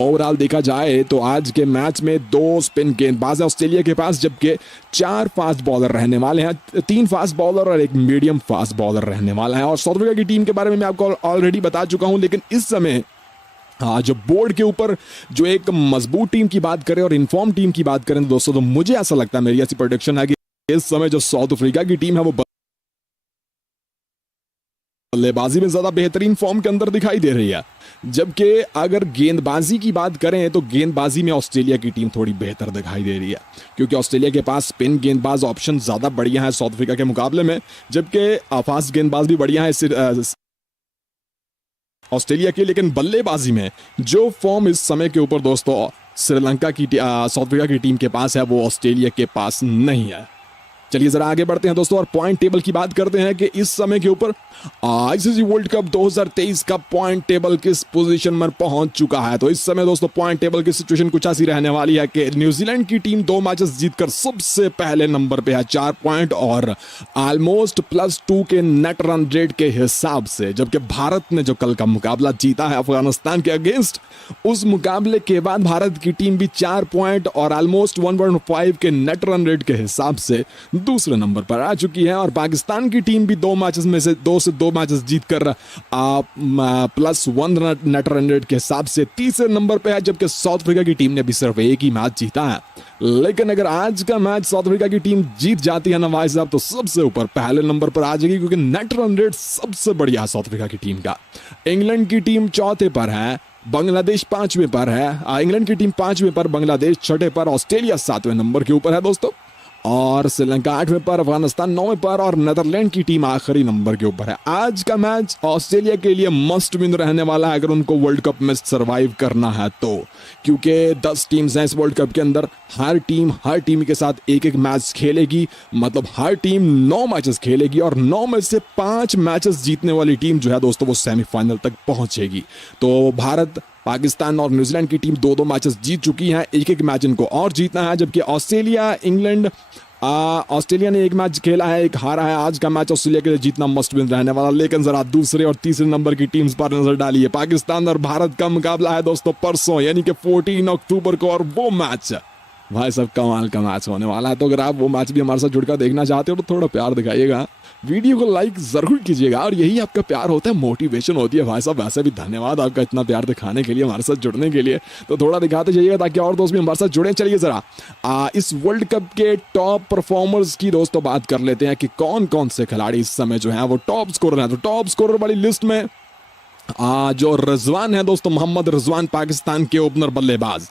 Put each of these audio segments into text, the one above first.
Overall देखा जाए तो आज के मैच में 2 स्पिन गेंदबाज है ऑस्ट्रेलिया के पास, जबकि 4 फास्ट बॉलर रहने वाले हैं, 3 फास्ट बॉलर और एक मीडियम फास्ट बॉलर रहने वाला है। और साउथ अफ्रीका की टीम के बारे में मैं आपको ऑलरेडी बता चुका हूं, लेकिन इस समय जो बोर्ड के ऊपर जो एक मजबूत टीम की बात करें और इन्फॉर्म टीम की बात करें दोस्तों, तो मुझे ऐसा लगता है, मेरी ऐसी प्रोडिक्शन है कि इस समय जो साउथ अफ्रीका की टीम है वो बल्लेबाजी में ज्यादा बेहतरीन फॉर्म के अंदर दिखाई दे रही है। जबकि अगर गेंदबाजी की बात करें तो गेंदबाजी में ऑस्ट्रेलिया की टीम थोड़ी बेहतर दिखाई दे रही है, क्योंकि ऑस्ट्रेलिया के पास स्पिन गेंदबाज ऑप्शन ज्यादा बढ़िया है साउथ अफ्रीका के मुकाबले में, जबकि फास्ट गेंदबाज भी बढ़िया है ऑस्ट्रेलिया की। लेकिन बल्लेबाजी में जो फॉर्म इस समय के ऊपर दोस्तों श्रीलंका की साउथ अफ्रीका की टीम के पास है, वो ऑस्ट्रेलिया के पास नहीं है। चलिए जरा आगे बढ़ते हैं दोस्तों और पॉइंट टेबल की बात करते हैं कि इस समय के ऊपर आईसीसी वर्ल्ड कप 2023 का पॉइंट टेबल किस पोजीशन में पहुंच चुका है। तो इस समय दोस्तों पॉइंट टेबल की सिचुएशन कुछ ऐसी रहने वाली है कि न्यूजीलैंड की टीम 2 मैचेस जीतकर सबसे पहले नंबर पे है 4 पॉइंट और ऑलमोस्ट +2 के नेट रन रेट के हिसाब से, जबकि भारत ने जो कल का मुकाबला जीता है अफगानिस्तान के अगेंस्ट, उस मुकाबले के बाद भारत की टीम भी 4 पॉइंट और ऑलमोस्ट 1.5 के नेट रन रेट के हिसाब से दूसरे नंबर पर आ चुकी है। और पाकिस्तान की टीम भी 2 मैचेस में से 2 मैचेस जीतकर +1 नेट रन रेट के हिसाब से तीसरे नंबर पे है, जबकि साउथ अफ्रीका की टीम ने भी सिर्फ एक ही मैच जीता है। लेकिन अगर आज का मैच साउथ अफ्रीका की टीम जीत जाती है ना भाई साहब, तो सबसे ऊपर पहले नंबर पर आ जाएगी, क्योंकि नेट रन रेट सबसे बढ़िया है साउथ अफ्रीका की टीम का। इंग्लैंड की टीम चौथे पर है, बांग्लादेश 5वें पर है, इंग्लैंड की टीम 5वें पर, बांग्लादेश 6ठे पर, ऑस्ट्रेलिया 7वें नंबर के ऊपर है दोस्तों, और श्रीलंका 8वें पर, अफगानिस्तान 9वें पर और नीदरलैंड की टीम आखिरी नंबर के ऊपर है। आज का मैच ऑस्ट्रेलिया के लिए मस्ट विन रहने वाला है अगर उनको वर्ल्ड कप में सरवाइव करना है तो, क्योंकि 10 टीम्स हैं इस वर्ल्ड कप के अंदर, हर टीम के साथ एक एक मैच खेलेगी, मतलब हर टीम 9 मैचेस खेलेगी और 9 में से 5 मैचेस जीतने वाली टीम जो है दोस्तों वो सेमीफाइनल तक पहुंचेगी। तो भारत, पाकिस्तान और न्यूजीलैंड की टीम 2 मैचेस जीत चुकी हैं, एक एक मैच इनको और जीतना है, जबकि ऑस्ट्रेलिया ने 1 मैच खेला है, 1 हारा है। आज का मैच ऑस्ट्रेलिया के लिए जीतना मस्ट विन रहने वाला। लेकिन जरा दूसरे और तीसरे नंबर की टीम्स पर नजर डालिए। पाकिस्तान और भारत का मुकाबला है दोस्तों परसों, यानी कि 14 अक्टूबर को, और वो मैच भाई सब कमाल का मैच होने वाला है। तो अगर आप वो मैच भी हमारे साथ जुड़कर देखना चाहते हो तो थोड़ा प्यार दिखाइएगा, वीडियो को लाइक जरूर कीजिएगा, और यही आपका प्यार होता है, मोटिवेशन होती है भाई साहब। वैसे भी धन्यवाद आपका इतना प्यार दिखाने के लिए, हमारे साथ जुड़ने के लिए। तो थोड़ा दिखाते जाइएगा ताकि और दोस्त भी हमारे साथ जुड़े। चलिए जरा इस वर्ल्ड कप के टॉप परफॉर्मर्स की दोस्तों बात कर लेते हैं कि कौन कौन से खिलाड़ी इस समय जो है वो टॉप स्कोरर हैं। तो टॉप स्कोरर वाली लिस्ट में जो रिजवान है दोस्तों, मोहम्मद रिजवान, पाकिस्तान के ओपनर बल्लेबाज,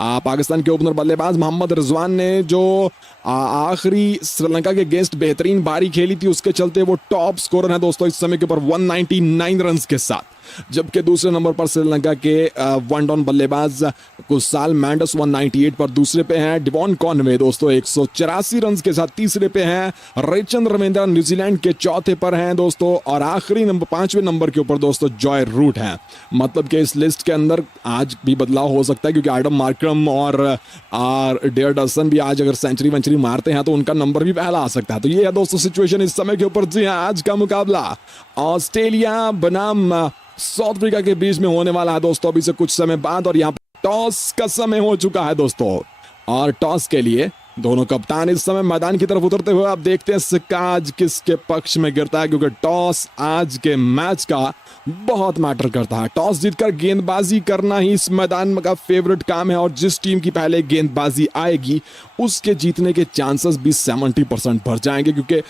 पाकिस्तान के ओपनर बल्लेबाज मोहम्मद रिजवान ने जो आखिरी श्रीलंका के अगेंस्ट बेहतरीन बारी खेली थी, उसके चलते वो टॉप स्कोरर है दोस्तों इस समय के ऊपर 199 रन के साथ। जबकि दूसरे नंबर पर श्रीलंका के वन डाउन बल्लेबाज कुसाल मैंडस 198 पर दूसरे पे हैं। डिवॉन कॉनवे दोस्तों 184 रन के साथ तीसरे पे हैं। रविचंद्र रविंद्र न्यूजीलैंड के चौथे पर हैं दोस्तों, और आखिरी नंबर 5वें नंबर के ऊपर दोस्तों जॉय रूट हैं। मतलब कि इस लिस्ट के अंदर आज भी बदलाव हो सकता है, क्योंकि एडम मार्क्रम और डेयर डसन भी आज अगर सेंचुरी मारते हैं तो उनका नंबर भी पहला आ सकता है। तो ये है दोस्तों सिचुएशन इस समय के ऊपर। जी हाँ, आज का मुकाबला ऑस्ट्रेलिया बनाम साउथ अफ्रीका के बीच में होने वाला है दोस्तों अभी से कुछ समय बाद, और यहाँ पर टॉस का समय हो चुका है दोस्तों, और टॉस के लिए दोनों कप्तान इस समय मैदान की तरफ उतरते हुए आप देखते हैं सिक्का आज किसके पक्ष में गिरता है, क्योंकि टॉस आज के मैच का बहुत मैटर करता है। टॉस जीतकर गेंदबाजी करना ही इस मैदान का फेवरेट काम है, और जिस टीम की पहले गेंदबाजी आएगी उसके जीतने के चांसेस भी 70% बढ़ जाएंगे, क्योंकि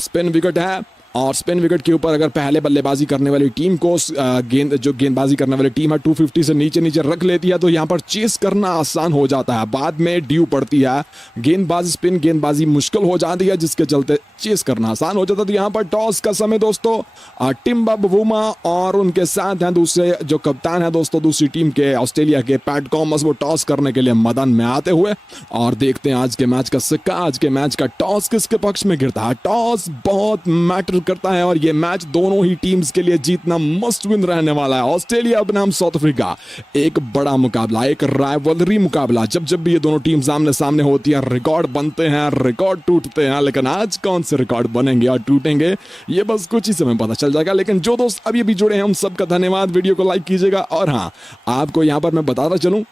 स्पिन विकेट है, और स्पिन विकेट के ऊपर अगर पहले बल्लेबाजी करने वाली टीम को गेंदबाजी करने वाली टीम है 250 से नीचे रख लेती है, तो यहाँ पर चेस करना आसान हो जाता है। बाद में ड्यू पड़ती है गेंदबाजी, स्पिन गेंदबाजी मुश्किल हो जाती है, जिसके चलते चेस करना आसान हो जाता है। तो यहाँ पर टॉस का समय दोस्तों टिम्बा बवूमा और उनके साथ हैं दूसरे जो कप्तान है दोस्तों दूसरी टीम के ऑस्ट्रेलिया के पैट कॉमस, वो टॉस करने के लिए मैदान में आते हुए, और देखते हैं आज के मैच का सिक्का, आज के मैच का टॉस किसके पक्ष में गिरता है। टॉस बहुत मैटर करता है और ये मैच दोनों ही टीम्स के लिए जीतना मस्ट विन रहने वाला है। ऑस्ट्रेलिया बनाम साउथ अफ्रीका, एक बड़ा मुकाबला, एक राइवलरी मुकाबला। जब जब भी ये दोनों टीम सामने सामने होती है रिकॉर्ड बनते हैं, रिकॉर्ड टूटते हैं, लेकिन आज कौन से रिकॉर्ड बनेंगे और टूटेंगे ये बस कुछ ही समय पता चल जाएगा। लेकिन जो दोस्त अभी अभी जुड़े हैं उन सबका धन्यवाद, वीडियो को लाइक कीजिएगा। और हाँ, आपको यहाँ पर मैं बताता चलूं,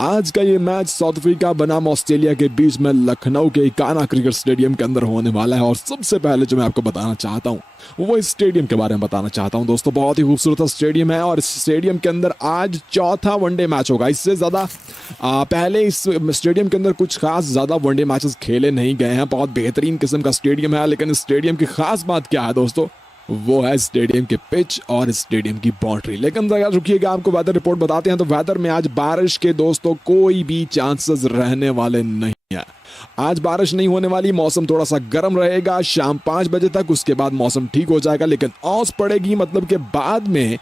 आज का ये मैच साउथ अफ्रीका बनाम ऑस्ट्रेलिया के बीच में लखनऊ के इकाना क्रिकेट स्टेडियम के अंदर होने वाला है। और सबसे पहले जो मैं आपको बताना चाहता हूं वो इस स्टेडियम के बारे में बताना चाहता हूं। दोस्तों, बहुत ही खूबसूरत स्टेडियम है और इस स्टेडियम के अंदर आज चौथा वनडे मैच होगा। इससे ज्यादा पहले इस स्टेडियम के अंदर कुछ खास ज्यादा वनडे मैचेस खेले नहीं गए हैं। बहुत बेहतरीन किस्म का स्टेडियम है, लेकिन इस स्टेडियम की खास बात क्या है दोस्तों, वो है स्टेडियम के पिच और स्टेडियम की बाउंड्री। लेकिन रुकिएगा, आपको वेदर रिपोर्ट बताते हैं। तो वेदर में आज बारिश के दोस्तों कोई भी चांसेस रहने वाले नहीं है। आज बारिश नहीं होने वाली, मौसम थोड़ा सा गर्म रहेगा शाम 5 बजे तक, उसके बाद मौसम ठीक हो जाएगा। लेकिन औस पड़ेगी, मतलब कि बाद में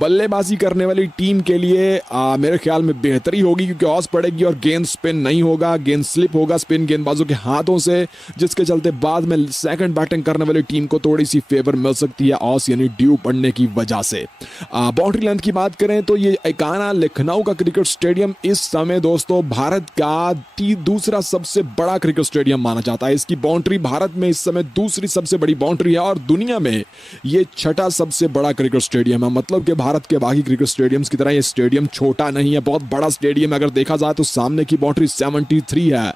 बल्लेबाजी करने वाली टीम के लिए मेरे ख्याल में बेहतरी होगी, क्योंकि औस पड़ेगी और गेंद स्पिन नहीं होगा, गेंद स्लिप होगा स्पिन गेंदबाजों के हाथों से, जिसके चलते बाद में सेकंड बैटिंग करने वाली टीम को थोड़ी सी फेवर मिल सकती है औस यानी ड्यू पड़ने की वजह से। बाउंड्री लेंथ की बात करें तो ये इकाना लखनऊ का क्रिकेट स्टेडियम इस समय दोस्तों भारत का दूसरा सबसे बड़ा क्रिकेट स्टेडियम माना जाता है। इसकी बाउंड्री भारत में इस समय दूसरी सबसे बड़ी बाउंड्री है और दुनिया में ये छठा सबसे बड़ा क्रिकेट स्टेडियम है। मतलब कि भारत के बाकी क्रिकेट स्टेडियम्स की तरह ये स्टेडियम छोटा नहीं है, बहुत बड़ा स्टेडियम। अगर देखा जाए तो सामने की बाउंड्री 73 है,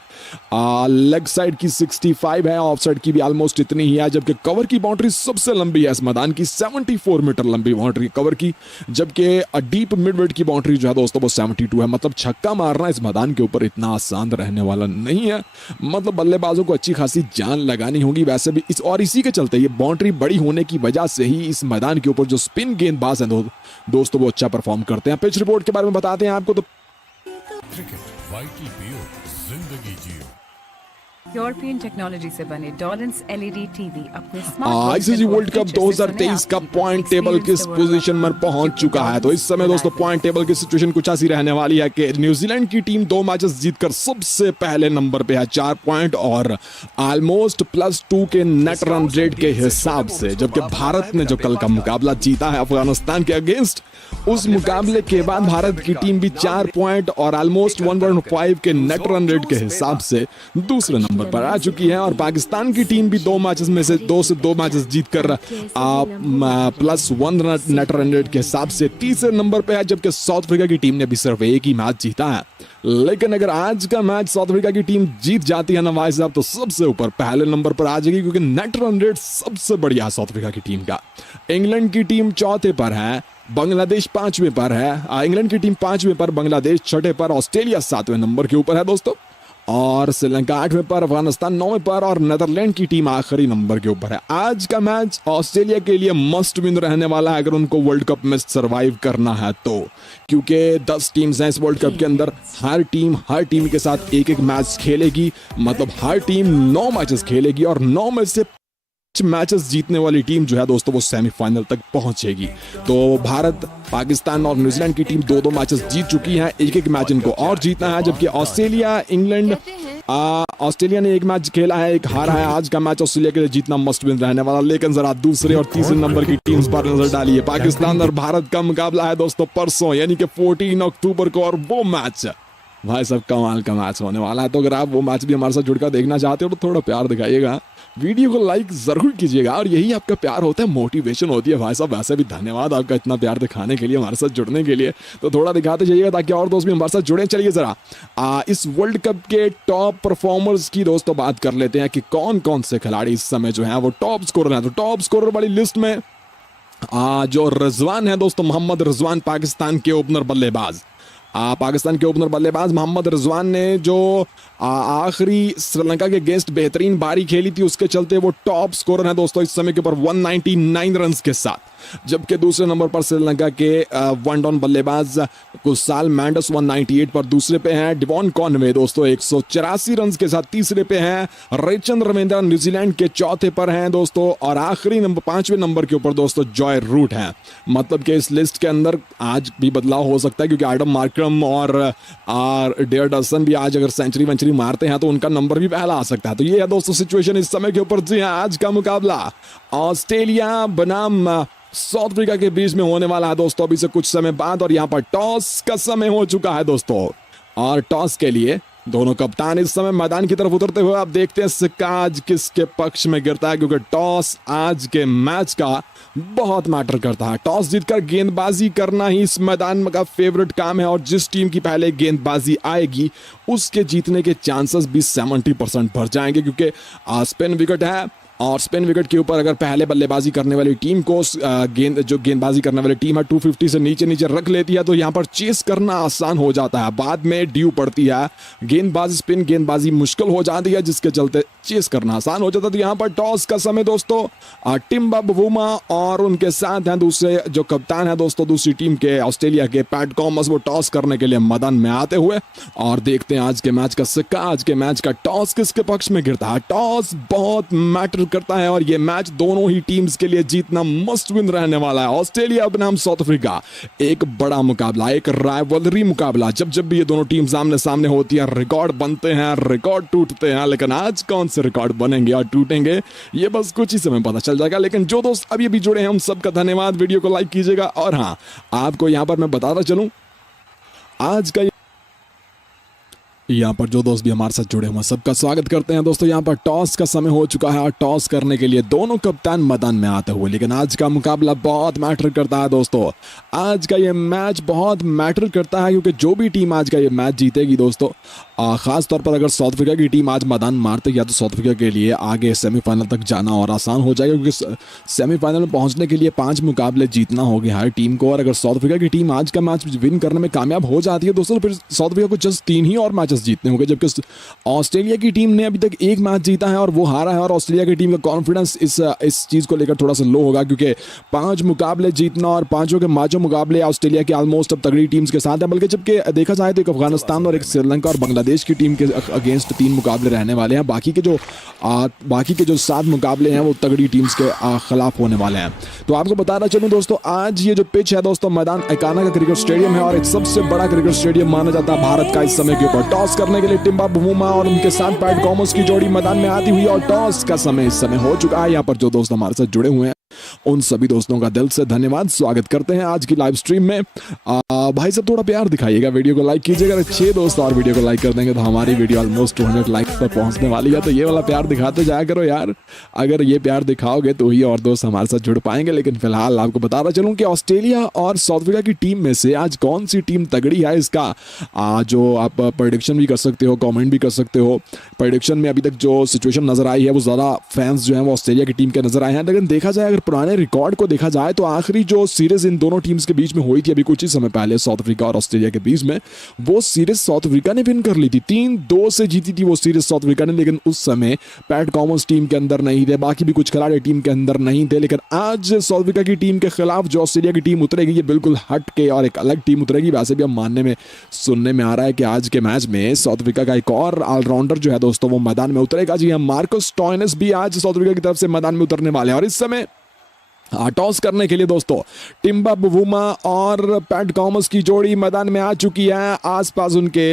लेग साइड की 65 है, ऑफ साइड की भी ऑलमोस्ट इतनी ही है, जबकि कवर की बाउंड्री सबसे लंबी है इस मैदान की, 74 मीटर लंबी बाउंड्री कवर की, जबकि डीप मिड विड की बाउंड्री जो है दोस्तों वो 72 है। मतलब छक्का मारना इस मैदान के ऊपर इतना आसान रहने वाला नहीं है, मतलब बल्लेबाजों को अच्छी खासी जान लगानी होगी वैसे भी। इसी के चलते ये बाउंड्री बड़ी होने की वजह से ही इस मैदान के ऊपर जो स्पिन गेंदबाज हैं दोस्तों वो अच्छा परफॉर्म करते हैं। पिच रिपोर्ट के बारे में बताते हैं आपको तो यूरोपियन टेक्नोलॉजी से बने डॉलन्स एलईडी टीवी अपने आईसीसी वर्ल्ड कप 2023 का पॉइंट टेबल किस पोजीशन में पहुंच चुका है। तो इस समय दोस्तों पॉइंट टेबल की सिचुएशन कुछ ऐसी रहने वाली है कि न्यूजीलैंड की टीम 2 मैचेस जीतकर सबसे पहले नंबर पे है 4 पॉइंट और ऑलमोस्ट +2 के नेट रन रेट के हिसाब से, जबकि भारत ने जो कल का मुकाबला जीता है अफगानिस्तान के अगेंस्ट, उस मुकाबले के बाद भारत की टीम भी 4 पॉइंट और ऑलमोस्ट 1.5 के नेट रन रेट के हिसाब से दूसरे नंबर पर आ चुकी है। और पाकिस्तान की टीम भी 2 मैचेस में से 2 मैचेस जीतकर +1 नेट रन रेट के हिसाब से तीसरे नंबर पे है, जबकि साउथ अफ्रीका की टीम ने भी सिर्फ एक ही मैच जीता है। लेकिन अगर आज का मैच साउथ अफ्रीका की टीम जीत जाती है ना भाई साहब, तो सबसे ऊपर पहले नंबर पर आ जाएगी, क्योंकि नेट रन रेट सबसे बढ़िया है साउथ अफ्रीका की टीम का। इंग्लैंड की टीम चौथे पर है, बांग्लादेश 5वें पर है। इंग्लैंड की टीम 5वें पर, बांग्लादेश 6ठे पर, ऑस्ट्रेलिया 7वें नंबर के ऊपर है दोस्तों, और श्रीलंका 8वें पर, अफगानिस्तान 9वें पर और नेदरलैंड की टीम आखिरी नंबर के ऊपर है। आज का मैच ऑस्ट्रेलिया के लिए मस्ट विन रहने वाला है अगर उनको वर्ल्ड कप में सरवाइव करना है तो, क्योंकि 10 टीम्स हैं इस वर्ल्ड कप के अंदर, हर टीम के साथ एक मैच खेलेगी, मतलब हर टीम 9 मैचेस खेलेगी और 9 में से मैचेस जीतने वाली टीम जो है दोस्तों वो सेमीफाइनल तक पहुंचेगी। तो भारत, पाकिस्तान और न्यूजीलैंड की टीम 2 मैचेस जीत चुकी हैं, एक मैच इनको और जीतना है, जबकि ऑस्ट्रेलिया ने एक मैच खेला है, एक हारा है। आज का मैच ऑस्ट्रेलिया के लिए जीतना मस्ट विन रहने वाला। लेकिन जरा दूसरे और तीसरे नंबर की टीम्स पर नजर डालिए। पाकिस्तान और भारत का मुकाबला है दोस्तों परसों यानी कि 14 अक्टूबर को, और वो मैच भाई साहब कमाल का मैच होने वाला है। तो अगर आप वो मैच भी हमारे साथ जुड़कर देखना चाहते हो तो थोड़ा प्यार दिखाइएगा, वीडियो को लाइक जरूर कीजिएगा, और यही आपका प्यार होता है, मोटिवेशन होती है भाई साहब। वैसे भी धन्यवाद आपका इतना प्यार दिखाने के लिए, हमारे साथ जुड़ने के लिए। तो थोड़ा दिखाते जाइएगा ताकि और दोस्त भी हमारे साथ जुड़े। चलिए जरा इस वर्ल्ड कप के टॉप परफॉर्मर्स की दोस्तों बात कर लेते हैं कि कौन कौन से खिलाड़ी इस समय जो है वो टॉप स्कोरर हैं। तो टॉप स्कोरर वाली लिस्ट में जो रिजवान है दोस्तों, मोहम्मद रिजवान, पाकिस्तान के ओपनर बल्लेबाज, पाकिस्तान के ओपनर बल्लेबाज मोहम्मद रिजवान ने जो आखिरी श्रीलंका के अगेंस्ट बेहतरीन बारी खेली थी, उसके चलते वो टॉप स्कोरर है दोस्तों इस समय के ऊपर 199 रन के साथ। जबकि दूसरे नंबर पर श्रीलंका के वन डाउन बल्लेबाज कुसाल मैंडस 198 पर दूसरे पे हैं। डिवॉन कॉनवे दोस्तों 184 रन के साथ तीसरे पे हैं। रेचन रविंद्र न्यूजीलैंड के चौथे पर हैं दोस्तों, और आखिरी नंबर 5वें नंबर के ऊपर दोस्तों जॉय रूट हैं। मतलब कि इस लिस्ट के अंदर आज भी बदलाव हो सकता है, क्योंकि एडम मार्करम मार्कम और डेयरडसन भी आज अगर सेंचुरी मारते हैं तो उनका नंबर भी पहला आ सकता है। तो ये है दोस्तों सिचुएशन इस समय के ऊपर। जी हाँ, आज का मुकाबला ऑस्ट्रेलिया बनाम साउथ अफ्रीका के बीच में होने वाला है दोस्तों अभी से कुछ समय बाद। और यहाँ पर टॉस का समय हो चुका है दोस्तों, और टॉस के लिए दोनों कप्तान इस समय मैदान की तरफ उतरते हुए। अब देखते हैं सिक्का आज किसके पक्ष में गिरता है, क्योंकि टॉस आज के मैच का बहुत मैटर करता है। टॉस जीतकर गेंदबाजी करना ही इस मैदान का फेवरेट काम है, और जिस टीम की पहले गेंदबाजी आएगी उसके जीतने के चांसेस भी 70% बढ़ जाएंगे, क्योंकि स्पिन विकेट है। और स्पिन विकेट के ऊपर अगर पहले बल्लेबाजी करने वाली टीम को गेंदबाजी करने वाली टीम है 250 से नीचे रख लेती है, तो यहाँ पर चेस करना आसान हो जाता है। बाद में ड्यू पड़ती है गेंदबाजी, स्पिन गेंदबाजी मुश्किल हो जाती है, जिसके चलते चेस करना आसान हो जाता है। तो यहाँ पर टॉस का समय दोस्तों टिम्बा बवूमा और उनके साथ हैं दूसरे जो कप्तान है दोस्तों दूसरी टीम के ऑस्ट्रेलिया के पैट कॉमस, वो टॉस करने के लिए मैदान में आते हुए। और देखते हैं आज के मैच का सिक्का, आज के मैच का टॉस किसके पक्ष में गिरता है। टॉस बहुत मैटर करता है, और ये मैच दोनों ही टीम्स के लिए जीतना मस्ट विन रहने वाला है। ऑस्ट्रेलिया बनाम साउथ अफ्रीका, एक बड़ा मुकाबला, एक राइवलरी मुकाबला। जब जब भी ये दोनों टीम सामने सामने होती है रिकॉर्ड बनते हैं, रिकॉर्ड टूटते हैं, लेकिन आज कौन से रिकॉर्ड बनेंगे और टूटेंगे ये बस कुछ ही समय पता चल जाएगा। लेकिन जो दोस्त अभी अभी जुड़े हैं हम सबका धन्यवाद, वीडियो को लाइक कीजिएगा। और हाँ, आपको यहां पर मैं बताता चलूं, आज का यहाँ पर जो दोस्त भी हमारे साथ जुड़े हुए सबका स्वागत करते हैं दोस्तों। यहाँ पर टॉस का समय हो चुका है, और टॉस करने के लिए दोनों कप्तान मैदान में आते हुए। लेकिन आज का मुकाबला बहुत मैटर करता है दोस्तों, आज का ये मैच बहुत मैटर करता है, क्योंकि जो भी टीम आज का ये मैच जीतेगी दोस्तों, खास तौर पर अगर साउथ अफ्रीका की टीम आज मैदान मारते या तो साउथ अफ्रीका के लिए आगे सेमीफाइनल तक जाना और आसान हो जाएगा, क्योंकि सेमीफाइनल में पहुंचने के लिए 5 मुकाबले जीतना होगा हर टीम को। और अगर साउथ अफ्रीका की टीम आज का मैच विन करने में कामयाब हो जाती है दोस्तों, तो फिर साउथ अफ्रीका को जस्ट 3 ही और मैचेस जीतने होंगे। जबकि ऑस्ट्रेलिया की टीम ने अभी तक एक मैच जीता है और वो हारा है, और ऑस्ट्रेलिया की टीम का कॉन्फिडेंस इस चीज को लेकर थोड़ा सा लो होगा, क्योंकि 5 मुकाबले जीतना और 5 के 5 मुकाबले ऑस्ट्रेलिया के ऑलमोस्ट अब तगड़ी टीम्स के साथ है। बल्कि जबकि देखा जाए तो एक अफगानिस्तान और एक श्रीलंका और बांग्लादेश की टीम के अगेंस्ट 3 मुकाबले रहने वाले हैं। बाकी के जो 7 मुकाबले हैं वो तगड़ी टीम्स के खिलाफ होने वाले हैं। तो आपको बताना चलूं दोस्तों, आज ये जो पिच है दोस्तों, मैदान एकाना का क्रिकेट स्टेडियम है, और एक सबसे बड़ा क्रिकेट स्टेडियम माना जाता है भारत का इस समय के ऊपर। टॉस करने के लिए टिम्बा बवूमा और उनके साथ पैट कॉमस की जोड़ी मैदान में आती हुई, और टॉस का समय इस समय हो चुका है। यहाँ पर जो दोस्त हमारे साथ जुड़े हुए हैं उन सभी दोस्तों का दिल से धन्यवाद, स्वागत करते हैं आज की लाइव स्ट्रीम में। भाई साहब थोड़ा प्यार दिखाइएगा, वीडियो को लाइक कीजिएगा। अगर 6 दोस्त और वीडियो को लाइक कर देंगे तो हमारी वीडियो ऑलमोस्ट 200 लाइक्स पर पहुंचने वाली है। तो ये वाला प्यार दिखाते जाया करो यार, अगर ये प्यार दिखाओगे तो ही और दोस्त हमारे साथ जुड़ पाएंगे। लेकिन फिलहाल आपको बताता चलूं कि ऑस्ट्रेलिया और साउथ अफ्रीका की टीम में से आज कौन सी टीम तगड़ी है, इसका जो आप प्रेडिक्शन भी कर सकते हो, कॉमेंट भी कर सकते हो। प्रेडिक्शन में अभी तक जो सिचुएशन नजर आई है वो ज़्यादा फैंस जो है वो ऑस्ट्रेलिया की टीम के नजर आए हैं। लेकिन देखा जाए अगर पुराने रिकॉर्ड को देखा जाए तो आखिरी जो सीरीज इन दोनों टीम्स के बीच में हुई थी अभी कुछ ही समय पहले साउथ अफ्रीका और ऑस्ट्रेलिया के बीच में, वो सीरीज साउथ अफ्रीका ने विन कर ली थी। 3-2 से जीती थी वो सीरीज साउथ अफ्रीका ने। लेकिन उस समय पैट कॉमस टीम के अंदर नहीं थे, बाकी भी कुछ खिलाड़ी टीम के अंदर नहीं थे। लेकिन आज साउथ अफ्रीका की टीम के खिलाफ जो ऑस्ट्रेलिया की टीम उतरेगी ये बिल्कुल हट के और एक अलग टीम उतरेगी। वैसे भी अब मानने में सुनने में आ रहा है कि आज के मैच में साउथ अफ्रीका का एक और ऑलराउंडर जो है दोस्तों वो मैदान में उतरेगा। जी हाँ, मार्कस स्टॉइनिस भी आज साउथ अफ्रीका की तरफ से मैदान में उतरने वाले हैं। और इस समय टॉस करने के लिए दोस्तों टिम्बा बवूमा और पैट कॉमस की जोड़ी मैदान में आ चुकी है। आसपास उनके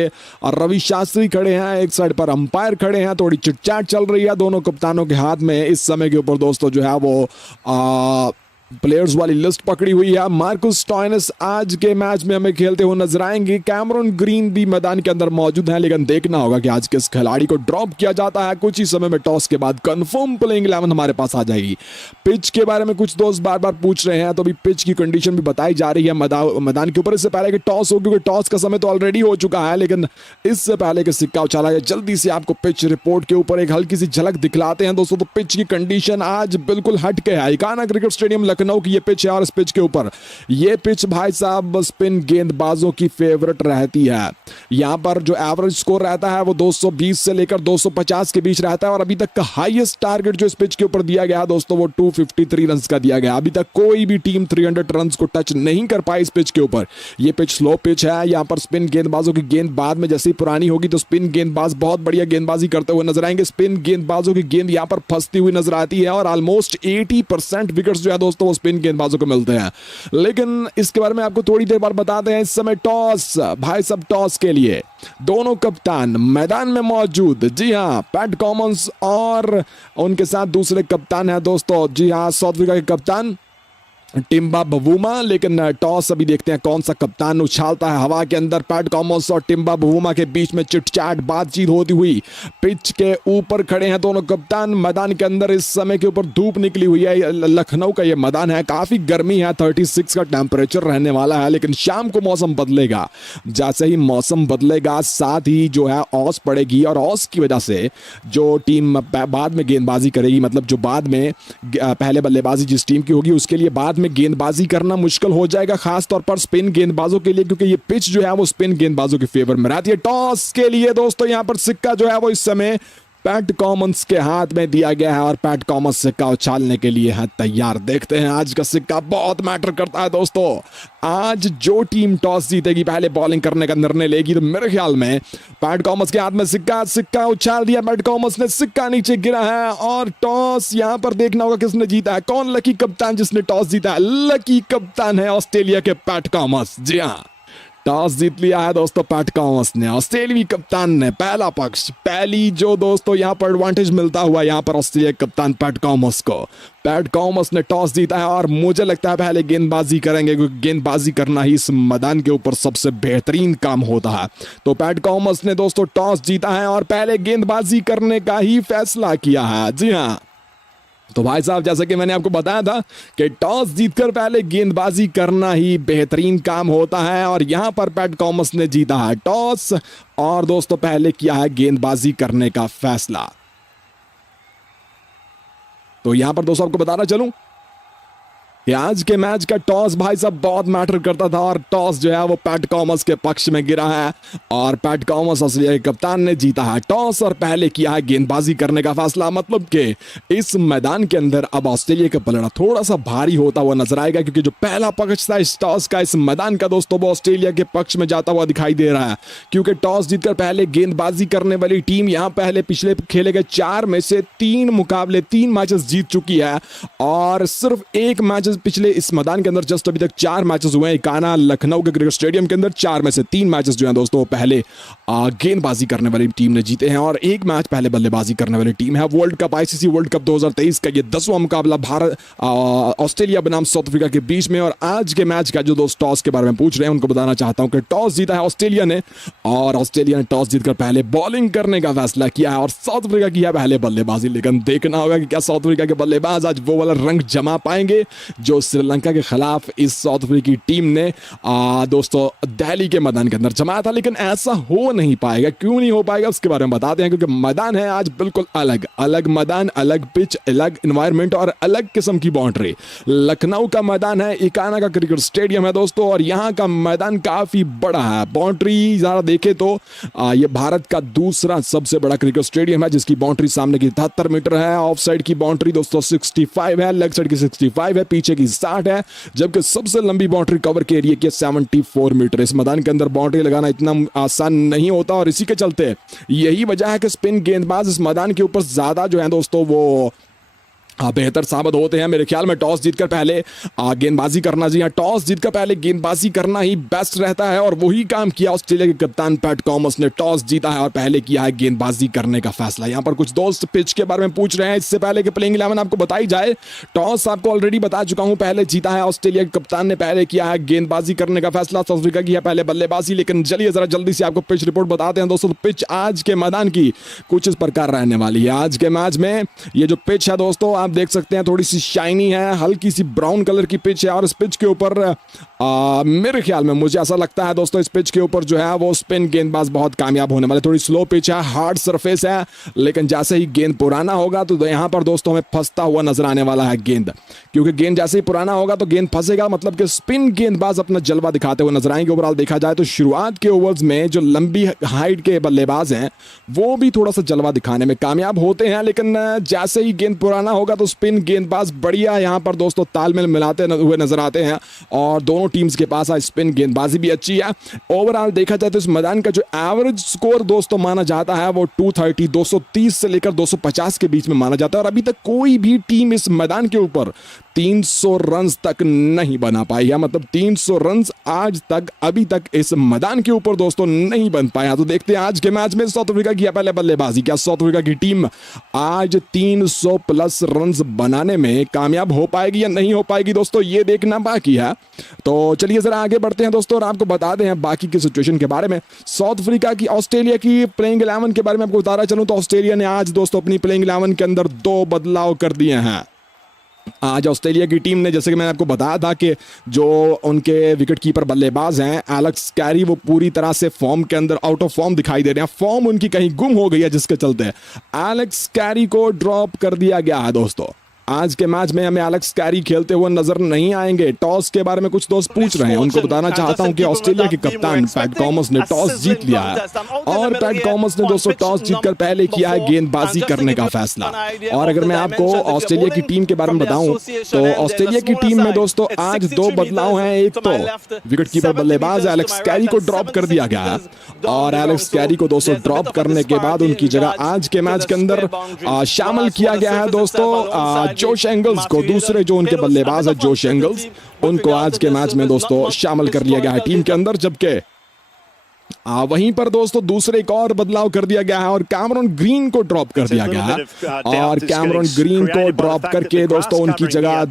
रवि शास्त्री खड़े हैं, एक साइड पर अंपायर खड़े हैं, थोड़ी चिटचाट चल रही है दोनों कप्तानों के हाथ में। इस समय के ऊपर दोस्तों जो है वो प्लेयर्स वाली लिस्ट पकड़ी हुई है। मार्कस स्टॉइनिस आज के मैच में हमें खेलते हुए नजर आएंगे। कैमरून ग्रीन भी मैदान के अंदर मौजूद है, लेकिन देखना होगा कि आज किस खिलाड़ी को ड्रॉप किया जाता है। कुछ ही समय में टॉस के बाद कंफर्म प्लेइंग 11 हमारे पास आ जाएगी। पिच के बारे में कुछ दोस्त बार बार पूछ रहे हैं, तो अभी पिच की कंडीशन भी बताई जा रही है मैदान के ऊपर। इससे पहले कि टॉस हो, क्योंकि टॉस का समय तो ऑलरेडी हो चुका है, लेकिन इससे पहले कि सिक्का उछाला जाए जल्दी से आपको पिच रिपोर्ट के ऊपर एक हल्की सी झलक दिखलाते हैं दोस्तों। तो पिच की कंडीशन आज बिल्कुल हट के है। इकाना क्रिकेट स्टेडियम लखनऊ की ये पिच है, और इस पिच के ऊपर ये पिच भाई साहब स्पिन गेंदबाजों की फेवरेट रहती है। यहां पर जो एवरेज स्कोर रहता है वो 220 से लेकर 250 के बीच रहता है, और अभी तक का हाईएस्ट टारगेट जो इस पिच के ऊपर दिया गया दोस्तों वो 253 रन का दिया गया। अभी तक कोई भी टीम 300 रन को टच नहीं कर पाई इस पिच के ऊपर। ये पिच स्लो पिच है। यहां पर स्पिन गेंदबाजों की गेंद बाद में जैसे ही पुरानी होगी तो स्पिन गेंदबाज बहुत बढ़िया गेंदबाजी करते हुए नजर आएंगे। स्पिन गेंदबाजों की गेंद यहां पर फंसती हुई नजर आती है, और ऑलमोस्ट 80% विकेट्स जो है दोस्तों वो स्पिन गेंदबाजों को मिलते हैं। लेकिन इसके बारे में आपको थोड़ी देर बाद बताते हैं। इस समय टॉस भाई सब टॉस के लिए दोनों कप्तान मैदान में मौजूद। जी हाँ, पैट कॉमन्स और उनके साथ दूसरे कप्तान है दोस्तों। जी हाँ, साउथ अफ्रीका के कप्तान टिम्बा बवूमा। लेकिन टॉस अभी देखते हैं कौन सा कप्तान उछालता है हवा के अंदर। पैट कॉमन्स और टिम्बा बवूमा के बीच में चिटचाट बातचीत होती हुई पिच के ऊपर खड़े हैं दोनों कप्तान। मैदान के अंदर इस समय के ऊपर धूप निकली हुई है। लखनऊ का ये मैदान है, काफी गर्मी है, 36 का टेम्परेचर रहने वाला है। लेकिन शाम को मौसम बदलेगा। जैसे ही मौसम बदलेगा साथ ही जो है ऑस पड़ेगी, और ऑस की वजह से जो टीम बाद में गेंदबाजी करेगी, मतलब जो बाद में पहले बल्लेबाजी जिस टीम की होगी उसके लिए बाद में गेंदबाजी करना मुश्किल हो जाएगा, खास तौर पर स्पिन गेंदबाजों के लिए, क्योंकि ये पिच जो है वो स्पिन गेंदबाजों के फेवर में रहती है। टॉस के लिए दोस्तों यहां पर सिक्का जो है वो इस समय पैट कॉमन्स के हाथ में दिया गया है और पैट कॉमन्स सिक्का उछालने के लिए है तैयार। देखते हैं, आज का सिक्का बहुत मैटर करता है दोस्तों। आज जो टीम टॉस जीतेगी, पहले बॉलिंग करने का निर्णय लेगी, तो मेरे ख्याल में पैट कॉमन्स के हाथ में सिक्का उछाल दिया। पैट कॉमन्स ने सिक्का नीचे गिरा है और टॉस यहां पर देखना होगा किसने जीता है। कौन लकी कप्तान जिसने टॉस जीता है? लकी कप्तान है ऑस्ट्रेलिया के पैट कॉमन्स। जी हाँ, टॉस जीत लिया है दोस्तों पैट कॉमन्स ने। ऑस्ट्रेलियाई कप्तान ने पहला पक्ष, पहली जो दोस्तों यहां पर एडवांटेज मिलता हुआ यहां पर ऑस्ट्रेलिया कप्तान पैट कॉमन्स को। पैट कॉमन्स ने टॉस जीता है और मुझे लगता है पहले गेंदबाजी करेंगे, क्योंकि गेंदबाजी करना ही इस मैदान के ऊपर सबसे बेहतरीन काम होता है। तो पैट कॉमन्स ने दोस्तों टॉस जीता है और पहले गेंदबाजी करने का ही फैसला किया है। जी हाँ, तो भाई साहब, जैसा कि मैंने आपको बताया था कि टॉस जीतकर पहले गेंदबाजी करना ही बेहतरीन काम होता है, और यहां पर पैट कॉमन्स ने जीता है टॉस और दोस्तों पहले किया है गेंदबाजी करने का फैसला। तो यहां पर दोस्तों आपको बताना चलूं कि आज के मैच का टॉस भाई साहब बहुत मैटर करता था, और टॉस जो है वो पैट कॉमन्स के पक्ष में गिरा है और पैट कॉमन्स ऑस्ट्रेलिया के कप्तान ने जीता है टॉस और पहले किया है गेंदबाजी करने का फैसला। मतलब कि इस मैदान के अंदर अब ऑस्ट्रेलिया का पलड़ा थोड़ा सा भारी होता हुआ नजर आएगा, क्योंकि जो पहला पक्ष था इस टॉस का, इस मैदान का दोस्तों, वो ऑस्ट्रेलिया के पक्ष में जाता हुआ दिखाई दे रहा है। क्योंकि टॉस जीतकर पहले गेंदबाजी करने वाली टीम यहां पहले पिछले खेले गए 4 में से 3 मुकाबले 3 मैचेस जीत चुकी है, और सिर्फ एक मैच पिछले इस मैदान के अंदर जस्ट अभी तक 4 मैचेस हुए हैं इकाना लखनऊ के क्रिकेट स्टेडियम के अंदर। 4 में से 3 मैचेस जो हैं दोस्तों पहले गेंदबाजी करने वाली टीम ने जीते हैं, और एक मैच पहले बल्लेबाजी करने वाली टीम है। World cup, ICC world cup 2023 का ये 10वां मुकाबला भारत ऑस्ट्रेलिया बनाम साउथ अफ्रीका के बीच में। और आज के मैच का जो दोस्त टॉस के बारे में पूछ रहे हैं उनको बताना चाहता हूं कि टॉस जीता है ऑस्ट्रेलिया ने, और ऑस्ट्रेलिया ने टॉस जीतकर पहले बॉलिंग करने का फैसला किया है और साउथ अफ्रीका की है पहले बल्लेबाजी। लेकिन देखना होगा कि क्या साउथ अफ्रीका के बल्लेबाज आज वो वाला रंग जमा पाएंगे जो श्रीलंका के खिलाफ इस साउथ अफ्रीकी टीम ने दोस्तों दिल्ली के मैदान के अंदर जमाया था। लेकिन ऐसा हो नहीं पाएगा। क्यों नहीं हो पाएगा उसके बारे में बताते हैं, क्योंकि मैदान है आज बिल्कुल अलग अलग मैदान, अलग पिच, अलग एनवायरनमेंट और अलग किस्म की बाउंड्री। लखनऊ का मैदान है, इकाना का क्रिकेट स्टेडियम है दोस्तों, और यहाँ का मैदान काफी बड़ा है। बाउंड्री जरा देखे तो ये भारत का दूसरा सबसे बड़ा क्रिकेट स्टेडियम है, जिसकी बाउंड्री सामने की 73 मीटर है, ऑफ साइड की बाउंड्री दोस्तों 65 है, लेग साइड की 65 है, पीछे की 60 है, जबकि सबसे लंबी बाउंड्री कवर के एरिया की 74 मीटर। इस मैदान के अंदर बाउंड्री लगाना इतना आसान नहीं होता, और इसी के चलते यही वजह है कि स्पिन गेंदबाज इस मैदान के ऊपर ज्यादा जो है दोस्तों वो बेहतर साबित होते हैं। मेरे ख्याल में टॉस जीतकर पहले गेंदबाजी करना, जी हाँ, टॉस जीतकर पहले गेंदबाजी करना ही बेस्ट रहता है, और वही काम किया ऑस्ट्रेलिया के कप्तान पैट कॉमन्स ने। टॉस जीता है और पहले किया है गेंदबाजी करने का फैसला। यहां पर कुछ दोस्त पिच के बारे में पूछ रहे हैं, इससे पहले कि प्लेइंग 11 आपको बताई जाए। टॉस आपको ऑलरेडी बता चुका हूं, पहले जीता है ऑस्ट्रेलिया के कप्तान ने, पहले किया है गेंदबाजी करने का फैसला। साउथ अफ्रीका की है पहले बल्लेबाजी। लेकिन चलिए जरा जल्दी से आपको पिच रिपोर्ट बताते हैं दोस्तों। पिच आज के मैदान की कुछ इस प्रकार रहने वाली है। आज के मैच में ये जो पिच है दोस्तों आप देख सकते हैं, थोड़ी सी शाइनी है, हल्की सी ब्राउन कलर की पिच है, और इस पिच के ऊपर मेरे ख्याल में मुझे ऐसा लगता है दोस्तों इस पिच के ऊपर जो है वो स्पिन गेंदबाज बहुत कामयाब होने वाले। थोड़ी स्लो पिच है, हार्ड सरफेस है, लेकिन जैसे ही गेंद पुराना होगा तो यहां पर दोस्तों हमें फंसता हुआ नजर आने वाला है गेंद, क्योंकि गेंद जैसे ही पुराना होगा तो गेंद फंसेगा, मतलब कि स्पिन गेंदबाज अपना जलवा दिखाते हुए नजर आएंगे। ओवरऑल देखा जाए तो शुरुआत के ओवर्स में जो लंबी हाइट के बल्लेबाज हैं वो भी थोड़ा सा जलवा दिखाने में कामयाब होते हैं, लेकिन जैसे ही गेंद पुराना होगा तो स्पिन गेंदबाज बढ़िया यहाँ पर दोस्तों तालमेल मिलाते हुए नजर आते हैं और दोनों टीम्स के पास आज स्पिन गेंदबाजी भी अच्छी है। ओवरऑल देखा जाए तो इस मैदान का जो एवरेज स्कोर दोस्तों माना जाता है वो 230 से लेकर 250 के बीच में माना जाता है और अभी तक कोई भी टीम इस मैदान के ऊपर 300 रन तक नहीं बना पाई है। मतलब 300 रन आज तक अभी तक इस मैदान के ऊपर दोस्तों नहीं बन पाया। तो देखते हैं आज के मैच में साउथ अफ्रीका की पहले बल्लेबाजी, क्या साउथ अफ्रीका की टीम आज 300 प्लस रन बनाने में कामयाब हो पाएगी या नहीं हो पाएगी दोस्तों, ये देखना बाकी है। तो चलिए जरा आगे बढ़ते हैं दोस्तों और आपको बताते हैं बाकी की सिचुएशन के बारे में। साउथ अफ्रीका की ऑस्ट्रेलिया की प्लेइंग 11 के बारे में आपको बताना चलूं तो ऑस्ट्रेलिया ने आज दोस्तों अपनी प्लेइंग 11 के अंदर 2 बदलाव कर दिए हैं। आज ऑस्ट्रेलिया की टीम ने, जैसे कि मैंने आपको बताया था कि जो उनके विकेट कीपर बल्लेबाज हैं एलेक्स कैरी, वो पूरी तरह से फॉर्म के अंदर आउट ऑफ फॉर्म दिखाई दे रहे हैं। फॉर्म उनकी कहीं गुम हो गई है जिसके चलते एलेक्स कैरी को ड्रॉप कर दिया गया है दोस्तों। आज के मैच में हमें एलेक्स कैरी खेलते हुए नजर नहीं आएंगे। टॉस के बारे में कुछ दोस्त पूछ रहे हैं, उनको बताना चाहता हूं कि ऑस्ट्रेलिया के कप्तान पैट कॉमस ने टॉस जीत लिया है और पैट कॉमस ने दोस्तों टॉस जीतकर पहले किया है गेंदबाजी करने का फैसला। और अगर मैं आपको ऑस्ट्रेलिया की टीम के बारे में बताऊं तो ऑस्ट्रेलिया की टीम में दोस्तों आज 2 बदलाव हैं। एक तो विकेट कीपर बल्लेबाज एलेक्स कैरी को ड्रॉप कर दिया गया है और एलेक्स कैरी को दोस्तों ड्रॉप करने के बाद उनकी जगह आज के मैच के अंदर शामिल किया गया है दोस्तों जोश एंगल्स को। दूसरे जो उनके बल्लेबाज है जोश एंगल्स, उनको आज के मैच में दोस्तों शामिल कर लिया गया है टीम के अंदर। जबकि वहीं पर दोस्तों दूसरे एक और बदलाव कर दिया गया है और कैमरन ग्रीन को ड्रॉप कर दिया गया है और कैमरन ग्रीन को ड्रॉप करके दोस्तों उनकी जगह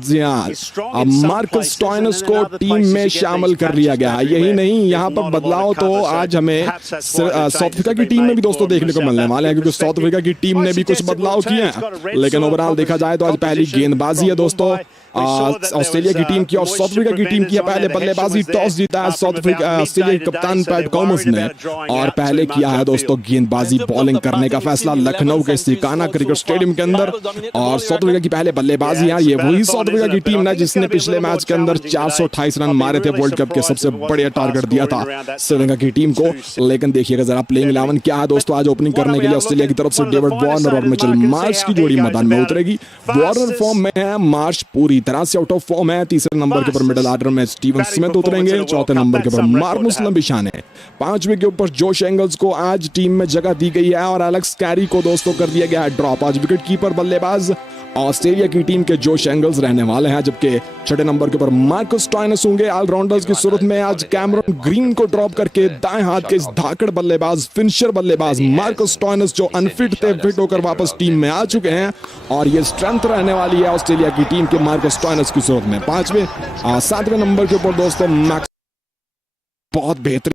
मार्कस स्टॉइनस को टीम में शामिल कर लिया गया है। यही नहीं, यहाँ पर बदलाव तो आज हमें साउथ अफ्रीका की टीम में भी दोस्तों देखने को मिलने वाले हैं क्योंकि साउथ अफ्रीका की टीम ने भी कुछ बदलाव किए हैं। लेकिन ओवरऑल देखा जाए तो आज पहली गेंदबाजी है दोस्तों ऑस्ट्रेलिया की टीम की और साउथ अफ्रीका की टीम की पहले बल्लेबाजी। टॉस जीता है साउथ अफ्रीका ऑस्ट्रेलिया के कप्तान पैट कॉमस ने और पहले किया है दोस्तों गेंदबाजी बॉलिंग करने का फैसला लखनऊ के सिकाना क्रिकेट स्टेडियम के अंदर। और साउथ अफ्रीका की पहले बल्लेबाजी है, ये वही साउथ अफ्रीका की टीम है जिसने पिछले मैच के अंदर 428 रन मारे थे, वर्ल्ड कप के सबसे बड़े टारगेट दिया था श्रीलंका की टीम को। लेकिन देखिएगा जरा प्लेइंग 11 क्या है दोस्तों। आज ओपनिंग करने के लिए ऑस्ट्रेलिया की तरफ से डेविड वार्नर और मिचेल मार्श की जोड़ी मैदान में उतरेगी। वार्नर फॉर्म में है, मार्श पूरी तरह से आउट ऑफ फॉर्म है। तीसरे नंबर के ऊपर मिडिल ऑर्डर में स्टीवन स्मिथ उतरेंगे। चौथे नंबर के ऊपर मार्नुस लंबिशाने, 5वें के ऊपर जोश एंगल्स को आज टीम में जगह दी गई है और एलेक्स कैरी को दोस्तों कर दिया गया है ड्रॉप। आज विकेट कीपर बल्लेबाज ऑस्ट्रेलिया की टीम के जोश एंगल्स रहने वाले हैं, जबकि छठे नंबर के ऊपर मार्कस स्टॉइनस होंगे। ऑलराउंडर्स की सूरत में आज कैमरन ग्रीन को ड्रॉप करके दाएं हाथ के इस धाकड़ बल्लेबाज फिनिशर बल्लेबाज मार्कस स्टॉइनस जो अनफिट थे फिट होकर वापस टीम में आ चुके हैं और ये स्ट्रेंथ रहने वाली है ऑस्ट्रेलिया की टीम के मार्कस स्टॉइनस की सूरत में। 7वें नंबर के ऊपर दोस्तों मैक्स बहुत बेहतरीन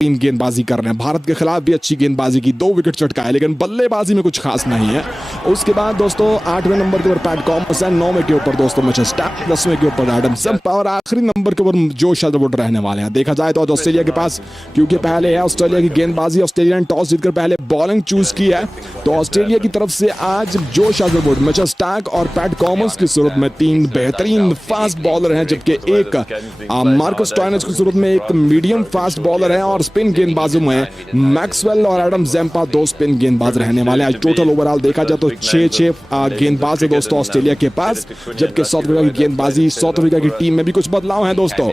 गेंदबाजी कर रहे हैं, भारत के खिलाफ भी अच्छी गेंदबाजी की, 2 विकेट चटकाए, लेकिन बल्लेबाजी में कुछ खास नहीं है। उसके बाद दोस्तों 8वें नंबर के ऊपर पैट कॉमस है, 9वें के ऊपर दोस्तों मिचेल स्टार्क, 10वें के ऊपर एडम जंपा और आखिरी नंबर के ऊपर जोश हेजलवुड रहने वाले हैं। देखा जाए तो आज ऑस्ट्रेलिया के पास क्योंकि पहले है ऑस्ट्रेलिया की गेंदबाजी, ऑस्ट्रेलिया ने टॉस जीतकर पहले बॉलिंग चूज की है, तो ऑस्ट्रेलिया की तरफ से आज जोश हेजलवुड, मिचेल स्टार्क और पैट कॉमस की सूरत में 3 बेहतरीन फास्ट बॉलर हैं, जबकि एक मार्कस स्टॉइनस की सूरत में एक मीडियम फास्ट बॉलर है और स्पिन गेंदबाजों में मैक्सवेल और एडम जंपा 2 स्पिन गेंदबाज रहने वाले हैं। टोटल ओवरऑल देखा जाए तो 6 गेंदबाज है दोस्तों ऑस्ट्रेलिया के पास, जबकि साउथ अफ्रीका की गेंदबाजी, साउथ अफ्रीका की टीम में भी कुछ बदलाव हैं दोस्तों।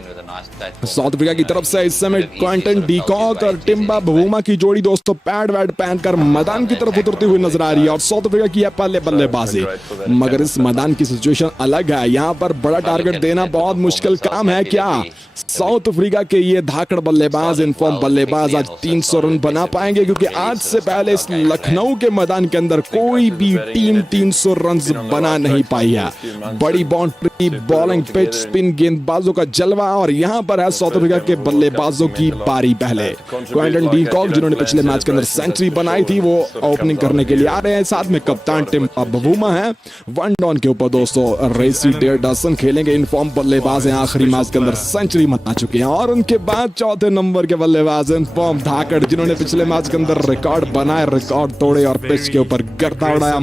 साउथ अफ्रीका की तरफ से इस समय क्विंटन डीकॉक और टिम्बा बवूमा की जोड़ी दोस्तों पैड वैड पहनकर मैदान की तरफ उतरती हुई नजर आ रही है और साउथ अफ्रीका की है पहले बल्लेबाजी। मगर इस मैदान की सिचुएशन अलग है, यहाँ पर बड़ा टारगेट देना बहुत मुश्किल काम है। क्या साउथ अफ्रीका के ये धाकड़ बल्लेबाज, इनफॉर्म बल्लेबाज आज 300 रन बना पाएंगे? क्योंकि आज से पहले इस लखनऊ के मैदान के अंदर कोई भी टीम 300 रन बना नहीं पाई है। बड़ी बाउंड्री, बॉलिंग पिच, स्पिन गेंदबाजों का जलवा और यहाँ पर है साउथ अफ्रीका के बल्लेबाजों की बारी। पहले क्विंटन डीकॉक जिन्होंने पिछले मैच के अंदर सेंचुरी बनाई थी वो ओपनिंग करने के लिए आ रहे हैं, साथ में कप्तान टिम बवूमा है। 1 डाउन के ऊपर दोस्तों रेसी डेरडसन खेलेंगे, इनफॉर्म बल्लेबाज हैं, आखिरी मैच के अंदर सेंचुरी बना चुके हैं। और उनके बाद चौथे नंबर के बल्लेबाज बल्लेबाज इन फॉर्म धाकड़, जिन्होंने पिछले मैच के अंदर रिकॉर्ड बनाए, रिकॉर्ड तोड़े और पिच के ऊपर गर्दा उड़ाया।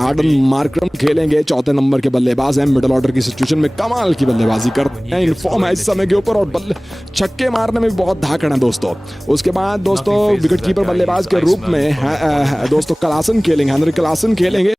आडन मार्क्रम खेलेंगे, चौथे नंबर के बल्लेबाज हैं, मिडिल ऑर्डर की सिचुएशन में कमाल की बल्लेबाजी करते हैं, इन फॉर्म है इस समय के ऊपर और छक्के मारने में भी बहुत धाकड़ है दोस्तों। उसके बाद दोस्तों विकेटकीपर बल्लेबाज के रूप में दोस्तों क्लासन खेलेंगे, हेनरी क्लासन खेलेंगे।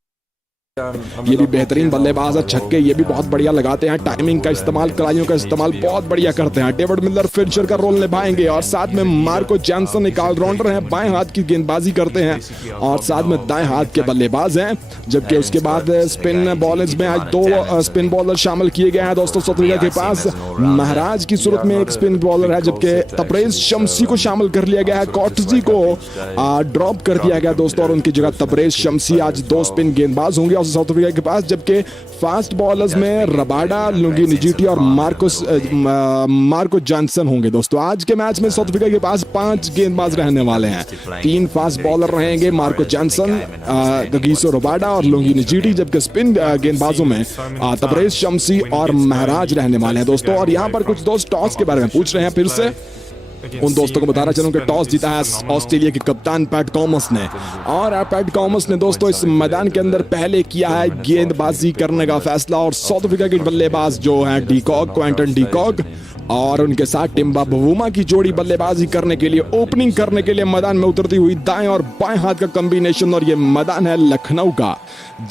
ये भी बेहतरीन बल्लेबाज है, छक्के ये भी बहुत बढ़िया लगाते हैं, टाइमिंग का इस्तेमाल, कलाइयों का इस्तेमाल बहुत बढ़िया करते हैं। डेविड मिलर फिनिशर का रोल निभाएंगे और साथ में मार्को जॉनसन एक ऑलराउंडर हैं, बाएं हाथ की गेंदबाजी करते हैं और साथ में दाएं हाथ के बल्लेबाज हैं। जबकि उसके बाद स्पिन बॉलर्स में आज 2 स्पिन बॉलर शामिल किए गए हैं दोस्तों। साउथ अफ्रीका के पास महाराज की सूरत में एक स्पिन बॉलर है, जबकि तबरेज शमसी को शामिल कर लिया गया है, कॉटजी को ड्रॉप कर दिया गया दोस्तों और उनकी जगह तबरेज शमसी आज 2 स्पिन गेंदबाज होंगे साउथ अफ्रीका के पास। जबकि फास्ट बॉलर्स में रबाडा, लुंगी निजीटी और मार्को जॉनसन होंगे दोस्तों। आज के मैच में साउथ अफ्रीका के पास 5 गेंदबाज रहने वाले हैं, 3 फास्ट बॉलर रहेंगे, मार्को जॉनसन, गगीसो रबाडा और लुंगी निजीटी। जबकि स्पिन गेंदबाजों में तबरेज शमसी और महराज रहने वाले हैं दोस्तों। और यहाँ पर कुछ दोस्त टॉस के बारे में पूछ रहे हैं, फिर से उन दोस्तों को बताना चाहूँ कि टॉस जीता है ऑस्ट्रेलिया के कप्तान पैट कॉमस ने। और पैट कॉमस ने दोस्तों इस मैदान के अंदर पहले किया है गेंदबाजी करने का फैसला और साउथ अफ्रीका के बल्लेबाज जो है डीकॉक, क्विंटन डीकॉक और उनके साथ टिम्बा बवूमा की जोड़ी बल्लेबाजी करने के लिए, ओपनिंग करने के लिए मैदान में उतरती हुई दाएं और बाएं हाथ का कॉम्बिनेशन। और ये मैदान है लखनऊ का,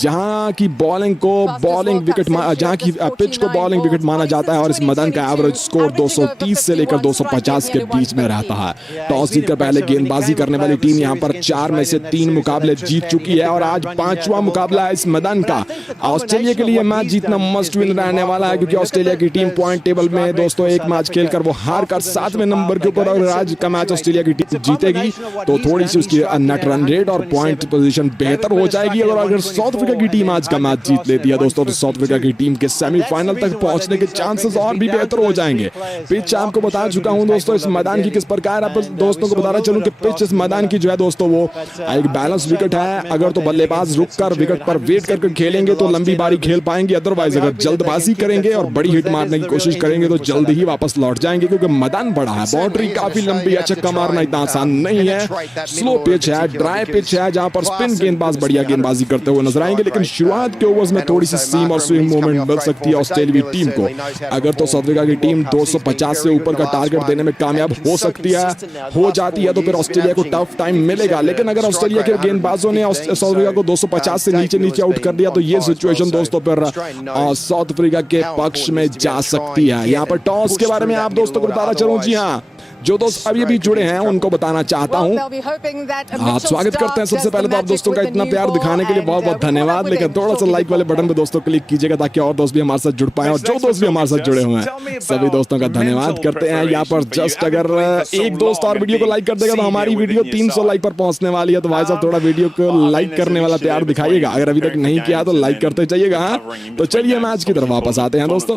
जहां की बॉलिंग को बॉलिंग विकेट, जहां की पिच को बॉलिंग विकेट माना जाता है और इस मैदान का एवरेज स्कोर 230 से लेकर 250 के बीच में रहता है। टॉस जीतकर पहले गेंदबाजी करने वाली टीम यहां पर 4 में से 3 मुकाबले जीत चुकी है और आज 5वां मुकाबला है इस मैदान का। ऑस्ट्रेलिया के लिए मैच जीतना मस्ट विन रहने वाला है, क्योंकि ऑस्ट्रेलिया की टीम पॉइंट टेबल में दोस्तों एक मैच खेलकर वो हार कर 7वें नंबर के ऊपर, और आज का मैच ऑस्ट्रेलिया की टीम जीतेगी तो थोड़ी सी उसकी नेट रन रेट और पॉइंट पोजीशन बेहतर हो जाएगी। अगर साउथ अफ्रीका की टीम आज का मैच जीत लेती है दोस्तों तो साउथ अफ्रीका की टीम के सेमीफाइनल तक पहुंचने के चांसेस और भी बेहतर हो जाएंगे। पिच आपको बता चुका हूं दोस्तों इस मैदान की किस प्रकार, आप दोस्तों को बताना चलूं कि पिच इस मैदान की जो है दोस्तों वो एक बैलेंस विकेट है। अगर तो बल्लेबाज रुककर विकेट पर वेट करके खेलेंगे तो लंबी बारी खेल पाएंगे, अदरवाइज अगर जल्दबाजी करेंगे और बड़ी हिट मारने की कोशिश करेंगे तो जल्द ही वापस लौट जाएंगे, क्योंकि मैदान बड़ा है, बाउंड्री काफी लंबी है, छक्का मारना इतना आसान नहीं है। स्लो पिच है, ड्राई पिच है, जहां पर स्पिन गेंदबाज बढ़िया गेंदबाजी करते हुए नजर आएंगे। लेकिन शुरुआत के ओवर्स में थोड़ी सी सीम और स्विंग मूवमेंट मिल सकती है ऑस्ट्रेलियाई टीम को। अगर तो साउथ अफ्रीका की टीम 250 से ऊपर का टारगेट देने में कामयाब हो सकती है, हो जाती है, तो फिर ऑस्ट्रेलिया को टफ टाइम मिलेगा। लेकिन अगर ऑस्ट्रेलिया के गेंदबाजों ने साउथ अफ्रीका को 250 से नीचे आउट कर दिया तो ये सिचुएशन दोस्तों फिर साउथ अफ्रीका के पक्ष में जा सकती है। यहाँ पर टॉस के बारे में आप दोस्तों को बताना चलूं, जी हाँ, जो दोस्त अभी भी जुड़े हैं उनको बताना चाहता हूं, स्वागत करते हैं। सबसे पहले तो आप दोस्तों का इतना प्यार दिखाने के लिए बहुत बहुत धन्यवाद। लेकिन थोड़ा सा लाइक वाले बटन पे दोस्तों क्लिक कीजिएगा ताकि और दोस्त भी हमारे साथ जुड़ पाए, और जो दोस्त भी हमारे साथ जुड़े हुए हैं सभी दोस्तों का धन्यवाद करते हैं। यहाँ पर जस्ट अगर एक दोस्त और वीडियो को लाइक कर देगा तो हमारी वीडियो 300 लाइक पर पहुंचने वाली है। तो भाई साहब थोड़ा वीडियो को लाइक करने वाला प्यार दिखाइएगा, अगर अभी तक नहीं किया तो लाइक करते जाइएगा। तो चलिए मैच की तरफ वापस आते हैं दोस्तों।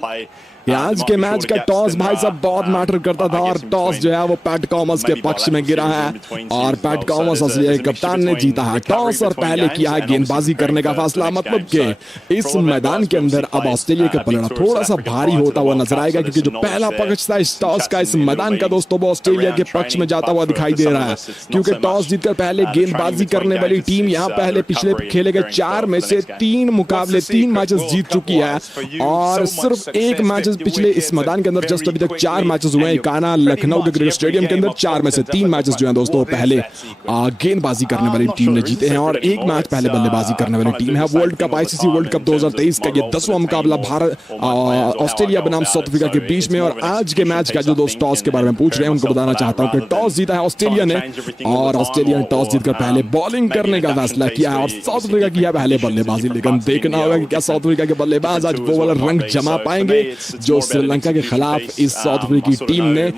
आज के मैच का टॉस भाई साहब बहुत मैटर करता था और टॉस जो है वो पैट कॉमस के पक्ष में गिरा है और पैट कॉमस ऑस्ट्रेलिया के कप्तान ने जीता है टॉस और पहले किया है गेंदबाजी करने का फैसला। मतलब कि इस मैदान के अंदर अब ऑस्ट्रेलिया का पलड़ा थोड़ा सा भारी होता हुआ नजर आएगा, क्योंकि जो पहला पक्ष था इस टॉस का इस मैदान का दोस्तों वो ऑस्ट्रेलिया के पक्ष में जाता हुआ दिखाई दे रहा है, क्योंकि टॉस जीतकर पहले गेंदबाजी करने वाली टीम यहाँ पहले पिछले खेले गए 4 में से 3 मुकाबले 3 मैचेस जीत चुकी है और सिर्फ एक मैच पिछले इस मैदान के अंदर जस्ट अभी तक 4 मैचेस हुए हैं। काना लखनऊ के क्रिकेट स्टेडियम के अंदर 4 में से 3 मैचेस जो हैं दोस्तों पहले गेंदबाजी करने वाली टीम ने जीते हैं और एक मैच पहले बल्लेबाजी करने वाली टीम है। World cup ICC world cup 2023 का ये 10वां मुकाबला भारत ऑस्ट्रेलिया बनाम साउथ अफ्रीका के बीच में। और आज के मैच का जो दोस्त टॉस के बारे में पूछ रहे हैं उनको बताना चाहता हूं कि टॉस जीता है ऑस्ट्रेलिया ने और ऑस्ट्रेलिया ने टॉस जीतकर पहले बॉलिंग करने का फैसला किया है और साउथ अफ्रीका किया पहले बल्लेबाजी। लेकिन देखना होगा कि क्या साउथ अफ्रीका के बल्लेबाज आज वो वाला रंग जमा पाएंगे जो श्रीलंका के खिलाफ इस साउथ अफ्रीकी टीम ने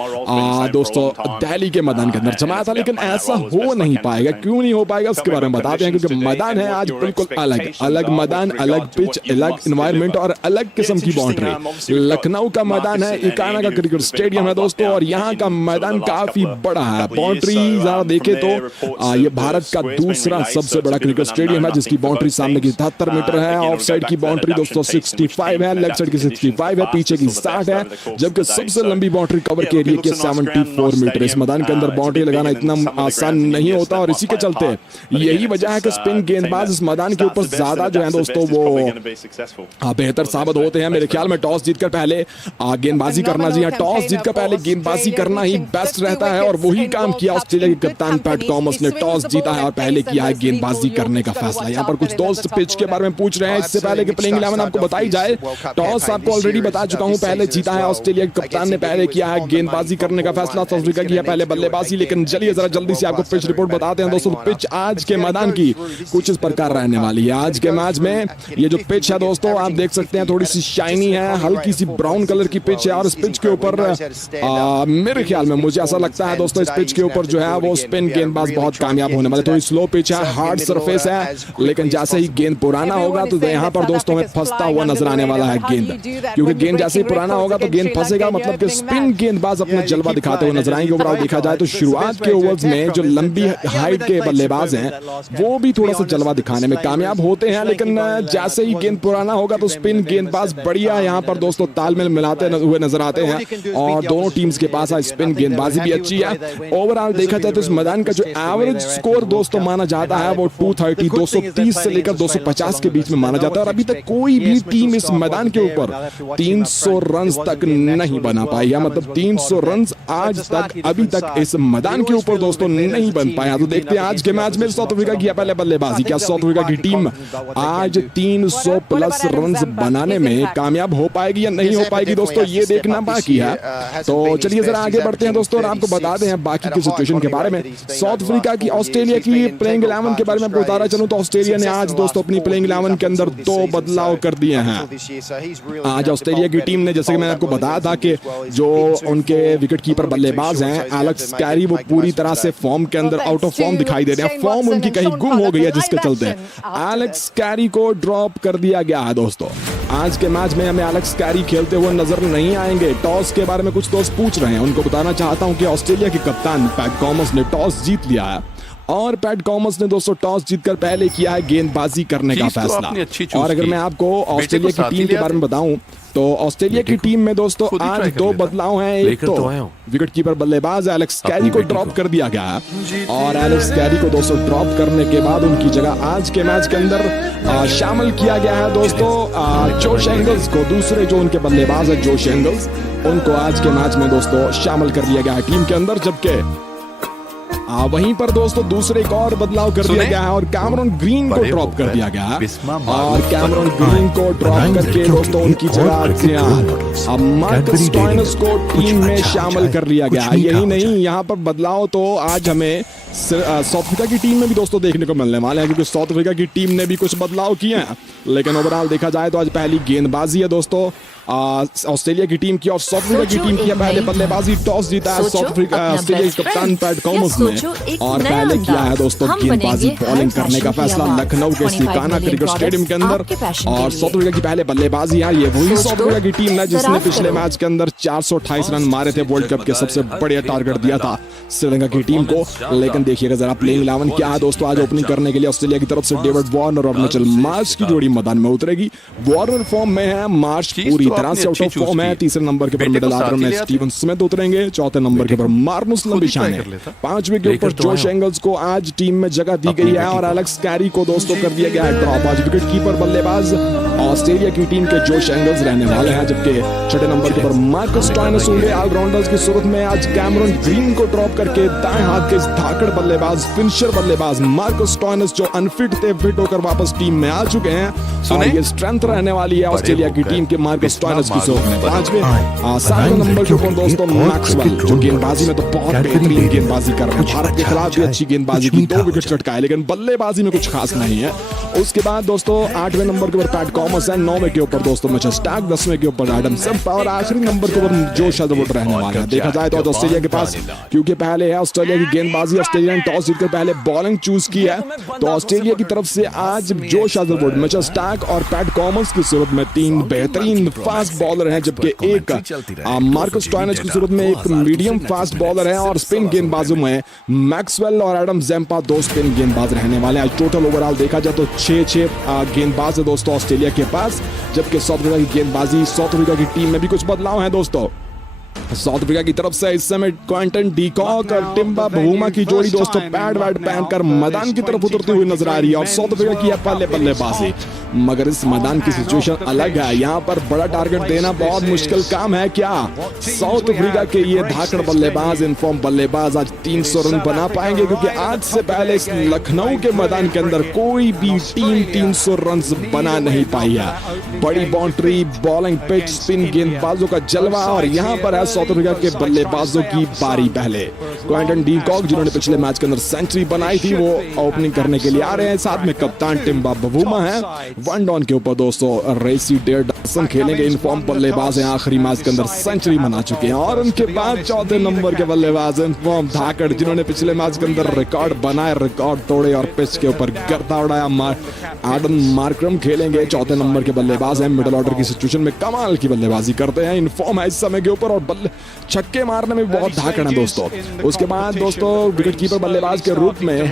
दोस्तों दिल्ली के मैदान के अंदर जमाया था। लेकिन ऐसा हो नहीं पाएगा, क्यों नहीं हो पाएगा उसके बारे में बताते हैं, क्योंकि मैदान है आज बिल्कुल अलग अलग मैदान, अलग पिच, अलग एनवायरनमेंट और अलग किस्म की बाउंड्री। लखनऊ का मैदान है, इकाना का क्रिकेट स्टेडियम है दोस्तों और यहाँ का मैदान काफी बड़ा है। बाउंड्री जरा देखे तो ये भारत का दूसरा सबसे बड़ा क्रिकेट स्टेडियम है जिसकी बाउंड्री सामने की 73 मीटर है, ऑफ साइड की बाउंड्री दोस्तों 65 है, लेग साइड की 65 है, पीछे नीचे की 60 है, जबकि सबसे लंबी बाउंड्री कवर के एरिया की 74 मीटर। इस मैदान के अंदर बाउंड्री लगाना इतना आसान नहीं होता और इसी के चलते यही वजह है कि स्पिन गेंदबाज इस मैदान के ऊपर ज्यादा जो है दोस्तों वो बेहतर साबित होते हैं। मेरे ख्याल में टॉस जीतकर पहले गेंदबाजी करना, जी हाँ, टॉस जीतकर पहले गेंदबाजी करना ही बेस्ट रहता है और वही काम किया ऑस्ट्रेलिया के कप्तान पैट कॉमस ने। टॉस जीता है और पहले किया है गेंदबाजी करने का फैसला। यहाँ पर कुछ दोस्त पिच के बारे में पूछ रहे हैं, इससे पहले कि प्लेइंग 11 आपको बताई जाए। टॉस आपको ऑलरेडी बता चुका हूं, पहले जीता है ऑस्ट्रेलिया के कप्तान ने, पहले किया है गेंदबाजी करने का फैसला। साउथ अफ्रीका की है पहले बल्लेबाजी। लेकिन चलिए जरा जल्दी से आपको पिच रिपोर्ट बताते हैं दोस्तों। पिच आज के मैदान की कुछ इस प्रकार रहने वाली है। आज के मैच में ये जो पिच है दोस्तों, आप देख सकते हैं थोड़ी सी शाइनी है, हल्की सी ब्राउन कलर की पिच है और इस पिच के ऊपर मेरे ख्याल में मुझे ऐसा लगता है दोस्तों, इस पिच के ऊपर जो है वो स्पिन गेंदबाज बहुत कामयाब होने वाले। थोड़ी स्लो पिच है, हार्ड सरफेस है, लेकिन जैसे ही गेंद पुराना होगा तो यहाँ पर दोस्तों में फंसता हुआ नजर आने वाला है गेंद, क्योंकि गेंद जैसे ही पुराना होगा तो गेंद फंसेगा, मतलब कि स्पिन गेंदबाज अपना जलवा दिखाते हुए नजर आएंगे। ओवरऑल देखा जाए तो शुरुआत के ओवर्स में जो लंबी हाइट के बल्लेबाज हैं वो भी थोड़ा सा जलवा दिखाने में कामयाब होते हैं, लेकिन जैसे ही गेंद पुराना होगा तो स्पिन गेंदबाज बढ़िया यहाँ पर दोस्तों तालमेल मिलाते हुए नजर आते हैं और दोनों टीम्स के पास स्पिन गेंदबाजी भी अच्छी है। ओवरऑल देखा जाए तो इस मैदान का जो एवरेज स्कोर दोस्तों माना जाता है वो 230 230 से लेकर 250 के बीच में माना जाता है और अभी तक कोई भी टीम इस मैदान के ऊपर 300 रन तक नहीं बना पाई है। मतलब 300 रन आज तक अभी तक इस मैदान के ऊपर दोस्तों नहीं बन पाया। तो देखते हैं आज के मैच में साउथ अफ्रीका की पहले बल्लेबाजी, क्या साउथ अफ्रीका की टीम आज 300 प्लस रन बनाने में कामयाब हो पाएगी या नहीं हो पाएगी दोस्तों, ये देखना बाकी है। तो चलिए जरा आगे बढ़ते हैं दोस्तों और आपको बता दें बाकी की सिचुएशन के बारे में। साउथ अफ्रीका की ऑस्ट्रेलिया की प्लेइंग 11 के बारे में आपको बताना चलूं तो ऑस्ट्रेलिया ने आज दोस्तों अपनी प्लेइंग 11 के अंदर 2 बदलाव कर दिए हैं। आज ऑस्ट्रेलिया की टीम ने, जैसे कि मैंने आपको बताया था कि जो उनके विकेट कीपर बल्लेबाज हैं एलेक्स कैरी, वो पूरी तरह से फॉर्म के अंदर आउट ऑफ फॉर्म दिखाई दे रहे हैं। फॉर्म उनकी कहीं गुम हो गई है, जिसके चलते एलेक्स कैरी को ड्रॉप कर दिया गया है दोस्तों। आज के मैच में हमें एलेक्स कैरी खेलते हुए नजर नहीं आएंगे। टॉस के बारे में कुछ दोस्त पूछ रहे हैं, उनको बताना चाहता हूं कि ऑस्ट्रेलिया के कप्तान पैट कॉमस ने टॉस जीत लिया है और पैट कॉमस ने दोस्तों टॉस जीतकर पहले किया है गेंदबाजी करने का फैसला। और अगर मैं आपको ऑस्ट्रेलिया की टीम के बारे में बताऊं तो ऑस्ट्रेलिया की टीम में दोस्तों आज 2 बदलाव हैं। एक तो विकेट कीपर बल्लेबाज एलेक्स कैरी को ड्रॉप कर दिया गया है और एलेक्स कैरी को दोस्तों ड्रॉप करने के बाद उनकी जगह आज के मैच के अंदर शामिल किया गया है दोस्तों जोश एंगल्स को। दूसरे जो उनके बल्लेबाज है जोश एंगल्स, उनको आज के मैच में दोस्तों शामिल कर लिया गया है टीम के अंदर। जबकि वहीं पर दोस्तों दूसरे एक और बदलाव कर दिया गया है और कैमरन ग्रीन को ड्रॉप कर दिया गया है और कैमरन ग्रीन को ड्रॉप करके दोस्तों उनकी जगह अब मार्कस स्टॉइनस को टीम में शामिल कर लिया गया है। यही नहीं, यहाँ पर बदलाव तो आज हमें साउथ अफ्रीका की टीम में भी दोस्तों देखने को मिलने वाले हैं, क्योंकि साउथ अफ्रीका की टीम ने भी कुछ बदलाव किए हैं। लेकिन ओवरऑल देखा जाए तो आज पहली गेंदबाजी है दोस्तों ऑस्ट्रेलिया की टीम की और साउथ अफ्रीका की टीम की पहले बल्लेबाजी। टॉस जीता है साउथ अफ्रीका ऑस्ट्रेलिया के कप्तान पैट कॉमस ने और पहले किया है दोस्तों गेंदबाजी बॉलिंग करने का फैसला लखनऊ के सिकाना क्रिकेट स्टेडियम के अंदर। और साउथ अफ्रीका की पहले बल्लेबाजी है, ये वही साउथ अफ्रीका की टीम है जिसने पिछले मैच के अंदर 428 रन मारे थे, वर्ल्ड कप के सबसे बढ़िया टारगेट दिया था श्रीलंका की टीम को। लेकिन देखिएगा जरा प्लेइंग 11 क्या है दोस्तों। आज ओपनिंग करने के लिए ऑस्ट्रेलिया की तरफ से डेविड वार्नर और मिचेल मार्श की जोड़ी मैदान में उतरेगी। वार्नर फॉर्म में है, मार्श पूरी तरह से आउट ऑफ फॉर्म है। तीसरे नंबर के पर मिडिल ऑर्डर में स्टीवन स्मिथ उतरेंगे, चौथे नंबर के पर मार्नुस लंबिशान है, पांचवें के ऊपर जोश एंगल्स को आज टीम में जगह दी गई है और एलेक्स कैरी को दोस्तों कर दिया गया है ड्रॉप। आज विकेट कीपर बल्लेबाज ऑस्ट्रेलिया की टीम के जोश एंगल्स रहने वाले हैं, जबकि छठे नंबर के पर मार्कस स्टॉइनस होंगे। ऑलराउंडर्स की सूरत में आज कैमरन ग्रीन को ड्रॉप करके दाएं हाथ के धाकड़ बल्लेबाज फिनिशर बल्लेबाज मार्कस स्टॉइनस जो अनफिट थे फिट होकर वापस टीम में आ चुके हैं और ये स्ट्रेंथ रहने वाली है ऑस्ट्रेलिया की टीम के मार्कस स्टॉइनस की सूरत में। पांचवें सातवें नंबर के ऊपर दोस्तों मैक्सवेल जो गेंदबाजी में तो बहुत बेहतरीन गेंदबाजी कर रहे हैं, भारत के खिलाफ भी अच्छी गेंदबाजी की, 2 विकेट चटकाए, लेकिन बल्लेबाजी में कुछ खास नहीं है। उसके बाद दोस्तों 8वें नंबर के ऊपर पैट कॉमस है, 9वें के ऊपर दोस्तों मिचेल स्टार्क, 10वें के ऊपर एडम सिम्पा और आखिरी नंबर के ऊपर जोश हेजलवुड रहने वाले हैं। देखा जाए तो ऑस्ट्रेलिया के पास क्योंकि पहले है ऑस्ट्रेलिया की गेंदबाजी, ऑस्ट्रेलिया ने टॉस जीतकर पहले बॉलिंग चूज की है, तो ऑस्ट्रेलिया की तरफ से आज जोश हेजलवुड, मिचेल स्टार्क और पैट कॉमस की सूरत में 3 बेहतरीन फास्ट बॉलर हैं, जबकि एक मार्कस स्टॉइनस की सूरत में एक मीडियम फास्ट बॉलर है और स्पिन गेंदबाजों में मैक्सवेल और एडम जेम्पा 2 स्पिन गेंदबाज रहने वाले हैं। टोटल ओवरऑल देखा जाए तो 6 गेंदबाज है दोस्तों ऑस्ट्रेलिया के पास, जबकि साउथ अफ्रीका की गेंदबाजी, साउथ अफ्रीका की टीम में भी कुछ बदलाव हैं दोस्तों। साउथ अफ्रीका की तरफ से इस समय क्विंटन डी कॉक और टिम्बा बवूमा की जोड़ी दोस्तों पैड वैड पहनकर मैदान की तरफ उतरती हुई नजर आ रही है और साउथ अफ्रीका की है पहले बल्लेबाजी। मगर इस मैदान की सिचुएशन अलग है, यहाँ पर बड़ा टारगेट देना बहुत मुश्किल काम है। क्या साउथ अफ्रीका के ये धाकड़ बल्लेबाज, इनफॉर्म बल्लेबाज आज 300 रन बना पाएंगे? क्योंकि आज से पहले इस लखनऊ के मैदान के अंदर कोई भी टीम 300 रन बना नहीं पाई है। बड़ी बाउंड्री, बॉलिंग पिच, स्पिन गेंदबाजों का जलवा और यहाँ पर है साउथ अफ्रीका के बल्लेबाजों की बारी। पहले क्विंटन डी कॉक जिन्होंने पिछले मैच के अंदर सेंचुरी बनाई थी वो ओपनिंग करने के लिए आ रहे हैं, साथ में कप्तान टिम्बा बवूमा है। वन डाउन के ऊपर दोस्तों रेसी डेरडसन खेलेंगे, इनफॉर्म बल्लेबाज हैं, आखिरी मैच के अंदर सेंचुरी बना चुके हैं। और उनके बाद चौथे नंबर के बल्लेबाज इनफॉर्म धाकड़ जिन्होंने पिछले मैच के अंदर रिकॉर्ड बनाए, रिकॉर्ड तोड़े और पिच के ऊपर गर्दा उड़ाया। आडन मार्क्रम खेलेंगे, चौथे नंबर के बल्लेबाज हैं, मिडिल ऑर्डर की सिचुएशन में कमाल की बल्लेबाजी करते हैं, इनफॉर्म है इस समय के ऊपर और छक्के मारने में बहुत धाकड़ है दोस्तों। उसके बाद दोस्तों विकेट कीपर बल्लेबाज के रूप में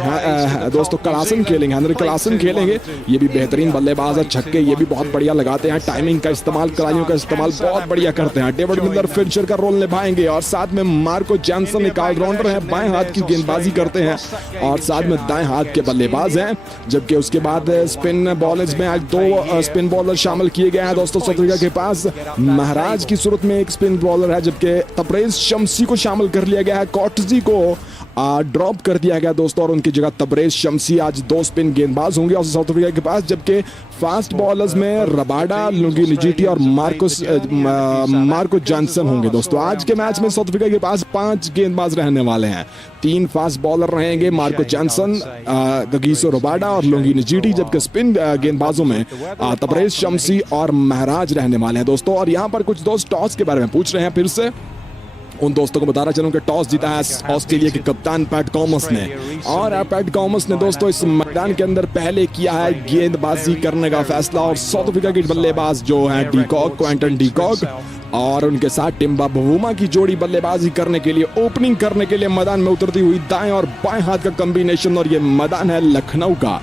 दोस्तों क्लासन खेलेंगे, हेनरी क्लासन खेलेंगे। ये भी बेहतरीन बल्लेबाज है, छक्के ये भी बहुत बढ़िया लगाते हैं, टाइमिंग का इस्तेमाल, कलाइयों का इस्तेमाल बहुत बढ़िया करते हैं। डेविड मिलर फिनिशर का रोल निभाएंगे और साथ में मार्को जॉनसन एक ऑलराउंडर है, बाएं हाथ की गेंदबाजी करते हैं और साथ में दाएं हाथ के बल्लेबाज हैं। जबकि उसके बाद स्पिन बॉलर्स में आज 2 स्पिन बॉलर शामिल किए गए हैं दोस्तों। साउथ अफ्रीका के पास महाराज की सूरत में एक स्पिन बॉलर है, जबकि तबरेज शमसी को शामिल कर लिया गया है, कॉटजी को ड्रॉप कर दिया गया दोस्तों और उनकी जगह तबरेज शमसी। आज 2 स्पिन गेंदबाज होंगे और साउथ अफ्रीका के पास, जबकि फास्ट बॉलर्स में रबाडा, लुंगी निजीटी और मार्को जॉनसन होंगे दोस्तों। आज के मैच में साउथ अफ्रीका के पास 5 गेंदबाज रहने वाले हैं, 3 फास्ट बॉलर रहेंगे, मार्को जॉनसन, गगीसो रबाडा और लुंगी निजीटी, जबकि स्पिन गेंदबाजों में तबरेज शमसी और महराज रहने वाले हैं दोस्तों। और यहाँ पर कुछ दोस्त टॉस के बारे में पूछ रहे हैं, फिर से उन दोस्तों को बताना चलूं कि टॉस जीता है ऑस्ट्रेलिया के कप्तान पैट कॉमस ने और पैट कॉमस ने दोस्तों इस मैदान के अंदर पहले किया है गेंदबाजी करने का फैसला और साउथ अफ्रीका के बल्लेबाज जो है de Kock, Quinton de Kock और उनके साथ टिम्बा बवूमा की जोड़ी बल्लेबाजी करने के लिए, ओपनिंग करने के लिए मैदान में उतरती हुई दाएं और बाएं हाथ का कॉम्बिनेशन। और ये मैदान है लखनऊ का,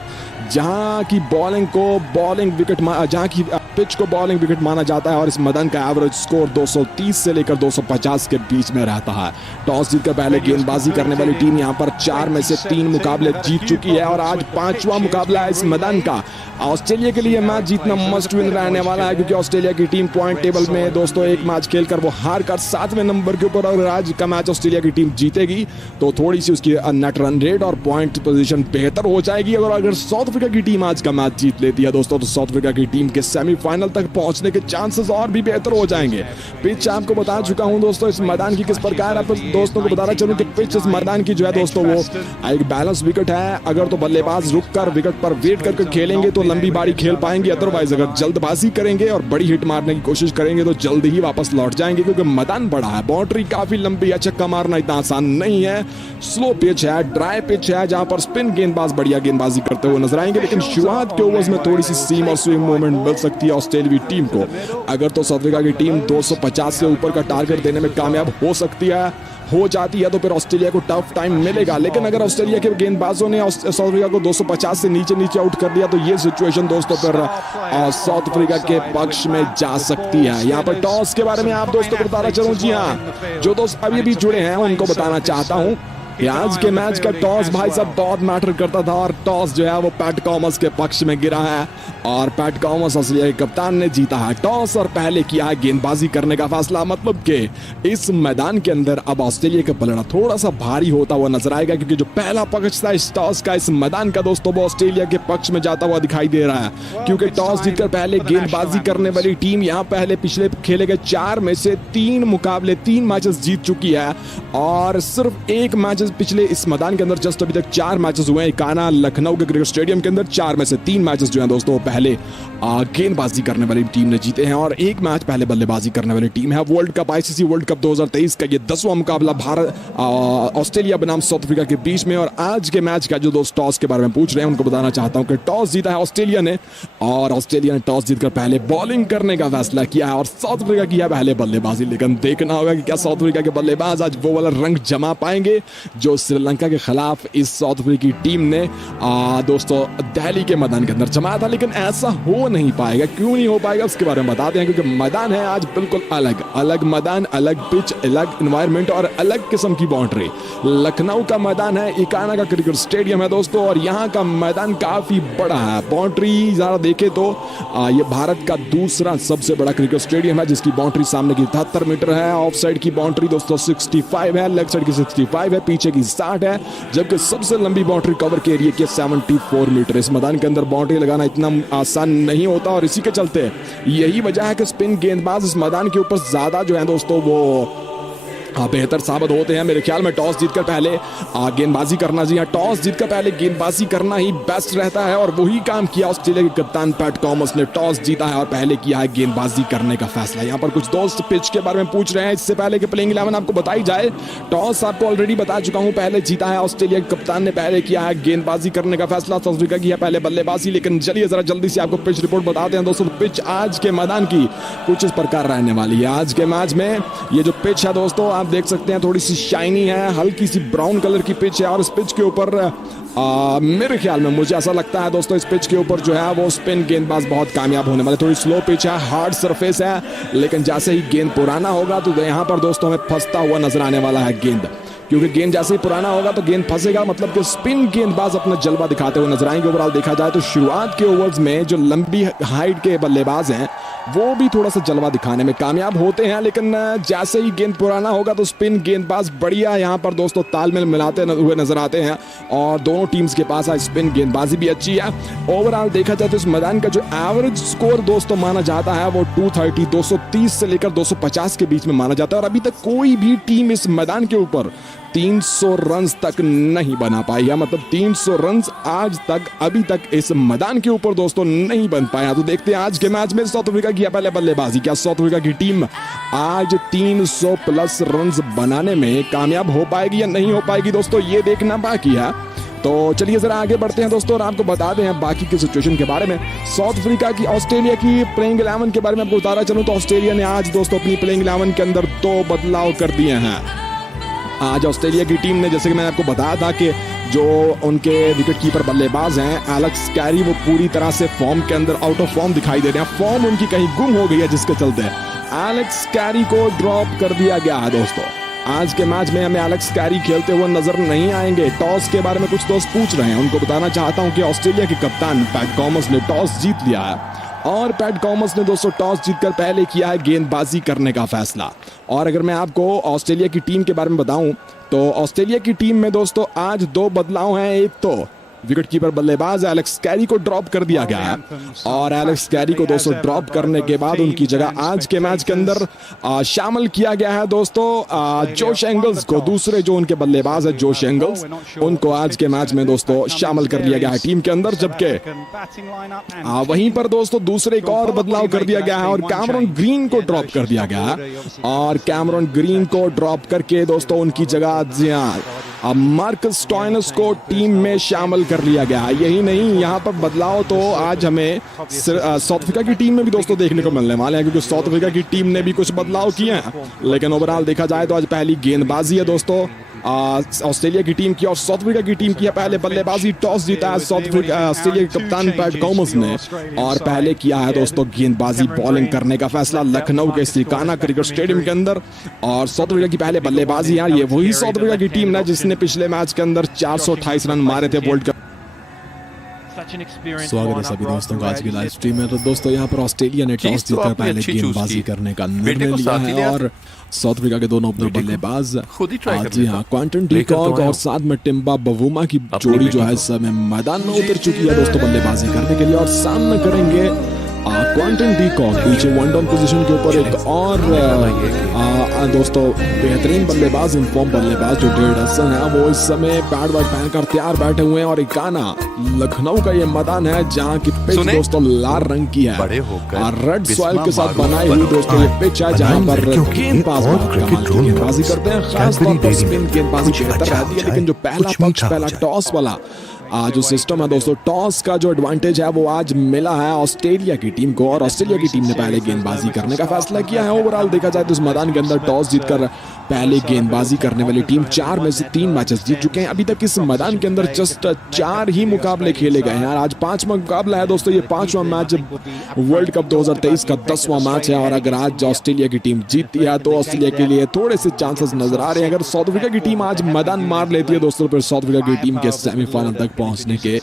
जहां की बॉलिंग को बॉलिंग विकेट, जहां की पिच को बॉलिंग विकेट माना जाता है और इस मैदान का एवरेज स्कोर 230 से लेकर 250 के बीच में रहता है। टॉस जीतकर पहले गेंदबाजी करने वाली टीम यहां पर 4 में से 3 मुकाबले जीत चुकी है और आज 5वां मुकाबला है इस मैदान का। ऑस्ट्रेलिया के लिए मैच जीतना मस्ट विन रहने वाला है, क्योंकि ऑस्ट्रेलिया की टीम पॉइंट टेबल में दोस्तों एक मैच खेलकर वो हार कर 7वें नंबर के ऊपर, और आज का मैच ऑस्ट्रेलिया की टीम जीतेगी तो थोड़ी सी उसकी नेट रन रेट और पॉइंट पोजीशन बेहतर हो जाएगी। अगर साउथ अफ्रीका की टीम आज का मैच जीत लेती है दोस्तों तो साउथ अफ्रीका की टीम के सेमीफाइनल तक पहुंचने के चांसेस और भी बेहतर हो जाएंगे। पिच आपको बता चुका हूं दोस्तों इस मैदान की किस प्रकार है, दोस्तों को बताना चाहूं कि पिच इस मैदान की जो है दोस्तों वो एक बैलेंस विकेट है। अगर तो बल्लेबाज रुककर विकेट पर वेट करके खेलेंगे तो लंबी बारी खेल पाएंगे, अदरवाइज अगर जल्दबाजी करेंगे और बड़ी हिट मारने की कोशिश करेंगे तो जल्द ही वापस लौट जाएंगे, क्योंकि मैदान बड़ा है, बाउंड्री काफी लंबी है, छक्का मारना इतना आसान नहीं है। स्लो पिच है, ड्राई पिच है, जहां पर स्पिन गेंदबाज बढ़िया गेंदबाजी करते हुए नजर आएंगे, लेकिन शुरुआत के ओवर्स में थोड़ी सी सीम और स्विंग मूवमेंट मिल सकती है ऑस्ट्रेलियाई टीम को। अगर तो साउथ अफ्रीका की टीम 250 से ऊपर का टारगेट देने में कामयाब हो सकती है, हो जाती है तो फिर ऑस्ट्रेलिया को टफ टाइम मिलेगा। लेकिन अगर ऑस्ट्रेलिया के गेंदबाजों ने साउथ अफ्रीका को 250 से नीचे आउट कर दिया तो ये सिचुएशन दोस्तों फिर साउथ अफ्रीका के पक्ष में जा सकती है। यहाँ पर टॉस के बारे में आप दोस्तों को बताना चाहूँ, जी हाँ, जो दोस्त अभी भी जुड़े हैं उनको बताना चाहता हूँ कि आज के मैच का टॉस भाई साहब बहुत मैटर करता था और टॉस जो है वो पैट कॉमस के पक्ष में गिरा है और पैट कॉमस ऑस्ट्रेलिया के कप्तान ने जीता है टॉस और पहले किया है गेंदबाजी करने का फैसला। मतलब कि इस मैदान के अंदर अब ऑस्ट्रेलिया का पलड़ा थोड़ा सा भारी होता हुआ नजर आएगा, क्योंकि जो पहला पक्ष था इस टॉस का, इस मैदान का दोस्तों, वो ऑस्ट्रेलिया के पक्ष में जाता हुआ दिखाई दे रहा है, क्योंकि टॉस जीतकर पहले गेंदबाजी करने वाली टीम यहाँ पहले पिछले खेले गए 4 में से 3 मुकाबले 3 मैचेस जीत चुकी है और सिर्फ 1 मैच पिछले इस मैदान के अंदर जस्ट अभी तक 4 मैचेस हुए हैं काना लखनऊ के क्रिकेट स्टेडियम के अंदर। 4 में से 3 मैचेस जो हैं दोस्तों पहले गेंदबाजी करने वाली टीम ने जीते हैं और 1 मैच पहले बल्लेबाजी करने वाली टीम है। World cup, ICC world cup 2023 का ये 10वां मुकाबला भारत ऑस्ट्रेलिया बनाम साउथ अफ्रीका के बीच में। और आज के मैच का जो दोस्त टॉस के बारे में पूछ रहे हैं उनको बताना चाहता हूं कि टॉस जीता है ऑस्ट्रेलिया ने और ऑस्ट्रेलिया ने टॉस जीतकर पहले बॉलिंग करने का फैसला किया है और साउथ अफ्रीका की है पहले बल्लेबाजी। लेकिन देखना होगा कि क्या साउथ अफ्रीका के बल्लेबाज आज वो वाला रंग जमा पाएंगे जो श्रीलंका के खिलाफ इस साउथ अफ्रीका की टीम ने दोस्तों दिल्ली के मैदान के अंदर जमाया था, लेकिन ऐसा हो नहीं पाएगा। क्यों नहीं हो पाएगा उसके बारे में बताते हैं, क्योंकि मैदान है आज बिल्कुल अलग अलग मैदान, अलग पिच, अलग इन्वायरमेंट और अलग किस्म की बाउंड्री। लखनऊ का मैदान है, इकाना का क्रिकेट स्टेडियम है दोस्तों, और यहाँ का मैदान काफी बड़ा है। बाउंड्री जरा देखे तो ये भारत का दूसरा सबसे बड़ा क्रिकेट स्टेडियम है, जिसकी बाउंड्री सामने की 73 मीटर है, ऑफ साइड की बाउंड्री दोस्तों 65 है, लेग साइड की 65 है, पीछे की 60 है, जबकि सबसे लंबी बाउंड्री कवर के एरिया की 74 मीटर। इस मैदान के अंदर बाउंड्री लगाना इतना आसान नहीं होता, और इसी के चलते यही वजह है कि स्पिन गेंदबाज इस मैदान के ऊपर ज्यादा जो है दोस्तों वो बेहतर साबित होते हैं। मेरे ख्याल में टॉस जीतकर पहले गेंदबाजी करना, जी हाँ, टॉस जीतकर पहले गेंदबाजी करना ही बेस्ट रहता है, और वही काम किया ऑस्ट्रेलिया के कप्तान पैट कॉमस ने। टॉस जीता है और पहले किया है गेंदबाजी करने का फैसला। यहाँ पर कुछ दोस्त पिच के बारे में पूछ रहे हैं, इससे पहले कि प्लेइंग 11 आपको बताई जाए। टॉस आपको ऑलरेडी बता चुका हूँ, पहले जीता है ऑस्ट्रेलिया के कप्तान ने, पहले किया है गेंदबाजी करने का फैसला। साउथ अफ्रीका की है पहले बल्लेबाजी। लेकिन चलिए जरा जल्दी से आपको पिच रिपोर्ट बताते हैं दोस्तों। पिच आज के मैदान की कुछ इस प्रकार रहने वाली है। आज के मैच में ये जो पिच है दोस्तों, आप देख सकते हैं थोड़ी सी शाइनी है, हल्की सी ब्राउन कलर की पिच है, और इस पिच के ऊपर मेरे ख्याल में मुझे ऐसा लगता है दोस्तों, इस पिच के ऊपर जो है वो स्पिन गेंदबाज बहुत कामयाब होने वाले। थोड़ी स्लो पिच है, हार्ड सरफेस है, लेकिन जैसे ही गेंद पुराना होगा तो यहाँ पर दोस्तों हमें फंसता हुआ नजर आने वाला है गेंद, क्योंकि गेंद जैसे ही पुराना होगा तो गेंद फंसेगा, मतलब कि स्पिन गेंदबाज अपना जलवा दिखाते हुए नजर आएंगे। ओवरऑल देखा जाए तो शुरुआत के ओवर्स में जो लंबी हाइट के बल्लेबाज हैं वो भी थोड़ा सा जलवा दिखाने में कामयाब होते हैं, लेकिन जैसे ही गेंद पुराना होगा तो स्पिन गेंदबाज बढ़िया यहाँ पर दोस्तों तालमेल मिलाते हुए नजर आते हैं, और दोनों टीम्स के पास आज स्पिन गेंदबाजी भी अच्छी है। ओवरऑल देखा जाए तो इस मैदान का जो एवरेज स्कोर दोस्तों माना जाता है वो 230 230 से लेकर 250 के बीच में माना जाता है, और अभी तक कोई भी टीम इस मैदान के ऊपर 300 रन तक नहीं बना पाई है। मतलब 300 रन आज तक अभी तक इस मैदान के ऊपर दोस्तों नहीं बन पाया। तो देखते हैं आज के मैच में साउथ अफ्रीका की पहले बल्लेबाजी, क्या साउथ अफ्रीका की टीम आज 300 प्लस रन बनाने में कामयाब हो पाएगी या नहीं हो पाएगी दोस्तों, ये देखना बाकी है। तो चलिए जरा आगे बढ़ते हैं दोस्तों, और आपको बता दें बाकी की सिचुएशन के बारे में। साउथ अफ्रीका की ऑस्ट्रेलिया की प्लेइंग 11 के बारे में आपको बताना चलूं तो ऑस्ट्रेलिया ने आज दोस्तों अपनी प्लेइंग 11 के अंदर 2 बदलाव कर दिए हैं। आज ऑस्ट्रेलिया की टीम ने, जैसे कि मैंने आपको बताया था कि जो उनके विकेट कीपर बल्लेबाज हैं एलेक्स कैरी, वो पूरी तरह से फॉर्म के अंदर आउट ऑफ फॉर्म दिखाई दे रहे हैं, फॉर्म उनकी कहीं गुम हो गई है, जिसके चलते एलेक्स कैरी को ड्रॉप कर दिया गया है दोस्तों। आज के मैच में हमें एलेक्स कैरी खेलते हुए नजर नहीं आएंगे। टॉस के बारे में कुछ दोस्त पूछ रहे हैं, उनको बताना चाहता हूं कि ऑस्ट्रेलिया के कप्तान पैट कॉमस ने टॉस जीत लिया है, और पैट कॉमस ने दोस्तों टॉस जीतकर पहले किया है गेंदबाजी करने का फैसला। और अगर मैं आपको ऑस्ट्रेलिया की टीम के बारे में बताऊं तो ऑस्ट्रेलिया की टीम में दोस्तों आज 2 बदलाव हैं। एक तो विकेट कीपर बल्लेबाज एलेक्स कैरी को ड्रॉप कर दिया गया है, और एलेक्स कैरी को दोस्तों ड्रॉप करने के बाद उनकी जगह आज के मैच के अंदर शामिल किया गया है दोस्तों जोश एंगल्स को। दूसरे जो उनके बल्लेबाज है जोश एंगल्स, उनको आज के मैच में दोस्तों शामिल कर लिया गया है टीम के अंदर। जबकि वहीं पर दोस्तों दूसरे एक और बदलाव कर दिया गया है, और कैमरन ग्रीन को ड्रॉप कर दिया गया है, और कैमरन ग्रीन को ड्रॉप करके दोस्तों उनकी जगह मार्कस स्टॉइनस को टीम में शामिल कर लिया गया है। यही नहीं, यहाँ पर बदलाव तो आज हमें साउथ अफ्रीका की टीम में भी दोस्तों देखने को मिलने वाले हैं, क्योंकि साउथ अफ्रीका की टीम ने भी कुछ बदलाव किए हैं। लेकिन ओवरऑल देखा जाए तो आज पहली गेंदबाजी है दोस्तों ऑस्ट्रेलिया की टीम की, और साउथ अफ्रीका की टीम की है पहले बल्लेबाजी। टॉस जीता है साउथ अफ्रीका ऑस्ट्रेलिया के कप्तान पैट कॉमस ने, और पहले किया है दोस्तों गेंदबाजी बॉलिंग करने का फैसला लखनऊ के इकाना क्रिकेट स्टेडियम के अंदर। और साउथ अफ्रीका की पहले बल्लेबाजी, यार ये वही साउथ अफ्रीका की टीम है जिसने पिछले मैच के अंदर 428 रन मारे थे वर्ल्ड कप। स्वागत है सभी दोस्तों का आज की लाइव स्ट्रीम में। तो दोस्तों यहाँ पर ऑस्ट्रेलिया ने टॉस जीतकर पहले गेंदबाजी करने का निर्णय लिया है, और साउथ अफ्रीका के दोनों अपने बल्लेबाज जी हाँ क्वांटन डी कॉक और साथ में टिम्बा बवुमा की जोड़ी जो है इस समय मैदान में उतर चुकी है दोस्तों बल्लेबाजी करने के लिए, और सामने करेंगे क्वांटन डी कॉक। पीछे 1 डाउन पोजीशन के ऊपर एक और दोस्तों बेहतरीन बल्लेबाज, इनफॉर्म बल्लेबाज जो डेविड हसन है, वो इस समय पैड वैड पहनकर तैयार बैठे हुए हैं। और इकाना लखनऊ का ये मैदान है जहाँ की पिच दोस्तों लाल रंग की है, और रेड सॉइल के साथ बनाई हुई दोस्तों ये पिच है जहाँ पर गेंदबाज गेंदबाजी करते हैं। खास तौर पर स्पिन गेंदबाजी बेहतर रहती है, लेकिन जो पहला पक्ष, पहला टॉस वाला जो सिस्टम है दोस्तों, टॉस का जो एडवांटेज है वो आज मिला है ऑस्ट्रेलिया की टीम को, और ऑस्ट्रेलिया की टीम ने पहले गेंदबाजी करने का फैसला किया है। ओवरऑल देखा जाए तो इस मैदान के अंदर टॉस जीतकर पहले गेंदबाजी करने वाली टीम 4 में से 3 मैचेस जीत चुके हैं। अभी तक इस मैदान के अंदर जस्ट 4 ही मुकाबले खेले गए हैं। आज 5वां मुकाबला है दोस्तों, ये 5वां मैच वर्ल्ड कप 2023 का 10वां मैच है। और अगर आज ऑस्ट्रेलिया की टीम जीतती है तो ऑस्ट्रेलिया के लिए थोड़े से चांसेस नजर आ रहे हैं। अगर साउथ अफ्रीका की टीम आज मैदान मार लेती है दोस्तों, फिर साउथ अफ्रीका की टीम के सेमीफाइनल तक पहुंचने के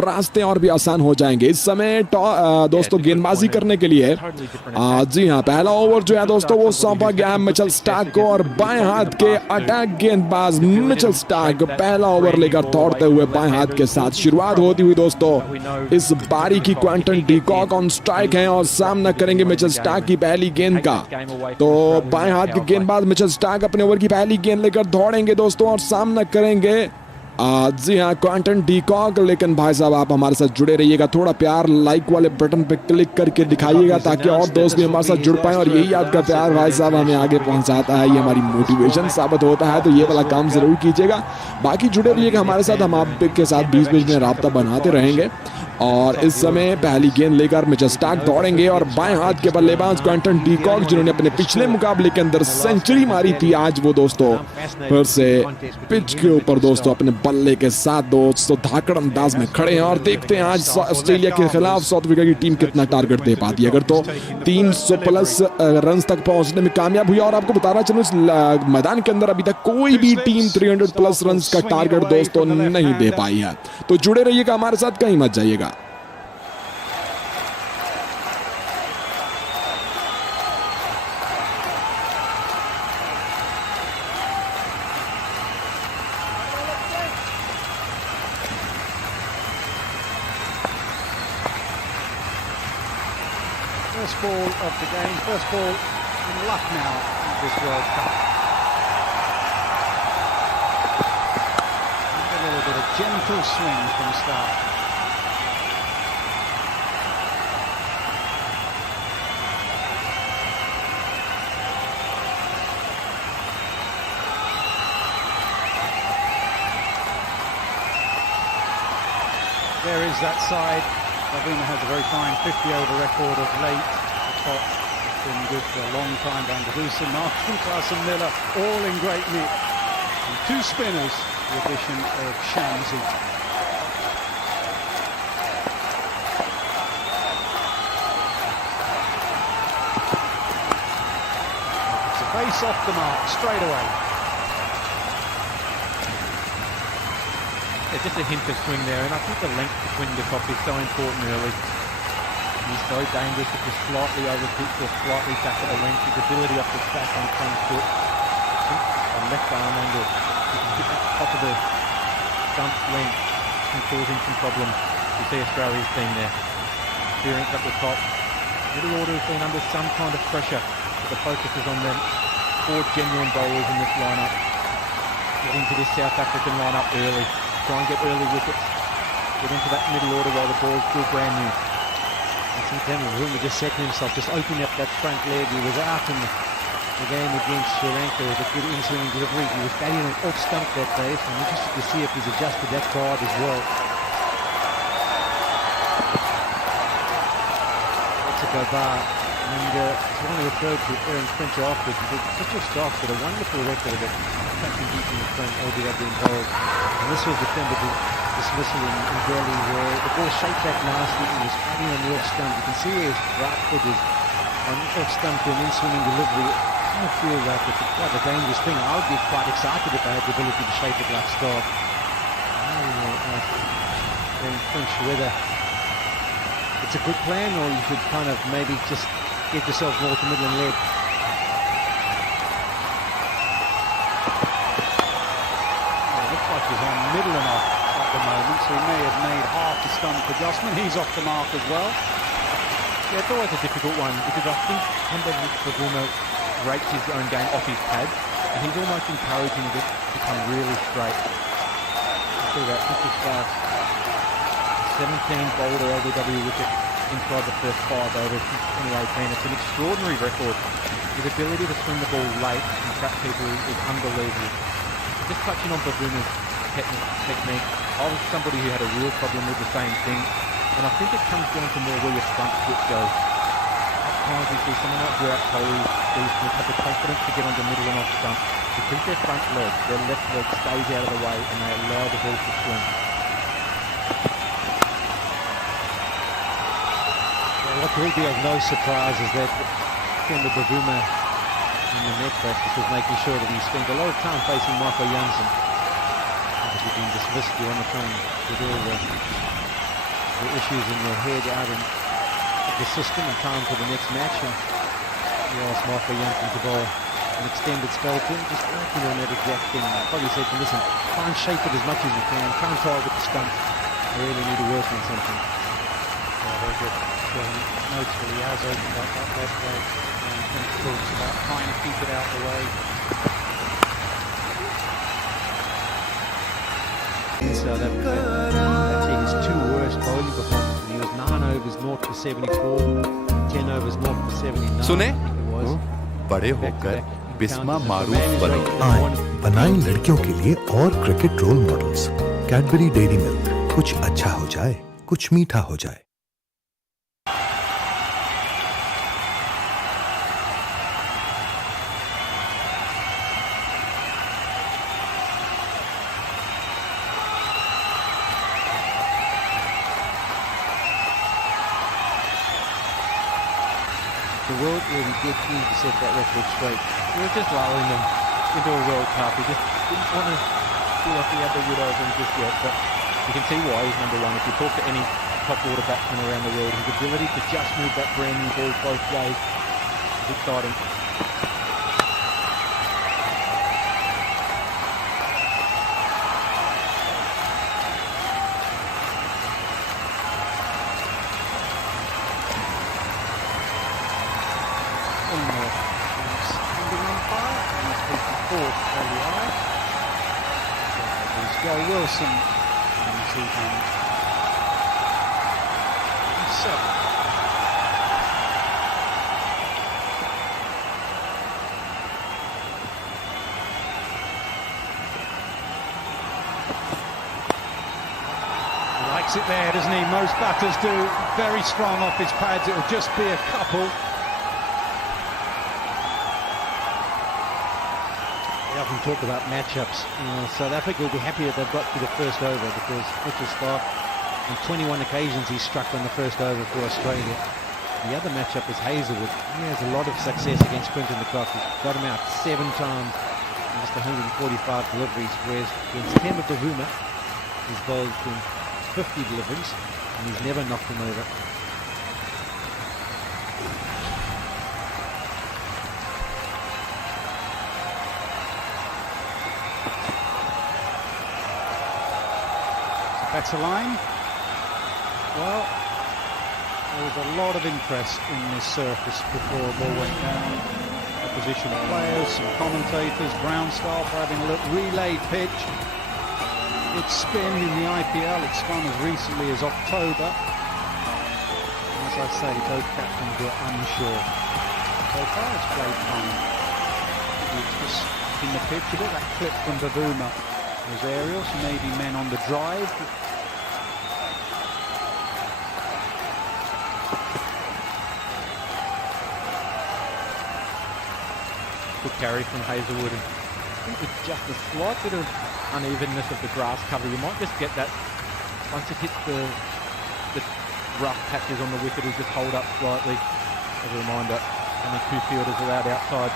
रास्ते और भी आसान हो जाएंगे। इस समय दोस्तों गेंदबाजी करने के लिए जी हाँ, पहला ओवर जो है दोस्तों वो सौंपा गया है मिचेल स्टार्क को। और बाएं हाथ के अटैक गेंदबाज मिचेल स्टार्क पहला ओवर लेकर दौड़ते हुए बाएं हाथ के साथ शुरुआत होती हुई दोस्तों इस बारी की क्विंटन डीकॉक ऑन स्ट्राइक है और सामना करेंगे मिचेल स्टार्क की पहली गेंद का। तो बाएं हाथ के गेंदबाज मिचेल स्टार्क अपने ओवर की पहली गेंद लेकर दौड़ेंगे दोस्तों और सामना करेंगे जी हाँ क्विंटन डीकॉक। लेकिन भाई साहब आप हमारे साथ जुड़े रहिएगा, थोड़ा प्यार लाइक वाले बटन पे क्लिक करके दिखाइएगा ताकि और दोस्त भी हमारे साथ जुड़ पाए। और यही आपका प्यार भाई साहब हमें आगे पहुंचाता है, ये हमारी मोटिवेशन साबित होता है। तो ये वाला काम जरूर कीजिएगा, बाकी जुड़े रहिएगा हमारे साथ, हम आपके साथ बीच-बीच में राब्ता बनाते रहेंगे। और इस समय पहली गेंद लेकर मिचेल स्टार्क दौड़ेंगे और बाएं हाथ के बल्लेबाज क्विंटन डीकॉक जिन्होंने अपने पिछले मुकाबले के अंदर सेंचुरी मारी थी, आज वो दोस्तों फिर से पिच के ऊपर दोस्तों अपने बल्ले के साथ दोस्तों धाकड़ अंदाज में खड़े हैं। और देखते हैं आज ऑस्ट्रेलिया के खिलाफ साउथ अफ्रीका की टीम कितना टारगेट दे पाती है। अगर तो 300 प्लस रन तक पहुंचने में कामयाब हुई। और आपको बताना चलूं इस मैदान के अंदर अभी तक कोई भी टीम 300 प्लस रन का टारगेट दोस्तों नहीं दे पाई है। तो जुड़े रहिएगा हमारे साथ, कहीं मत जाइएगा। First ball of the game, first ball in Lucknow in this World Cup. And a little bit of gentle swing from start. There is that side. Ravina has a very fine 50-over record of late. The top been good for a long time. Van der Dusen, Martin, Carson Miller, all in great nick. And 2 spinners, the addition of Shamsi. It's a base off the mark, straight away. Just a hint of swing there, and I think the length between the top is so important early. He's so dangerous if you're slightly over pitch or slightly back at the length. His ability off the back on front foot, on left arm angle, he can hit that top of the stump length and cause him some problems. You see Australia's team there, experience up the top. Middle order has been under some kind of pressure, but the focus is on them. 4 genuine bowlers in this lineup. Get into this South African lineup early. Try and get early wickets, get into that middle order while the ball's still brand new. I think then Ruma just said to himself, just opening up that front leg. He was out in the game against Sri Lanka with a good in-swing delivery. He was batting an off stump that day, so I'm interested to see if he's adjusted that guard as well. That's a go bar. And it's one I referred to Aaron Finch afterwards. He did such a start with a wonderful record of catching deep in the front, LBW being bowled. And this was the dismissal in Delhi where the ball shaped back nicely. He was batting on the off stump. You can see his right foot is on the off stump to an in-swinging delivery. I don't feel that it's quite a dangerous thing. I would be quite excited if I had the ability to shape it like Stark. I don't know, Aaron Finch, whether it's a good plan or you should kind of maybe just get yourself more to middle and leg. Looks like he's on middle and off at the moment, so he may have made half the stump adjustment. He's off the mark as well. Yeah, it's always a difficult one because I think Pavuma rates his own game off his pad and he's almost encouraging it to come really straight. You see that, this is 17 bowled LBW wicket inside the first 5 overs since 2018. It's an extraordinary record. His ability to swing the ball late and trap people is unbelievable. Just touching on Babuna's technique, I was somebody who had a real problem with the same thing, and I think it comes down to more where your front foot goes. At times you see someone like Virat Kohli, these have the confidence to get on the middle and off stump, Because their front leg, their left leg stays out of the way and they allow the ball to swing. Well, what will be of no surprise is that Kemba Bavuma in the net practice was making sure that he spent a lot of time facing Michael Janssen. As you've been dismissed, you're on the phone with all the issues in your head out in the system and time for the next match. And you asked Michael Janssen to bowl an extended spell to him, just working on that exact thing. I probably said to him, listen, try and shape it as much as you can, try and target the stump. I really need to work on something. Yeah, very good. Notably, he has opened up that left leg and talks about trying to keep it out of the way. In South Africa, actually his two worst bowling performances. He was 9 overs 0 for 74, 10 overs 0 for 79. सुने? I think it was. बड़े होकर बिस्मा मारूफ Man is बनो rated आए one- बनाएं लड़कियों के लिए और cricket role models. Cadbury Dairy Milk, कुछ अच्छा हो जाए, कुछ मीठा हो जाए। The world really did keen to set that record straight. We were just lulling them into a World Cup. He just didn't want to feel like he had the wood over him just yet. But you can see why he's number one. If you talk to any top order batsman around the world, his ability to just move that brand new ball both ways is exciting. Joe Wilson and seven. He likes it there, doesn't he? Most batters do. Very strong off his pads. It'll just be a couple. We often talk about matchups. South Africa will be happy that they've got to the first over because Mitchell Starc, on 21 occasions he's struck on the first over for Australia. The other matchup is Hazelwood. He has a lot of success against Quinton de Kock. He's got him out 7 times in just 145 deliveries, whereas against Kemba Bavuma, he's bowled in 50 deliveries and he's never knocked him over. Better line. Well, there was a lot of interest in this surface before the ball went down. Opposition players, some commentators, Brown staff are having a look. Relay pitch. It's spin in the IPL. It's spun as recently as October. As I say, both captains were unsure. So far, it's played fine. It's just in the pitch a bit. That clip from Bavuma was aerial, so maybe men on the drive. Good carry from Hazelwood. I think with just a slight bit of unevenness of the grass cover, you might just get that once it hits the rough patches on the wicket, it'll just hold up slightly. As a reminder, only 2 fielders allowed outside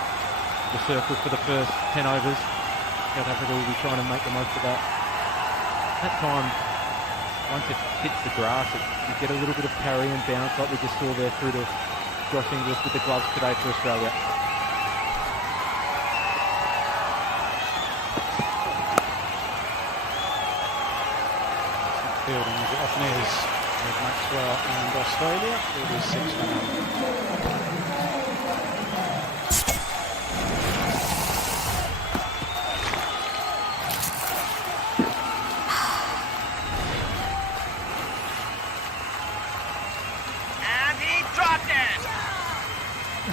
the circle for the first 10 overs. South Africa will be trying to make the most of that. That time, once it hits the grass, you get a little bit of carry and bounce like we just saw there through to Josh Inglis with the gloves today for Australia. Fielding as it often is with Maxwell and Australia. It is 6 for none.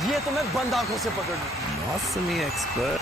ये तो मैं बंद आंखों से पकड़ लूं। मौसमी expert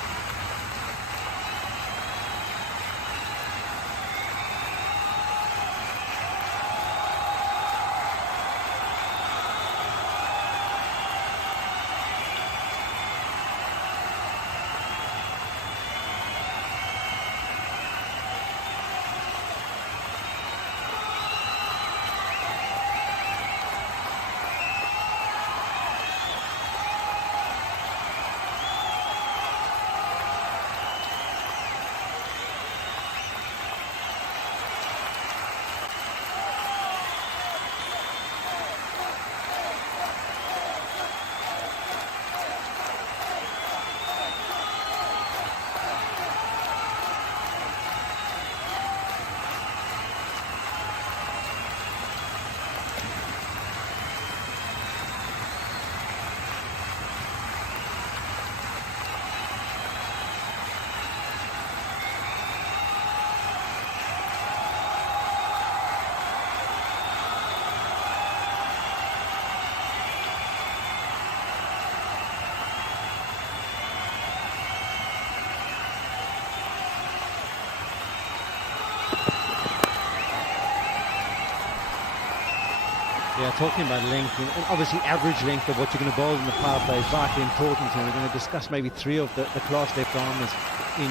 Yeah, talking about length, and obviously average length of what you're going to bowl in the power play is vitally important, and we're going to discuss maybe three of the class left armers in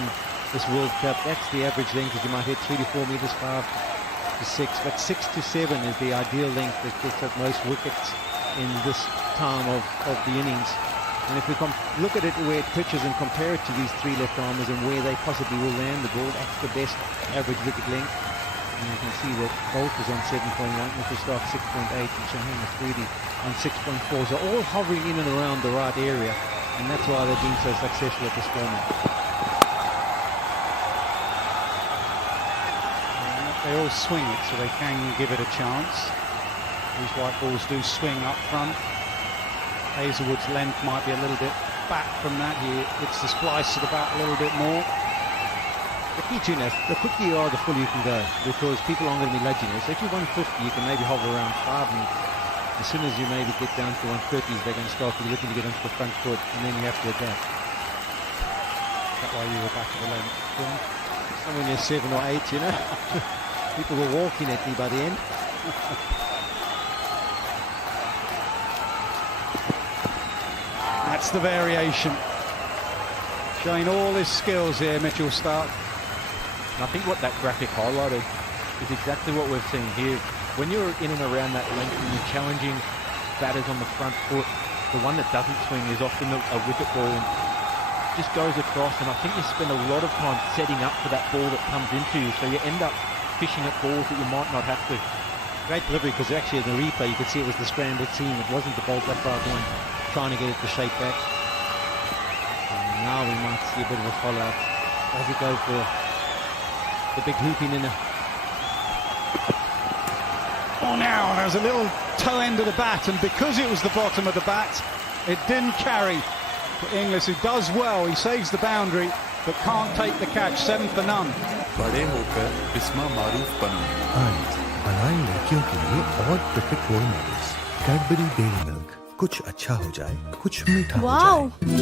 this World Cup. That's the average length that you might hit 3 to 4 meters, 5 to 6, but 6 to 7 is the ideal length that gets at most wickets in this time of the innings. And if we look at it where it pitches and compare it to these three left armers and where they possibly will land the ball, that's the best average wicket length. And you can see that Bolt is on 7.1, Mitchell Starc 6.8, and Shaheen Afridi on 6.4. So all hovering in and around the right area, and that's why they've been so successful at this format. They all swing it, so they can give it a chance. These white balls do swing up front. Hazelwood's length might be a little bit back from that. He hits the splice to the bat a little bit more. The key tune is, the quicker you are, the fuller you can go, because people aren't going to be nudging you. So if you're 150, you can maybe hover around 5 meters. As soon as you maybe get down to 130s, they're going to start looking to get onto the front foot, and then you have to adapt. That's why you were back of the length. Somewhere near 7 or 8, you know. People were walking at me by the end. That's the variation. Showing all his skills here, Mitchell Starc. And I think what that graphic highlighted is exactly what we've seen here. When you're in and around that length and you're challenging batters on the front foot, the one that doesn't swing is often a wicket ball and just goes across, and I think you spend a lot of time setting up for that ball that comes into you, so you end up fishing at balls that you might not have to. Great delivery, because actually in the replay you could see it was the scrambled seam, it wasn't the bolt that far going, trying to get it to shape back. And now we might see a bit of a follow-up. Does he go for the big looping in there? Oh, now there's a little toe end of the bat, and because it was the bottom of the bat, it didn't carry to Inglis, who does well. He saves the boundary, but can't take the catch. 7 for none. बड़े होकर बिस्मा मारूफ बनूंगी। आज बनाए लड़कियों के लिए और cricket role models. Cadbury Dairy Milk, कुछ अच्छा हो जाए, कुछ मीठा हो जाए।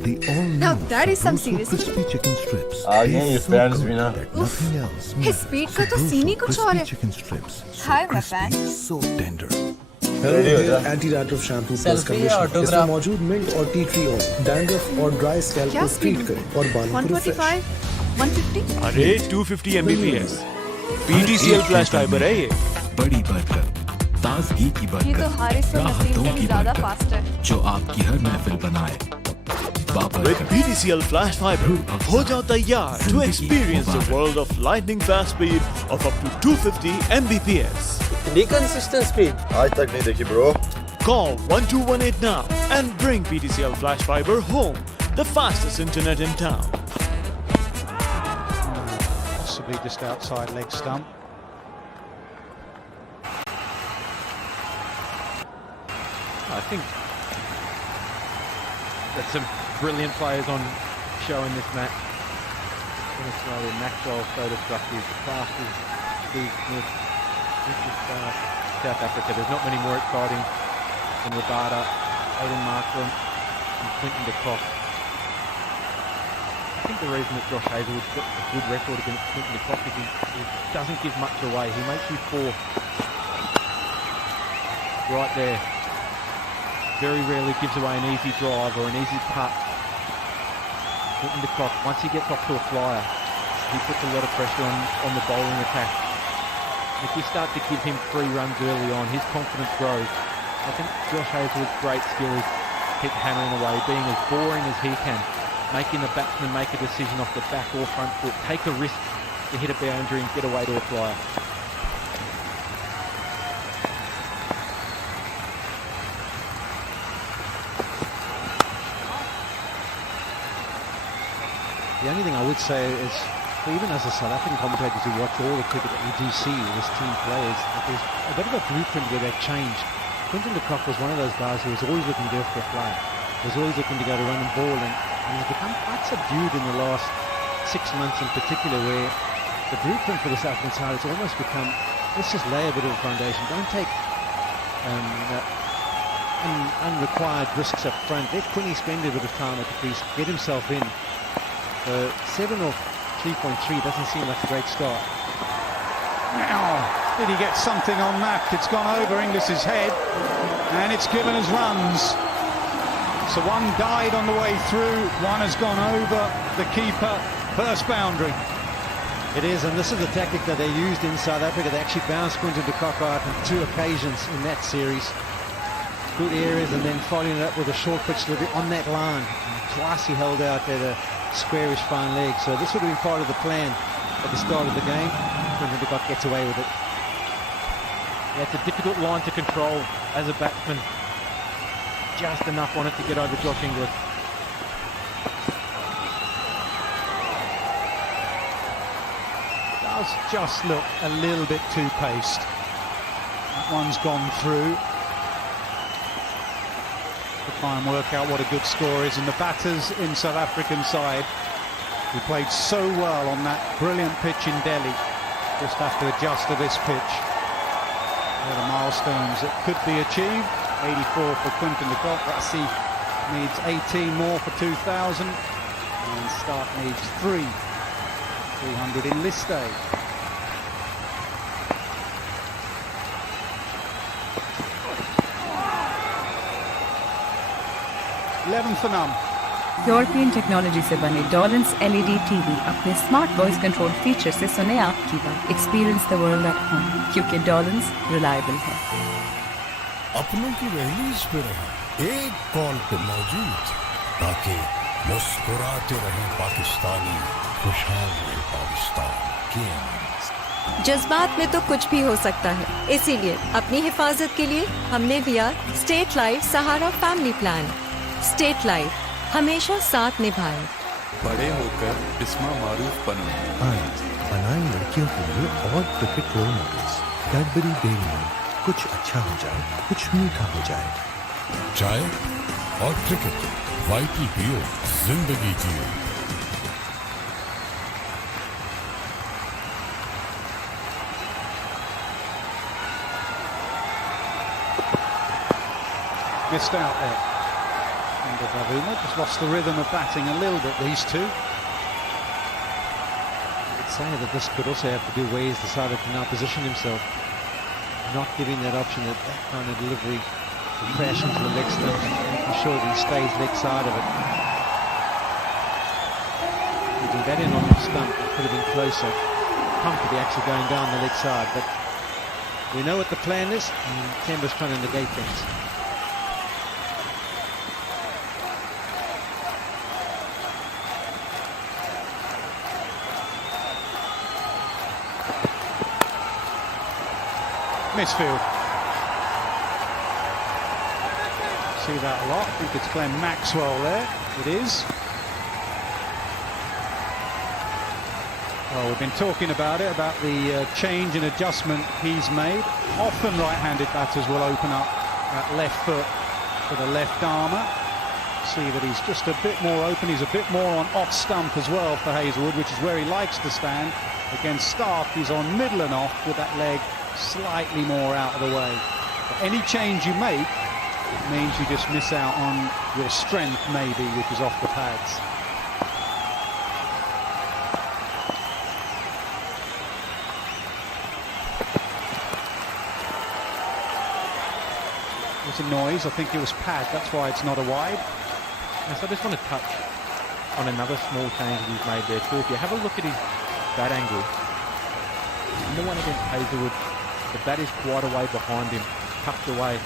The Now that is some serious crispy chicken strips. आ गए ये fans भी ना। Nothing else. His speed का तो scene ही कुछ और है। Chicken strips. Hi, my fan. So tender. Anti-dandruff shampoo plus conditioner इसमें मौजूद मिंट और टी ट्री ऑयल डैंड्रफ और ड्राई स्कैल्प क्या को speed ट्रीट करे और बालों को रिफ्रेश। 145, 150? अरे 250 Mbps PTCL फ्लैश फाइबर है ये। बड़ी बरकत, ताजगी की ये तो बरकत, हारिस और नसीम से भी ज़्यादा फास्ट है। जो आपकी हर महफिल बनाए। With PTCL flash fiber, हो जाओ तैयार to experience the world of lightning fast speed of up to 250 Mbps. इतनी consistent speed आज तक नहीं देखी bro। Call 1218 now and bring PTCL flash fiber home, the fastest internet in town. Possibly just outside leg stump. I think that's some brilliant players on show in this match. In Australia, Maxwell, so destructive. The fastest, Steve Smith, Mitchell Starc, South Africa. There's not many more exciting than Rabada, Aiden Markram, and Quinton de Kock. I think the reason that Josh Hazelwood's got a good record against Quinton de Kock is he doesn't give much away. He makes you four right there. Very rarely gives away an easy drive or an easy putt. Quinton de Kock, once he gets off to a flyer, he puts a lot of pressure on the bowling attack. If you start to give him 3 runs early on, his confidence grows. I think Josh Hazelwood's great skill is keep hammering away, being as boring as he can, making the batsman make a decision off the back or front foot, take a risk to hit a boundary and get away to a flyer. The only thing I would say is, even as a South African commentators who watch all the cricket that we do see with this team players, there's a bit of a blueprint where they've changed. Quinton de Kock was one of those guys who was always looking to go for a flyer. He was always looking to go to run and ball, and he's become quite subdued in the last 6 months in particular, where the blueprint for the South African side has almost become, let's just lay a bit of a foundation. Don't take unrequired risks up front. Let Quinny spend a bit of time at the crease, get himself in. 7 off 3.3 doesn't seem like a great start. Now, Did he get something on that? It's gone over Inglis's head, and it's given us runs. So one died on the way through, one has gone over the keeper. First boundary. It is, and this is the tactic that they used in South Africa. They actually bounced Quinton de Kock out on 2 occasions in that series. Good areas, and then following it up with a short pitch delivery on that line. Twice he held out at a squarish fine leg. So this would have been part of the plan at the start of the game. Quinton de Kock gets away with it. Yeah, it's a difficult line to control as a batsman. Just enough on it to get over Josh Inglis. Does just look a little bit too paced. That one's gone through. To try and work out what a good score is. And the batters in South African side, who played so well on that brilliant pitch in Delhi, just have to adjust to this pitch. There are the milestones that could be achieved. 84 for Quinton de Kock. Rassie needs 18 more for 2,000. And Stark needs 300 in list day. Eleventh for none. European technology से बने Dawlance LED TV अपने smart voice control feature से सुने आपकी बात। Experience the world at home, क्योंकि Dawlance reliable है। अपनों की वैल्यूज पे रहे, एक कॉल पे मौजूद, ताकि मुस्कुराते रहे पाकिस्तानी, खुशहाल रहे पाकिस्तान के। जज्बात में तो कुछ भी हो सकता है, इसीलिए अपनी हिफाजत के लिए हमने दिया स्टेट लाइफ सहारा फैमिली प्लान। स्टेट लाइफ हमेशा साथ निभाए। बड़े होकर बिस्मा मारूफ बनो। आज बनाए लड़कियों के लिए और cricket role models. Cadbury Dairy Milk, कुछ अच्छा हो जाए, कुछ मीठा हो जाए। चाय और क्रिकेट, वाइटल पियो, जिंदगी जियो। Missed out there. And Bavuma just lost the rhythm of batting a little bit, these two. I would say that this could also have to do where he's decided to now position himself. Not giving that option, that kind of delivery to crash into the leg stump, making sure that he stays leg side of it. Putting that in on the stump, it could have been closer. Comfortably actually going down the leg side, but we know what the plan is, and Kemba's trying to negate things. Misfield. See that a lot. I think it's Glenn Maxwell there. It is. Well, we've been talking about it, about the change and adjustment he's made. Often right-handed batters will open up that left foot for the left armour. See that he's just a bit more open. He's a bit more on off stump as well for Hazelwood, which is where he likes to stand. Against Stark, he's on middle and off with that leg slightly more out of the way. But any change you make means you just miss out on your strength, maybe, which is off the pads. There's a noise. I think it was pad. That's why it's not a wide. So I just want to touch on another small change that he's made there too. If you have a look at his bat angle, in the one against Hazelwood, the bat is quite away behind him, tucked away.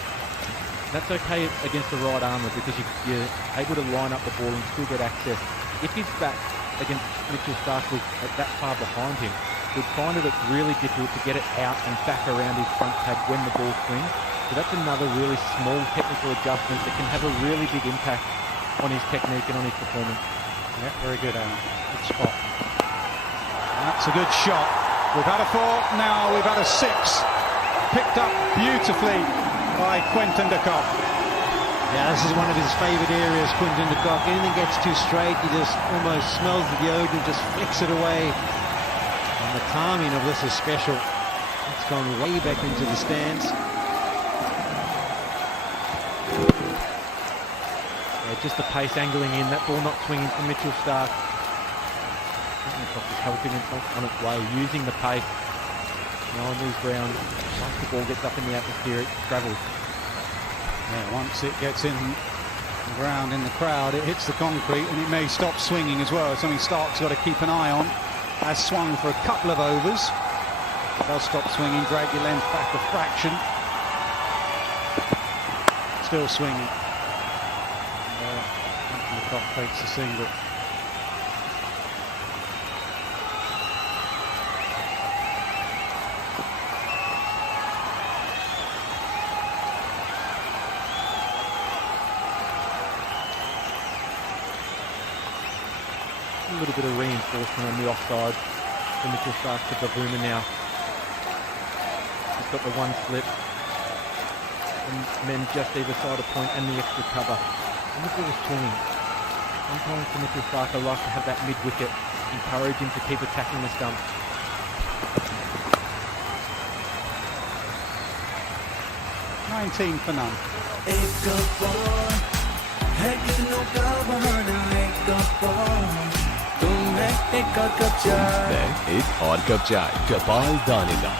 That's okay against the right armour because you're able to line up the ball and still get access. If his bat against Mitchell Starc was at that far behind him, he'd find it really difficult to get it out and back around his front pad when the ball swings. So that's another really small technical adjustment that can have a really big impact on his technique and on his performance. Yeah, very good, Aaron. Good spot. That's a good shot. We've had a 4, now we've had a 6. Picked up beautifully by Quinton de Kock. Yeah, this is one of his favourite areas, Quinton de Kock. Anything gets too straight, he just almost smells the deodorant, just flicks it away. And the timing of this is special. It's gone way back into the stands. Yeah, just the pace angling in, that ball not swinging from Mitchell Starc. Just helping it on its way, using the pace. on these grounds, once the ball gets up in the atmosphere, it travels. Yeah, once it gets in the ground in the crowd, it hits the concrete and it may stop swinging as well. It's something Stark's got to keep an eye on. Has swung for a couple of overs. Does stop swinging, drag your length back a fraction. Still swinging. The clock takes a single. A little bit of reinforcement on the offside for Mitchell Stark to Bavuma now. He's got the one slip and then just either side of point and the extra cover. And look at the swinging. Sometimes for Mitchell Stark, I like to have that mid-wicket, encourage him to keep attacking the stump. $19 for none. एक और cup चाय कपाल दाने का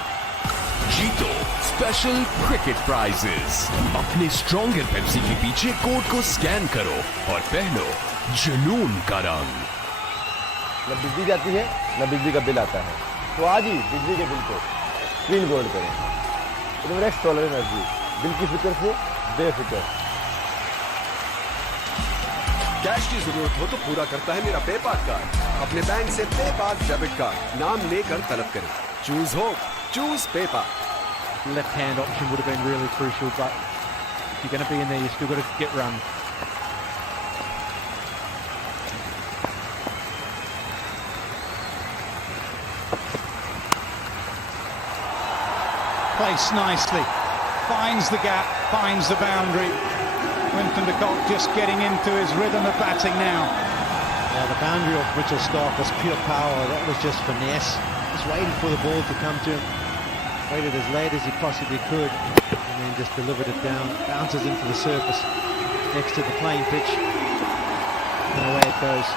जीतो special cricket prizes अपने stronger Pepsi के पीछे कोड को स्कैन करो और पहनो जुनून का रंग। न बिजली जाती है न बिजली का बिल आता है, तो आज ही बिजली के बिल को स्क्रीन गोल्ड करें। इन्वेस्ट सोलर एनर्जी, बिल की फिक्र से बेफिक्र। कैश की जरूरत हो तो पूरा करता है मेरा पेपाल कार्ड। अपने बैंक से पेपाल डेबिट कार्ड नाम लेकर तलब करें। Choose hope, choose PayPal. Left hand option would have been really crucial, but if you're going to be in there, you've still got to get run. Placed nicely, finds the gap, finds the boundary. Quinton de Kock just getting into his rhythm of batting now. Yeah, the boundary of Mitchell Stark was pure power. That was just finesse. Just waiting for the ball to come to him. Waited as late as he possibly could, and then just delivered it down. Bounces into the surface next to the playing pitch, and away it goes.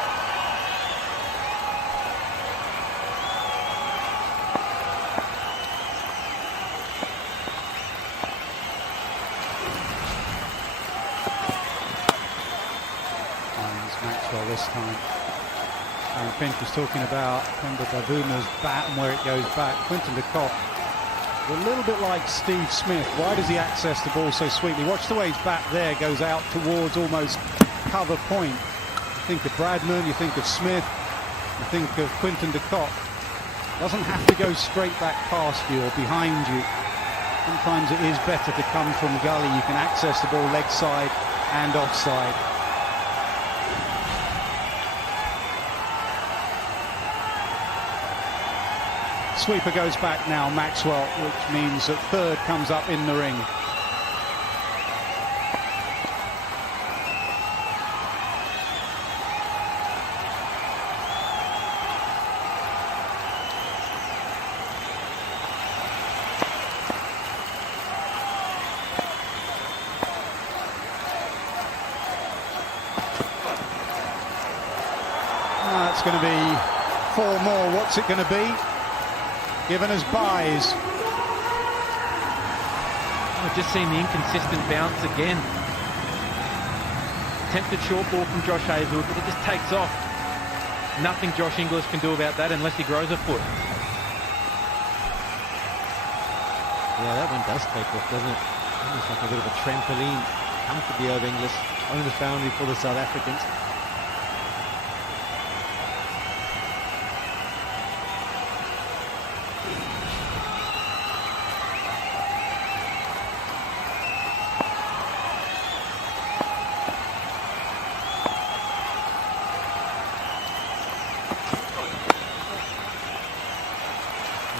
This time. Aaron Finch was talking about Bavuma's bat and where it goes back. Quinton de Kock, a little bit like Steve Smith. Why does he access the ball so sweetly? Watch the way his bat there goes out towards almost cover point. You think of Bradman, you think of Smith, you think of Quinton de Kock. Doesn't have to go straight back past you or behind you. Sometimes it is better to come from gully. You can access the ball leg side and offside. Sweeper goes back now, Maxwell, which means that third comes up in the ring. It's going to be 4 more. What's it going to be? Given as buys. I've just seen the inconsistent bounce again. Attempted short ball from Josh Hazlewood, but it just takes off. Nothing Josh Inglis can do about that unless he grows a foot. Yeah, that one does take off, doesn't it? Almost like a bit of a trampoline. Comfortably over Inglis. Bonus boundary for the South Africans.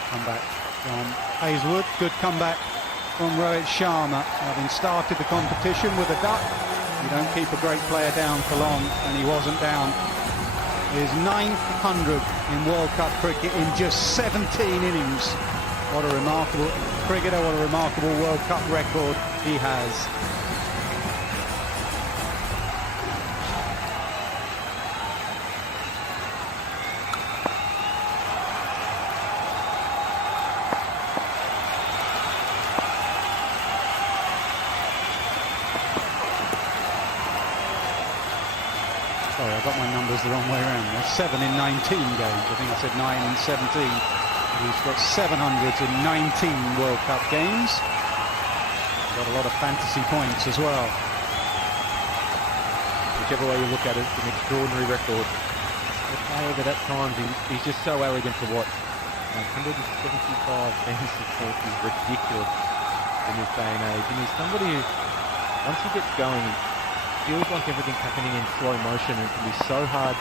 Comeback from Hazlewood, good comeback from Rohit Sharma. Having started the competition with a duck, you don't keep a great player down for long, and he wasn't down. His 9th 100 in World Cup cricket in just 17 innings. What a remarkable cricketer, what a remarkable World Cup record he has. got my numbers the wrong way around. There's 7 in 19 games. I think I said 9 in 17. He's got 700s in 19 World Cup games. Got a lot of fantasy points as well. Whichever way you look at it, it's an extraordinary record. A player that at times he's just so elegant to watch. 175 games support is ridiculous in this day and age. And he's somebody who, once he gets going, feels like everything's happening in slow motion, and it can be so hard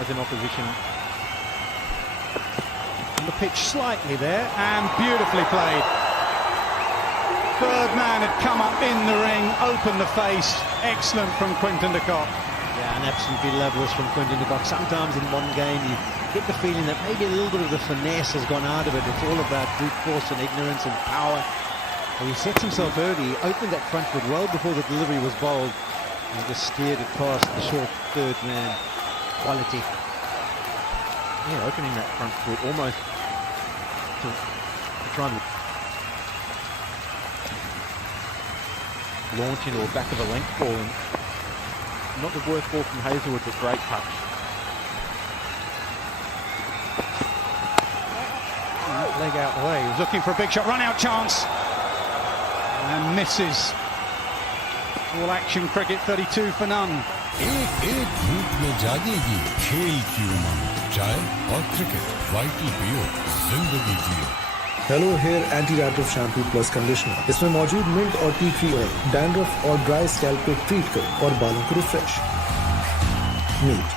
as an opposition. On the pitch slightly there, and beautifully played. Third man had come up in the ring, opened the face. Excellent from Quinton de Kock. Yeah, and absolutely marvellous from Quinton de Kock. Sometimes in one game you get the feeling that maybe a little bit of the finesse has gone out of it. It's all about brute force and ignorance and power. Well, he sets himself early, he opened that front foot well before the delivery was bowled, and just steered it past the short third man. Quality. Yeah, opening that front foot almost to try and launch into a back of a length ball, and not the worst ball from Hazelwood, but great touch. Leg out the way. He was looking for a big shot. Run out chance. And misses. All action cricket, 32 for none. एक धूप में जागेगी खेल की उमंग चाय और cricket vital पियो जिंदगी जियो hello hair anti dandruff shampoo plus conditioner इसमें मौजूद मिंट और टी ट्री ऑयल डैंड्रफ और ड्राई स्कैल्प को ट्रीट करो और बालों को refresh meet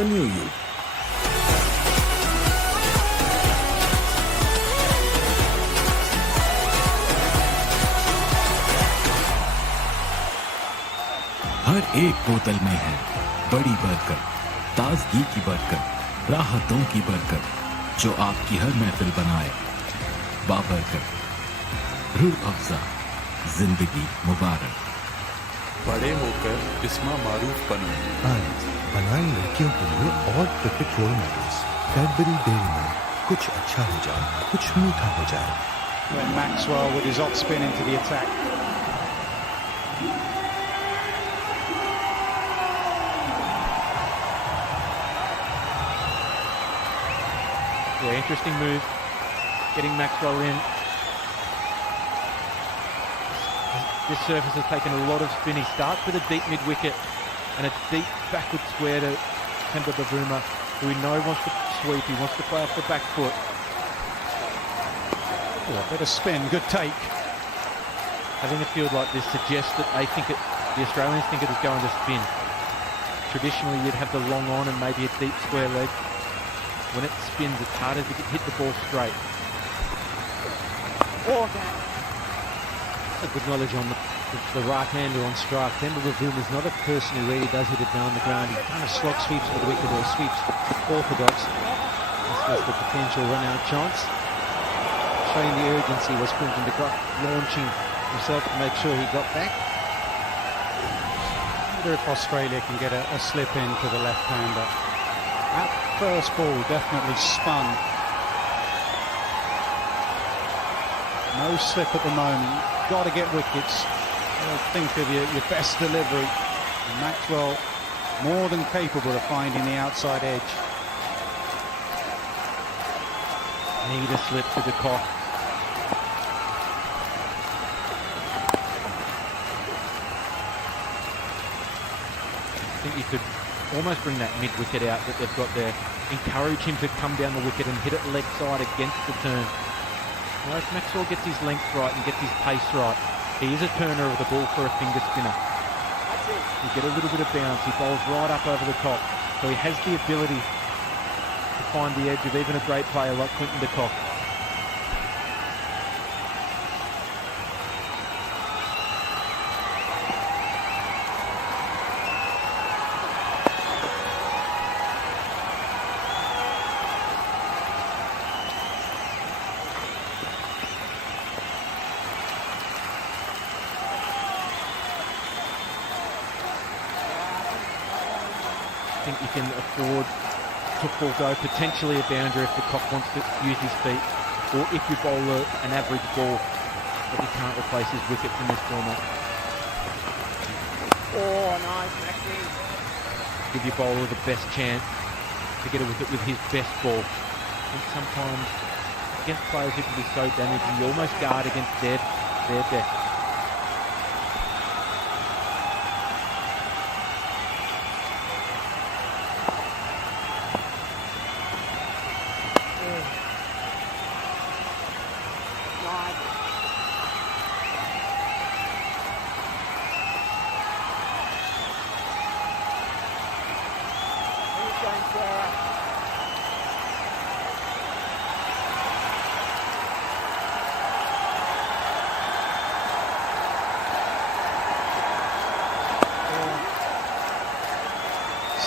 the new you हर एक बोतल में है बड़ी बरकत, ताजगी की बरकत, राहतों की बरकत, जो आपकी हर महफिल बनाए बाबरकत, रूह अफ़ज़ा, जिंदगी मुबारक। बड़े होकर इस्मा मारूफ बनो। आज बनाए लड़कियों के लिए और cricket role models. Cadbury Dairy Milk, कुछ अच्छा हो जाए, कुछ मीठा हो जाए। When Maxwell with his off spin into the attack. Yeah, interesting move, getting Maxwell in. This surface has taken a lot of spin. He starts with a deep mid-wicket and a deep backward square to Temba Bavuma, who we know wants to sweep. He wants to play off the back foot. Oh, a bit of spin, good take. Having a field like this suggests that the Australians think it is going to spin. Traditionally, you'd have the long on and maybe a deep square leg. When it spins, it's harder to hit the ball straight. A good knowledge on the right-hander on strike. Temba Bavuma is not a person who really does hit it down the ground. He kind of slog sweeps for the wicket or sweeps orthodox. This was the potential run-out chance. Showing the urgency was Quinton de Kock launching himself to make sure he got back. I wonder if Australia can get a slip in to the left-hander. That first ball definitely spun. No slip at the moment. Got to get wickets. Think of your best delivery. And Maxwell more than capable of finding the outside edge. Need a slip to de Kock. I think you could almost bring that mid-wicket out that they've got there. Encourage him to come down the wicket and hit it leg side against the turn. Well, if Maxwell gets his length right and gets his pace right, he is a turner of the ball for a finger spinner. You get a little bit of bounce, he bowls right up over the top. So he has the ability to find the edge of even a great player like Quinton de Kock. I think you can afford to forego potentially a boundary if the Kock wants to use his feet, or if you bowl an average ball, but he can't replace his wickets in this format. Oh, nice, Maxie. give your bowler the best chance to get a wicket with his best ball. I think sometimes against players who can be so damaging, you almost guard against their best.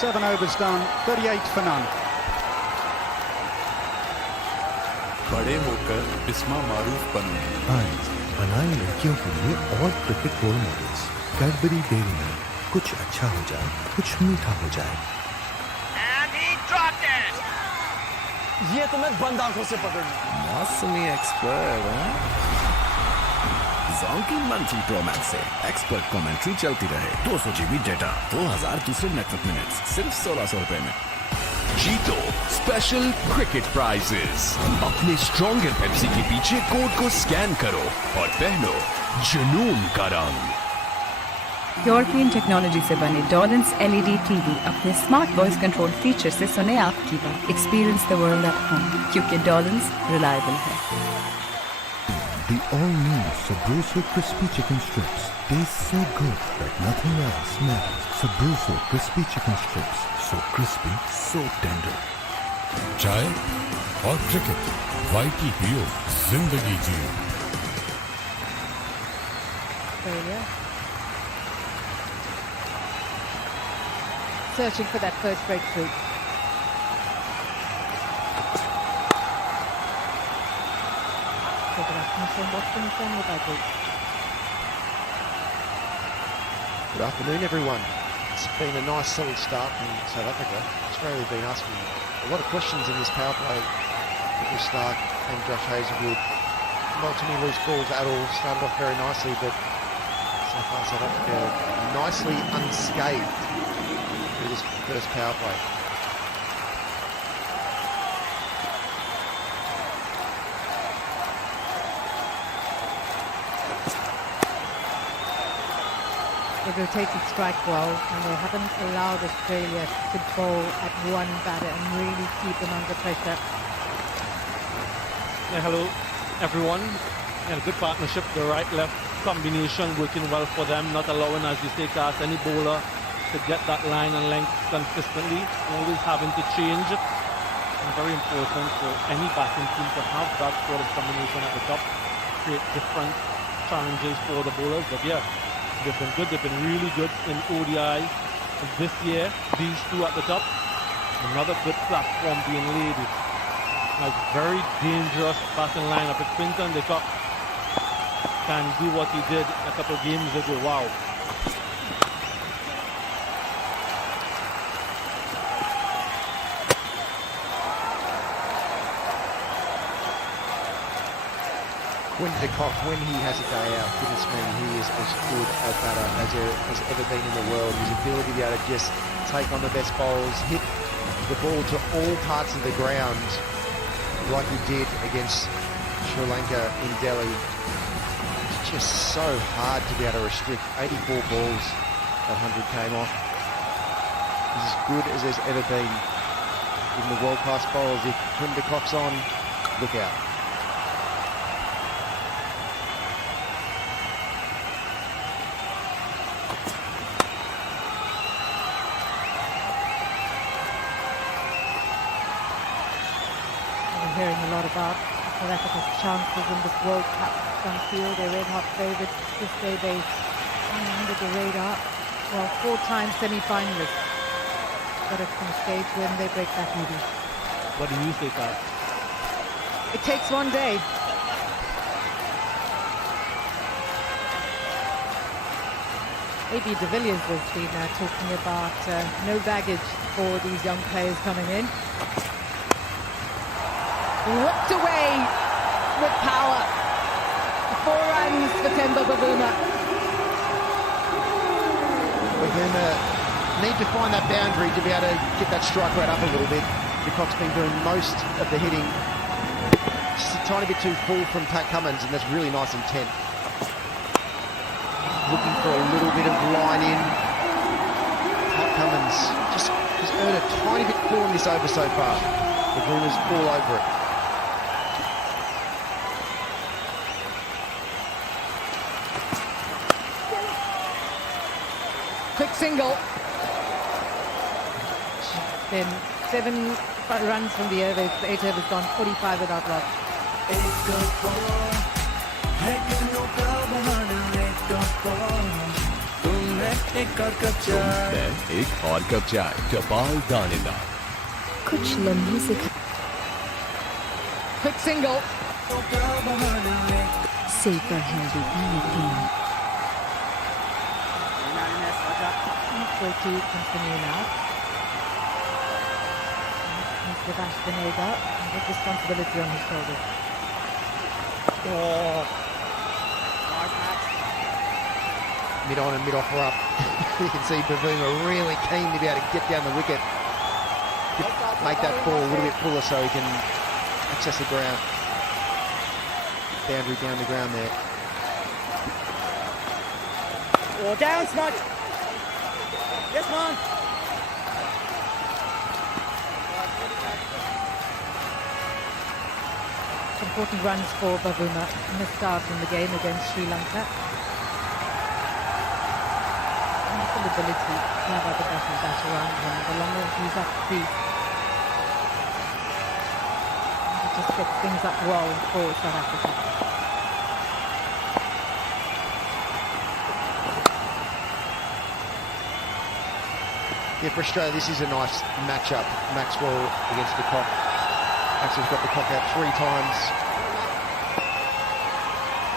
Seven overs done, 38 for none. बड़े होकर बिस्मा मारूफ बनो। आज बनाए लड़कियों के लिए और cricket role models. Cadbury Dairy Milk, कुछ अच्छा हो जाए, कुछ मीठा हो जाए। ये तो मैं बंद आंखों से पकड़ लूं। मौसमी एक्सपर्ट जोंकी मंथली प्रो मैक्स से एक्सपर्ट कमेंट्री चलती रहे। 200 GB डेटा, 2000 दूसरे नेटवर्क मिनट्स, सिर्फ 1600 रुपए में। जीतो स्पेशल क्रिकेट प्राइजेस। अपने स्ट्रॉन्गर पेप्सी के पीछे कोड को स्कैन करो और पहनो जुनून का रंग। यूरोपियन टेक्नोलॉजी से बने डॉलन्स LED TV अपने स्मार्ट वॉइस कंट्रोल फीचर से सुने आपकी बात। Experience the world at home, क्योंकि डॉलन्स रिलायबल है। The all-new Sabroso crispy chicken strips taste so good that nothing else matters. Sabroso crispy chicken strips, so crispy, so tender. चाय और cricket, वाइटी पियो, जिंदगी जियो। Searching for that first breakthrough. Good afternoon, everyone. It's been a nice solid start from South Africa. Australia have been asking a lot of questions in this power play. Michael Stark and Josh Hazlewood. Not too many loose balls at all. Started off very nicely, but so far South Africa nicely unscathed through this first power play. They rotated strike well, and they haven't allowed Australia to bowl at one batter and really keep them under pressure. Yeah, hello everyone. And a good partnership, the right-left combination working well for them, not allowing, as you say, cast any bowler to get that line and length consistently, always having to change. And very important for any batting team to have that sort of combination at the top, create different challenges for the bowlers. But yeah, they've been good. They've been really good in ODI this year. These two at the top. Another good platform being laid. A very dangerous batting lineup. If Quinton de Kock can do what he did a couple of games ago, wow. Quinton de Kock, when he has a day out, goodness me, he is as good a batter as there has ever been in the world. His ability to be able to just take on the best bowls, hit the ball to all parts of the ground, like he did against Sri Lanka in Delhi. It's just so hard to be able to restrict. 84 balls, 100 came off. He's as good as there's ever been in the world-class bowls. If Quinton de Kock's on, look out. Hearing a lot about South Africa's chances in this World Cup. Some feel they're red hot favourites. This day they hung under the radar. Well, 4-time semi-finalists. But it's from a stage when they break that needle. What do you think, Carl? It takes one day. A.B. de Villiers has been talking about no baggage for these young players coming in. Whipped away with power. 4 runs for Temba Bavuma. Bavuma need to find that boundary to be able to get that strike rate up a little bit. De Kock's been doing most of the hitting. Just a tiny bit too full from Pat Cummins, and that's really nice and 10. Looking for a little bit of line in. Pat Cummins just has earned a tiny bit full in this over so far. The Boomers all over it. Quick single. Then 7 runs from the over. 8 overs gone, 45 without loss. एक और cup चाय कपाल दानेदार कुछ लम्हे से Quick single. Safer healthy eating. Equal to continue now. Mr. Vashtanega with responsibility on his shoulders. Oh. Mid on and mid off are up. You can see Bavuma really keen to be able to get down the wicket. Make that ball a little bit fuller so he can access the ground. Boundary down the ground there. Oh, down, Smudge. Yes, man. Important runs for Bavuma in the start in the game against Sri Lanka. Wonderful ability to have other batters bat around him. The longer he's up crease, he just gets things up well for South Africa. Yeah, for Australia, this is a nice matchup. Maxwell against De Kock. Maxwell's got De Kock out 3 times.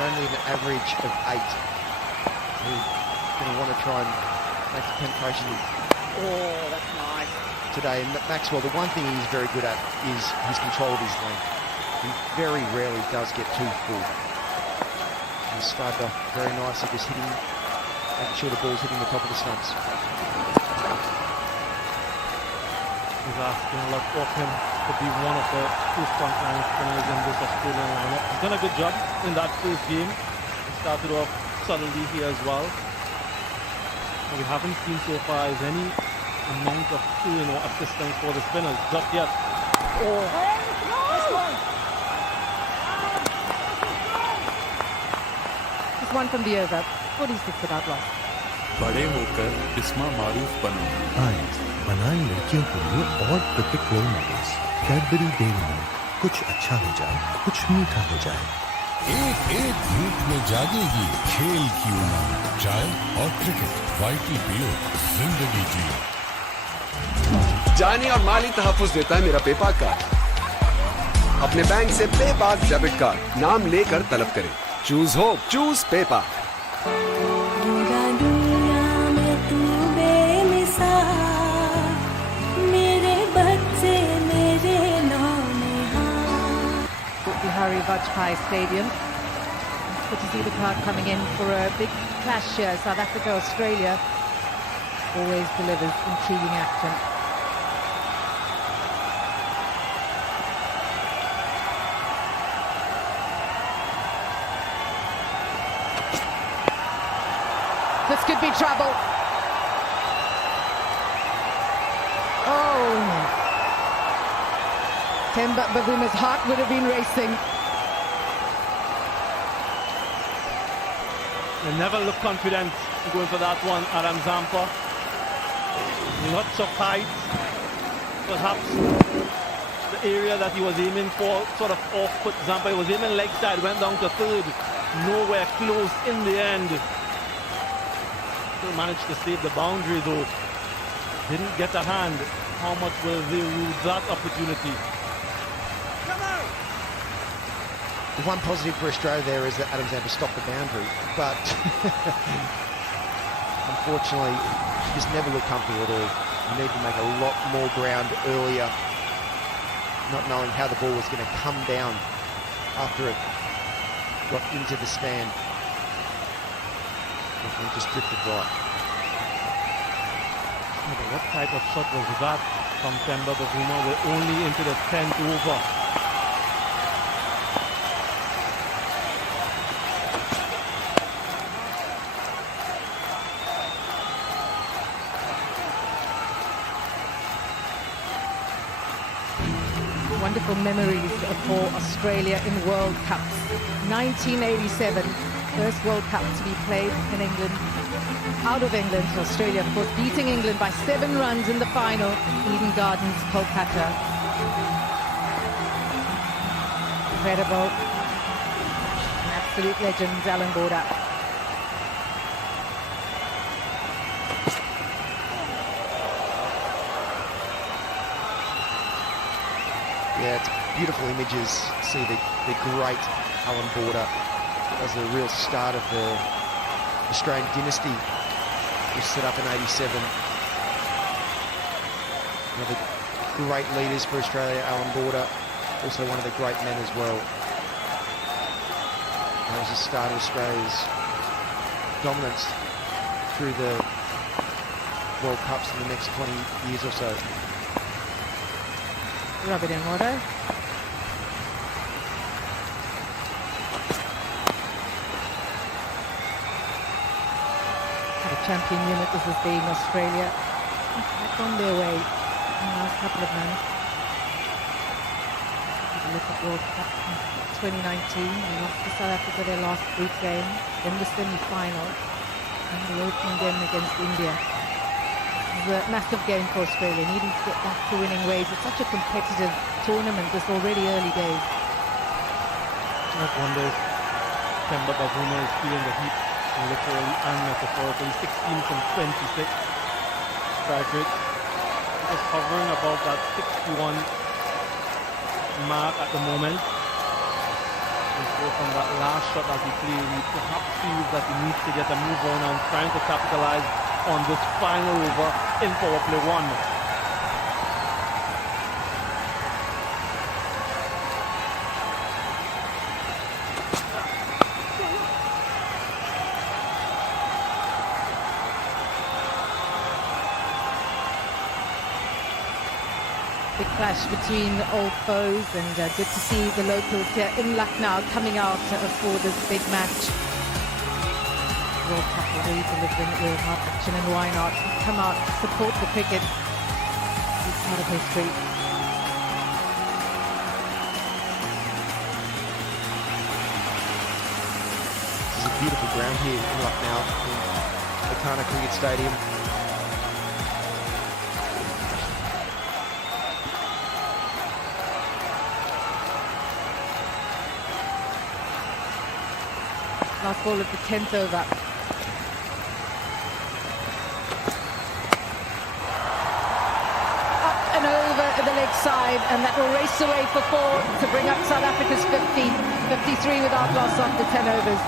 Only an average of 8. He's going to want to try and make the penetration. Oh, that's nice. Today, and Maxwell, the one thing he's very good at is his control of his length. He very rarely does get too full. He started off very nicely, just hitting, making sure the ball's hitting the top of the stumps. He's asking a lot of him to be one of the 2 frontline spinners in this Australian lineup. He's done a good job in that first game. He started off solidly here as well. What we haven't seen so far is any amount of assistance for the spinners just yet. Oh, nice one. Just one from the over, 46 without loss. बड़े होकर इसमें मारूफ बनो आइए बनाएं लड़कियों के लिए और cricket role models. Cadbury Dairy Milk, कुछ अच्छा हो जाए, कुछ मीठा हो जाए। एक एक धूप में जागेगी खेल की उमंग। चाय और क्रिकेट, वाइटी पियो, जिंदगी जियो। जाने और माली तहफ़्फ़ुज़ देता है मेरा पेपाक कार्ड। अपने बैंक से पेपाक डेबिट कार्ड नाम लेकर तलब करें। Choose hope, choose पेपाक। Bihari Vajpayee Stadium. Good to see the crowd coming in for a big clash here. South Africa, Australia always delivers intriguing action. This could be trouble. Oh. Temba Bavuma's heart would have been racing. They never look confident going for that one, Adam Zampa. Lots of height. Perhaps the area that he was aiming for sort of off-put Zampa. He was aiming leg side, went down to third. Nowhere close in the end. Still managed to save the boundary though. Didn't get a hand. How much will they rue that opportunity? The one positive for Australia there is that Adam Zampa stopped the boundary, but unfortunately, he just never looked comfortable at all. You need to make a lot more ground earlier, not knowing how the ball was going to come down after it got into the stand. He just drifted right. What type of shot was that from Themba Bavuma? We're only into the 10th over. Wonderful memories for Australia in World Cups. 1987, first World Cup to be played in England. Out of England, Australia, of course, beating England by 7 runs in the final in Eden Gardens, Kolkata. Incredible. An absolute legend, Alan Border. Yeah, it's beautiful images. See the great Alan Border as the real start of the Australian dynasty was set up in '87. One of the great leaders for Australia, Alan Border, also one of the great men as well. That was the start of Australia's dominance through the World Cups in the next 20 years or so. Rub it in water. What a champion unit this has been, Australia. Back on their way in the last couple of months. Have a look at World Cup in 2019. They lost to South Africa their last group game, then the semi-final, and the opening game against India. A massive game for Australia, needing to get back to winning ways. It's such a competitive tournament, this already early days. I wonder if Themba Bavuma is feeling the heat, literally and metaphorically. 16 from 26 strike rate. Just hovering about that 61 mark at the moment. And so from that last shot that he played, he perhaps feels that he needs to get a move on and trying to capitalize on this final over in power play 1. Big clash between old foes, and good to see the locals here in Lucknow coming out for this big match. World Cup already delivering real hard action, and why not come out, support the cricket. It's part of history. This is a beautiful ground here in Lucknow, in the Kana Cricket Stadium. Last ball of the 10th over. And over the leg side, and that will race away for 4 to bring up South Africa's 53 without loss after 10 overs.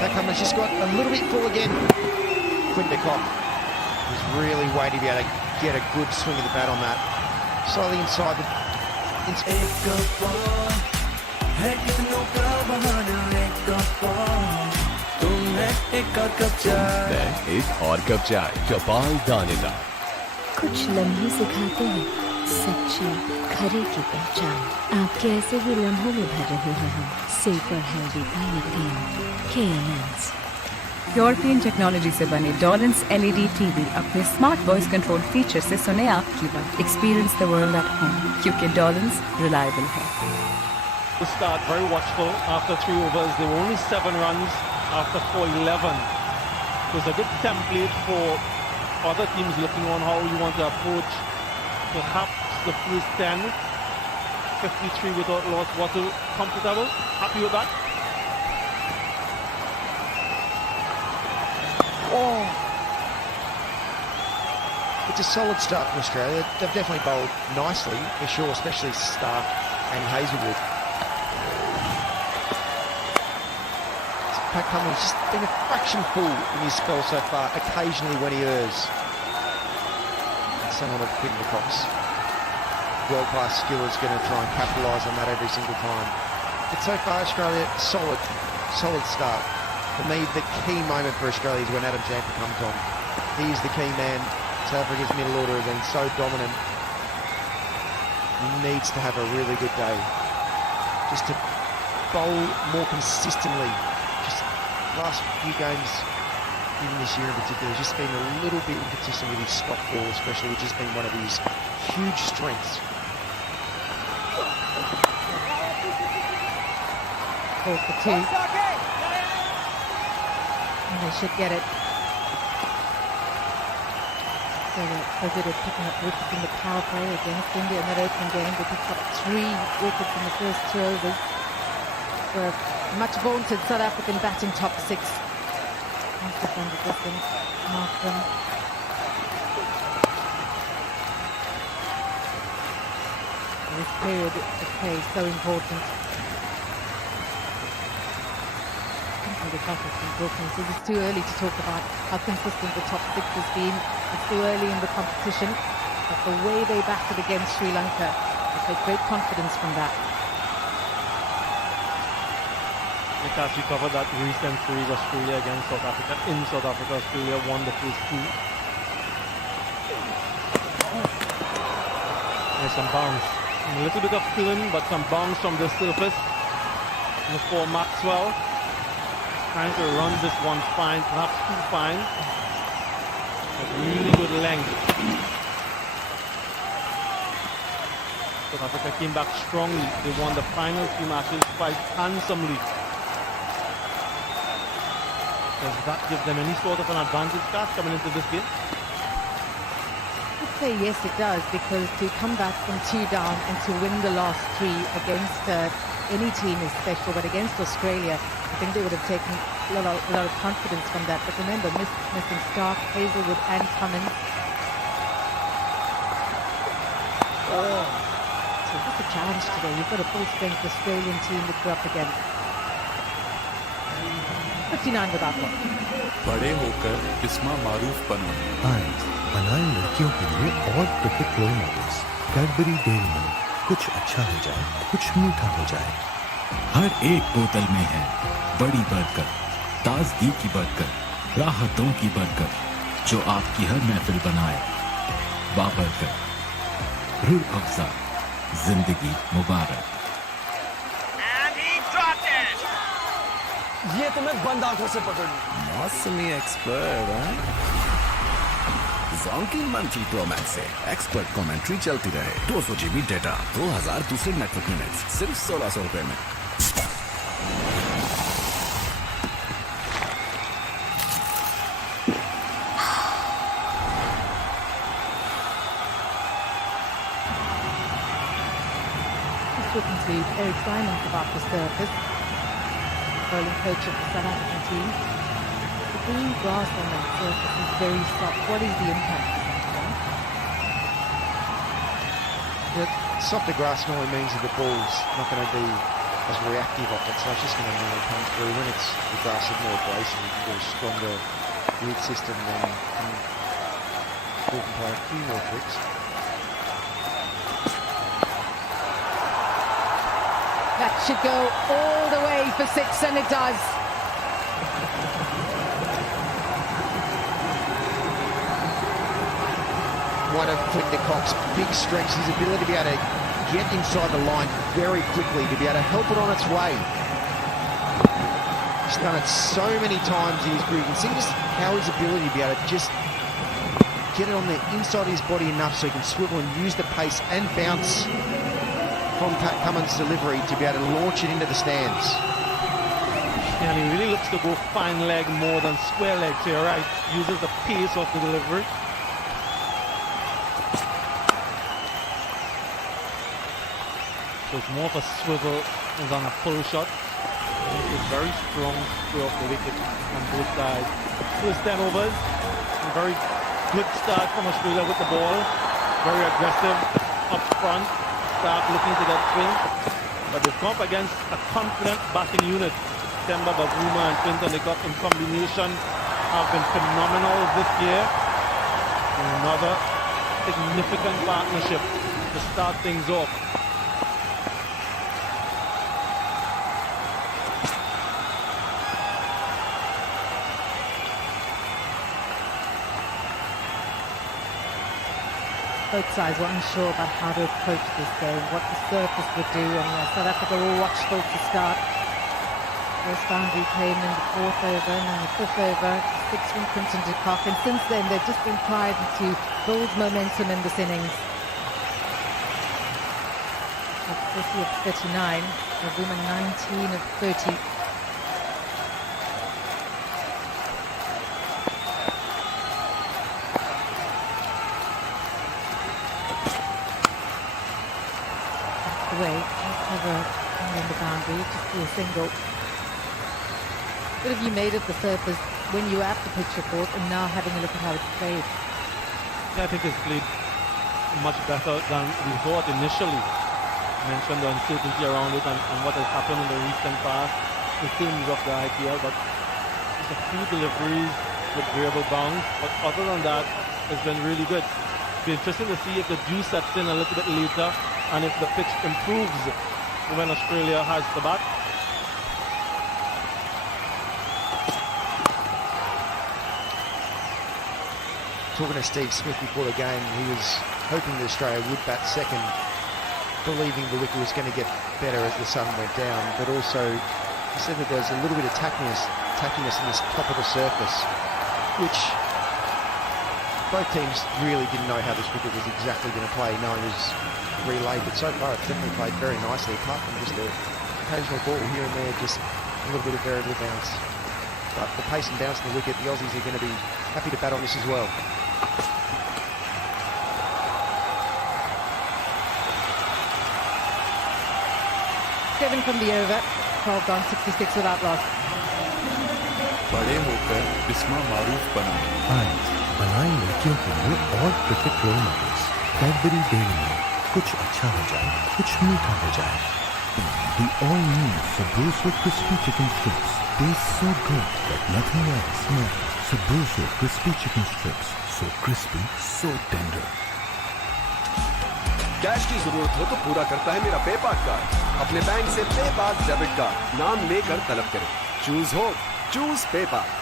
Beckham just got a little bit full again. Quinton de Kock was really waiting to be able to get a good swing of the bat on that. Slightly inside the... एक और cup चाय कपाल दानेदार। कुछ लम्हे सिखाते हैं सच्ची खरे की पहचान। आपके ऐसे ही लम्हों में भर रहे हैं हम सुपर हेल्दी पानी KNNs। यूरोपियन टेक्नोलॉजी से बने डॉलेंस LED TV अपने स्मार्ट वॉइस कंट्रोल फीचर से सुने आपकी बात। Experience the world at home, क्योंकि डॉलेंस रिलायबल है। To start very watchful after 3 overs. There were only 7 runs after 4-11. So it's a good template for other teams looking on how you want to approach perhaps the first 10. 53 without loss. What comfortable? Happy with that? Oh! It's a solid start from Australia. They've definitely bowled nicely, for sure, especially Stark and Hazelwood. Pat Cummins just been a fraction full in his spell so far, occasionally when he errs. someone of Quinton de Kock's world-class skill is going to try and capitalise on that every single time. But so far, Australia, solid start. For me, the key moment for Australia is when Adam Jampa comes on. He's the key man. South Africa's middle order has been so dominant. He needs to have a really good day. Just to bowl more consistently. Just last few games, even this year in particular, has just been a little bit inconsistent with his stop ball, especially, which has been one of his huge strengths. 4 for 2. And they should get it. So they're good at picking up wickets in the power play against India in that opening game. They picked up 3 wickets in the first 2 overs. For a much vaunted South African batting top 6. Must have done the distance. Mark them. This period of play is so important. The top has been broken, so it's too early to talk about how consistent the top 6 has been. It's too early in the competition, but the way they batted against Sri Lanka, I take great confidence from that. Because we covered that recent series, Australia against South Africa. In South Africa, Australia won the first 2. There's some bounce. A little bit of spin, but some bounce from the surface. And for Maxwell, trying to run this one fine, perhaps too fine. A really good length. South Africa came back strongly. They won the final 2 matches quite handsomely. Does that give them any sort of an advantage, Cass, coming into this game? I'd say yes, it does, because to come back from 2 down and to win the last 3 against any team is special, but against Australia, I think they would have taken a lot of confidence from that. But remember, missing Stark, Hazelwood and Cummins. So just a challenge today. You've got a full-strength Australian team that you're up against. 59 without one. बड़े होकर इस्मा मारूफ बनो। आइए बनाएं लड़कियों के लिए और cricket role models. Cadbury Dairy Milk, कुछ अच्छा हो जाए, कुछ मीठा हो जाए। हर एक बोतल में है बड़ी बरकत, ताजगी की बरकत, राहतों की बरकत, जो आपकी हर महफिल बनाए बाबरकत। रूह अफ़ज़ा, जिंदगी मुबारक। ये तो मैं बंद आंखों से पकड़ लूं। मौसमी एक्सपर्ट हैं? जोंकी मंथली प्रो मैक्स से एक्सपर्ट कमेंट्री चलती रहे। 200 GB डेटा, 2000 दूसरे नेटवर्क मिनट्स, सिर्फ 1600 रुपए में। Talking to Eric Simons about the surface, bowling coach of the South African team. The green grass on that surface is very soft. What is the impact? The softer grass normally means that the ball's not going to be as reactive of it, so it's just going to normally come through. When it's the grass is more abrasive, you can get a stronger root system, then ball can play a few more tricks. That should go all the way for 6, and it does. One of Quinton de Kock's big strengths, his ability to be able to get inside the line very quickly, to be able to help it on its way. He's done it so many times in his career. You can see just how his ability to be able to just get it on the inside of his body enough so he can swivel and use the pace and bounce from Pat Cummins' delivery to be able to launch it into the stands. And he really looks to go fine leg more than square leg, so you're right. Uses the pace of the delivery. So it's more of a swivel than a pull shot. It's very strong throw off the wicket on both sides. First 10 overs. A very good start from Australia with the ball. Very aggressive up front. Start looking to get swing. But they've come up against a confident batting unit. Temba Bavuma and Quinton de Kock in combination have been phenomenal this year. And another significant partnership to start things off. Both sides were unsure about how to approach this game, what the surface would do, and South Africa were watchful to start. First boundary came in the fourth over, and then the fifth over, six from Quinton de Kock, and since then they've just been trying to build momentum in this innings. At 50 of 39, the women 19 of 30. Away, just have in the boundary, just do a single. What have you made of the surface when you were at the pitch report and now having a look at how it's played? Yeah, I think it's played much better than we thought initially. I mentioned the uncertainty around it and what has happened in the recent past in terms of the IPL, but it's a few deliveries with variable bounds, but other than that, it's been really good. It'll be interesting to see if the dew sets in a little bit later and if the pitch improves when Australia has the bat. Talking to Steve Smith before the game, he was hoping that Australia would bat second, believing the wicket was going to get better as the sun went down, but also he said that there's a little bit of tackiness in this top of the surface, which both teams really didn't know how this wicket was exactly going to play. No one was relayed, but so far it's definitely played very nicely, apart from just an occasional ball here and there, just a little bit of variable bounce. But the pace and bounce in the wicket, the Aussies are going to be happy to bat on this as well. Seven from the over, 12 gone, 66 without loss. बड़े होकर बिस्मा मारूफ बना आज बनाए लड़कियों के लिए और cricket role models. Cadbury Dairy Milk, कुछ अच्छा हो जाए, कुछ मीठा हो जाए। The all new Sabroso crispy chicken strips taste so good that nothing else matters. Sabroso crispy chicken strips, so crispy, so tender. Cash की जरूरत हो तो पूरा करता है मेरा पेपाल कार्ड। अपने बैंक से पेपाल डेबिट कार्ड नाम लेकर तलब करें। Choose hope, choose PayPal.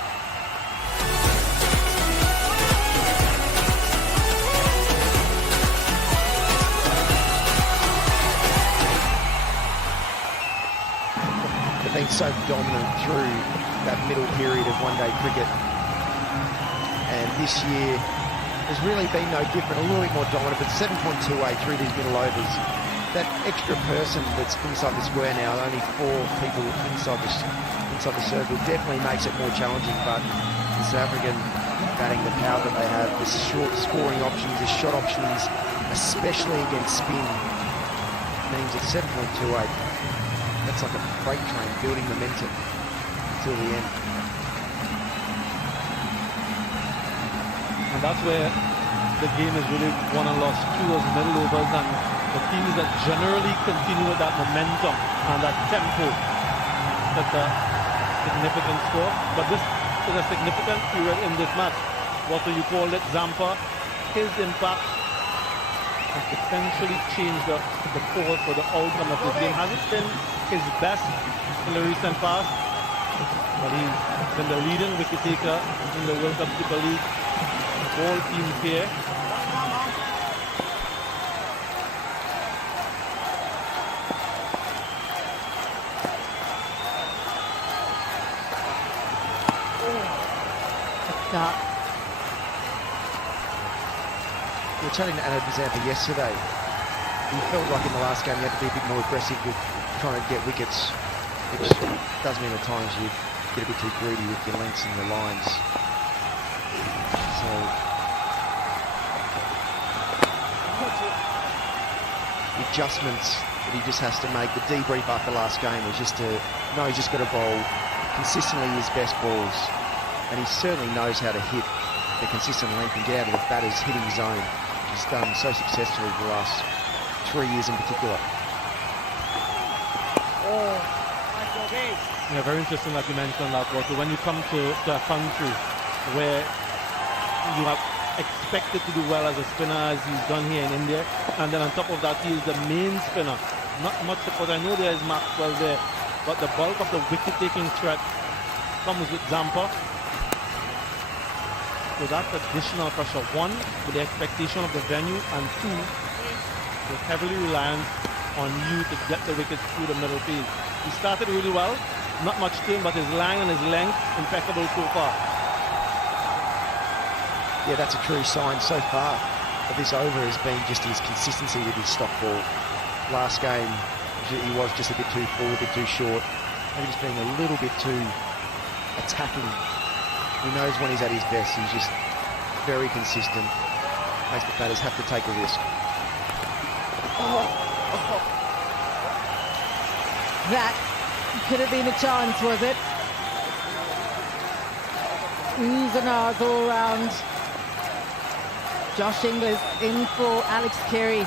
Been so dominant through that middle period of one-day cricket, and this year there's really been no different, a little bit more dominant, but 7.28 through these middle overs. That extra person that's inside the square now, only 4 people inside the circle, definitely makes it more challenging, but the South African batting, the power that they have, the short scoring options, the shot options, especially against spin, means at 7.28. That's like a freight train building momentum until the end. And that's where the game is really won and lost through those middle overs, and the teams that generally continue with that momentum and that tempo, that's a significant score. But this is a significant period in this match. What do you call it? Zampa, his impact has potentially changed the course for the outcome of this game. Hasn't been his best in the recent past, but he's been the leading wicket taker in the World Cup Super League. All teams here. Start. We were chatting to Anna Zampa yesterday. He felt like in the last game you had to be a bit more aggressive with trying to get wickets, which does mean at times you get a bit too greedy with your lengths and your lines. So the adjustments that he just has to make, the debrief after last game was just to know he's just got to bowl consistently his best balls, and he certainly knows how to hit the consistent length and get out of the batter's hitting zone, which he's done so successfully the last 3 years in particular. Yeah, very interesting that you mentioned that, Walter. When you come to a country where you have expected to do well as a spinner as he's done here in India. And then on top of that, he is the main spinner. Not much support. I know there is Maxwell there, but the bulk of the wicket-taking threat comes with Zampa. So that's additional pressure. One, with the expectation of the venue, and two, with heavily reliant on you to get the wickets through the middle field. He started really well, not much turn, but his line and his length, impeccable so far. Yeah, that's a true sign so far of this over has been just his consistency with his stock ball. Last game, he was just a bit too forward, a bit too short, maybe just being a little bit too attacking. He knows when he's at his best. He's just very consistent. Makes the batters have to take a risk. That could have been a chance, was it? Oohs and ahs all round. Josh Inglis in for Alex Carey.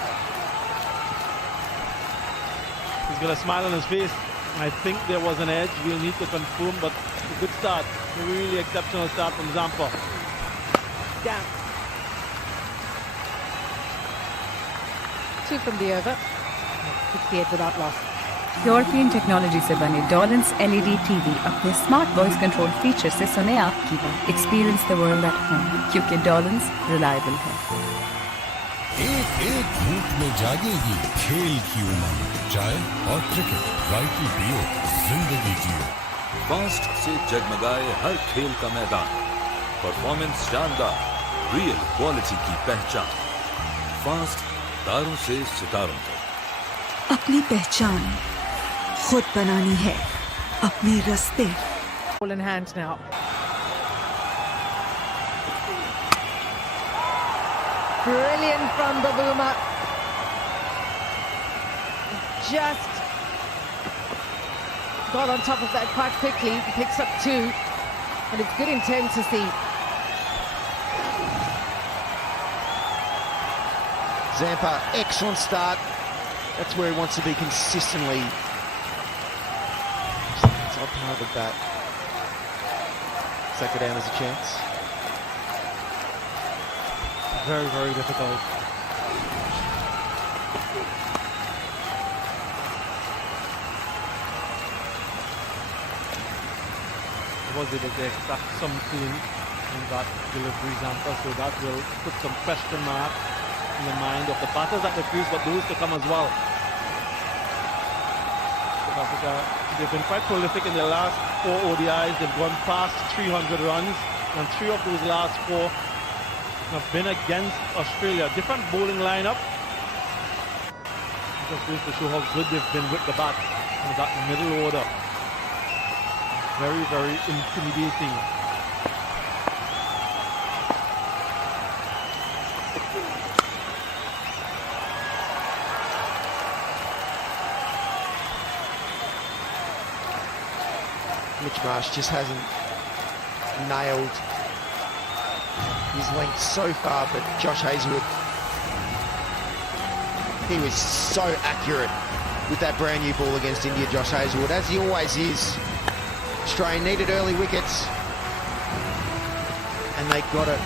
He's got a smile on his face. I think there was an edge. We'll need to confirm, but a good start. A really exceptional start from Zampa. Down. 2 from the over. 68 without loss. European technology से बने Dawlance LED TV अपने smart voice control feature से सुने आपकी बात. Experience the world at home, क्योंकि Dawlance reliable है. एक एक धूप में जागेगी खेल की उमंग. चाय और क्रिकेट, वाइटी पियो, जिंदगी जियो. फास्ट से जगमगाए हर खेल का मैदान. परफॉर्मेंस शानदार, रियल क्वालिटी की पहचान. फास्ट, तारों से सितारों तक. अपनी पहचान खुद बनानी है, अपने रास्ते. Ball in hand now. Brilliant from Babuma. Just got on top of that quite quickly. Picks up 2, and it's good intensity. Zampa, excellent start. That's where he wants to be consistently. Top part of the bat. Sack it down as a chance. Very, very difficult. Was able to extract something in that delivery, Zampa, so that will put some question mark in the mind of the batters at the crease, but those to come as well. South Africa, they've been quite prolific in their last 4 ODIs. They've gone past 300 runs, and 3 of those last 4 have been against Australia. Different bowling lineup. Just goes to show how good they've been with the bat and that middle order. Very, very intimidating. Mitch Marsh just hasn't nailed his length so far, but Josh Hazlewood, he was so accurate with that brand new ball against India, Josh Hazlewood, as he always is. Australia needed early wickets, and they got it.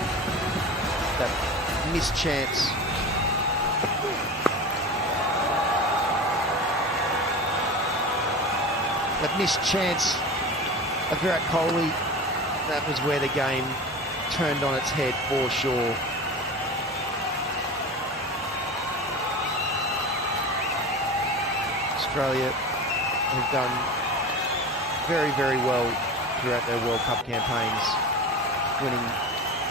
That missed chance. That missed chance of Virat Kohli, that was where the game turned on its head for sure. Australia have done very, very well throughout their World Cup campaigns, winning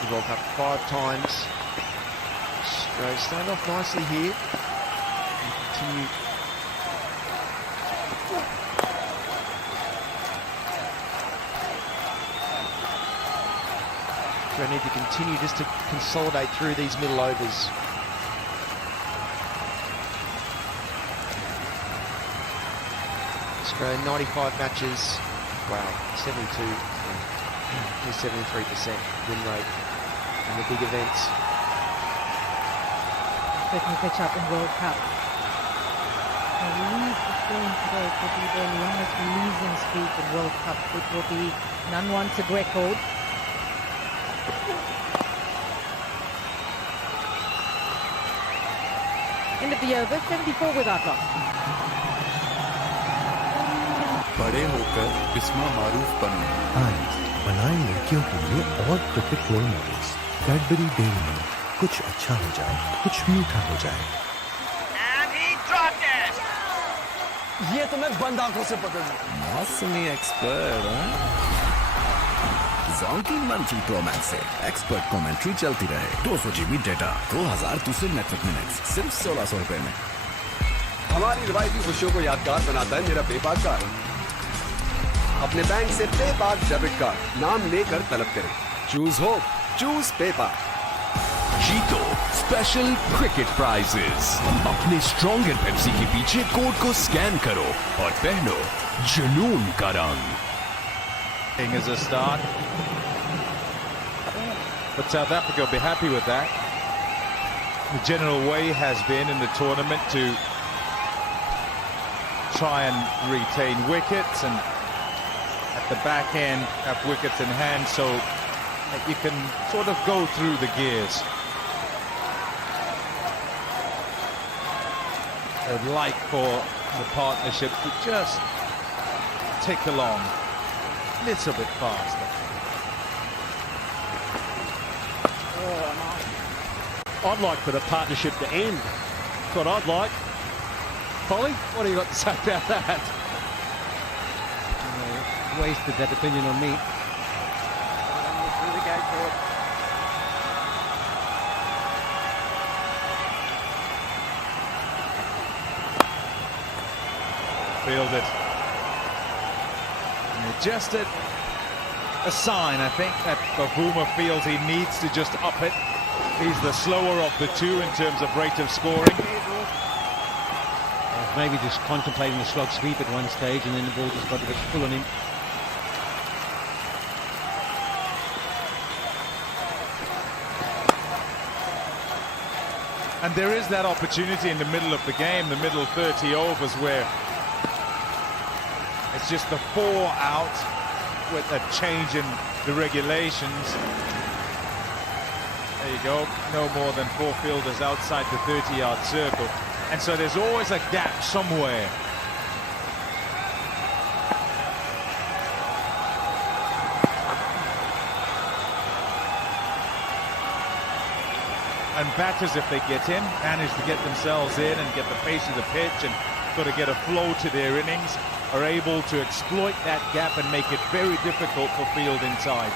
the World Cup 5 times. Australia starting off nicely here and continue. I need to continue just to consolidate through these middle overs. Australia 95 matches, wow, 72, 73% win rate in the big events. Certainly pitch up in World Cup. I believe Australian today could be their longest losing streak in World Cup, which will be an unwanted record. End of the over, 74 without loss. बड़े होकर बिस्मा मारूफ बनो। आज बनाए लड़कियों के लिए और cricket role models. Cadbury Dairy Milk, कुछ अच्छा हो जाए, कुछ मीठा हो जाए। ये तो मैं बंद आंखों से पकड़ लूं। मौसमी एक्सपर्ट जोंकी मंथली प्रोमैक्स से एक्सपर्ट कमेंट्री चलती रहे। 200 GB डेटा, 2000 दूसरे नेटवर्क मिनट्स, सिर्फ 1600 रुपए में। हमारी रिवायती खुशियों को यादगार बनाता है मेरा पेपाल कार्ड। अपने बैंक से पेपाल डेबिट कार्ड नाम लेकर तलब करें। Choose hope, choose PayPal. जीतो स्पेशल क्रिकेट प्राइजेस। अपने स्ट्रॉन्गर पेप्सी के पीछे कोड को स्कैन करो और पहनो जुनून का रंग। As a start, but South Africa will be happy with that. The general way has been in the tournament to try and retain wickets, and at the back end have wickets in hand so that you can sort of go through the gears. I'd like for the partnership to just tick along a little bit faster. I'd like for the partnership to end. That's what I'd like. Polly, what do you got to say about that? Wasted that opinion on me. Fielded. And just a sign, I think, that Bavuma feels he needs to just up it. He's the slower of the two in terms of rate of scoring. Maybe just contemplating the slog sweep at one stage, and then the ball just got a bit full on him. And there is that opportunity in the middle of the game, the middle 30 overs, where it's just the 4 out with a change in the regulations. There you go, no more than 4 fielders outside the 30-yard circle. And so there's always a gap somewhere. And batters, if they get in, manage to get themselves in and get the pace of the pitch and sort of get a flow to their innings, are able to exploit that gap and make it very difficult for field inside.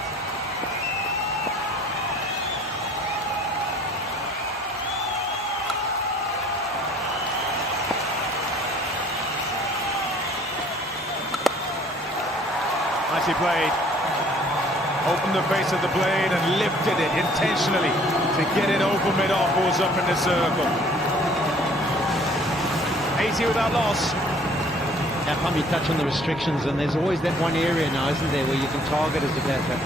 Nicely played. Opened the face of the blade and lifted it intentionally to get it over mid-off, was up in the circle. 80 without loss. Now, Pam, you touch on the restrictions, and there's always that one area now, isn't there, where you can target as a batter.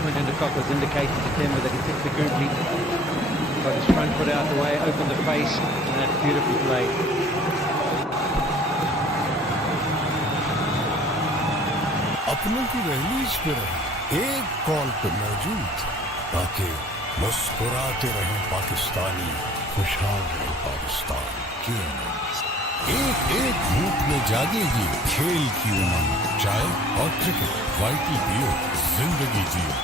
Quinton de Kock was indicating to Timber that he picked the googly, got his front foot out the way, opened the face, and that's beautifully played. अपनों की रहीज पे रहे, एक call पे मौजूद, ताकि मुस्कुराते रहे पाकिस्तानी, खुशहाल रहे पाकिस्तान के एक घूंट में जागेगी खेल की उमंग। चाय और क्रिकेट, वाइटी पियो, जिंदगी जियो।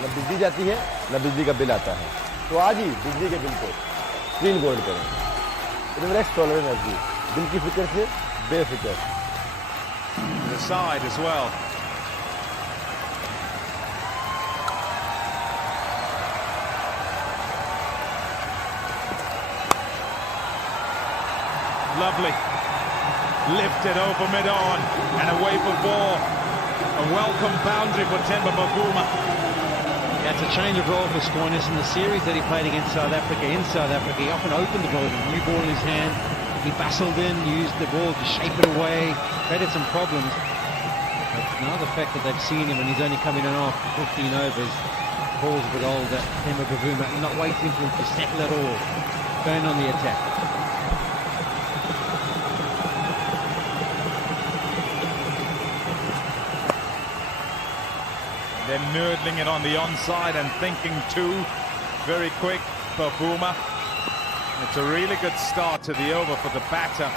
न बिजली जाती है न बिजली का बिल आता है, तो आज ही बिजली के बिल को स्क्रीन गोल्ड करें। रिफ्रेश सोलर एनर्जी, बिल की फिक्र से बेफिक्र। The side as well. Lovely. Lifted over mid-on and away for ball. A welcome boundary for Temba Bavuma. Yeah, it's a change of role for Stoinis in the series that he played against South Africa. In South Africa, he often opened the ball with a new ball in his hand. He bustled in, used the ball to shape it away, created some problems. But now the fact that they've seen him and he's only coming in off 15 overs, ball's a bit older. Temba Bavuma not waiting for him to settle it all, going on the attack. They're nurdling it on the onside and thinking too. Very quick for Boomer. It's a really good start to the over for the batter.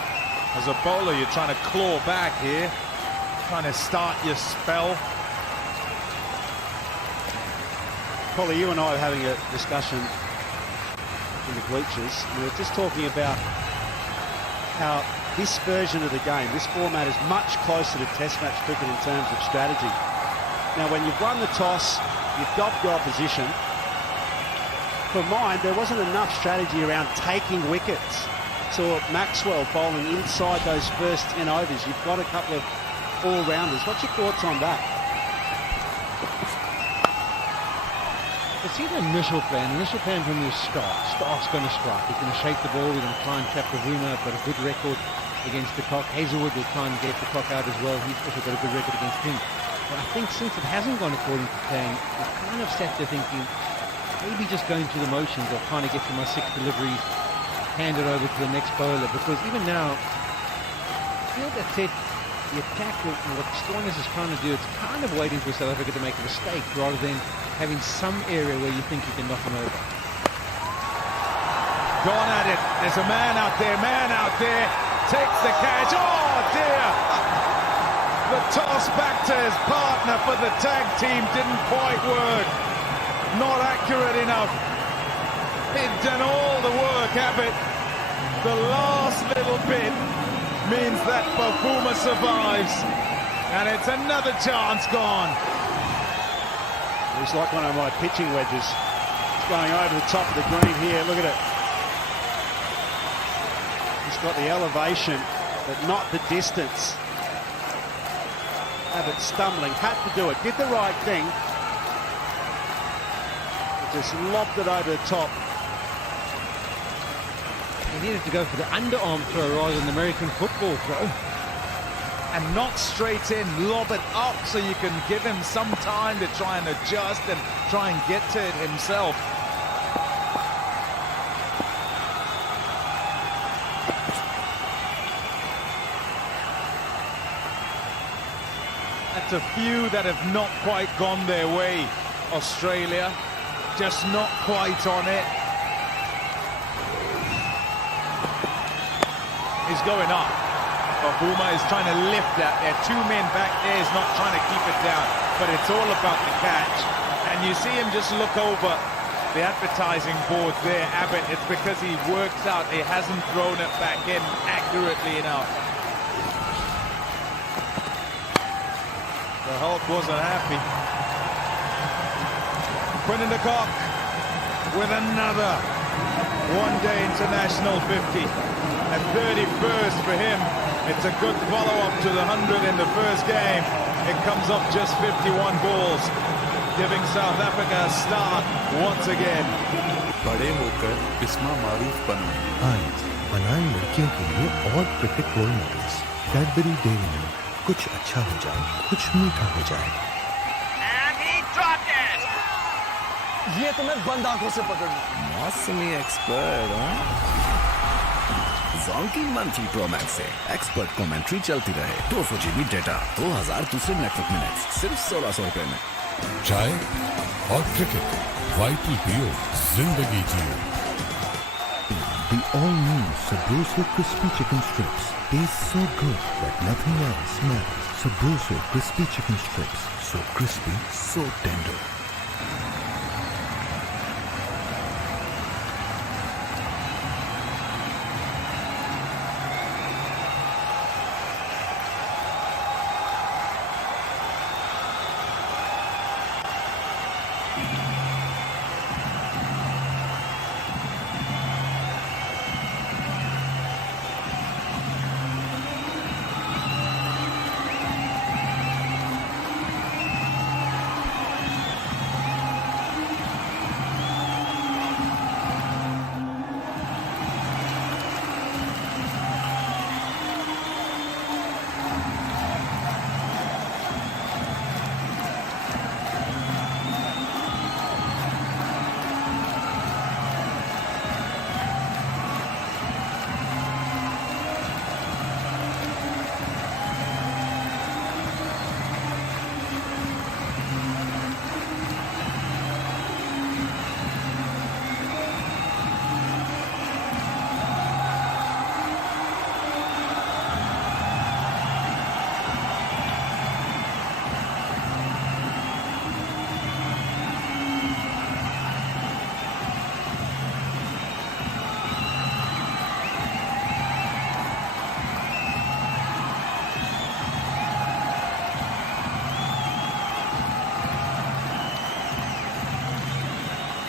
As a bowler, you're trying to claw back here, trying to start your spell. Polly, you and I are having a discussion in the bleachers. We were just talking about how this version of the game, this format, is much closer to Test match cricket in terms of strategy. Now, when you've won the toss, you've got your opposition. For mine, there wasn't enough strategy around taking wickets. Saw Maxwell bowling inside those first 10 overs. You've got a couple of all-rounders. What's your thoughts on that? See the initial plan. Initial plan from the start. Stark's going to strike. He's going to shake the ball. We're going to try and trap Ravuma. Got a good record against the Cock. Hazelwood will try and get the Cock out as well. He's also got a good record against him. But I think since it hasn't gone according to plan, we've kind of sat there thinking, maybe just going through the motions of trying to get to my 6 deliveries, hand it over to the next bowler. Because even now, I feel that the attack, what Stoinis is trying to do, it's kind of waiting for South Africa to make a mistake rather than having some area where you think you can knock them over. Gone at it. There's a man out there, takes the catch. Oh dear! The toss back to his partner for the tag team didn't quite work. Not accurate enough. He'd done all the work, Abbott. The last little bit means that Bafuma survives. And it's another chance gone. It's like one of my pitching wedges. It's going over the top of the green here. Look at it. He's got the elevation, but not the distance. Abbott stumbling, had to do it, did the right thing. Just lobbed it over the top. He needed to go for the underarm throw rather than the American football throw. And not straight in, lob it up so you can give him some time to try and adjust and try and get to it himself. That's a few that have not quite gone their way. Australia, just not quite on it. He's going up. Bafuma is trying to lift that. There are 2 men back there. He's not trying to keep it down. But it's all about the catch. And you see him just look over the advertising board there, Abbott. It's because he works out. He hasn't thrown it back in accurately enough. The Hulk wasn't happy. Quinton de Kock with another one-day international 50. And 31st for him. It's a good follow-up to the 100 in the first game. It comes up just 51 balls, giving South Africa a start once again. बड़े होकर बिस्मा मारूफ बनो। आज बनाए लड़कियों के लिए और cricket role models. Cadbury Dairy Milk, कुछ अच्छा हो जाए, कुछ मीठा हो जाए। ये तो मैं बंद आंखों से पकड़ लूं। मौसमी एक्सपर्ट, हाँ? Zonky Monthly Pro Max से एक्सपर्ट कमेंट्री चलती रहे। 200 GB डेटा, 2000 दूसरे नेटवर्क मिनट्स, सिर्फ 1600 रुपए में। चाय और क्रिकेट, वाइटल पियो, जिंदगी जियो। The all-new Sabroso Crispy Chicken Strips taste so good that nothing else matters. Sabroso Crispy Chicken Strips, so crispy, so tender.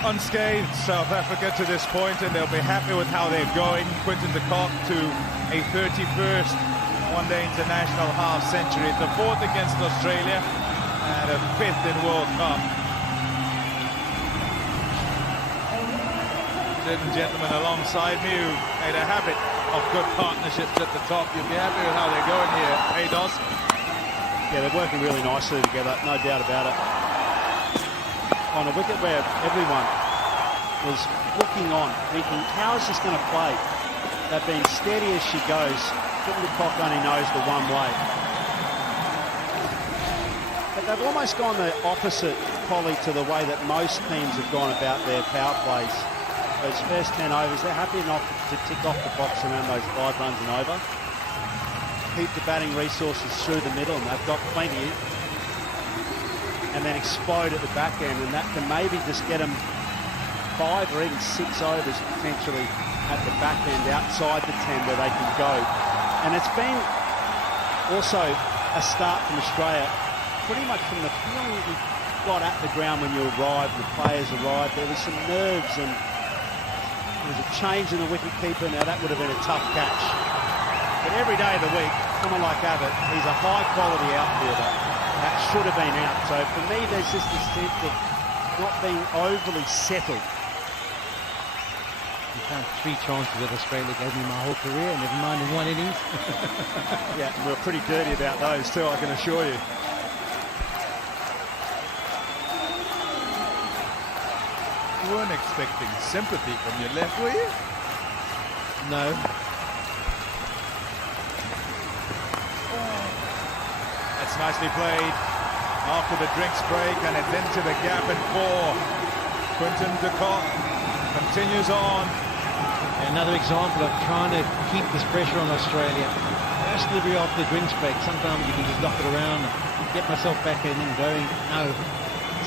Unscathed, South Africa to this point, and they'll be happy with how they're going. Quinton de Kock to a 31st one-day international half-century. It's a 4th against Australia and a 5th in World Cup. Ladies and gentlemen, alongside me, who made a habit of good partnerships at the top. You'll be happy with how they're going here, hey Dos? Yeah, they're working really nicely together, no doubt about it. On a wicket where everyone was looking on, thinking, how is this going to play? They've been steady as she goes. Quinton de Kock only knows the one way. But they've almost gone the opposite, Polly, to the way that most teams have gone about their power plays. Those first 10 overs, they're happy enough to tick off the box around those 5 runs and over. Keep the batting resources through the middle, and they've got plenty. And then explode at the back end, and that can maybe just get them 5 or even 6 overs potentially at the back end outside the 10 where they can go. And it's been also a start from Australia pretty much from the feeling that you got at the ground when you arrived, the players arrived. There was some nerves and there was a change in the wicket keeper. Now that would have been a tough catch. But every day of the week, someone like Abbott, he's a high quality outfielder. That should have been out. So for me, there's just this sense of not being overly settled. You found 3 chances that Australia gave me my whole career, never mind in 1 innings. Yeah, we're pretty dirty about those too, I can assure you. You weren't expecting sympathy from your left, were you? No. That's nicely played after the drinks break, and it's into the gap at 4. Quinton de Kock continues on. Another example of trying to keep this pressure on Australia. First delivery after the drinks break. Sometimes you can just knock it around and get myself back in and going. No,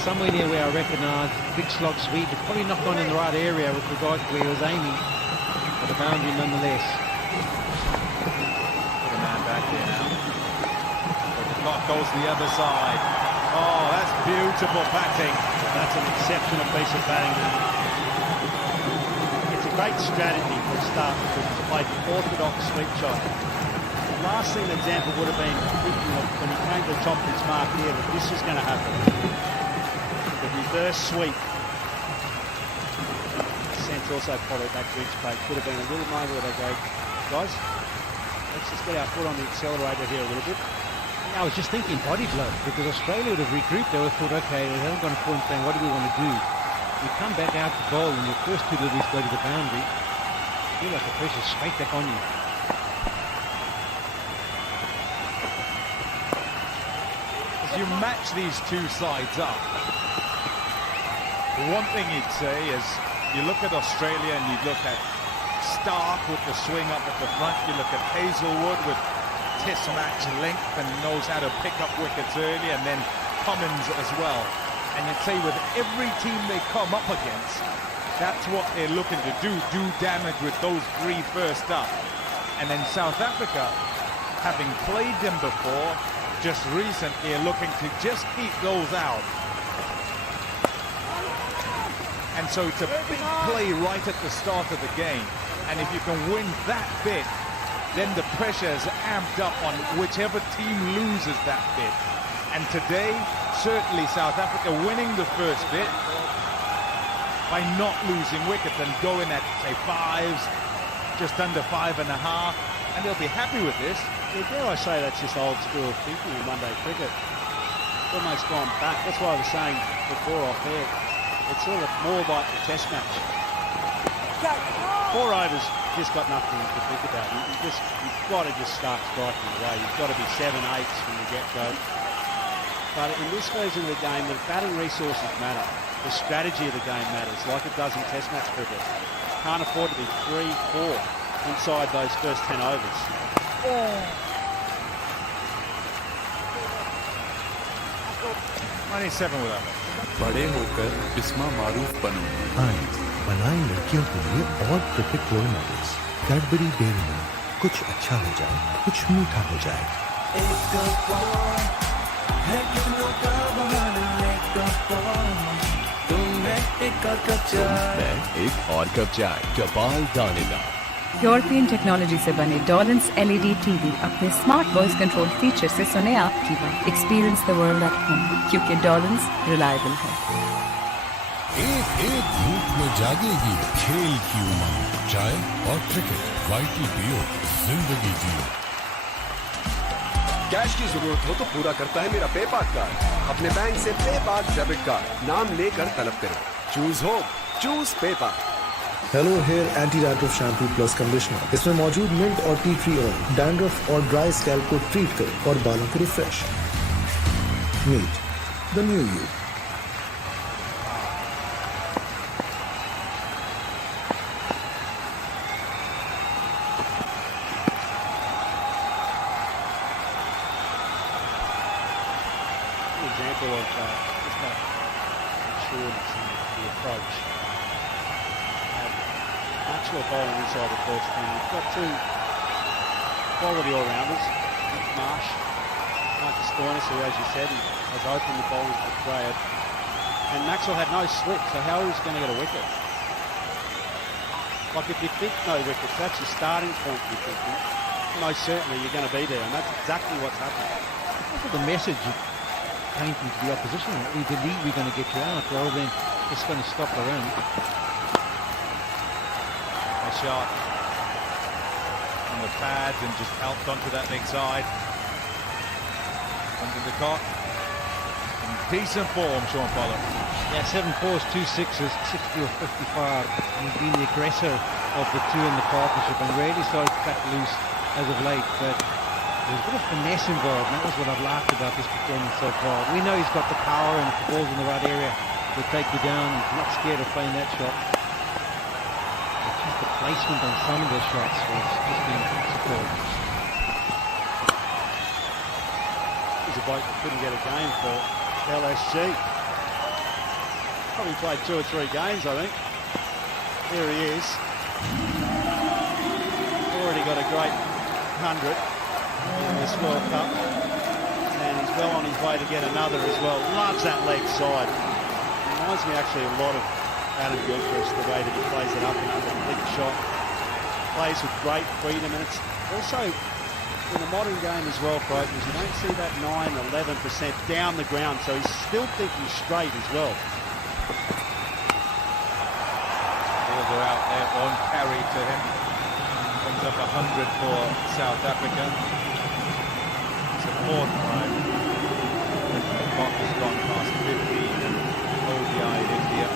somewhere near where I recognise big slog sweep. It's probably not gone in the right area with regard to where he was aiming, but a boundary nonetheless. Put a man back here now. Clock goes the other side. Oh, that's beautiful batting. That's an exceptional piece of batting. It's a great strategy for a start to play the orthodox sweep shot. The last thing that Zampa would have been thinking of when he came to the top of his mark here, that this was going to happen. The reverse sweep. Sense also followed that drinks break. Could have been a little moment where they go, guys, let's just get our foot on the accelerator here a little bit. I was just thinking body blow, because Australia would have regrouped. They would have thought, okay, we haven't gone to point saying, what do we want to do? You come back out to bowl and your first 2 deliveries go to the boundary. You feel like the pressure's straight back on you. As you match these 2 sides up, the one thing you'd say is you look at Australia and you look at Stark with the swing up at the front, you look at Hazelwood with test match length and knows how to pick up wickets early, and then Cummins as well. And you'd say with every team they come up against, that's what they're looking to do damage with those 3 first up. And then South Africa, having played them before, just recently are looking to just keep those out. And so it's a big play right at the start of the game. And if you can win that bit, then the pressure is amped up on whichever team loses that bit. And today, certainly South Africa winning the first bit by not losing wickets and going at, say, 5s, just under 5.5, and they'll be happy with this. Yeah, dare I say that's just old school thinking in one-day cricket. It's almost gone back. That's why I was saying before off air, it's sort of more like the test match. 4 overs, just got nothing to think about. You've got to just start striking away. You've got to be 7/8 from the get-go. But in this version of the game, the batting resources matter. The strategy of the game matters, like it does in test match cricket. Can't afford to be 3-4 inside those first 10 overs. 97 with that. बड़े होकर बिस्मा मारूफ बनो। आए बनाए लड़कियों के लिए और cricket role models. Cadbury Dairy Milk, कुछ अच्छा हो जाए, कुछ मीठा हो जाए। है कितनों का बहाना, तुम एक और कप चाय मैं एक और कप चाय कपाल दानेदार। यूरोपियन टेक्नोलॉजी से बने डॉलन्स LED TV अपने स्मार्ट वॉइस कंट्रोल फीचर से सुने आपकी बात। Experience the world at home, क्योंकि डॉलन्स रिलायबल है। एक एक धूप में जागेगी खेल की उमंग। चाय और क्रिकेट, वाइटी पियो, जिंदगी जियो। कैश की जरूरत हो तो पूरा करता है मेरा पेपाक कार्ड। अपने बैंक से पेपाक डेबिट कार्ड नाम लेकर तलब करें। चूज होप, चूज पेपाक। Hello hair anti dandruff shampoo plus conditioner. इसमें मौजूद मिंट और टी ट्री ऑयल डैंड्रफ और ड्राई स्कैल्प को ट्रीट करे और बालों को refresh. Meet the new you. Example of just that assurance in the approach. Maxwell bowling inside the first 10. We've got two quality all-rounders, Marsh, Marcus Stoinis, who, as you said, has opened the bowling for Graham. And Maxwell had no slip, so how is he going to get a wicket? Like, if you think no wickets, that's your starting point, you're thinking. Most certainly you're going to be there, and that's exactly what's happened. Look at the message painting to the opposition. We believe we're going to get you out, rather than just going to stop the run. A shot on the pads and just helped onto that leg side. Under the cock. In decent form, Sean Pollard. Yeah, 7 fours, 2 sixes, 60 or 55. He's been the aggressor of the two in the partnership and really started to cut loose as of late. But there's a bit of finesse involved, and that was what I've liked about this performance so far. We know he's got the power, and if the ball's in the right area, he'll take you down. He's not scared of playing that shot. But just the placement on some of the shots was just been superb. He's a bloke that couldn't get a game for LSG. Probably played 2 or 3 games, I think. Here he is. Already got a great 100 in this World Cup. And he's well on his way to get another as well. Loves that leg side. Reminds me actually a lot of Adam Gilchrist, the way that he plays it up and under the big shot. Plays with great freedom, and it's also in the modern game as well, for openers, you don't see that 9-11% down the ground, so he's still thinking straight as well. Fielder out there on carry to him. Comes up 100 for South Africa. It's a 4th time. The clock has gone past 50 and ODI in India.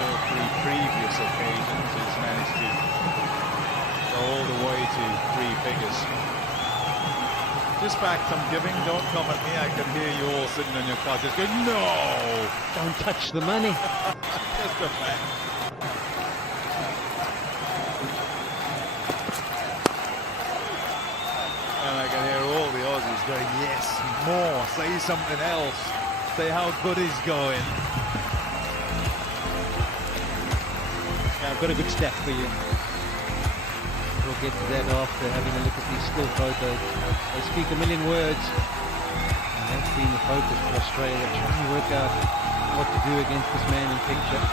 All 3 previous occasions he's managed to go all the way to 3 figures. Just fact I'm giving, don't come at me. I can hear you all sitting on your car just going, no! Don't touch the money. Just a fact. And I can hear all the Aussies going, yes, more, say something else. Say how good he's going. Yeah, I've got a good stat for you. We'll get to that after having a look at these still photos. They speak a million words, and that's been the focus for Australia, trying to work out what to do against this man in picture.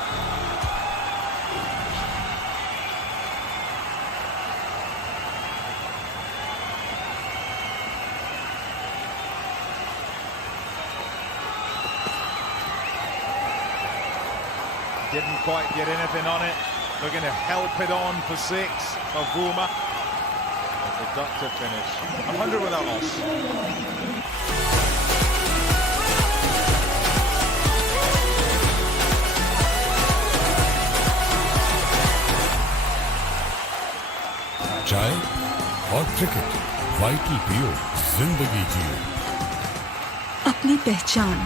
Didn't quite get anything on it. Looking to help it on for 6 of Boomer. The doctor finish. 100 without loss. चाय और cricket, वाइटी पियो, जिंदगी जियो। अपनी पहचान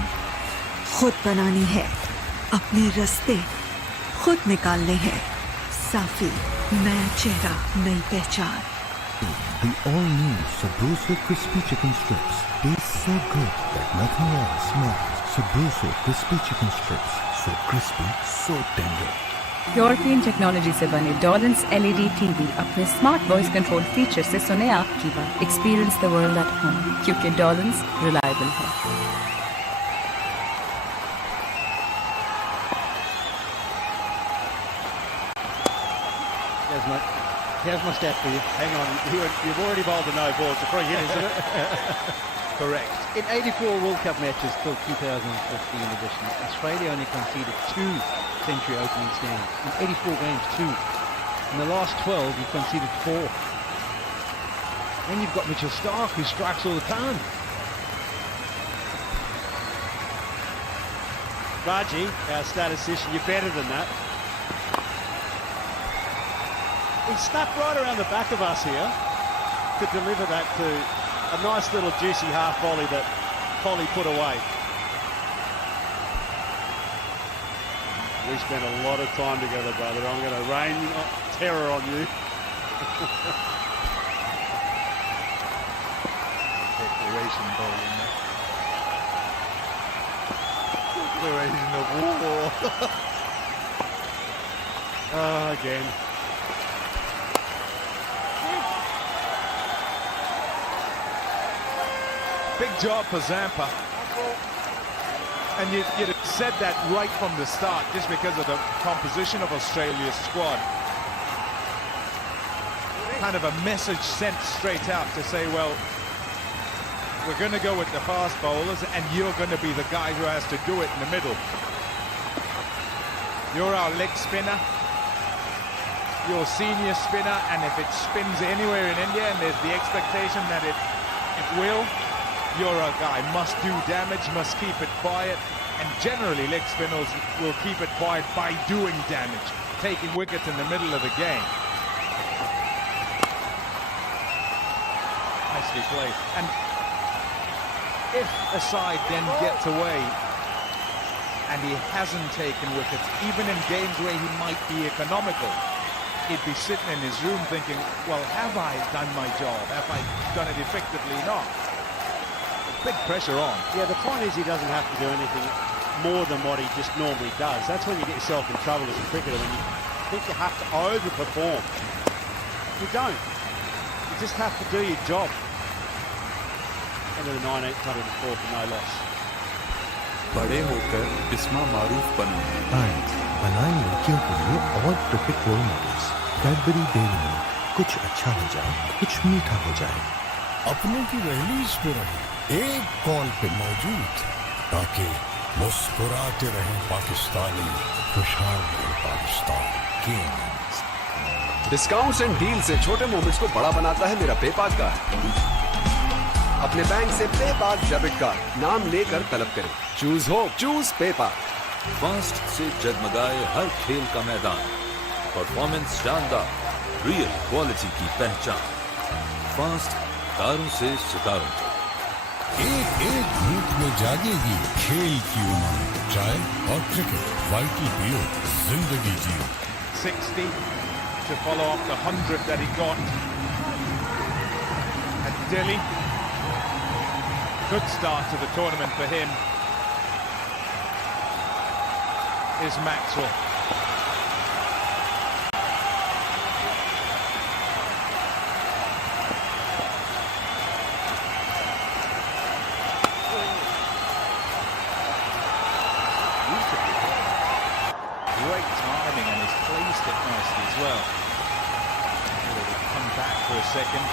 खुद बनानी है, अपने रास्ते खुद निकालने हैं। साफी, नया चेहरा, नई पहचान। The all-new Sabroso Crispy Chicken Strips taste so good that nothing else matters. Sabroso Crispy Chicken Strips, so crispy, so tender. European technology से बने डॉलन्स LED TV अपने स्मार्ट वॉइस कंट्रोल फीचर से सुने आपकी बात। Experience the world at home, क्योंकि Dawlance reliable है। Here's my stat for you. Hang on, you've already bowled a no ball. It's a free hit, isn't it? Correct. In 84 World Cup matches till 2015 edition, Australia only conceded 2 century opening stands. In 84 games, 2. In the last 12, we conceded 4. Then you've got Mitchell Starc, who strikes all the time. Raji, our statistician, you're better than that. He snuck right around the back of us here to deliver that to a nice little juicy half volley that Polly put away. We spent a lot of time together, brother. I'm going to rain terror on you. Declaration ball in there. Declaration of war. Again. Big job for Zampa. And you'd have said that right from the start, just because of the composition of Australia's squad. Kind of a message sent straight out to say, well, we're going to go with the fast bowlers, and you're going to be the guy who has to do it in the middle. You're our leg spinner. You're senior spinner, and if it spins anywhere in India, and there's the expectation that it will, you're a guy, must do damage, must keep it quiet, and generally leg spinners will keep it quiet by doing damage, taking wickets in the middle of the game. Nicely played. And if a side then gets away and he hasn't taken wickets, even in games where he might be economical, he'd be sitting in his room thinking, well, have I done my job? Have I done it effectively? Not. Big pressure on. Yeah, the point is he doesn't have to do anything more than what he just normally does. That's when you get yourself in trouble as a cricketer, when you think you have to overperform. You don't. You just have to do your job. Into the 1904 for no loss. बड़े होकर बिस्मा मारूफ बनेंगे। आइए बनाएं लड़कियों के लिए और cricket role models. Cadbury Dairy Milk, कुछ अच्छा हो जाए, कुछ मीठा हो जाए। अपनों की रहलीज पे रहे, एक कॉल पे मौजूद, ताकि मुस्कुराते रहें पाकिस्तानी, खुशहाल रहे पाकिस्तान। डिस्काउंट्स एंड डील से छोटे मोमेंट्स को बड़ा बनाता है मेरा पेपाल कार्ड। अपने बैंक से पेपाल डेबिट कार्ड नाम लेकर तलब करें। Choose hope, choose PayPal. Fast से जगमगाए हर खेल का मैदान, परफॉर्मेंस शानदार, रियल क्वालिटी की पहचान। फास्ट, तारों से सितारों तक। एक एक घूंट में जागेगी खेल की उमंग। चाय और क्रिकेट, वाइटल पियो, जिंदगी जियो। 60 to follow up the 100 that he got at Delhi. Good start to the tournament for him is Maxwell. Great timing, and he's placed it nicely as well. He'll come back for a second.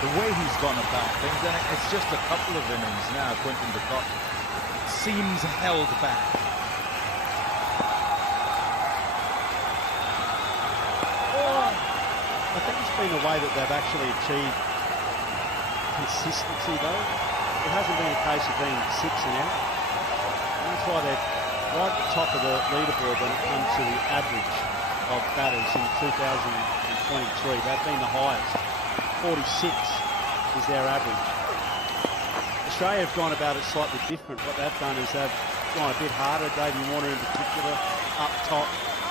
The way he's gone about things, and it's just a couple of innings now, Quinton de Kock seems held back. I think it's been a way that they've actually achieved consistency, though. It hasn't been a case of being 6 and out. And that's why they're right at the top of the leaderboard when it comes to the average of batters in 2023. They've been the highest. 46 is their average. Australia have gone about it slightly different. What they've done is they've gone a bit harder, Davey Warner in particular, up top,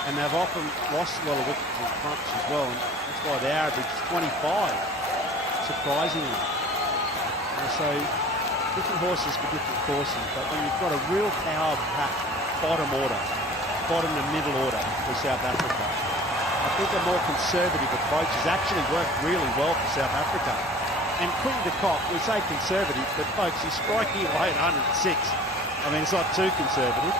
and they've often lost a lot of wickets in fronts as well, and that's why their average is 25, surprisingly. And so, different horses for different courses, but when you've got a real power-packed bottom order, bottom and middle order for South Africa, I think a more conservative approach has actually worked really well for South Africa. And Quinton de Kock, we say conservative, but folks, he's striking away at 106. I mean, it's not too conservative.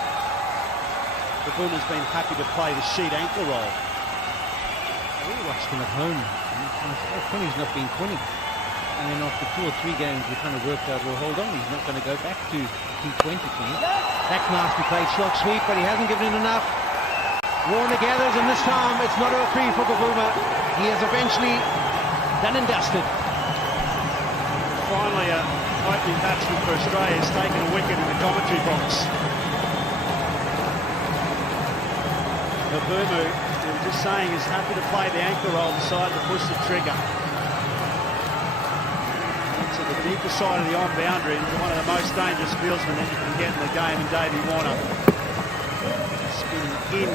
The Boomer's been happy to play the sheet ankle role really watched him at home. Quinny's not been Quinny. And then after 2 or 3 games, we kind of worked out, well, hold on, he's not going to go back to T20 Quinny. That's nasty play, short sweep, but he hasn't given it enough. Warner gathers, and this time it's not a reprieve for Bavuma. He has eventually done and dusted. Finally, a opening batsman for Australia has taken a wicket in the commentary box. Bavuma, we were just saying, is happy to play the anchor role beside to push the trigger. To the deeper side of the on-boundary, one of the most dangerous fieldsmen that you can get in the game, and Davey Warner spinning in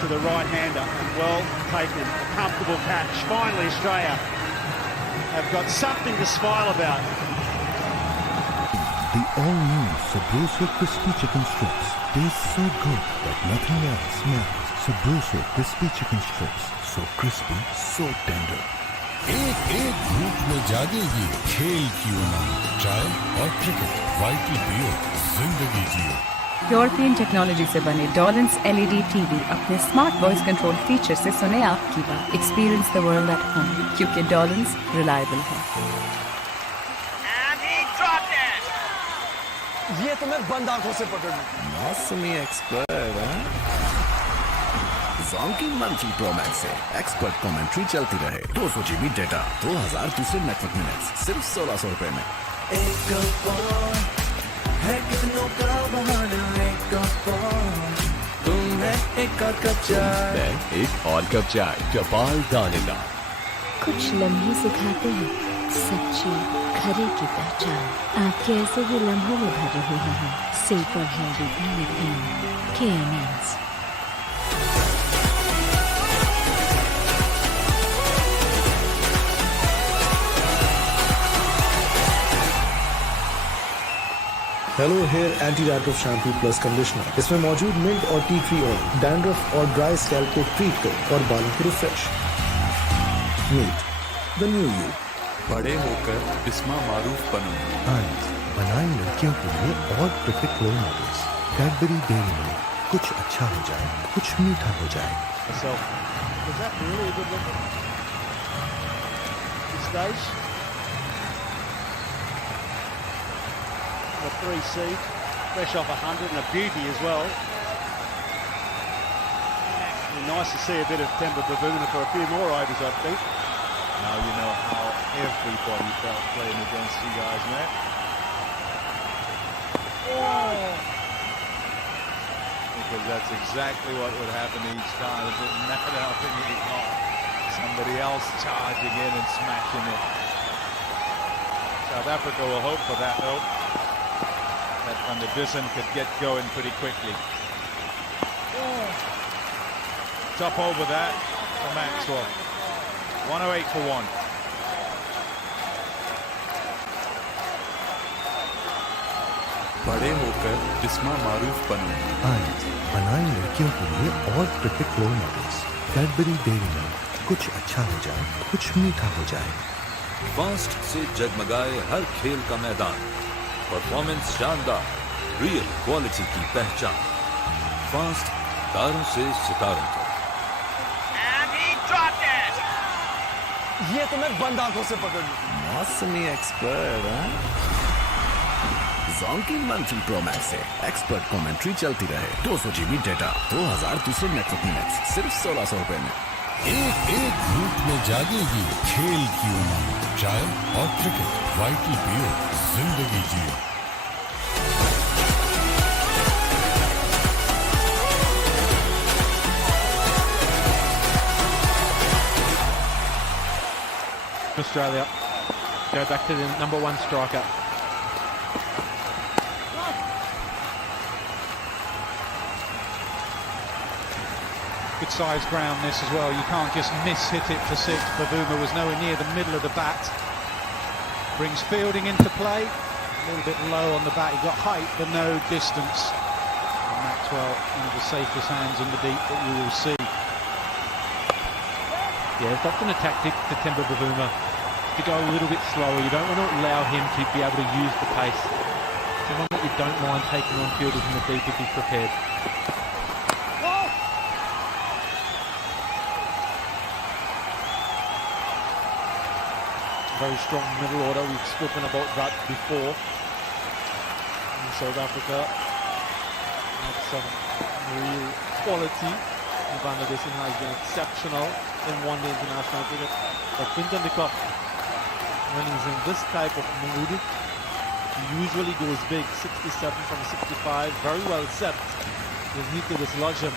to the right-hander, and well taken, a comfortable catch. Finally, Australia have got something to smile about. The all-new Sabroso Crispy Chicken Strips taste so good that nothing else matters. Sabroso Crispy Chicken Strips, so crispy, so tender. एक एक घूंट में जागेगी खेल की उमंग, चाय और cricket, vital पियो, जिंदगी जियो। यूरोपियन टेक्नोलॉजी से बने डॉलन्स LED TV अपने स्मार्ट वॉइस कंट्रोल फीचर से सुने आपकी बात। Experience the world at home, क्योंकि डॉलन्स रिलायबल है। ये तो मैं बंद आंखों से पकड़ लूं। मौसमी एक्सपर्ट जोंकी मंथली प्रो मैक्स से एक्सपर्ट कमेंट्री चलती रहे। 200 GB डेटा, 2000 दूसरे नेटवर्क मिनट्स, सिर्फ 1600 रुपए में। एक और कप चाय कपाल दानेदार। कुछ लम्हे सिखाते हैं सच्ची खरी की पहचान। आपके ऐसे ही लम्हों में भर रहे हैं हम silver healthy KNNs। Hello hair anti dandruff shampoo plus conditioner. इसमें मौजूद मिंट और टी ट्री ऑयल डैंड्रफ और ड्राई स्कैल्प को ट्रीट करे और बालों को refresh. Meet the new you. बड़े होकर बिस्मा मारूफ बनो। बनाए लड़कियों के लिए और cricket role models. Cadbury Dairy Milk, कुछ अच्छा हो जाए, कुछ मीठा हो जाए। Was that really a good look at this stage? A 3 seed, fresh off 100 and a beauty as well. Nice to see a bit of Temba Bavuma for a few more overs, I think. Now you know how everybody felt playing against you guys, man. Because that's exactly what would happen each time. It didn't matter how big it got. Somebody else charging in and smashing it. South Africa will hope for that, though. That Van der Dussen could get going pretty quickly. Top over that for Maxwell. 108 for 1. बड़े होकर बिस्मा मारूफ बनो। बनाए लड़कियों के लिए और cricket role models. Cadbury Dairy Milk, कुछ अच्छा हो जाए, कुछ मीठा हो जाए। फास्ट से जगमगाए हर खेल का मैदान, परफॉर्मेंस शानदार, रियल क्वालिटी की पहचान। फास्ट तारों से सितारों तक। ये तो मैं बंद आंखों से पकड़ लूं। मौसमी एक्सपर्ट जोंकी मंथली प्रो मैक्स से एक्सपर्ट कमेंट्री चलती रहे। 200 GB डेटा, 2000 दूसरे नेटवर्क मिनट्स, सिर्फ 1600 रुपए में। एक एक घूंट में जागेगी खेल की उमंग, चाय और क्रिकेट, वाइटल पियो, जिंदगी जियो। Australia go back to the #1 striker. Good sized ground this as well. You can't just miss-hit it for 6. Bavuma was nowhere near the middle of the bat. Brings fielding into play. A little bit low on the bat. He got height but no distance. And Maxwell, one of the safest hands in the deep that you will see. Yeah, it's often a tactic to Temba Bavuma to go a little bit slower. You don't want to allow him to be able to use the pace. Someone that you don't mind taking on fielders in the deep if he's prepared. very strong middle order. We've spoken about that before. In South Africa, have some real quality. Bangladesh has been exceptional in one-day international cricket. But Quinton de Kock, when he's in this type of mood, he usually goes big, 67 from 65, very well set. You need to dislodge him.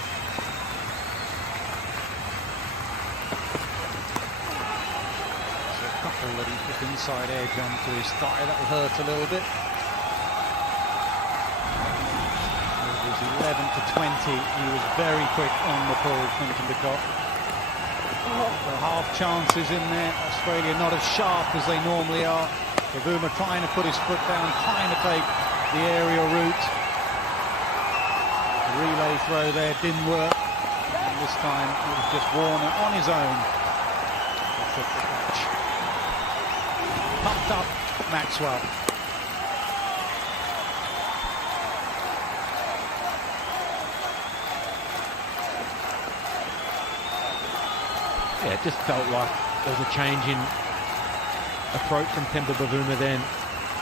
So a couple that he put inside edge onto his thigh, that'll hurt a little bit. It was 11 to 20. He was very quick on the pull, Quinton de Kock. The half chances in there. Australia not as sharp as they normally are. Bavuma trying to put his foot down, trying to take the aerial route. The relay throw there didn't work. And this time it was just Warner on his own. Pumped up Maxwell. Yeah, it just felt like there was a change in approach from Temba Bavuma then.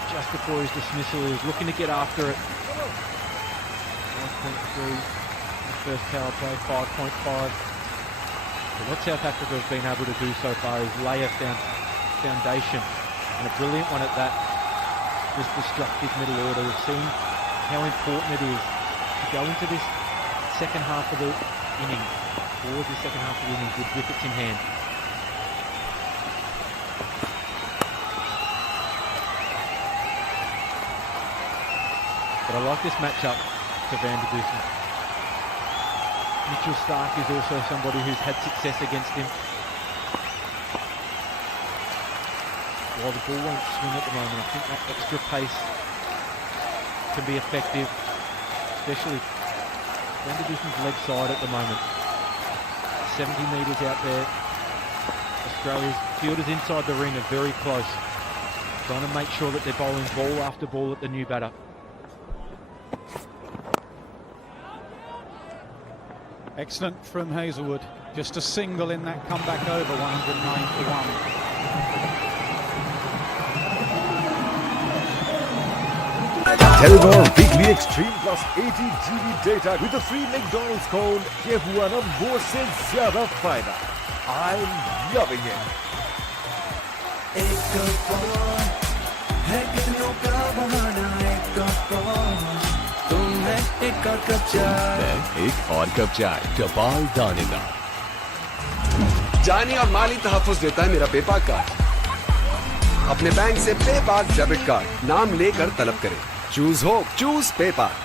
Just before his dismissal, he was looking to get after it. 5.3 the first power play, 5.5. But what South Africa has been able to do so far is lay a foundation, and a brilliant one at that. This destructive middle order. We've seen how important it is to go into this second half of the innings, towards the second half of the innings with wickets in hand. But I like this matchup for Van der Dusen. Mitchell Starc is also somebody who's had success against him. While the ball won't swing at the moment, I think that extra pace can be effective, especially Van der Dusen's leg side at the moment. 70 metres out there. Australia's fielders inside the ring are very close, trying to make sure that they're bowling ball after ball at the new batter. Excellent from Hazelwood. Just a single in that comeback over, 109 for 1. Telenor Weekly Extreme Plus 80 GB data with a free McDonald's cone. ये हुआ ना वो से ज़्यादा फायदा. I'm loving it. एक कौन है कितनों का बहाना, एक कौन तुम है एक और कप चाय. एक और कप चाय कपाल दानेदार. जानी और माली तहफ़्फ़ुज़ देता है मेरा पेपाक कार्ड. अपने बैंक से पेपाक डेबिट कार्ड नाम लेकर तलब करें. चूज हो, choose पेपाक.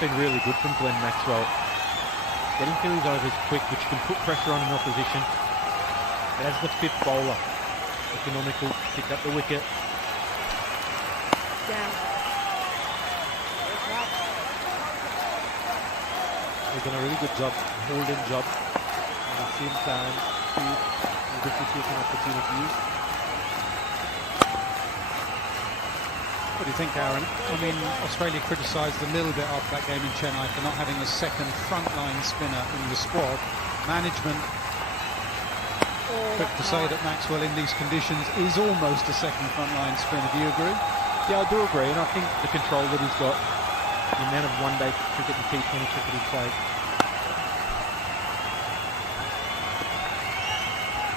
Been really good from Glenn Maxwell. Getting through his overs quick, which can put pressure on an opposition. But as the fifth bowler, economical, picked up the wicket. He's done a really good job, holding job. At the same time, difficult opportunities. What do you think, Aaron? I mean, Australia criticised a little bit after that game in Chennai for not having a second frontline spinner in the squad. Management quick to say that Maxwell in these conditions is almost a second frontline spinner. Do you agree? Yeah, I do agree, and I think the control that he's got, the amount of one-day cricket and T20 cricket he's played.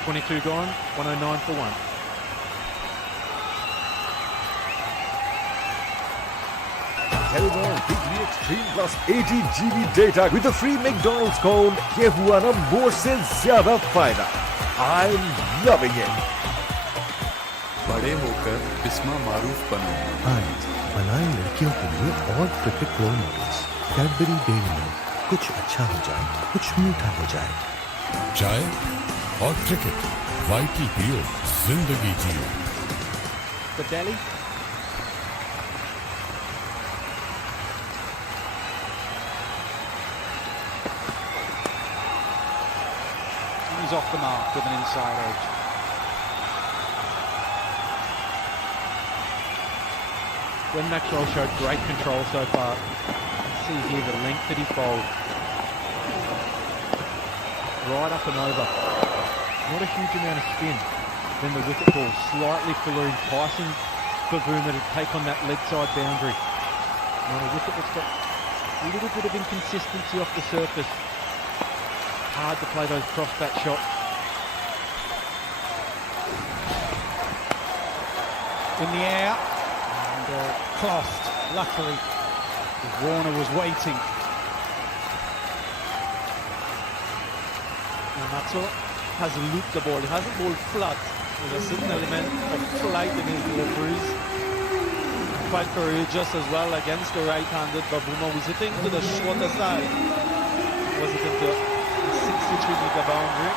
22 gone, 109 for 1. Telenor Weekly Extreme Plus 80 GB data with a free McDonald's cone. ये हुआ ना वो से ज़्यादा फायदा. I'm loving it. बड़े होकर बिस्मा मारूफ बनो. आज बनाए लड़कियों के लिए और cricket role models. Cadbury Dairy Milk. कुछ अच्छा हो जाए, कुछ मीठा हो जाए. चाय और क्रिकेट. वाइटी पियो, जिंदगी जियो. The Delhi. was off the mark with an inside edge. When Maxwell showed great control so far, see here the length that he bowled. Right up and over. Not a huge amount of spin. Then the wicket ball slightly fuller, enticing Bavuma to take on that leg side boundary. On a wicket that's got a little bit of inconsistency off the surface. Hard to play those cross-bat shots. In the air, and clossed, luckily, as Warner was waiting. And Maxwell has looped the ball. He hasn't bowled flat. There's a certain element of flight in his deliveries. Quite courageous as well against the right-handed Bavuma, visiting to the shorter side. Was it into a 63-meter boundary?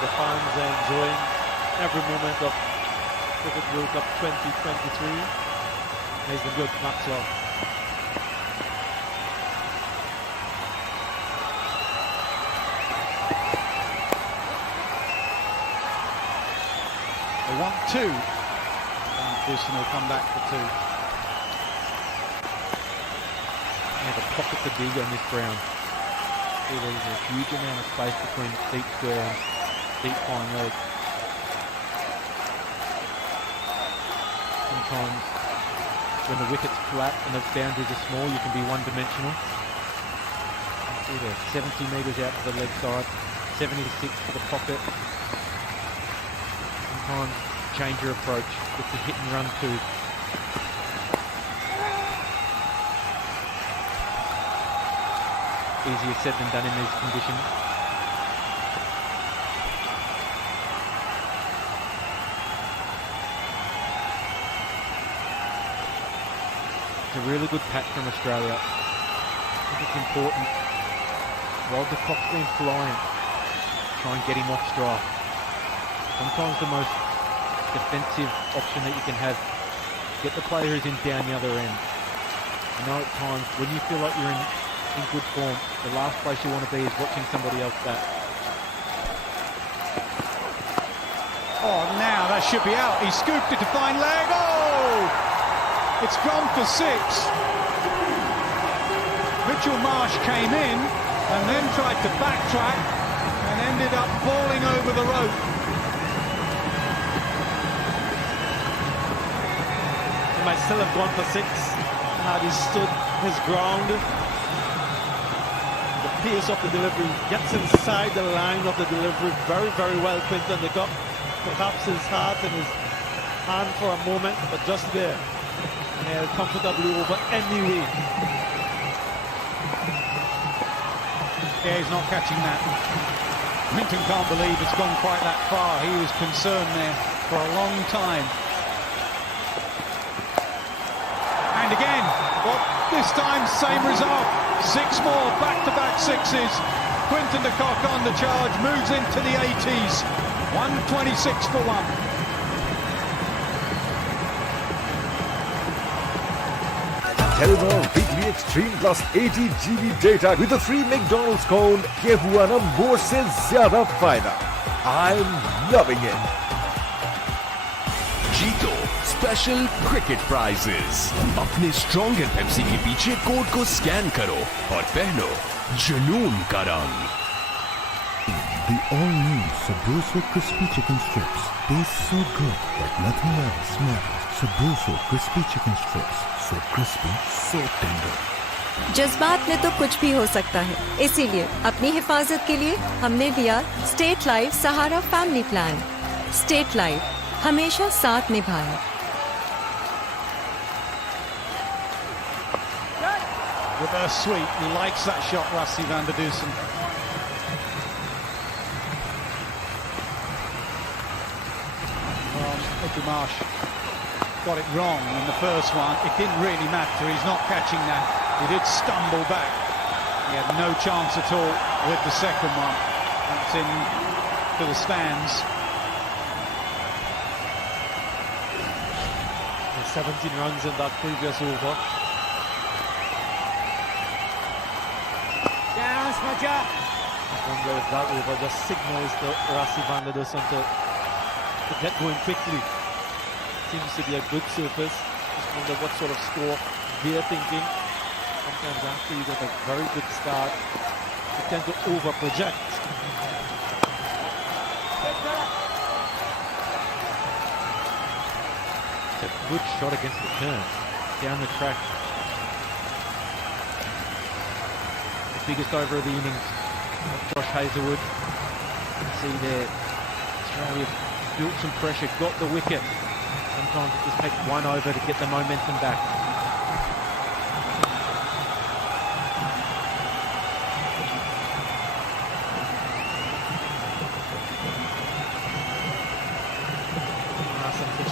The fans are enjoying every moment of Cricket World Cup 2023. He's been good, Maxwell. They want two. And Dawson will come back for two. Yeah, the pocket to big on this ground. See, there's a huge amount of space between deep square and deep fine leg. Sometimes when the wicket's flat and the boundaries are small, you can be one-dimensional. See there, 70 metres out to the leg side, 76 to the pocket. Sometimes change your approach with the hit and run too. Easier said than done in these conditions. It's a really good patch from Australia. I think it's important, while the clock's been flying, try and get him off strike. Sometimes the most defensive option that you can have, get the player who's in down the other end. I know at times when you feel like you're in good form, the last place you want to be is watching somebody else bat. Oh, now that should be out. He scooped it to fine leg. Oh! It's gone for six. Mitchell Marsh came in and then tried to backtrack and ended up falling over the rope. He might still have gone for six had he stood his ground. The pace of the delivery gets inside the line of the delivery very, very well. Quinton de Kock, perhaps his heart in his hand for a moment, but just there. Nailed comfortably over anyway. Yeah, he's not catching that. Quinton can't believe it's gone quite that far. He was concerned there for a long time. And again, well, this time same result. Six more, back-to-back sixes. Quinton de Kock on the charge, moves into the 80s. 126 for one. Telenor Weekly Extreme Plus 80 GB data with a free McDonald's cone. ये हुआ ना मोर से ज़्यादा फायदा. I'm loving it. जीतो special cricket prizes. अपने stronger Pepsi के पीछे कोड को स्कैन करो और पहनो जुनून का रंग. The all-new Sabroso Crispy Chicken Strips taste so good that nothing else matters. Sabroso Crispy Chicken Strips, so crispy, so tender. जज्बात में तो कुछ भी हो सकता है, इसीलिए अपनी हिफाजत के लिए हमने दिया स्टेट लाइफ सहारा फैमिली प्लान. स्टेट लाइफ हमेशा साथ निभाए. Reverse sweep, he likes that shot, Rassie van der Dusen. Mickey Marsh got it wrong in the first one. It didn't really matter, he's not catching that. He did stumble back. He had no chance at all with the second one. That's in to the stands. 17 runs in that previous over. Yes, Roger. wonder if that over just signals to Rassi van der Dussen to get going quickly. Seems to be a good surface. Just wonder what sort of score they're thinking. Sometimes after you get a very good start, you tend to over-project. It's a good shot against the turn. Down the track. The biggest over of the innings of Josh Hazlewood. You can see there, Australia built some pressure, got the wicket. Sometimes it just takes one over to get the momentum back.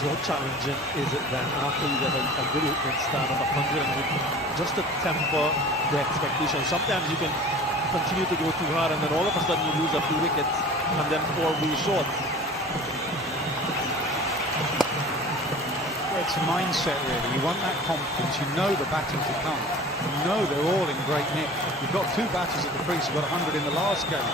How challenging is it then after you get a good opening start of 100 and just to temper the expectation? Sometimes you can continue to go too hard and then all of a sudden you lose a few wickets and then fall way short. It's a mindset really. You want that confidence. You know the batting to come. You know they're all in great nick. You've got two batters at the crease. You've got 100 in the last game.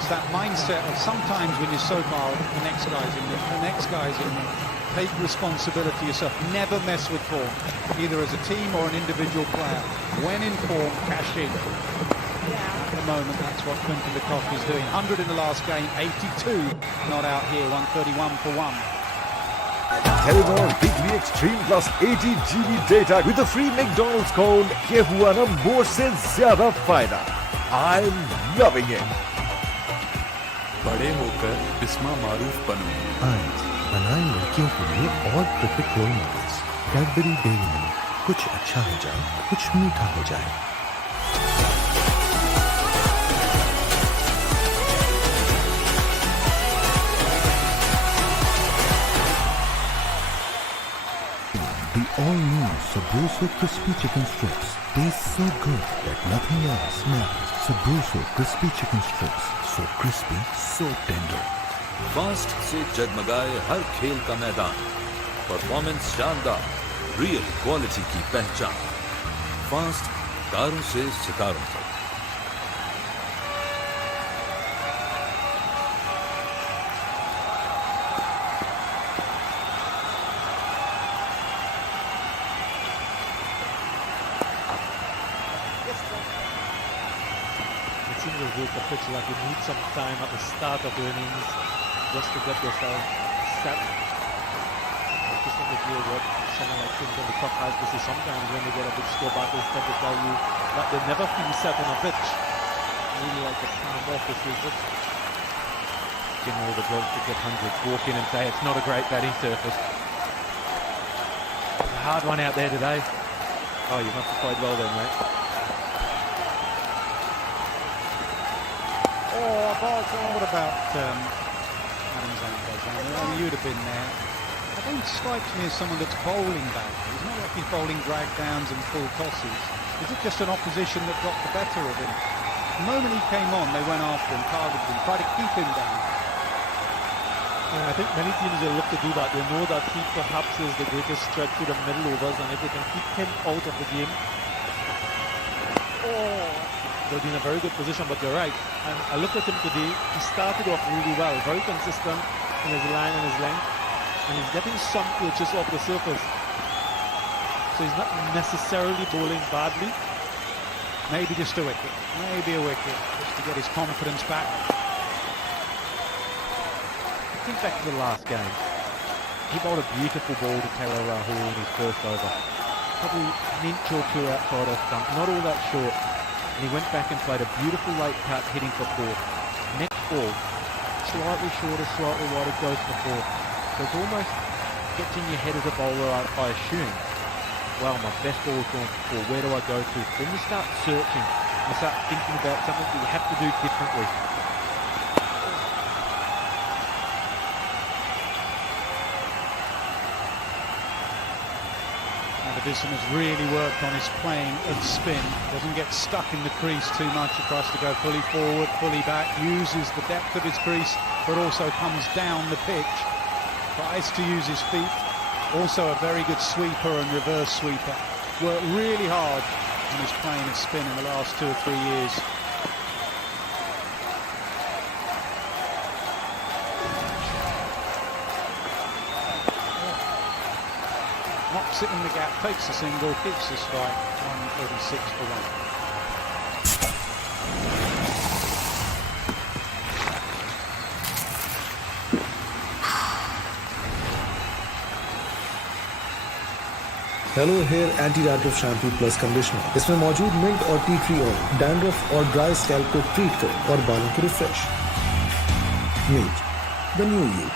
It's that mindset of sometimes when you're so far, the next guy's in there, the next guy's in there. Take responsibility yourself. Never mess with form, either as a team or an individual player. When in form, cash in. At the moment, that's what Quinton de Kock is doing. 100 in the last game, 82 not out here, 131 for 1. Telenor Weekly Extreme Plus 80 GB data with a free McDonald's cone. ये हुआ ना more से ज़्यादा फायदा. I'm loving it. बड़े होकर बिस्मा मारूफ बनो. आज बनाए लड़कियों के लिए और cricket role models. Cadbury Dairy Milk. कुछ अच्छा हो जाए, कुछ मीठा हो जाए. The all-new Sabroso Crispy Chicken Strips taste so good that nothing else matters. Sabroso Crispy Chicken Strips, so crispy, so tender. Fast से जगमगाए हर खेल का मैदान, परफॉर्मेंस शानदार, रियल क्वालिटी की पहचान. फास्ट तारों से सितारों तक. It seems as if the pitch like you need some time at the start of the innings just to get yourself set. Just to hear what someone like Quinton de Kock has to say. Sometimes when they get a big score, batters tend to tell you that they never feel set on a pitch. Really like the calm offices. Generally the blokes that get hundreds walk in and say it's not a great batting surface. A hard one out there today. Oh, you must have played well then, mate. What about Adam's ankles? I mean, you'd have been there. I don't strike me as someone that's bowling badly. It's not like he's bowling drag downs and full tosses. Is it just an opposition that got the better of him? The moment he came on, they went after him, targeted him, tried to keep him down. And I think many teams will look to do that. They know that he perhaps is the greatest threat to the middle overs, and if they can keep him out of the game, they'll be in a very good position. But you're right. And I looked at him today. He started off really well, very consistent in his line and his length, and he's getting some pitches off the surface. So he's not necessarily bowling badly. Maybe just a wicket. Maybe a wicket, just to get his confidence back. Think back to the last game. He bowled a beautiful ball to Taylor Rahul in his first over. Probably an inch or two outside off stump, not all that short. And he went back and played a beautiful late cut hitting for four. Next ball, slightly shorter, slightly wider, goes for four. So it's almost gets in your head as a bowler, I assume. Well, my best ball is going for four. Where do I go to? Then you start searching. You start thinking about something that you have to do differently. Madison has really worked on his playing and spin. Doesn't get stuck in the crease too much. He tries to go fully forward, fully back, uses the depth of his crease, but also comes down the pitch. Tries to use his feet. Also a very good sweeper and reverse sweeper. Worked really hard on his playing and spin in the last 2 or 3 years. Sticks it in the gap, takes the single, keeps the strike, 136 for 1. Hello hair anti dandruff shampoo plus conditioner. इसमें मौजूद mint और tea tree oil dandruff और dry scalp को treat करे और बालों को refresh. Meet the new you.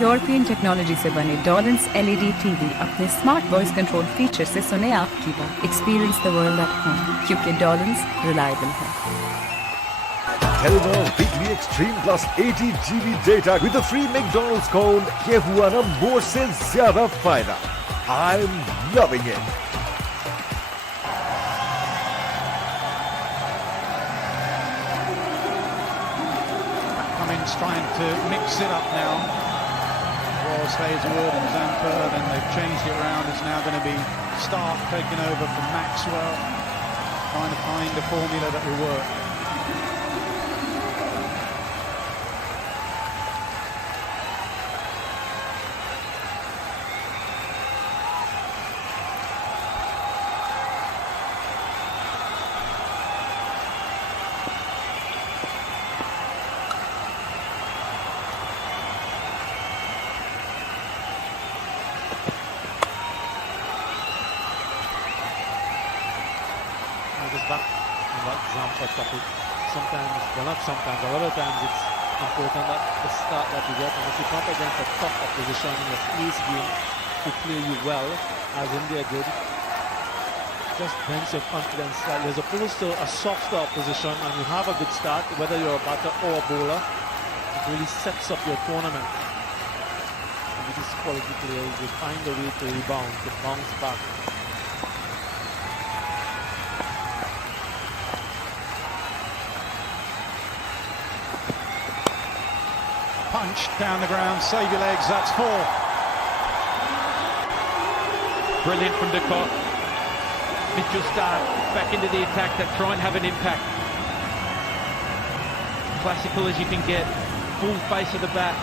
European technology से बने डॉलन्स एलईडी टीवी अपने स्मार्ट वॉइस कंट्रोल फीचर से सुने आपकी बात। Experience the world at home, क्योंकि डॉलन्स रिलायबल है। Telenor Weekly Extreme Plus 80 GB data with a free McDonald's cone। ये हुआ ना मोर से ज्यादा फायदा। I'm loving it. Cummins trying to mix it up now. Was Hazelwood and Zampa, then they've changed it around. It's now going to be Stark taking over from Maxwell, trying to find a formula that will work. Sometimes, well not sometimes, a lot of times it's important that the start that you get, and if you come up against a tough opposition in your first game to play you well, as India did, just brings your confidence slightly, as opposed to a softer opposition and you have a good start, whether you're a batter or a bowler, it really sets up your tournament. And with these quality players, they find a way to rebound, to bounce back. Punch down the ground, save your legs, that's 4. Brilliant from de Kock. Mitchell Stark back into the attack, that try and have an impact. Classical as you can get, full face of the bat.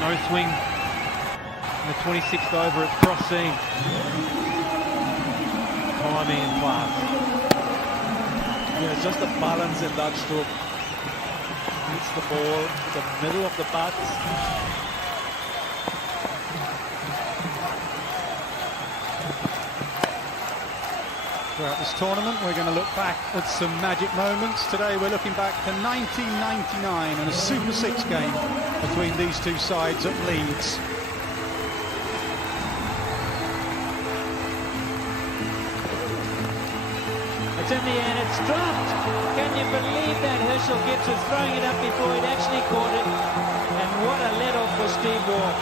No swing. In the 26th over, it's cross seam. Timing and class. Yeah, it's just a balance in that stroke. Hits the ball to the middle of the bat. Throughout this tournament, we're going to look back at some magic moments. Today we're looking back to 1999 and a Super 6 game between these two sides at Leeds. It's in the air, it's dropped. Can you believe that? Herschel Gibbs was throwing it up before he'd actually caught it. And what a let-off for Steve Waugh.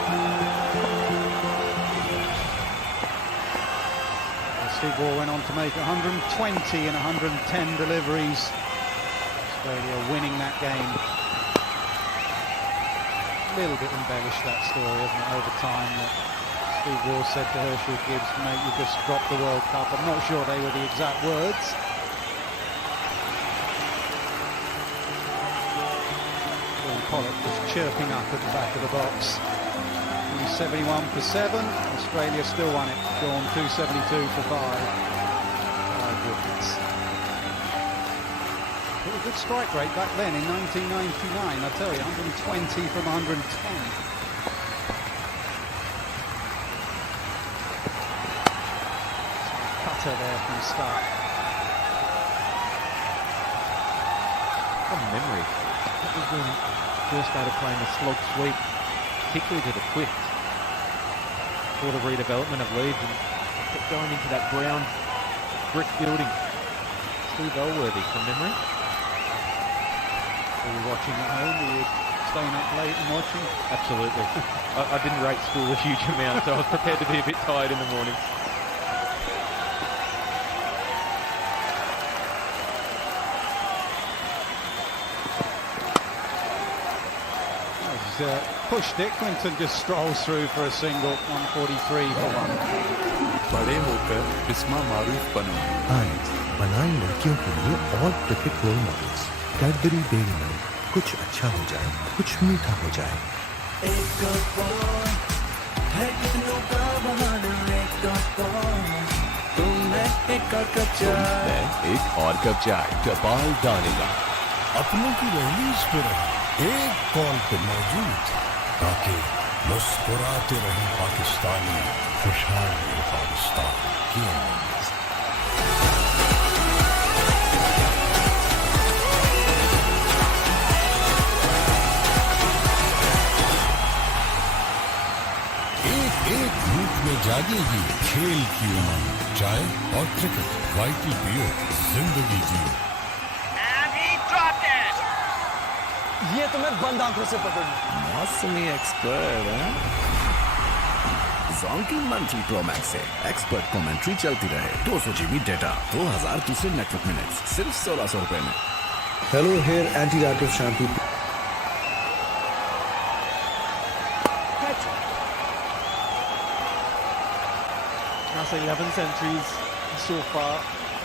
Steve Waugh went on to make 120 and 110 deliveries. Australia winning that game. A little bit embellished, that story, isn't it, over time, that Steve Waugh said to Herschel Gibbs, mate, you just dropped the World Cup. I'm not sure they were the exact words. Pollock was chirping up at the back of the box. 71 for 7. Australia still won it. Gone 272 for 5. 5 wickets. But a good strike rate back then in 1999. I tell you, 120 from 110. Cutter there from Stark. From memory, that was when first started playing the slog sweep, particularly to the quick. For the redevelopment of Leeds and kept going into that brown brick building. Steve Elworthy from memory. Were you watching at home? Were you staying up late and watching? Absolutely. I didn't rate school a huge amount, so I was prepared to be a bit tired in the morning. Pushed it. Clinton just strolls through for a single. 143 for 1. बड़े होकर बिस्मा मारूफ बनो। Eyes बनाए लड़कियों के लिए और cricket role models. Cadbury Dairy Milk, कुछ अच्छा हो जाए, कुछ मीठा हो जाए। एक कप है कितनों का बहाना, एक एक और कप चाय एक और कप चाय कपाल दाने का। अपनों की रैलीज पे रहे एक कॉल पे मौजूद, ताकि मुस्कुराते रहे पाकिस्तानी, खुशहाल रहे पाकिस्तान की आवाज। एक एक रूप में जागेगी खेल की उमंग, चाय और क्रिकेट, वाइटी पियो, जिंदगी जियो। ये तो मैं बंद आंखों से पकड़ लूं। मौसमी एक्सपर्ट है। Zonky मंथली प्रो मैक्स से एक्सपर्ट कमेंट्री चलती रहे, 200 GB डेटा, 2000 दूसरे नेटवर्क मिनट्स, सिर्फ 1600 रुपए में। Hello Hair Anti-Dandruff Shampoo. That's 11 centuries so far.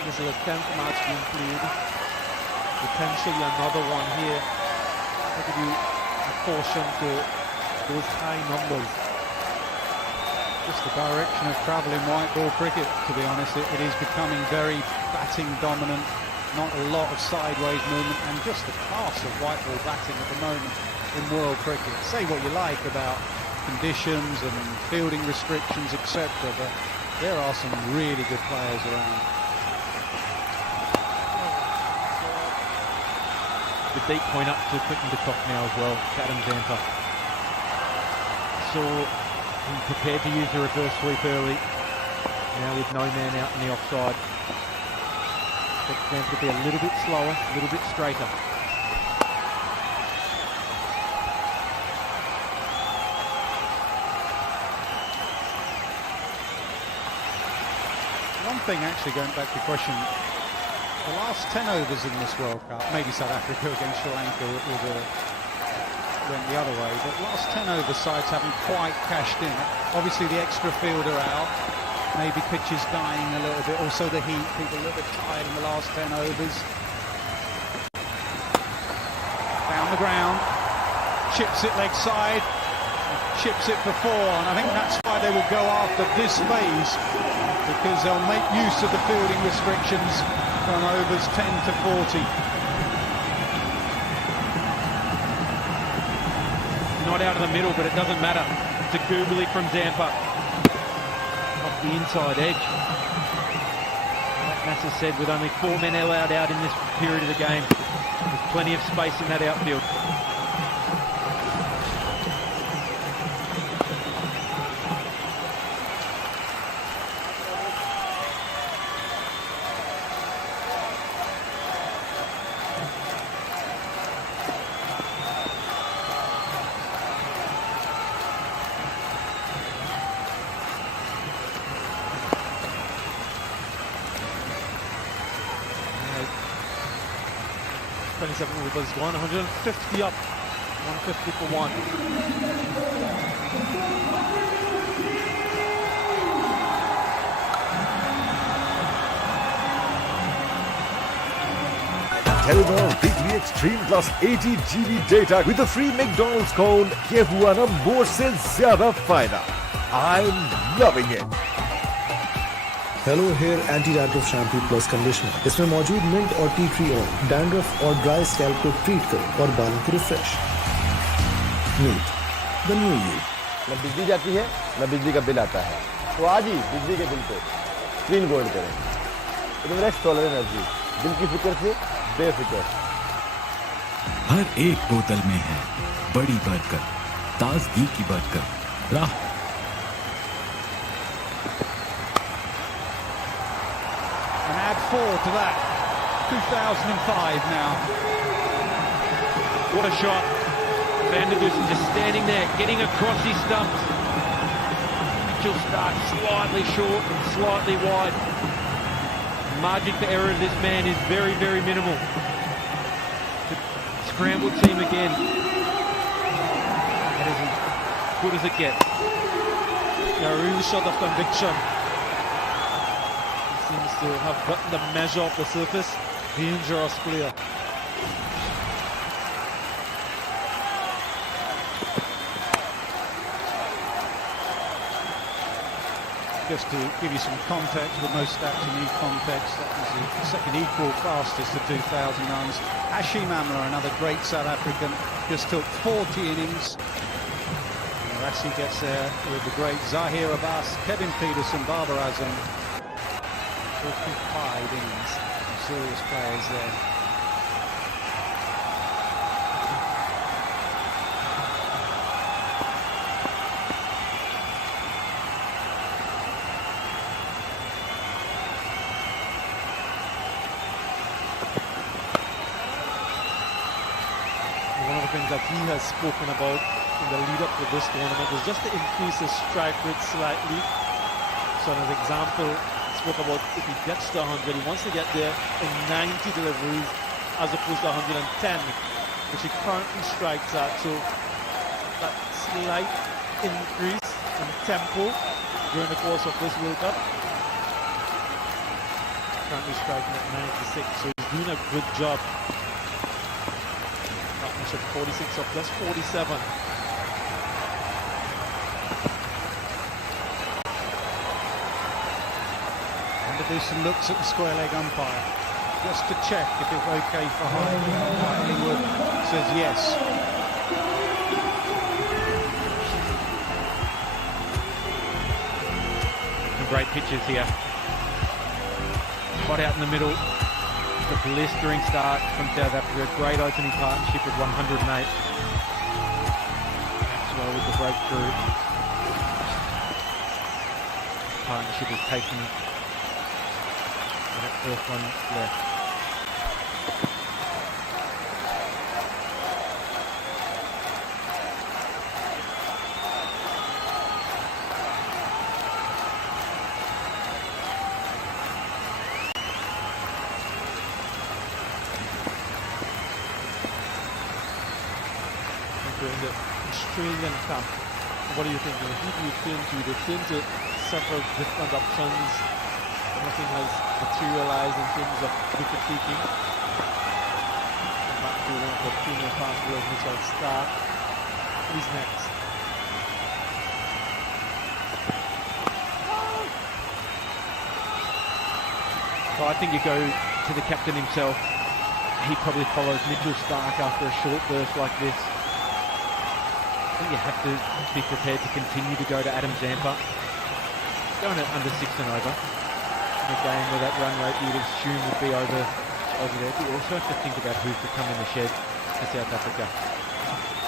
This is the 10th match being played. Potentially another one here. I'll give you a caution to those high numbers. Just the direction of travel in white ball cricket, to be honest. It is becoming very batting dominant, not a lot of sideways movement, and just the class of white ball batting at the moment in world cricket. Say what you like about conditions and fielding restrictions, etc., but there are some really good players around. The deep point up to quicken the clock now as well, Adam Zampa. So he prepared to use the reverse sweep early. Now with no man out in the offside. Expect Zampa to be a little bit slower, a little bit straighter. One thing, actually, going back to your question, the last 10 overs in this World Cup, maybe South Africa against Sri Lanka went the other way, but last 10 over sides haven't quite cashed in. Obviously the extra fielder out, maybe pitches dying a little bit, also the heat, people a little bit tired in the last 10 overs. Down the ground, chips it leg side, chips it for 4, and I think that's why they will go after this phase, because they'll make use of the fielding restrictions from overs 10 to 40. Not out of the middle, but it doesn't matter. It's a googly from Zampa. Off the inside edge. Like Nasser said, with only 4 men allowed out in this period of the game, there's plenty of space in that outfield. Overs gone, 150 up, 150 for 1. Telenor Weekly Extreme Plus 80 GB data with a free McDonald's cone. ये हुआ ना मोर से ज्यादा फायदा. I'm loving it. Hello Hair anti dandruff shampoo plus conditioner. इसमें मौजूद mint और tea tree oil dandruff और ड्राई स्कैल्प को ट्रीट करें और बालों को refresh. Meet the new you. न बिजली जाती है न बिजली का बिल आता है, तो आज ही बिजली के बिल को स्क्रीन गोल्ड करें। इनवेस्ट सोलर एनर्जी, बिल की फिक्र से बेफिक्र। हर एक बोतल में है बड़ी बरकत, ताजगी की बरकत। राह And add 4 to that. 2005 now. What a shot. Van der Dusen just standing there, getting across his stumps. Mitchell starts slightly short and slightly wide. Margin for error of this man is very, very minimal. Scrambled team again. That is as good as it gets. A real shot of conviction. Seems to have gotten the measure of the surface. Dangerous player. just to give you some context, but no stats you need context, that was the second equal fastest to 2,000 runs. Hashim Amla, another great South African, just took 40 innings. Rassi gets there with the great Zahir Abbas, Kevin Peterson, Babar Azam. 45 innings, some serious players there. One of the things that he has spoken about in the lead up to this tournament was just to increase his strike rate slightly. So as an example, he spoke about if he gets to 100, he wants to get there in 90 deliveries as opposed to 110, which he currently strikes at. So that slight increase in tempo during the course of this World Cup. Currently striking at 96, so he's doing a good job. 46 or plus 47. Anderson looks at the square leg umpire just to check if it's okay for Hartleywood. Says yes. Some great pitches here. Spot out in the middle. The blistering start from South Africa. Great opening partnership with 108. Maxwell with the breakthrough. Partnership is taking that first one left. In the Australian camp, what do you think? Who do you turn to? They turn to several different options. Nothing has materialized in terms of wicket taking. Back to one of the premium fast bowlers, Mitchell Starc. Who's next? So I think you go to the captain himself. He probably follows Mitchell Starc after a short burst like this. I think you have to be prepared to continue to go to Adam Zampa. Going at under 6 and over. In a game where that run rate you'd assume would be over there. But you also have to think about who's to come in the shed for South Africa.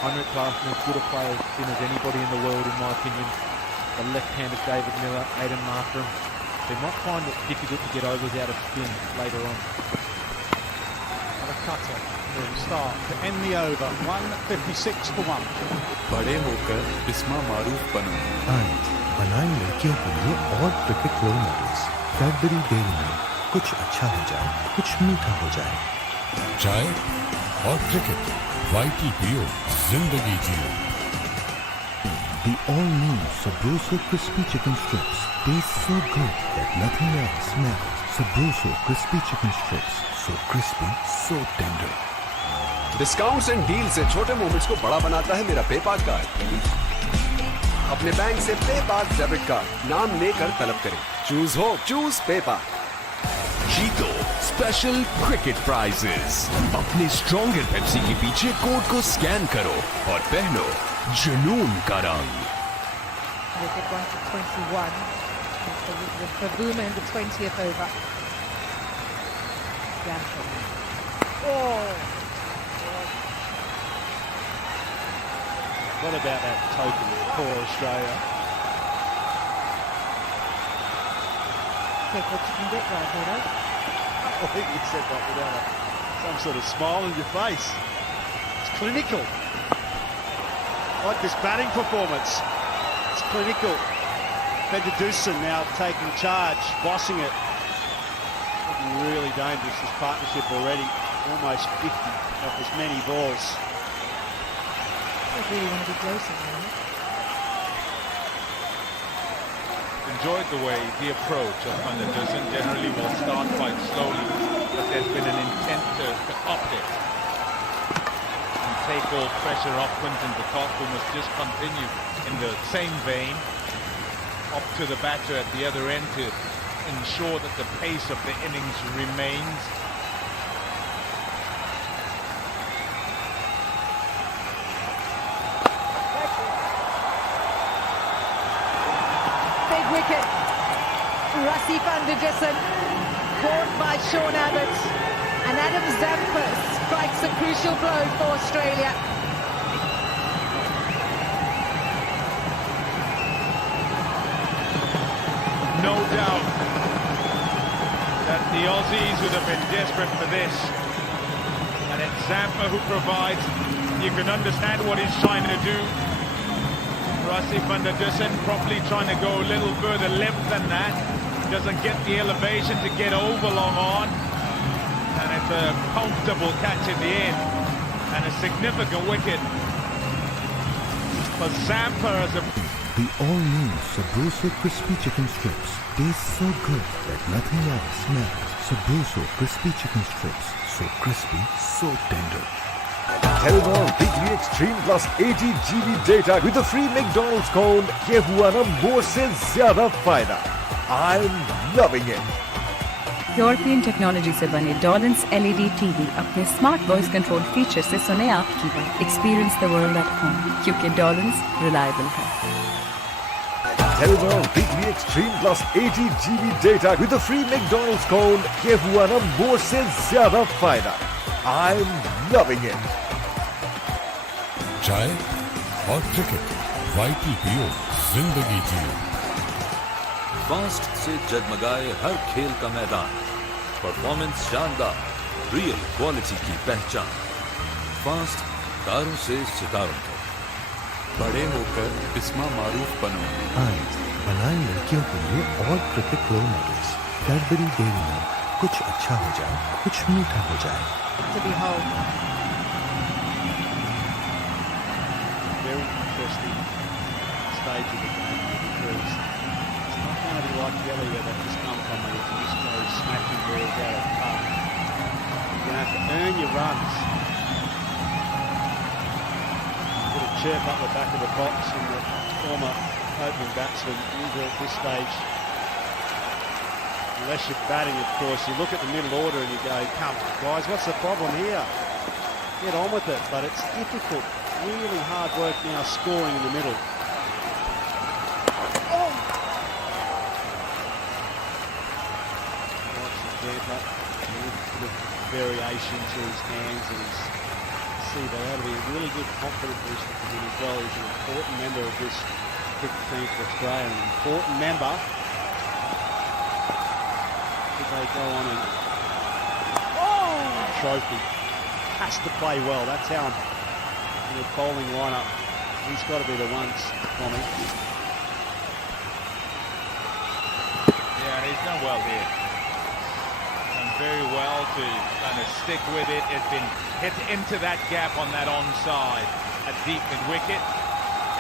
Heinrich Klaasen, as good a player as anybody in the world, in my opinion. The left-handed David Miller, Aiden Markram. They might find it difficult to get overs out of spin later on. A cutter from Starc to end the over. 156 for 1. बड़े होकर बिस्मा मारूफ बनो। And बनाई लड़कियों के लिए और cricket role models. Cadbury Dairy Milk, कुछ अच्छा हो जाए, कुछ मीठा हो जाए। चाय और क्रिकेट, वाइटी पियो, जिंदगी जियो। The all-new Sabroso Crispy Chicken Strips taste so good that nothing else matters. Sabroso Crispy Chicken Strips, so crispy, so tender. Discounts and deal से छोटे मोमेंट्स को बड़ा बनाता है मेरा पेपाल कार्ड। अपने बैंक से पेपाल डेबिट कार्ड नाम लेकर तलब करें। चूज हो, चूज पेपाल। जीतो स्पेशल क्रिकेट प्राइजेस। अपने स्ट्रॉन्गर पेप्सी के पीछे कोड को स्कैन करो और पहनो जुनून का रंग। Wicket 1 to 21 for Bavuma in the 20th over. Oh! What about that token for Australia? Take what you can get, right, Bruno? I think you said that without some sort of smile on your face. It's clinical. I like this batting performance. It's clinical. Fedderduson now taking charge, bossing it. Looking really dangerous, this partnership already. Almost 50 of as many balls. I really want to be closer now. Enjoyed the way the approach of Fedderduson generally will start quite slowly, but there's been an intent to up it and take all pressure off Quinton de Kock, who must just continue in the same vein up to the batter at the other end to ensure that the pace of the innings remains. Big wicket. Rassie van der Dussen caught by Sean Abbott, and Adam Zampa strikes a crucial blow for Australia. No doubt that the Aussies would have been desperate for this, and it's Zampa who provides. You can understand what he's trying to do. Rassie van der Dussen probably trying to go a little further left than that. Doesn't get the elevation to get over long on, and it's a comfortable catch in the end, and a significant wicket for Zampa as a... The all-new Sabroso Crispy Chicken Strips taste so good that nothing else matters. Sabroso Crispy Chicken Strips, so crispy, so tender. Telenor Weekly Extreme Plus 80 GB data with a free McDonald's cone. ये हुआ ना more से ज़्यादा फायदा. I'm loving it. European technology से बने डॉलन्स LED TV अपने smart voice control feature से सुने आपकी बात. Experience the world at home, क्योंकि डॉलन्स रिलायबल है. Telenor Weekly Extreme Plus 80 GB data with a free McDonald's cone. ये हुआ ना more से ज़्यादा फायदा. I'm loving it. चाय और क्रिकेट, वाईटी पियो, जिंदगी जियो. फास्ट से जगमगाए हर खेल का मैदान, परफॉर्मेंस शानदार, रियल क्वालिटी की पहचान. फास्ट तारों से सितारों तक. बड़े होकर बिस्मा मारूफ बनो. आज बनाए लड़कियों के लिए और cricket role models. Cadbury Dairy Milk, कुछ अच्छा हो जाए, कुछ मीठा हो जाए. To behold. Very interesting stage of the game because it's not going to be like the other year that just come from it. You just go smashing balls out of the park. You're going to have to earn your runs. Put a chirp up the back of the box, and the former opening batsman usually at this stage, unless you're batting, of course, you look at the middle order and you go, come on guys, what's the problem here? Get on with it. But it's difficult, really hard work now scoring in the middle. Variation to his hands, and he's see that that'll be a really good confidence booster for him as well. He's an important member of this cricket team for Australia, an important member. If they go on and trophy, has to play well. That's how in the bowling lineup he's got to be the ones for me. Yeah, he's done well here. Very well to kind of stick with it. It's been hit into that gap on that onside, a deep mid wicket,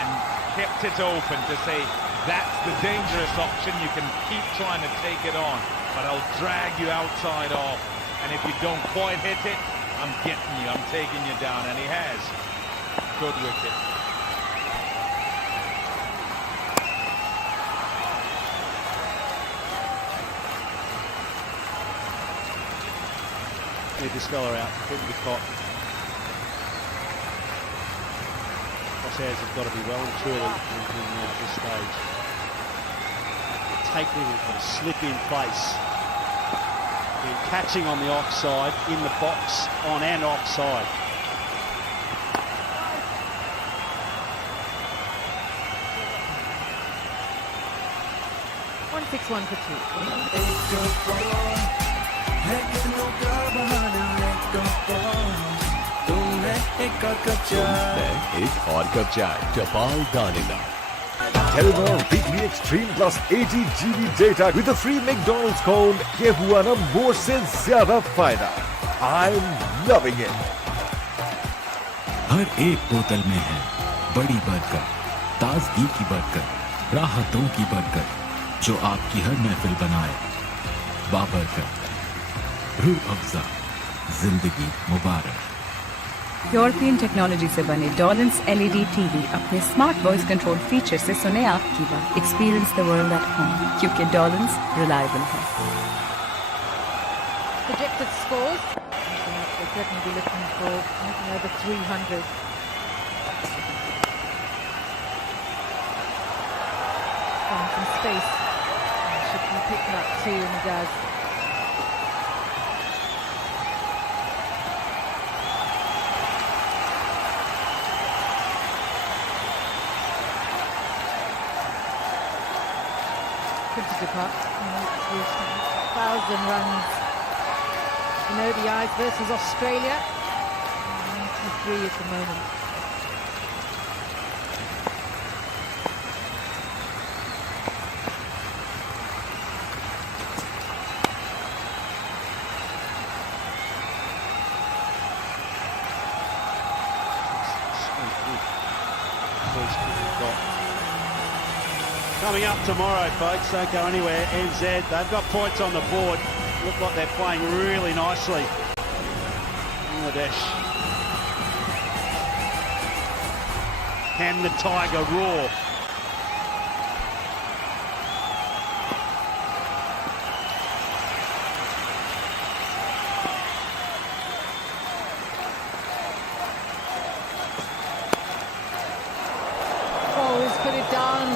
and kept it open to say that's the dangerous option. You can keep trying to take it on, but I'll drag you outside off, and if you don't quite hit it, I'm getting you, I'm taking you down, and he has. Good wicket. Need the sculler out, put the cop. Crosshairs have got to be well and truly in this stage. Taking it at a slip-in place. And catching on the offside, in the box, on and offside. One 6-1 for 2. एक और cup चाय कपाल दानेदार. Telenor Weekly Extreme Plus 80 GB data with a free McDonald's cone. ये हुआ ना more से ज़्यादा फायदा. I'm loving it. हर एक बोतल में है बड़ी बरकत, ताजगी की बरकत, राहतों की बरकत, जो आपकी हर महफिल बनाए बाबरकत. रूह अफ़ज़ा, जिंदगी मुबारक. यूरोपियन टेक्नोलॉजी से बने डॉलेंस LED TV अपने स्मार्ट वॉइस कंट्रोल फीचर से सुने आपकी बात। Experience the world at home, क्योंकि डॉलेंस रिलायबल है। Projected scores. They'll certainly be looking for anything over 300. Find some space. Should be picking up two, and he does. Good to depart. 1,000 runs in ODIs versus Australia. 93 at the moment. Coming up tomorrow, folks, don't go anywhere. NZ, they've got points on the board. Look like they're playing really nicely. Bangladesh. Can the Tiger roar? Oh, he's put it down.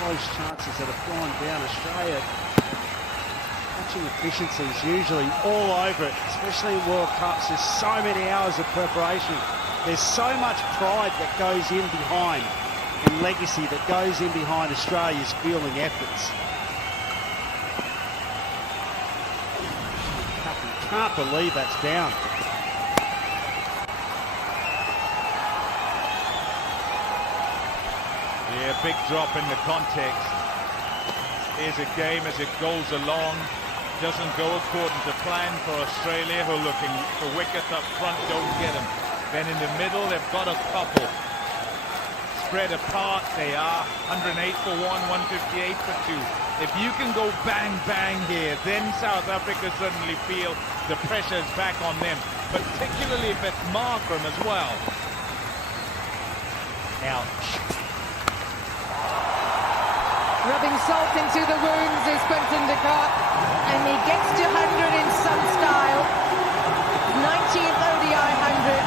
Close chances that have gone down. Australia catching efficiency is usually all over it, especially in World Cups. There's so many hours of preparation. There's so much pride that goes in behind and legacy that goes in behind Australia's fielding efforts. Can't believe that's down. Yeah, big drop in the context. Here's a game as it goes along. Doesn't go according to plan for Australia, who are looking for wickets up front, don't get them. Then in the middle, they've got a couple. Spread apart, they are. 108 for one, 158 for two. If you can go bang, bang here, then South Africa suddenly feel the pressure's back on them, particularly if it's Markram as well. Ouch. Rubbing salt into the wounds is Quinton de Kock, and he gets to 100 in some style. 19th ODI 100,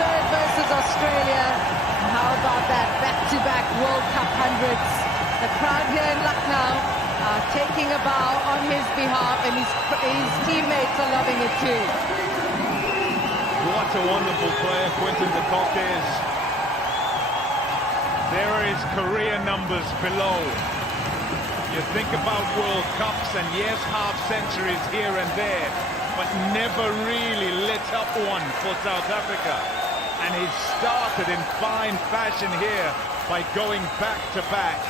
third versus Australia. And how about that back-to-back World Cup 100s? The crowd here in Lucknow are taking a bow on his behalf, and his teammates are loving it too. What a wonderful player Quinton de Kock is. There are his career numbers below. You think about World Cups, and yes, half centuries here and there, but never really lit up one for South Africa. And he started in fine fashion here by going back-to-back.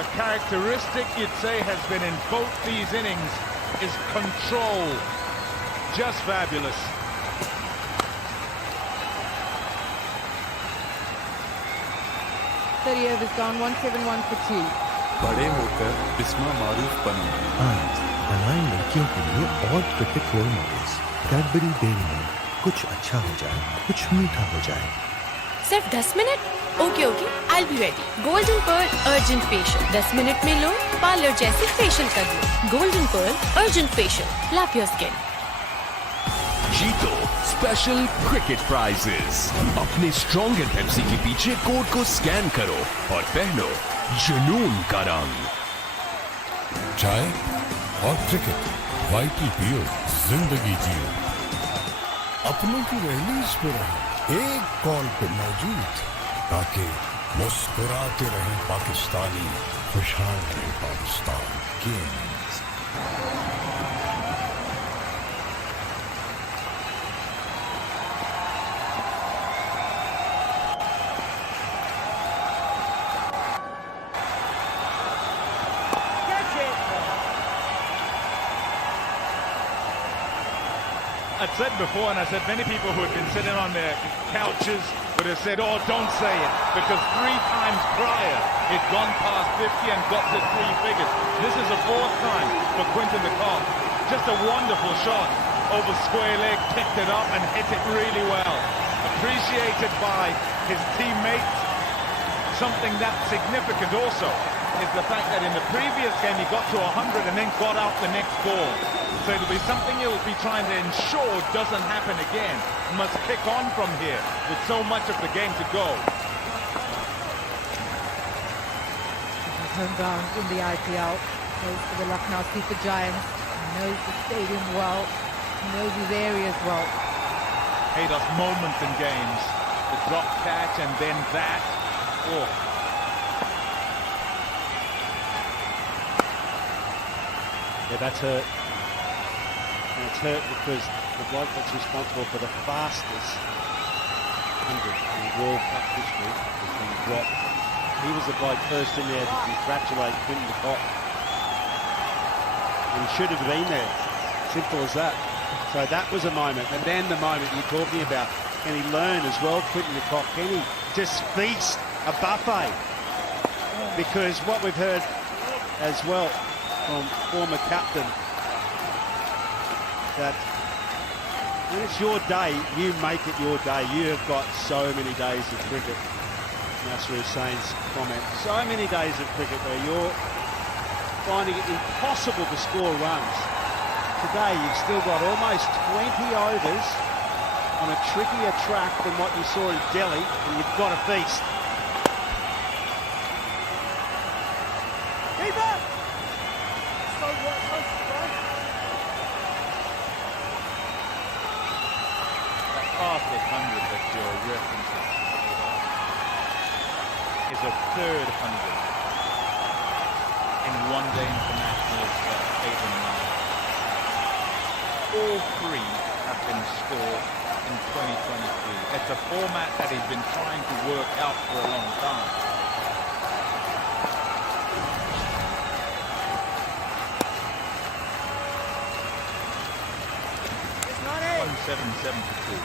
A characteristic you'd say has been in both these innings is control. Just fabulous. Overs gone, 171 for two. बड़े होकर बिस्मा मारूफ बनेंगे। आज बनाए लड़कियों के लिए और cricket role models. Cadbury Dairy Milk, कुछ अच्छा हो जाए, कुछ मीठा हो जाए। सिर्फ 10 minute? Okay, I will be ready. Golden pearl urgent facial 10 minute में लो, पार्लर जैसे फेशियल कर लो। Golden pearl urgent facial, love your skin. जीतो स्पेशल क्रिकेट प्राइजेस। अपने स्ट्रॉन्गर पेप्सी के पीछे कोड को स्कैन करो और पहनो जुनून का रंग। चाय और क्रिकेट, वाइटी पियो, जिंदगी जियो। अपनों की रैलीज पे रहे, एक कॉल पे मौजूद, ताकि मुस्कुराते रहे पाकिस्तानी, खुशहाल रहे Pakistan. Games I'd said before, and I said many people who had been sitting on their couches would have said, oh, don't say it, because 3 times prior, he'd gone past 50 and got to 3 figures. This is the 4th time for Quinton de Kock. Just a wonderful shot over square leg, picked it up and hit it really well. Appreciated by his teammates. Something that's significant also is the fact that in the previous game he got to 100 and then got out the next ball. So it'll be something he'll be trying to ensure doesn't happen again. Must kick on from here with so much of the game to go. His home ground in the IPL. Goes for the Lucknow Super Giants. He knows the stadium well. He knows his areas well. Paid us moments in games. The drop catch and then that. Oh. Yeah, that's hurt. And it's hurt because the bloke that's responsible for the fastest 100 in World Cup history has been dropped. He was the bloke first in there to congratulate Quinton de Kock. And he should have been there. Simple as that. So that was a moment. And then the moment you're talking about, can he learn as well, Quinton de Kock? Can he just feast a buffet? Because what we've heard as well from former captain, that when it's your day, you make it your day. You have got so many days of cricket. Nasser Hussain's comment. So many days of cricket where you're finding it impossible to score runs. Today you've still got almost 20 overs on a trickier track than what you saw in Delhi, and you've got to feast. Keep up! Fastest 100 that you're referencing is a third 100 in one-day internationals 8 and 9. All 3 have been scored in 2023. It's a format that he's been trying to work out for a long time. It's not 1772.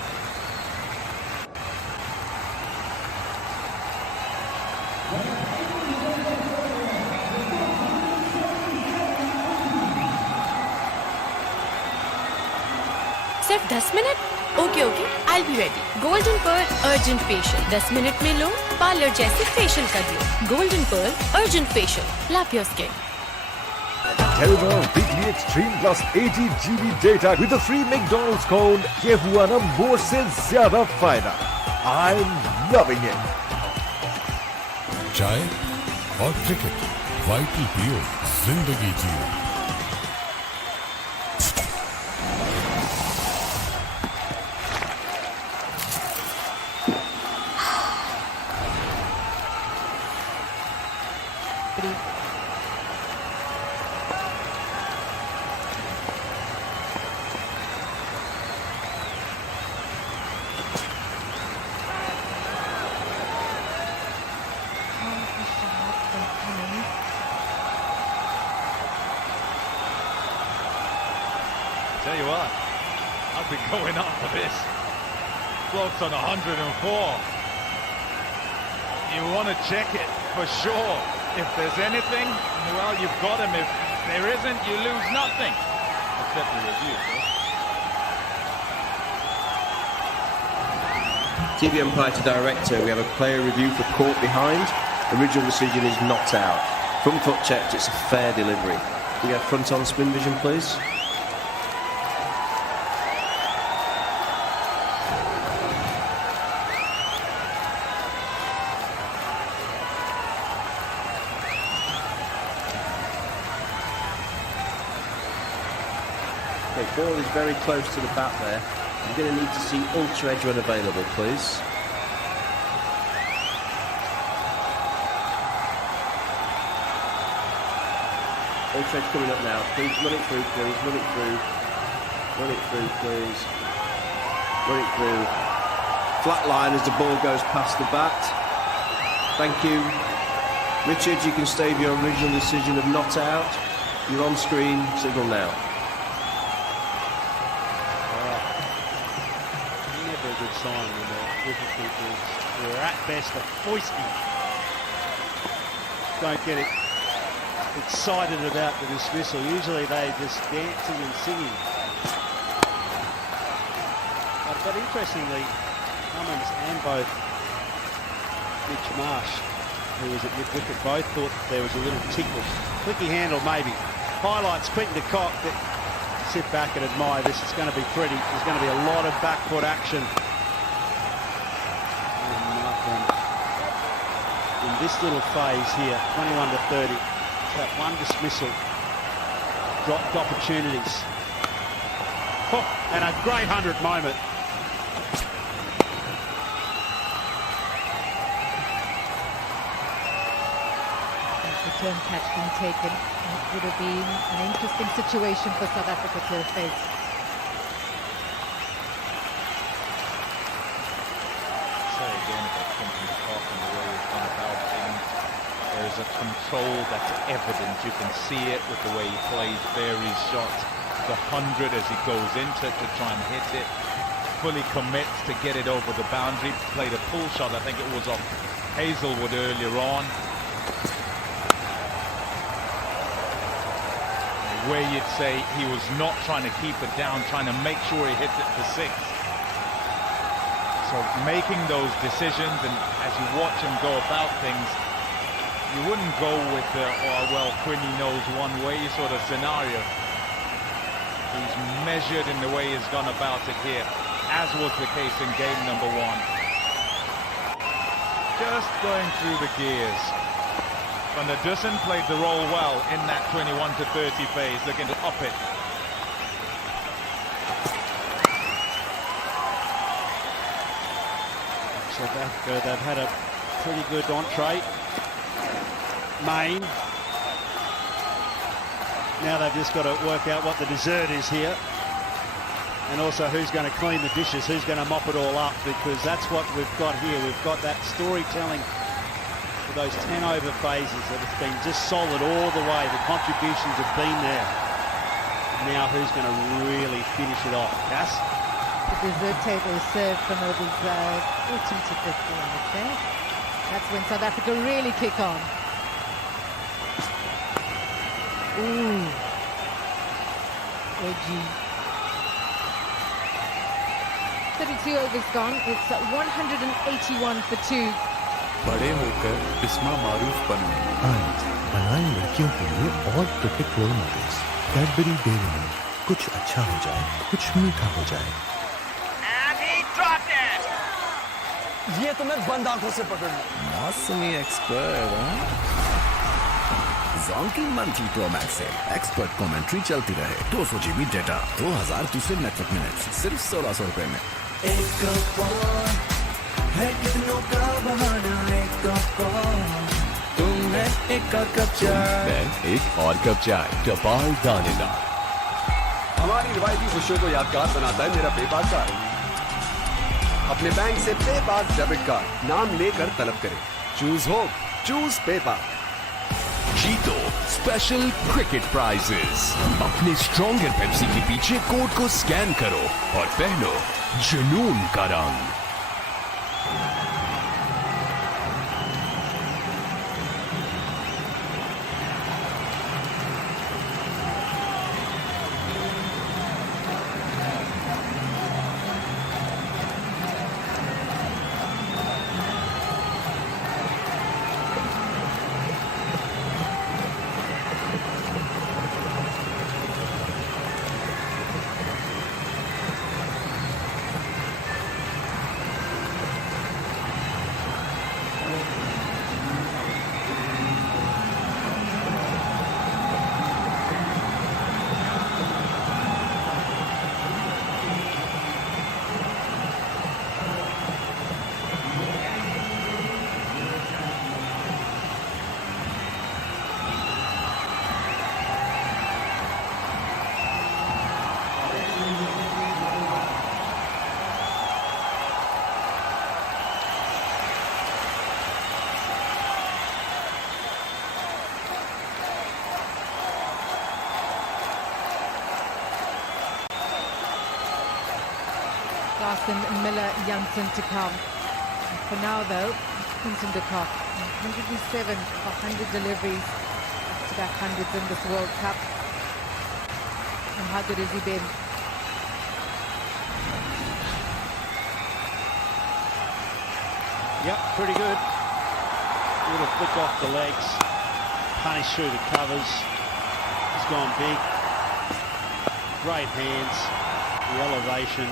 सिर्फ 10 minute? Okay okay, I'll be ready. Golden pearl urgent facial 10 minute में लो parlour जैसे facial कर लो. Golden pearl urgent facial, love your skin. Telenor Weekly Extreme Plus 80 GB data with a free McDonald's cone. ये हुआ ना more से ज़्यादा फायदा. I'm loving it. चाय और क्रिकेट, वाइटी पियो, जिंदगी जियो. Tell you what, I've been going up for this. Bloke's on 104. You want to check it for sure. If there's anything, well, you've got him. If there isn't, you lose nothing. Except the review, TV umpire to director, we have a player review for caught behind. Original decision is not out. Front foot checked, it's a fair delivery. We get front on spin vision, please. Okay, ball is very close to the bat there. You're going to need to see ultra edge when available, please. Ultra edge coming up now. Please run it through, please. Run it through. Run it through, please. Run it through. Flat line as the ball goes past the bat. Thank you. Richard, you can stave your original decision of not out. You're on screen. Signal now. Never a good sign when the wicketkeepers, who are at best a foisty, don't get excited about the dismissal. Usually they just dancing and singing. But interestingly, Cummins and both Mitch Marsh, who was at mid-wicket, both thought there was a little tickle. Clicky handle maybe. Highlights Quinton de Kock. Sit back and admire this. It's going to be pretty. There's going to be a lot of back foot action. In this little phase here, 21 to 30, that one dismissal, dropped opportunities. Oh, and a great 100 moment. Return catch being taken. It would have been an interesting situation for South Africa to face. Say again about Quinton de Kock and the way he's gone about things. There's a control that's evident. You can see it with the way he plays various shots. The 100 as he goes into it to try and hit it. Fully commits to get it over the boundary. Played a pull shot. I think it was off Hazelwood earlier on. Where you'd say he was not trying to keep it down, trying to make sure he hits it for 6. So making those decisions, and as you watch him go about things, you wouldn't go with the, oh, well, Quinny knows one way sort of scenario. He's measured in the way he's gone about it here, as was the case in game number 1. Just going through the gears. Van der Dussen played the role well in that 21 to 30 phase, looking to up it. South Africa, they've had a pretty good entree. Main. Now they've just got to work out what the dessert is here. And also who's going to clean the dishes, who's going to mop it all up, because that's what we've got here. We've got that storytelling for those 10 over phases that has been just solid all the way. The contributions have been there. Now who's going to really finish it off? Cass? The dessert table is served from overs 14 to 50, I would say. That's when South Africa really kick on. Ooh. Edgy. 32 overs gone. It's 181 for 2. बड़े होकर बिस्मा मारूफ बने। आज बनाए लड़कियों के लिए और cricket role models. Cadbury Dairy Milk, कुछ अच्छा हो जाए, कुछ मीठा हो जाए। ये तो मैं बंद आंखों से पकड़ लूं। मौसमी एक्सपर्ट, जोंकी मंथली प्रो मैक्स से एक्सपर्ट कमेंट्री चलती रहे। 200 GB डेटा, 2000 दूसरे नेटवर्क मिनट्स, सिर्फ 1600 रुपए में। है कितनों का बहाना एक तुम है एक कप चाय। मैं एक और कप चाय, कपाल दानेदार। हमारी रिवायती खुशियों को यादगार बनाता है मेरा पेपाल कार्ड। अपने बैंक से पेपाल डेबिट कार्ड नाम लेकर तलब करें। Choose hope, choose PayPal. जीतो स्पेशल क्रिकेट प्राइजेस। अपने स्ट्रॉन्गर पेप्सी के पीछे कोड को स्कैन करो और पहनो जुनून का रंग। Carson Miller Janssen to come. For now, though, Quinton de Kock, 107 of 100 deliveries, back-to-back hundreds in this World Cup. And how good has he been? Yep, pretty good. Little flick off the legs, punish through the covers. He's gone big. Great hands, the elevation.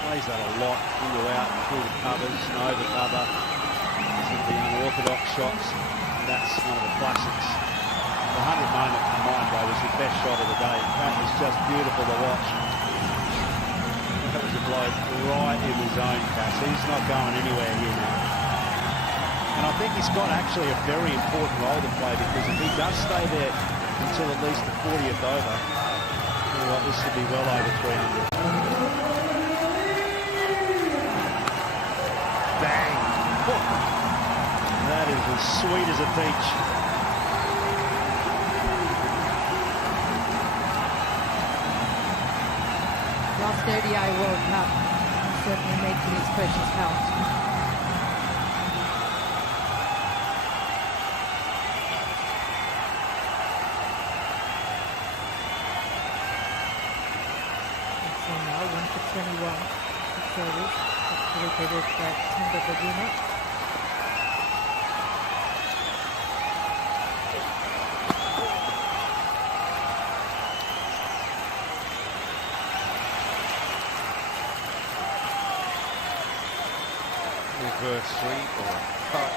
Plays that a lot, in or out, through the covers, and over cover. Some of the unorthodox shots. And that's one of the classics. The 100 moment in mine, though, was the best shot of the day. That was just beautiful to watch. That was a bloke right in the zone, Cass. He's not going anywhere here now. And I think he's got actually a very important role to play, because if he does stay there until at least the 40th over, well, this should be well over 300. Bang! That is as sweet as a peach. Last ODI World Cup, certainly making his precious count. So now 1 for 21 service. Activated by Tanda Baguna. Reverse sweep or cut,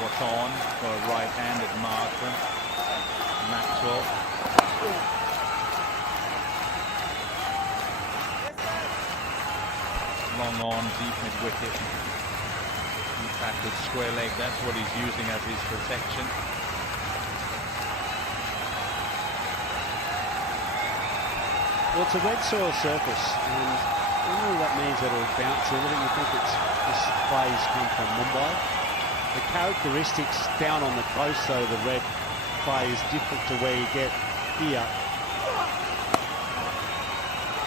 what's on for a right-handed marker. Maxwell. Long on, deep mid-wicket. He tackled square leg, that's what he's using as his protection. Well, it's a red soil surface, and normally that means that it'll bounce everything. You think this plays come from Mumbai. The characteristics down on the coast, though, the red clay is different to where you get here.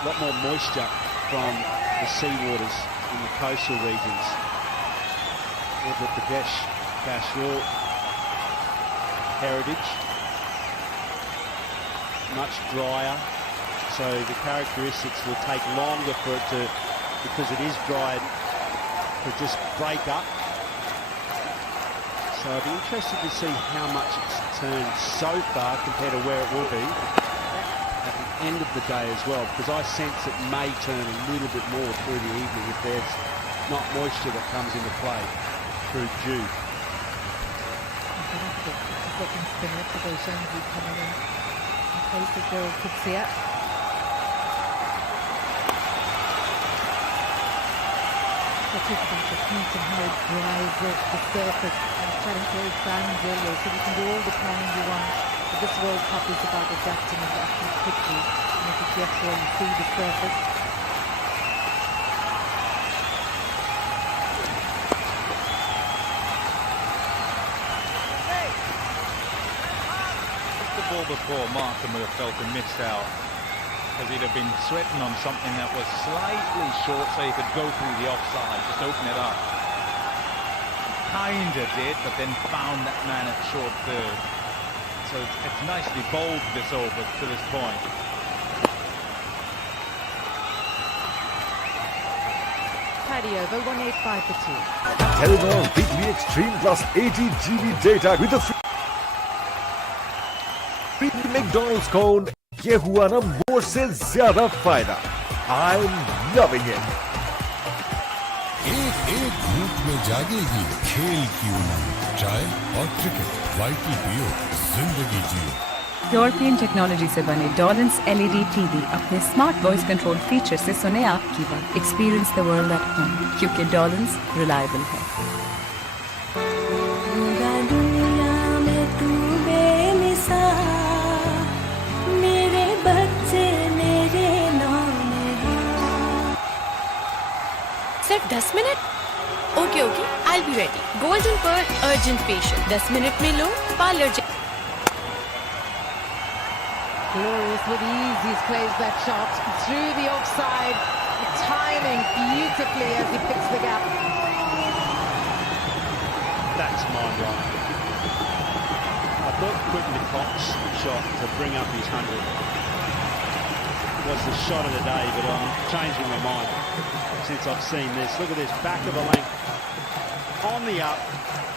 A lot more moisture from the seawaters in the coastal regions. With the Pradesh Kashmir heritage, much drier, so the characteristics will take longer for it to, because it is dried, to just break up. So I'd be interested to see how much it's turned so far compared to where it will be at the end of the day as well, because I sense it may turn a little bit more through the evening if there's not moisture that comes into play through dew. Second spinner today, Shanzi coming in place of Gerald Coetzee. Let's talk about the heat and how it dries the surface, and chatting to Eric Barnes earlier, so you can do all the planning you want. But this World Cup is about adapting and adapting quickly. And if you get there, you see the surface. The ball before, Markham would have felt he missed out, because he'd have been sweating on something that was slightly short, so he could go through the offside, just open it up. Kinda did, but then found that man at short third. So it's nicely bowled this over to this point. Tidy over, 185 for 2. Telenor Weekly Extreme Plus 80 GB data with a free McDonald's cone. ये हुआ ना मोर से ज्यादा फायदा. I'm loving it. एक एक घूंट में जागेगी खेल की उमंग. चाय और क्रिकेट. वाइटी पियो, जिंदगी जियो. यूरोपियन टेक्नोलॉजी से बने डॉलेंस LED TV अपने स्मार्ट वॉइस कंट्रोल फीचर से सुने आपकी बात. Experience the world at home, क्योंकि डॉलेंस रिलायबल है. सिर्फ 10 minute? Okay okay, I'll be ready. Golden Pearl Urgent Facial. 10 minute में लो parlour. Glorious with ease, he's placed that shot through the offside. The time moving beautifully as he picks the gap. That's mind-blowing. I thought Quinton de Kock's shot to bring up his 100 was the shot of the day, but I'm changing my mind since I've seen this. Look at this, back of the length, on the up,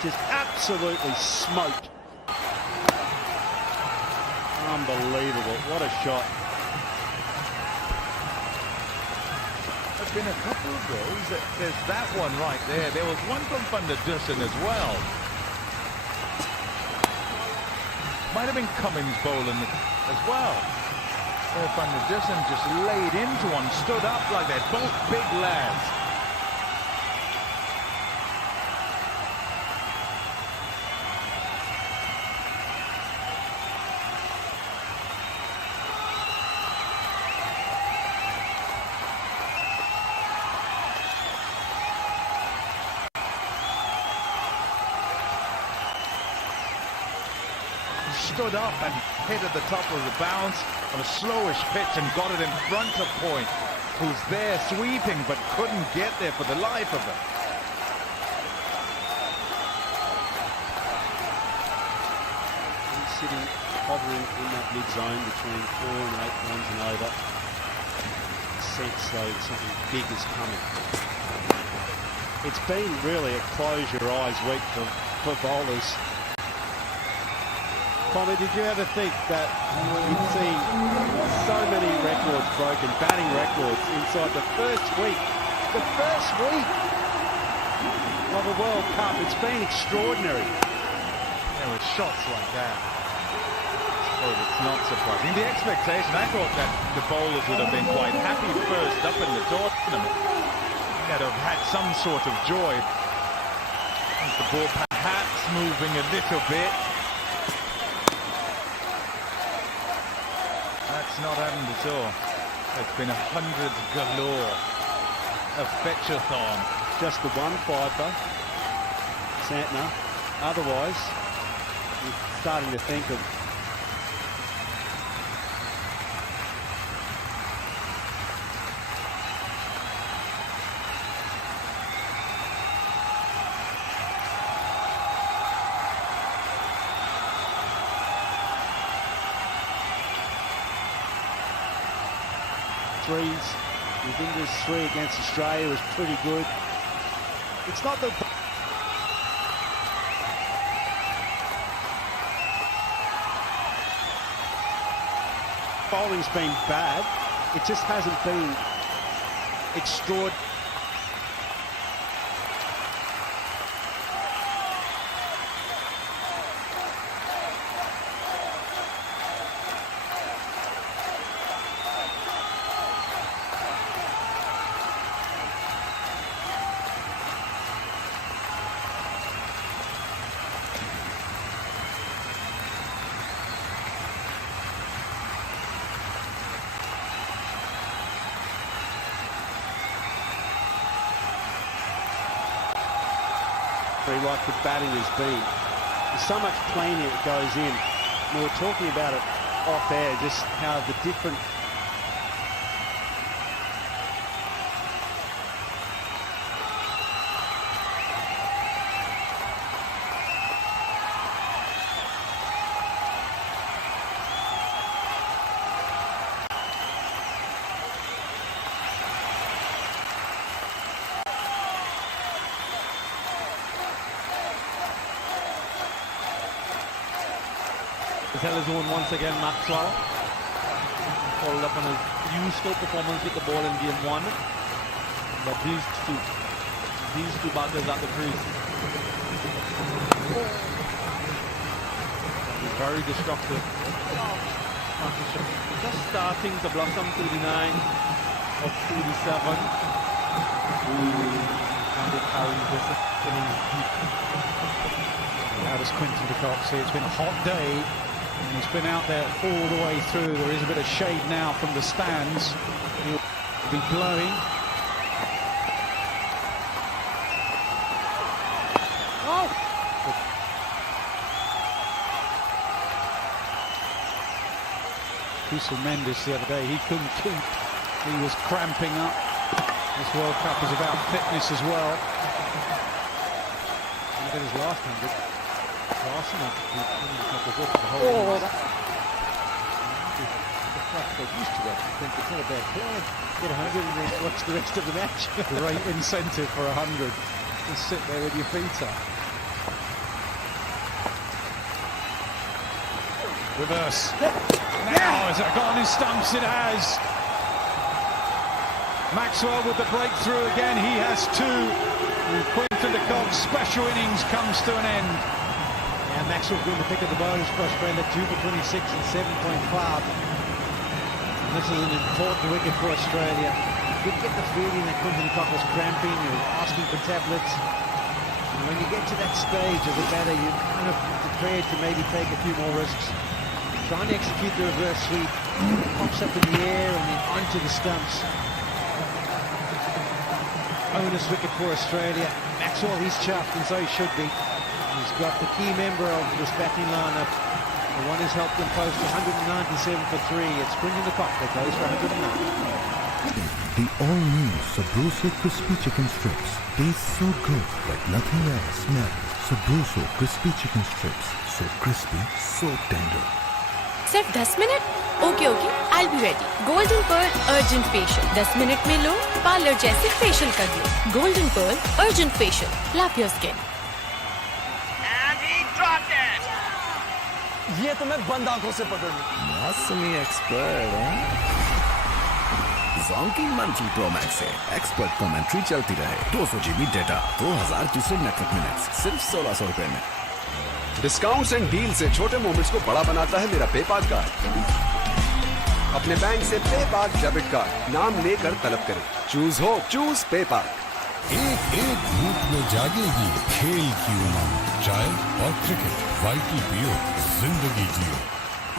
just absolutely smoked. Unbelievable, what a shot. There's been a couple of those. There's that one right there. There was one from Van der Dussen as well. Might have been Cummins bowling as well. Van der Dussen just laid into one, stood up like they're both big lads. Stood up and hit at the top of the bounce on a slowish pitch and got it in front of Point, who's there sweeping but couldn't get there for the life of it. He's sitting, hovering in that mid-zone between 4 and 8 runs and over. Sense though something big is coming. It's been really a close your eyes week for bowlers. Tommy, did you ever think that you'd see so many records broken, batting records, inside the first week? The first week of a World Cup. It's been extraordinary. There were shots like that. So it's not surprising. The expectation, I thought that the bowlers would have been quite happy first up in the tournament. They'd have had some sort of joy. The ball perhaps moving a little bit. That's not happened at all. It's been 100 galore. A fetch-a-thon. Just the one fifer, Santner. Otherwise, you're starting to think of threes. You think this 3 against Australia was pretty good. It's not the bowling's been bad. It just hasn't been extraordinary. Like the batting has been. There's so much cleaning that goes in. And we were talking about it off air, just how the different Zone once again, Maxwell followed up on his useful performance with the ball in game 1, but these two batters at the crease, very destructive partnership, just starting to blossom through the 9 of 2 to 7, and they carry this innings deep. How does Quinton de Kock see? It's been a hot day. And he's been out there all the way through. There is a bit of shade now from the stands. He'll be blowing. Oh! Cecil Mendes the other day, he couldn't keep. He was cramping up. This World Cup is about fitness as well. Look at his last 100. Last enough to keep winning a couple of books the whole the clubs got used to that. I think it's not a bad plan. Get 100 and then watch the rest of the match. Great incentive for 100. Just sit there with your feet up. Reverse. Now, has it gone in stumps? It has. Maxwell with the breakthrough again. He has two. Quinton de Kock's special innings comes to an end. Yeah, Maxwell doing the pick of the bowlers for Australia, 2 for 26 and 7.5. And this is an important wicket for Australia. You get the feeling that Quinton de Kock was cramping, he was asking for tablets. And when you get to that stage as a batter, you're kind of prepared to maybe take a few more risks. Trying to execute the reverse sweep, pops up in the air and then onto the stumps. Bonus wicket for Australia. Maxwell, he's chuffed, and so he should be. He's got the key member of this batting lineup. The one who's helped them post 197 for 3. It's Quinton de Kock that goes for 109. The all-new Sabroso Crispy Chicken Strips taste so good that nothing else matters. Sabroso Crispy Chicken Strips. So crispy, so tender. सिर्फ 10 minute? Okay I be ready. Golden pearl urgent facial 10 minute में लो, parlour जैसे facial कर लो। Golden pearl urgent facial, love your skin. ये तो मैं बंद आंखों से पकड़ लूं। मौसमी एक्सपर्ट हैं? Zonky मंथली प्रो मैक्स से एक्सपर्ट कमेंट्री चलती रहे। 200 GB डेटा, 2000 दूसरे नेटवर्क मिनट्स, सिर्फ 1600 रुपए में। डिस्काउंट्स एंड डील से छोटे मोमेंट्स को बड़ा बनाता है मेरा पेपाल कार्ड। अपने बैंक से पेपाल डेबिट कार्ड नाम लेकर तलब करें। चूज हो, चूज पेपाल। एक एक धूप में जागेगी खेल की उमंग, चाय और क्रिकेट, वाइटी पियो, जिंदगी जियो।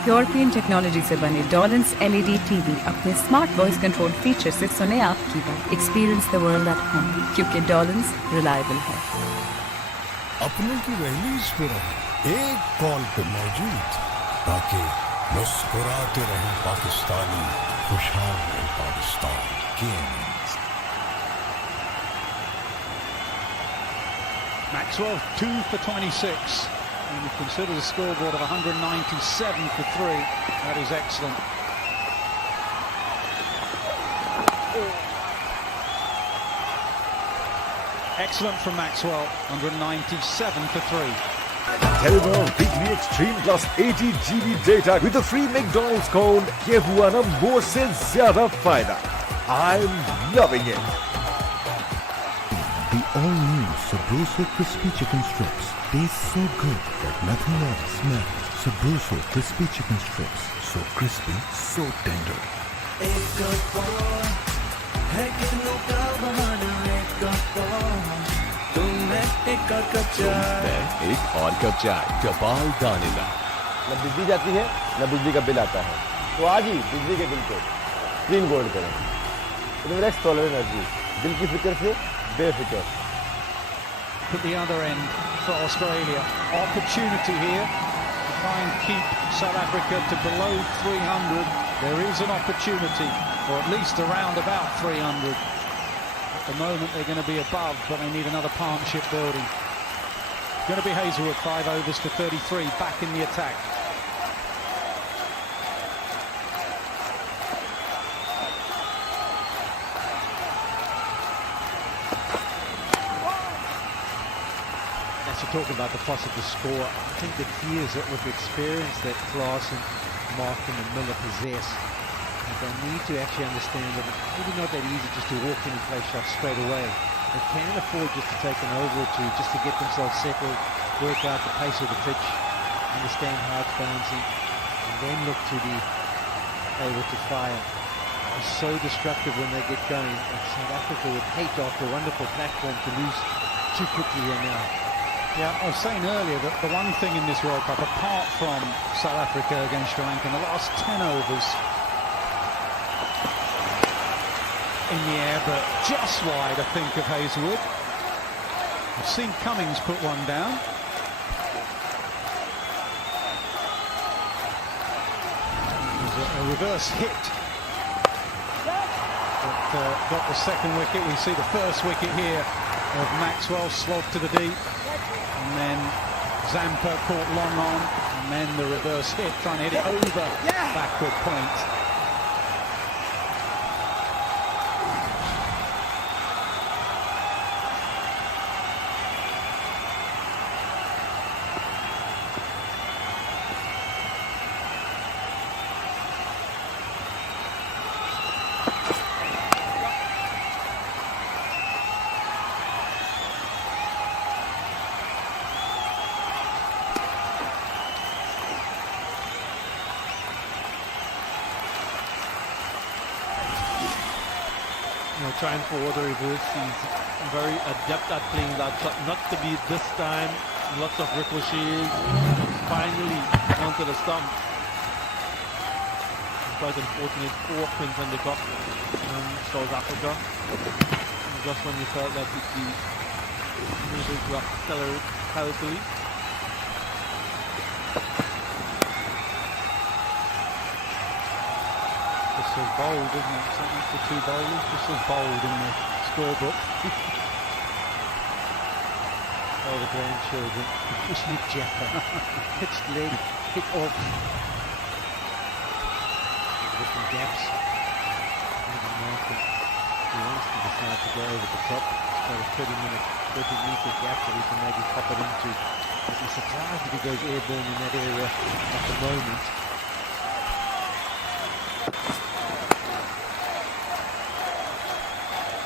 यूरोपियन टेक्नोलॉजी से बने डॉलन्स LED TV अपने स्मार्ट वॉइस कंट्रोल फीचर से सुने आपकी बात। Experience the world at home, क्योंकि डॉलन्स रिलायबल है। अपनों की रहीज पे रहे, एक कॉल पे मौजूद, ताकि मुस्कुराते रहे पाकिस्तानी, खुशहाल रहे Pakistan. Maxwell 2 for 26. And you consider the scoreboard of 197 for 3. That is excellent. Excellent from Maxwell. 197 for 3. Telenor Weekly Extreme Plus 80 GB data with a free McDonald's code. ये हुआ ना more से ज़्यादा फायदा. I'm loving it. The all-new Sabroso Crispy Chicken Strips taste so good that nothing else matters. Sabroso Crispy Chicken Strips. So crispy, so tender. एक cup है कितनों का बहाना, एक कप तुम्हें एक और कप चाय। एक और कप चाय कपाल दाने का। न बिजली जाती है न बिजली का बिल आता है, तो आज ही बिजली के बिल को ग्रीन गोल्ड करें। इनवेस्ट सोलर एनर्जी, बिल की फिक्र से बेफिक्र। At the other end for Australia, opportunity here to try and keep South Africa to below 300. There is an opportunity, or at least around about 300. At the moment they're going to be above, but they need another partnership building. Going to be Hazelwood, 5 overs to 33, back in the attack. Talking about the possible score, I think the key is that with the experience that Clarkson, Markham and Miller possess, they need to actually understand that it's really not that easy just to walk in and play shots straight away. They can afford just to take an over or two, just to get themselves settled, work out the pace of the pitch, understand how it's bouncing, and then look to be able to fire. It's so destructive when they get going, and South Africa would hate after a wonderful platform to lose too quickly here now. Yeah, I was saying earlier that the one thing in this World Cup, apart from South Africa against Sri Lanka in the last 10 overs, in the air, but just wide, I think, of Hazelwood. I've seen Cummings put one down. There's a reverse hit. But got the second wicket. We see the first wicket here of Maxwell slogged to the deep, and then Zampa caught long on, and then the reverse hit, trying to hit it over backward point. Trying for the reverse. He's very adept at playing that shot. Not to be this time. Lots of ricochets. Finally onto the stump. Quite unfortunate for Quinton de Kock and South Africa. Just when you felt that it'd be able to accelerate healthily. This was bold, isn't it? Something for two bowlers. This was bold in the scorebook. All the grandchildren. Just with Jeffer. Pitched leg, hit off. Different gaps. Even Martin, he wants to decide to go over the top. It's got a 30-meter gap that he can maybe pop it into. But he's surprised if he goes airborne in that area at the moment.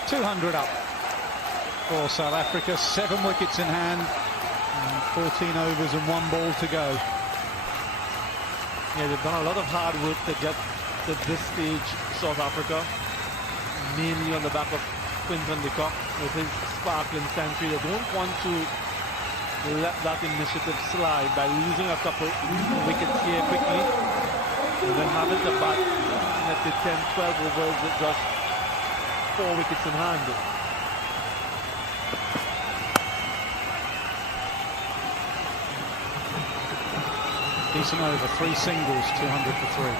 200 up for South Africa, 7 wickets in hand, and 14 overs and 1 ball to go. Yeah, they've done a lot of hard work to get to this stage, South Africa, mainly on the back of Quinton de Kock with his sparkling century. They don't want to let that initiative slide by losing a couple wickets here quickly and then having to bat at the 10-12 overs with just 4 wickets in hand. Decent over, 3 singles, 200 for 3.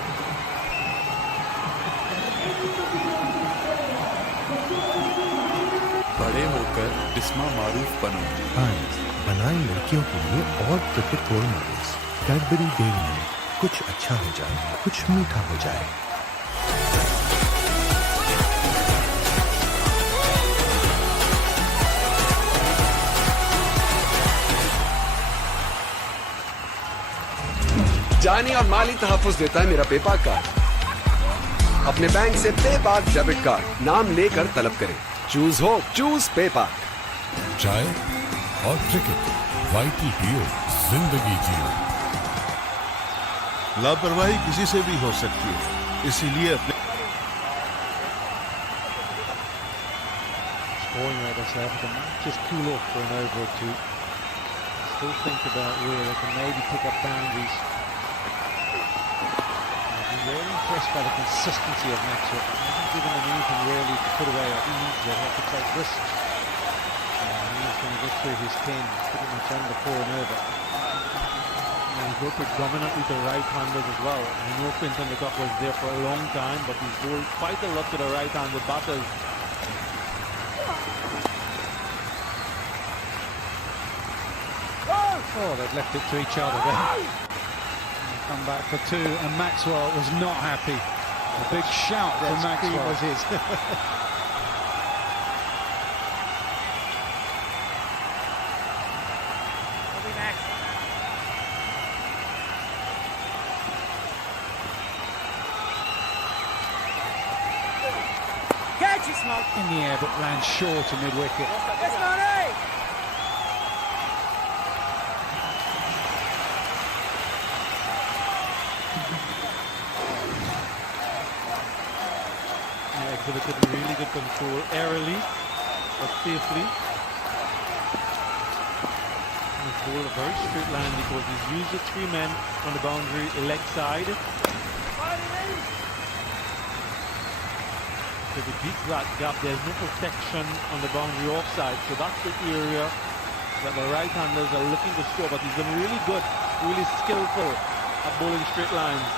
बड़े होकर इसमा मारूफ बनो। France बनाए लड़कियों के लिए और cricket role models. Cadbury Dairy Milk, कुछ अच्छा हो जाए, कुछ मीठा हो जाए। जानी और माली तहफ़्फ़ुज़ देता है मेरा पेपाक कार्ड। अपने बैंक से पेपाक डेबिट कार्ड नाम लेकर तलब करें। Choose hope, choose पेपाक। चाय और क्रिकेट, वाइटी पियो, जिंदगी जियो। लापरवाही किसी से भी हो सकती है, इसीलिए अपने scoring rate of South Africa might just cool off for an over or two. Still think about where they can maybe pick up boundaries. I've been really impressed by the consistency of Maxwell. He hasn't given them anything really to put away. He needs to have to take risks. He's going to get through his 10, pretty much under 4 and over. And he's worked predominantly to right-handers as well. I know Quinton de Kock was there for a long time, but he's bowled quite a lot to the right-handed batters. Oh, they've left it to each other then. Come back for 2, and Maxwell was not happy. A big shout from Maxwell. Was his. Catch it, Smoke! In the air, but ran short of mid-wicket. Exhibited really good control airily, but safely. He's bowled a very straight line because he's used the 3 men on the boundary leg side. So if he beats that gap, there's no protection on the boundary offside. So that's the area that the right-handers are looking to score. But he's been really good, really skillful at bowling straight lines.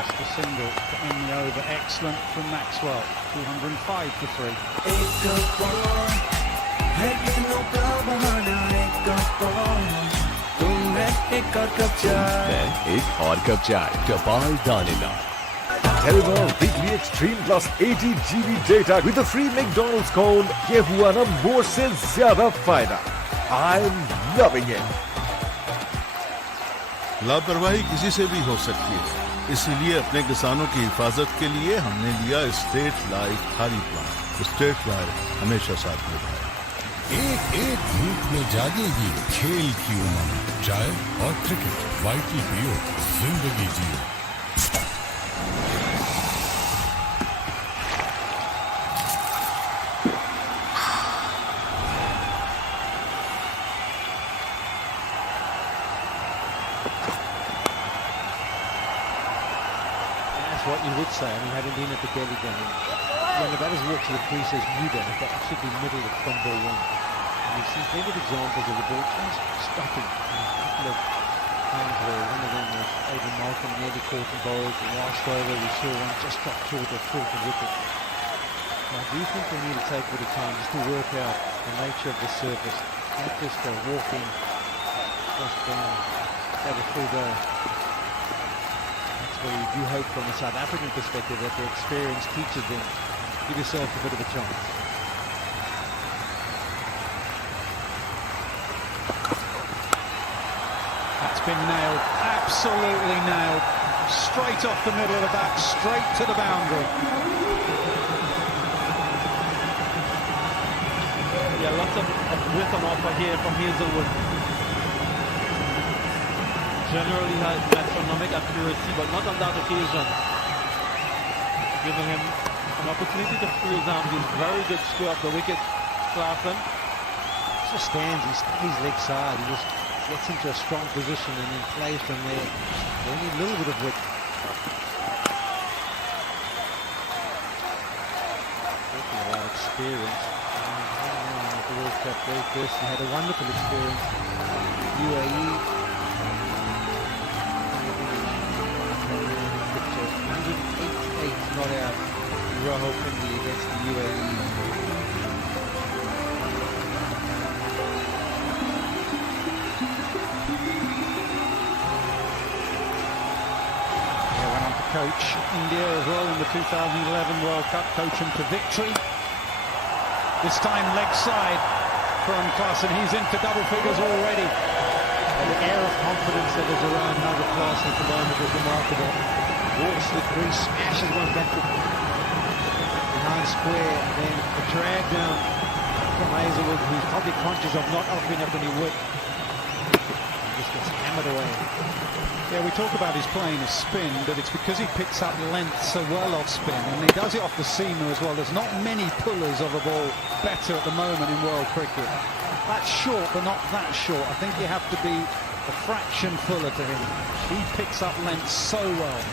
Just a single to end the over. Excellent from Maxwell. 205 for 3. एक और है कितनों का बहाना, एक और तुम मैं एक और कप चाय, मैं एक और कप चाय कपाल दानेदार। Telenor Weekly Extreme Plus 80 GB data with a free McDonald's cone. ये हुआ ना मोर से ज्यादा फायदा। I'm loving it. लापरवाही किसी से भी हो सकती है, इसीलिए अपने किसानों की हिफाजत के लिए हमने लिया स्टेट लाइफ खारी प्लान। स्टेट लाइफ हमेशा साथ में है। एक एक धूप में जागेगी खेल की उमंग, चाय और क्रिकेट वाइटी पियो, जिंदगी जियो। What you would say, I mean, having been at the Delhi game, when the batters walk to the crease as you do, that should be middle from ball one. And you've seen plenty of examples of the ball just stopping. A couple of times where one of them was Aiden Malcolm nearly caught and bowled, and last over we saw one just drop short of wicket. So I do think they need to take a bit of time just to work out the nature of the surface, not just walking just down, have a full go. Well, you do hope from a South African perspective that the experience teaches them. Give yourself a bit of a chance. That's been nailed, absolutely nailed. Straight off the middle of the bat, straight to the boundary. Yeah, lots of width on offer here from Hazelwood. Generally has metronomic accuracy, but not on that occasion. Giving him an opportunity to free his arms. He's very good square up the wicket, Claflin. Just stands, he stays leg side, he just gets into a strong position and then plays from there. They need a little bit of width. Talking about experience. At the World Cup very first, he had a wonderful experience. UAE. 188 not out. Rahul Pindi against the UAE. Went on to coach India as well in the 2011 World Cup, coach them to victory. This time leg side from Klassen, he's into double figures already. And the air of confidence that is around Helga Klassen at the moment is remarkable. Walks the crease, smashes one back behind square, and then the drag down from Hazelwood, who's probably conscious of not offering up any width. He just gets hammered away. Yeah, we talk about his playing a spin, but it's because he picks up length so well off spin, and he does it off the seamer as well. There's not many pullers of a ball better at the moment in world cricket. That's short, but not that short. I think you have to be a fraction fuller to him. He picks up length so well.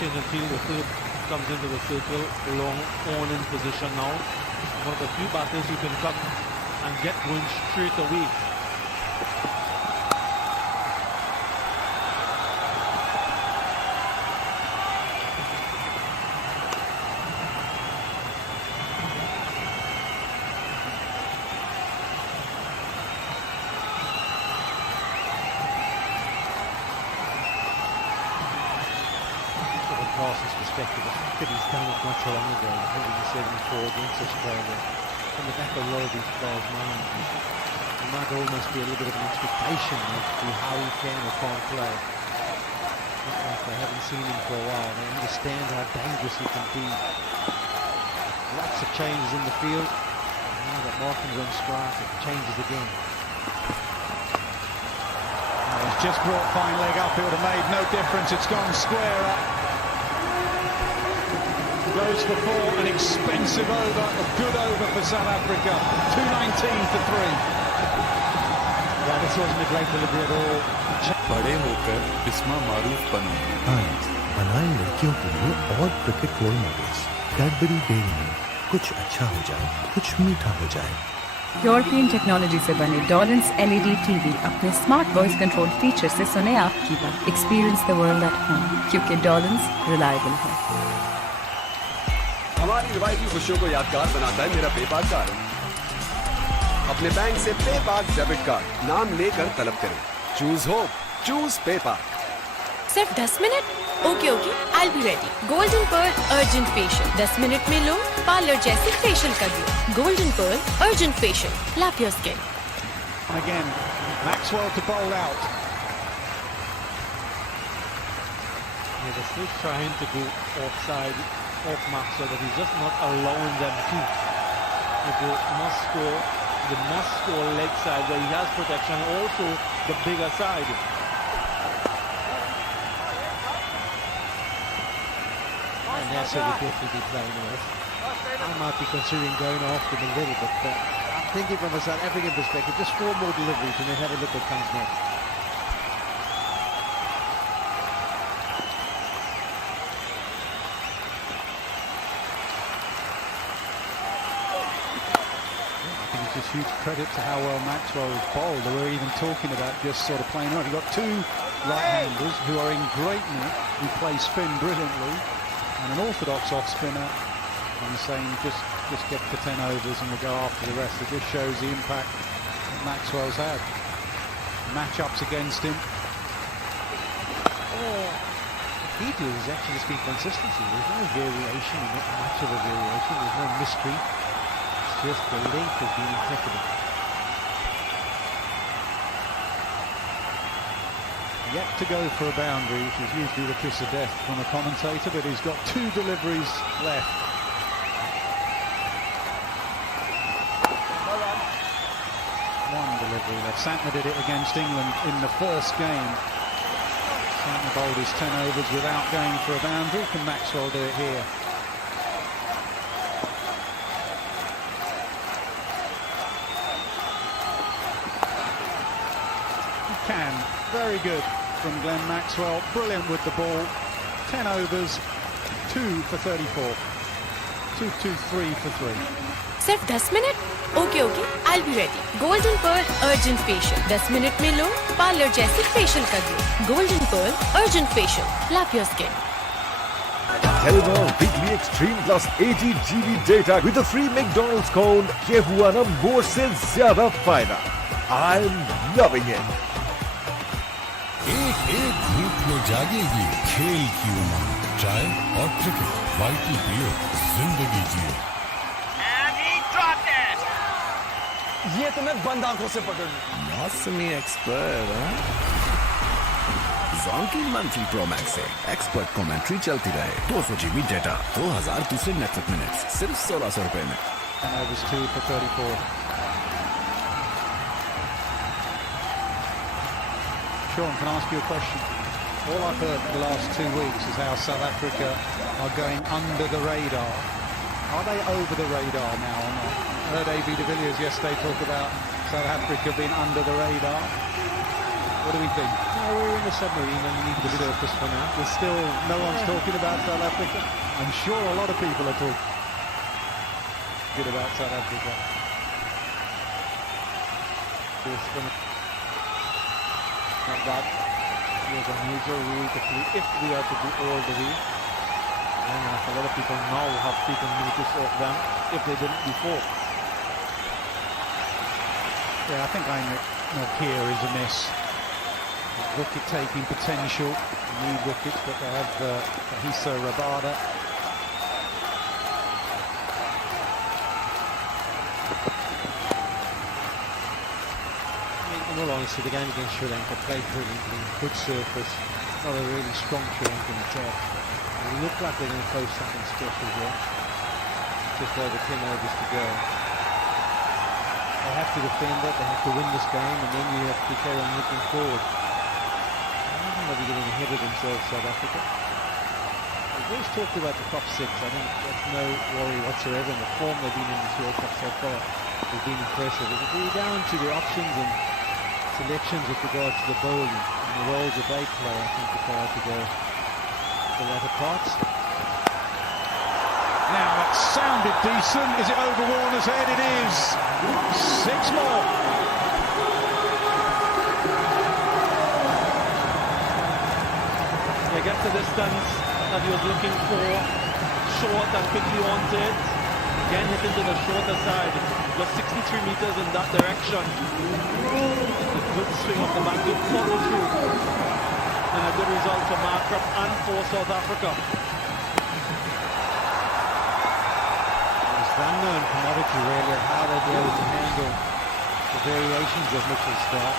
Change of field, the third comes into the circle, long on in position now. One of the few batters who can come and get going straight away. Carson's perspective, the fact that he's done it not so long ago, 174 against Australia, in the back of a lot of these players' minds, there might almost be a little bit of an expectation as to how he can or can't play. Not like they haven't seen him for a while. They understand how dangerous he can be. Lots of changes in the field. Now that Martin's on strike, it changes again. He's just brought fine leg up. It would have made no difference. It's gone square up. Goes for four, an expensive over, a good over for South Africa. 219 for 3. Yeah, this wasn't a great delivery at all. बड़े होकर बिस्मा मारूफ बनो। आज बनाए लड़कियों के लिए और cricket role models. Cadbury Dairy Milk, कुछ अच्छा हो जाए, कुछ मीठा हो जाए। यूरोपियन टेक्नोलॉजी से बने डॉलेंस LED TV अपने स्मार्ट वॉइस कंट्रोल फीचर से सुने आपकी बात। Experience the world at home, क्योंकि डॉलेंस रिलायबल है। हमारी रिवायती खुशियों को यादगार बनाता है मेरा पेपाल कार्ड। अपने बैंक से पेपाल डेबिट कार्ड नाम लेकर तलब करें। Choose hope, choose PayPal. सिर्फ 10 minute? Okay okay, I be ready. Golden pearl urgent facial 10 minute में लो पार्लर जैसे फेशियल कर लो। Golden pearl urgent facial, love your skin. Again, Maxwell to bowl out. Yeah, they're still trying to go offside, off Maxwell, but he's just not allowing them to. They must score leg side where he has protection, also the bigger side. And that's a definitely playing off. I might be considering going after them a little bit, but I'm thinking from a South African perspective, just 4 more deliveries and then have a look what comes next. I think it's just huge credit to how well Maxwell was bowled. They were even talking about just sort of playing on. You've got 2 right-handers who are in great nick, who play spin brilliantly, and an orthodox off spinner, and the saying just get to 10 overs and we'll go after the rest. It just shows the impact that Maxwell's had. Matchups against him. The key to it is actually just being consistency. There's no variation, not much of a variation. There's no mystery. It's just the length has been impeccable. Yet to go for a boundary, which is usually the kiss of death from a commentator, but he's got 2 deliveries left. One delivery left. Santner did it against England in the first game. Santner bowled his 10 overs without going for a boundary. Can Maxwell do it here? He can. Very good from Glenn Maxwell. Brilliant with the ball. 10 overs, 2 for 34. 2, 2, 3 for 3. सिर्फ 10 minute? Okay okay, I be ready. Golden pearl urgent facial 10 minute में लो parlour जैसे facial कर लो। Golden pearl urgent facial, love your skin. Telenor Weekly Extreme Plus 80 GB data with a free McDonald's cone. ये हुआ ना मोर से ज्यादा फायदा। I'm loving it. एक एक धूप में जागेगी खेल की उमंग। चाय और क्रिकेट, वाइटी पियो, जिंदगी जियो। ये तो मैं बंद आंखों से पकड़ लूं। मौसमी एक्सपर्ट। जोंकी मंथली प्रो मैक्स से एक्सपर्ट कमेंट्री चलती रहे। 200 GB डेटा, 2000 दूसरे नेटवर्क मिनट्स, सिर्फ 1600 रुपए में। And overs 2 for 34. Sean, can I ask you a question? All I've heard for the last 2 weeks is how South Africa are going under the radar. Are they over the radar now or not? I heard AB de Villiers yesterday talk about South Africa being under the radar. What do we think? No, we're in the submarine and need the surface for now. There's still no one's talking about South Africa. I'm sure a lot of people are talking good about South Africa. Not that was a major rule to play if we are to do all the way. And a lot of people now have taken notice of them if they didn't before. Yeah, I think Nokia is a miss. Wicket taking potential, need wickets, but they have Hisa Rabada. In all honesty, the game against Sri Lanka played brilliantly, good surface, not a really strong Sri Lankan attack. They look like they're going to play something special here. Just over 10 overs to go. They have to defend it, they have to win this game, and then you have to carry on looking forward. I don't think they'll be getting ahead of themselves, South Africa. We've always talked about the top 6. I think that's no worry whatsoever. In the form they've been in this World Cup so far, they've been impressive. It'll be down to the options and selections with regards to the bowling and the roles that they play, I think, if they are to go the latter parts. Now, that sounded decent. Is it over Warner's head? It is. 6 more. He gets the distance that he was looking for. Short and quickly wanted. Again hit into the shorter side. Just 63 meters in that direction. A good swing of the bat, good follow through. And a good result for Markram and for South Africa. It's the unknown commodity really of how they'll be able to handle the variations of Mitchell's start.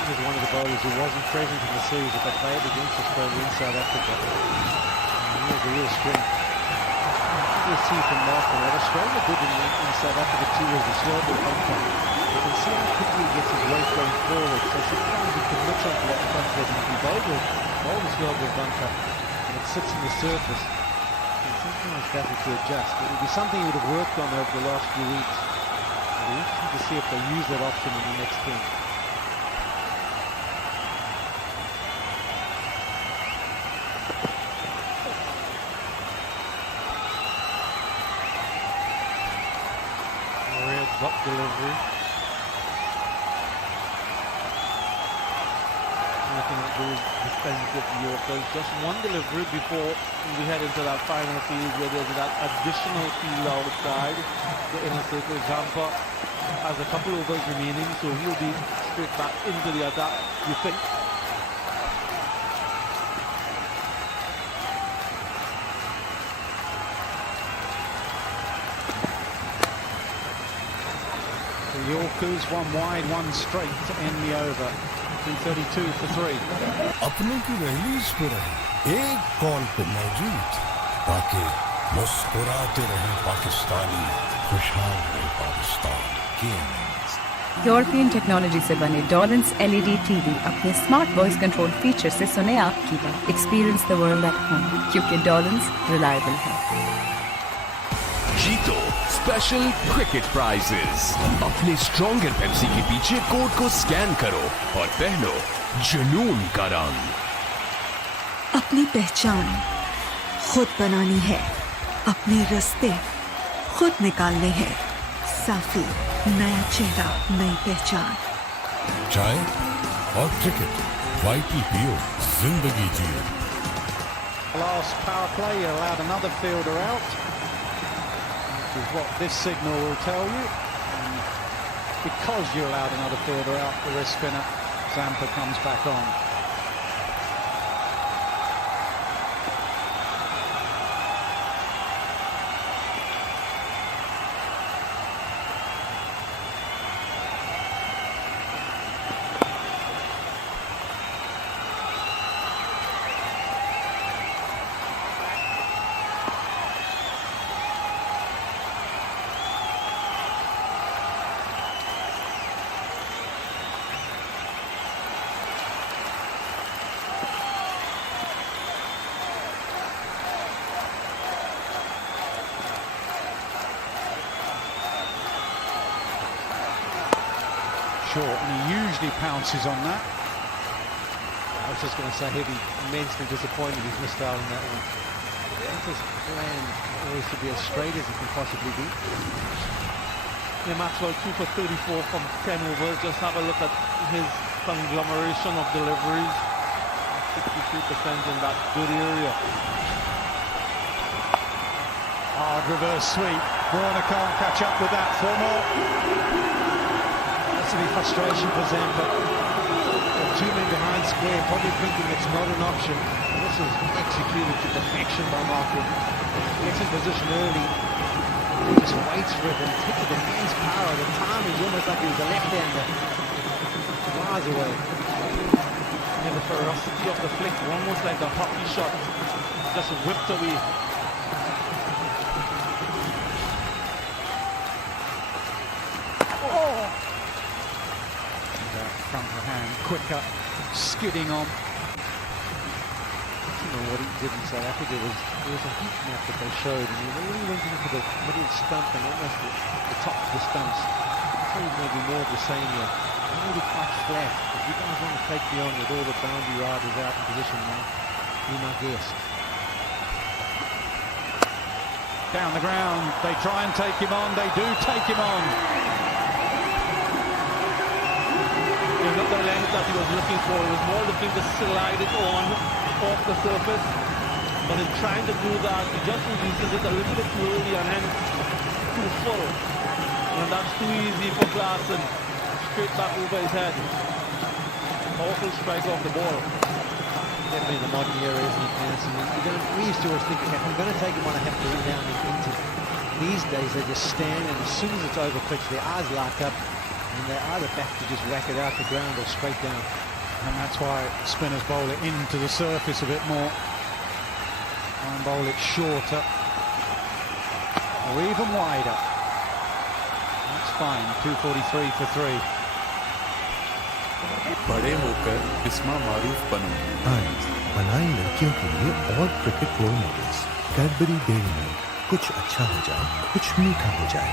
He was one of the bowlers who wasn't present in the series that they played against Australia in South Africa. And he has a real strength. You can see from Markram what Australia did in South Africa too was the slow ball bunker. You can see how quickly he gets his weight going forward. So sometimes he commits onto that bunker and he bowl the slow ball bunker and it sits on the surface. And sometimes better to adjust. It would be something he would have worked on over the last few weeks. We're interested to see if they use that option in the next game. Drop delivery. Looking at those defensive Yorkers. Just one delivery before we head into that final field where there's that additional field outside. The inner circle jumper has a couple overs remaining, so he'll be straight back into the attack, you think. Yorkers, one wide, one straight to end the over. 332 for 3. अपनों की release पे रहे एक call पे मौजूद ताकि मुस्कुराते रहे पाकिस्तानी खुशहाल रहे पाकिस्तान गेम यूरोपियन टेक्नोलॉजी से बने डॉलन्स LED TV अपने स्मार्ट वॉइस कंट्रोल फीचर से सुने आपकी बात। Experience the world at home क्योंकि डॉलन्स रिलायबल है। जीतो स्पेशल क्रिकेट प्राइजेस। अपने स्ट्रॉन्गर पेप्सी के पीछे कोड को स्कैन करो और पहनो जुनून का रंग। अपनी पहचान खुद बनानी है, अपने रास्ते खुद निकालने हैं। साफी नया चेहरा, नई पहचान। चाय और क्रिकेट YTPO जिंदगी जियो। Last power play, you allowed another fielder out. Which is what this signal will tell you. And because you allowed another fielder out, the wrist spinner, Zampa comes back on. Short, and he usually pounces on that. I was just going to say he'll be immensely disappointed he's missed out on that one. His plan always to be as straight as he can possibly be. Yeah, Maxwell 2 for 34 from 10 overs. Just have a look at his conglomeration of deliveries. 63% in that good area. Hard reverse sweep. Warner can't catch up with that. 4 more. To be frustration for Zampa. 2 men behind square, probably thinking it's not an option. And this is executed to perfection by Markram. Gets in position early. He just waits for it and hits with immense power. The time is almost like he was a left-hander. Miles away. Yeah, the ferocity of the flick, almost like a hockey shot. Just whipped away. Front of hand, quicker, skidding on. I don't know what he did in South Africa. There was a heat map that they showed, and he really went into the middle stump and almost the top of the stumps. I think maybe more of the same here. maybe quite flat. If you guys want to take me on with all the boundary riders out in position now, be my guest. Down the ground, they try and take him on, they do take him on. It's not the length that he was looking for, he was more looking to slide it on off the surface. But in trying to do that, he just releases it a little bit too early and hence too full. And that's too easy for Klaassen. Straight back over his head. Powerful strike off the ball. Definitely in the modern era, isn't it, Nancy? We used to always think, okay, if I'm going to take him on, I have to rebound him into it. These days, they just stand, and as soon as it's over pitch, their eyes light up, and they're either back to just whack it out the ground or straight down. And that's why spinners bowl it into the surface a bit more. Try and bowl it shorter. Or even wider. That's fine, 243 for 3. बड़े होकर बिस्मा मारूफ बनो। आज बनाए लड़कियों के लिए और cricket role models. Cadbury Dairy Milk, कुछ अच्छा हो जाए, कुछ मीठा हो जाए।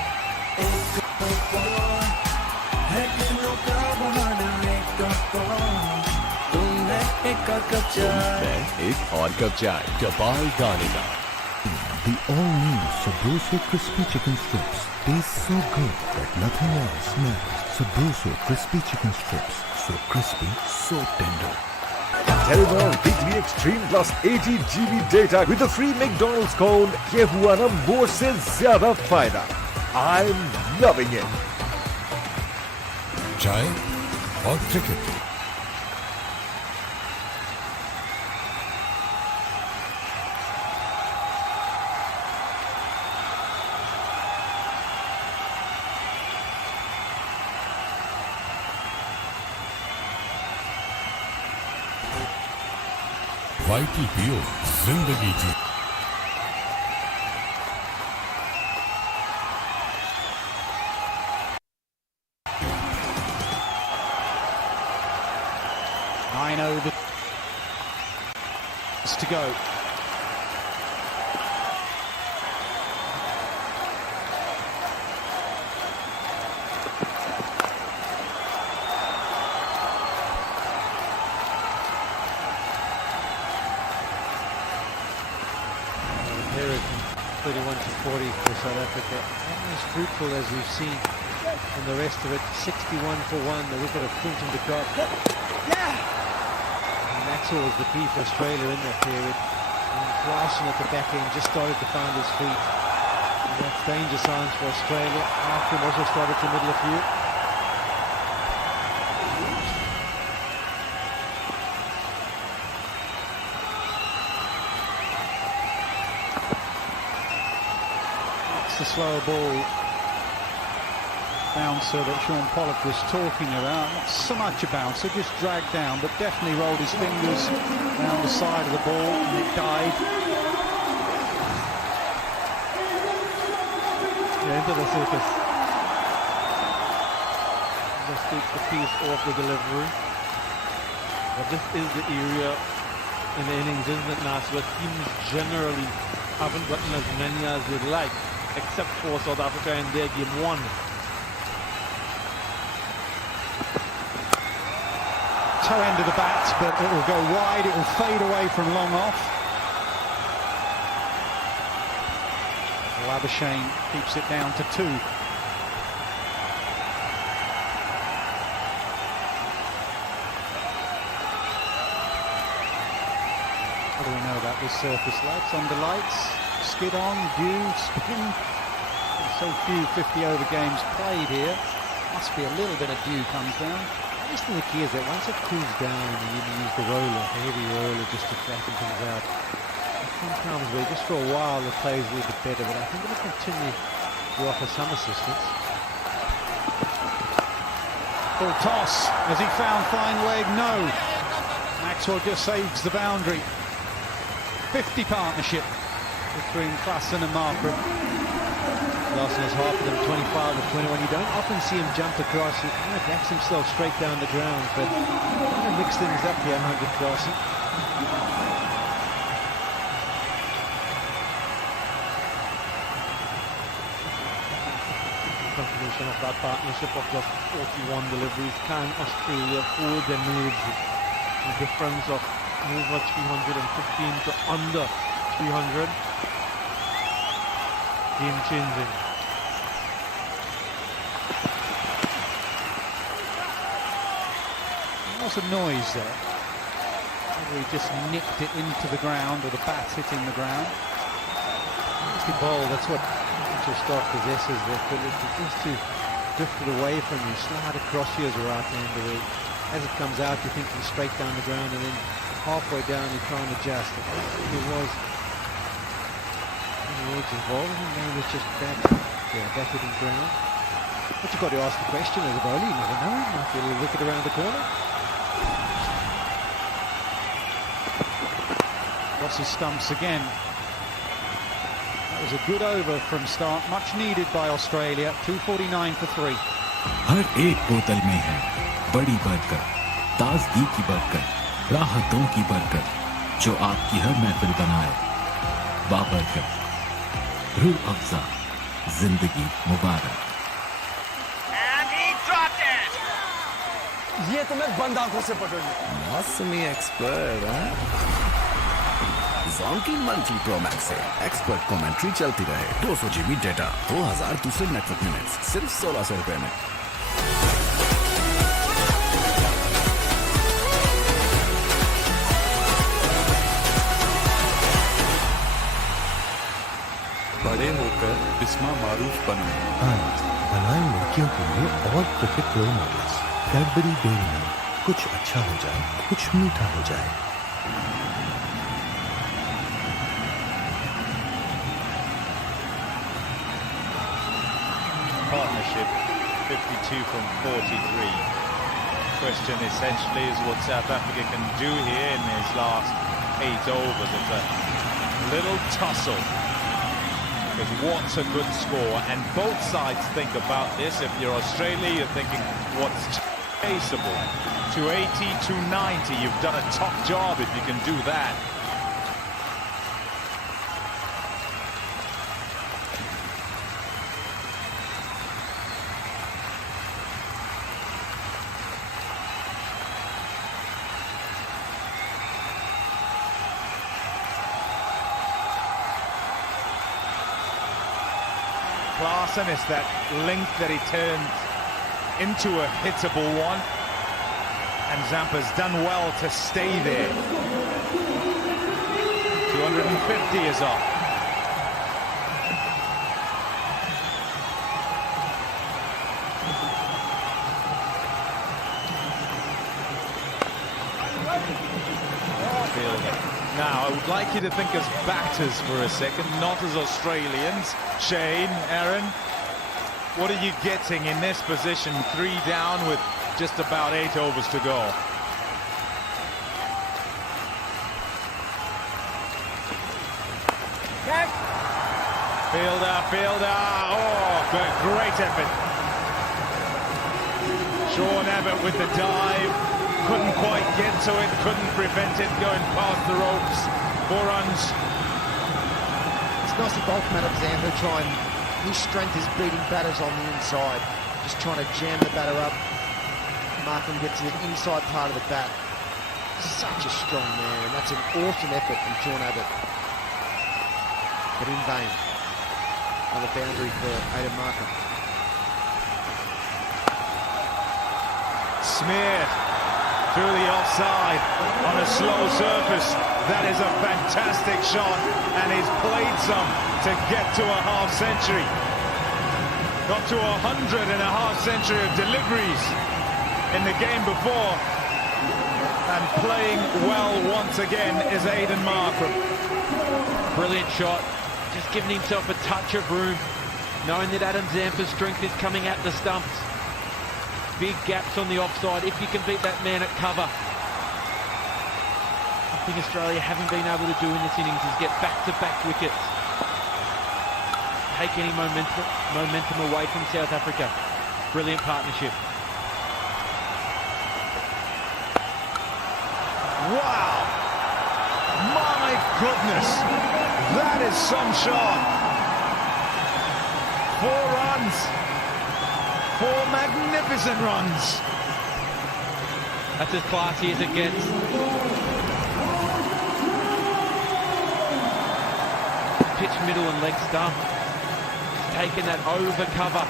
एक और कप चाय कपाल दाने का। The all-new Sabroso crispy chicken strips taste so good that nothing else matters. Sabroso crispy chicken strips, so crispy, so tender. Telenor Weekly Extreme Plus 80 GB data with a free McDonald's cone. ये हुआ ना मोर से ज्यादा फायदा. I'm loving it. चाय और cricket. वाइटी पियो जिंदगी जी। Nine over to go. Period from 31 to 40 for South Africa. Not as fruitful as we've seen in the rest of it. 61 for 1, the wicket of Quinton de Kock. And Maxwell was the key for Australia in that period. And Klaassen at the back end just started to find his feet. And that's danger signs for Australia. After also started to middle a few. The slower ball bouncer that Sean Pollock was talking about. Not so much a bouncer, just dragged down, but definitely rolled his fingers down the side of the ball and it died. Yeah, into the surface. Just takes the piece off the delivery. But this is the area in the innings, isn't it, Nas, where teams generally haven't gotten as many as they'd like, except for South Africa in their game 1. Toe end of the bat, but it will go wide, it will fade away from long off. Labuschagne keeps it down to 2. What do we know about this surface, lads? Under lights, skid on, dew, spin. So few 50-over games played here. Must be a little bit of dew comes down. I just think the key is that once it cools down and you use the roller, the heavy roller, just to flatten things out, sometimes where just for a while the play is a little bit better, but I think it'll continue to offer some assistance. Full toss. Has he found fine leg? No. Maxwell just saves the boundary. 50 partnership between Klaassen and Markram. Klaassen has half of them, 25 or 21. You don't often see him jump across. He kind of backs himself straight down the ground, but kind of mix things up here, 100 Klaassen. confirmation of that partnership of just 41 deliveries. Can Australia hold their nerves? The difference of over 315 to under 300. Game changing. Lots of noise there. He just nicked it into the ground, or the bat hitting the ground. It's the ball, that's what Mitchell Stark possesses. It just to drifted away from you, slide across you as a right-hander. As it comes out, you're thinking straight down the ground, and then halfway down, you're trying to adjust. It was edge involved, and then it's just back hitting ground. But you've got to ask the question as a bowler, you never know, you might get a little wicket around the corner. Lots of stumps again. That was a good over from Stark, much needed by Australia. 249 for 3. हर एक बोतल में है बड़ी बरकत, ताजगी की बरकत, राहतों की बरकत, जो आपकी हर महफिल बनाए बाबरकत, रूह अफ़ज़ा, जिंदगी मुबारक। ये तो मैं बंद आंखों से पकड़ लूं। मौसमी expert, Zonky monthly pro max से एक्सपर्ट कमेंट्री चलती रहे। 200 GB डेटा, 2000 दूसरे नेटवर्क मिनट्स, सिर्फ 1600 रुपए में। बड़े होकर बिस्मा मारूफ बनो। आज बनाए लड़कियों के लिए और cricket role models. Cadbury Dairy Milk, कुछ अच्छा हो जाए, कुछ मीठा हो जाए। Partnership 52 from 43. Question essentially is what South Africa can do here in his last 8 overs. It's a little tussle, because what's a good score, and both sides think about this. If you're Australia, you're thinking what's chaseable. 280, 290, you've done a top job if you can do that. Clarkson is that length that he turned into a hittable one, and Zampa's done well to stay there. 250 is off. Now, I would like you to think as batters for a second, not as Australians. Shane, Aaron, what are you getting in this position? 3 down with just about 8 overs to go. Fielder, oh, great effort. Sean Abbott with the dive. Couldn't quite get to it, couldn't prevent it going past the ropes. 4 runs. It's nice to both Matt Zampa try and his strength is beating batters on the inside. Just trying to jam the batter up. Markham gets to the inside part of the bat. Such a strong man, and that's an awesome effort from Sean Abbott. But in vain. Another boundary for Aidan Markham. Smeared through the offside on a slow surface. That is a fantastic shot, and he's played some to get to a half-century. Got to 100 and a half-century of deliveries in the game before, and playing well once again is Aidan Markham. Brilliant shot, just giving himself a touch of room, knowing that Adam Zampa's strength is coming at the stumps. Big gaps on the offside. If you can beat that man at cover, I think Australia haven't been able to do in this innings is get back-to-back wickets. Take any momentum away from South Africa. Brilliant partnership. Wow! My goodness! That is some shot. 4 runs. 4 magnificent runs. That's as classy as it gets. Pitch middle and leg stump. Taking that over cover.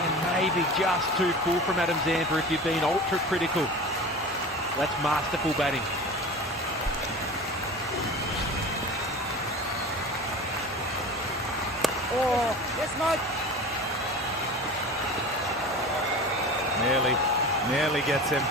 And maybe just too full from Adam Zampa if you've been ultra critical. That's masterful batting. Oh, yes, Mike. Nearly gets him.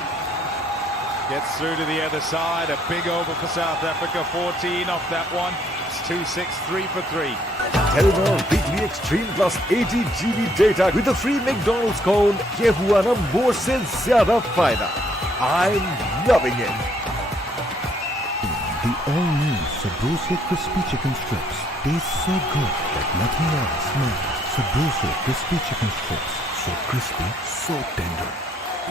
Gets through to the other side. A big over for South Africa. 14 off that one. It's 2-6, 3 for 3. Telenor Weekly Extreme Plus 80 GB data with a free McDonald's cone. ये हुआ ना more से ज़्यादा फायदा. I'm loving it. The all-new Sabroso crispy chicken strips taste so good that nothing else matters. Sabroso crispy chicken strips, so crispy, so tender.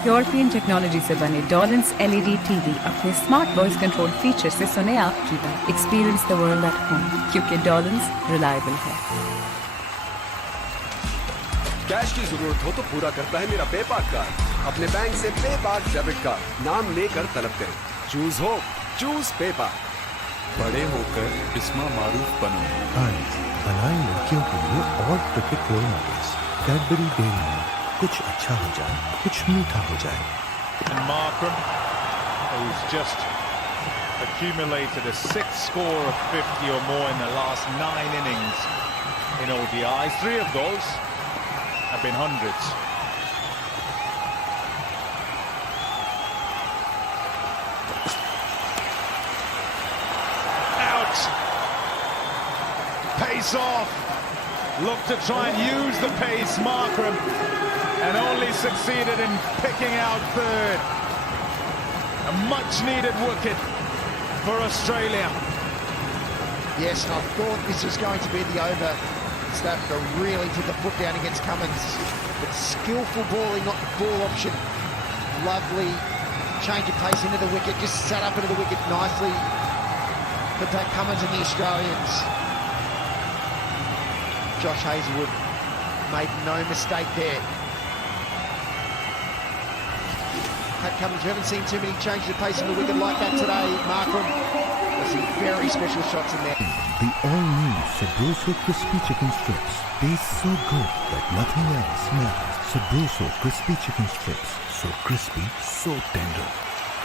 European technology से बने Dawlance LED TV अपने smart voice control feature से सुने आपकी बात. Experience the world at home, क्योंकि Dawlance reliable है. Cash की जरूरत हो तो पूरा करता है मेरा पेपाक कार्ड. अपने बैंक से पेपाक डेबिट कार्ड नाम लेकर तलब करें. चूज हो, चूज पेपाक. बड़े होकर बिस्मा मारूफ बनो. बनाए लड़कियों के लिए और cricket role models. Cadbury Dairy Milk. कुछ अच्छा हो जाए, कुछ मीठा हो जाए. And Markham, who's just accumulated a 6th score of 50 or more in the last 9 innings in ODIs. 3 of those have been hundreds. Out! Pace off! Look to try and use the pace, Markham, and only succeeded in picking out third. A much-needed wicket for Australia. Yes, and I thought this was going to be the over. South Africa really took the foot down against Cummins. But skillful bowling, not the ball option. Lovely change of pace into the wicket, just sat up into the wicket nicely for Pat Cummins and the Australians. Josh Hazlewood made no mistake there. Pat Cummins, we haven't seen too many changes of pace in the wicket like that today. Markham, there's some very special shots in there. The all-new Sabroso crispy chicken strips taste so good that nothing else matters. Sabroso crispy chicken strips, so crispy, so tender.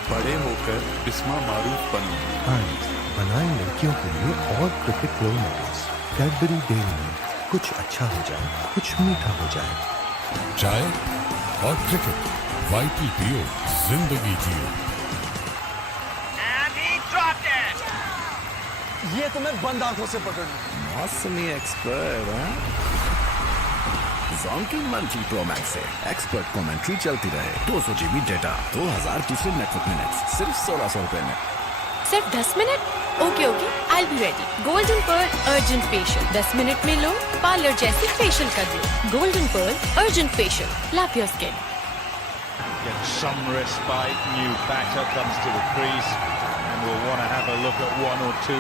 बड़े होकर बिस्मा मारूफ बनो. बनाए लड़कियों के लिए और cricket role models. Cadbury Dairy Milk. कुछ अच्छा हो जाए, कुछ मीठा हो जाए. चाय और क्रिकेट. वाइटी पियो, जिंदगी जियो. And he dropped it. ये तो मैं बंद आंखों से पकड़ लूं. मौसमी एक्सपर्ट हैं? जोंकी मंथली प्रो मैक्स से एक्सपर्ट कमेंट्री चलती रहे. 200 GB डेटा, 2000 दूसरे नेटवर्क मिनट्स, सिर्फ 1600 रुपए में. सिर्फ 10 minute? Okay I'll be ready. Golden Pearl Urgent Facial. 10 minute में लो पार्लर जैसे फेशियल कर लो. Golden Pearl Urgent Facial. Lap your skin. Get some respite. New batter comes to the crease, and we'll want to have a look at 1 or 2.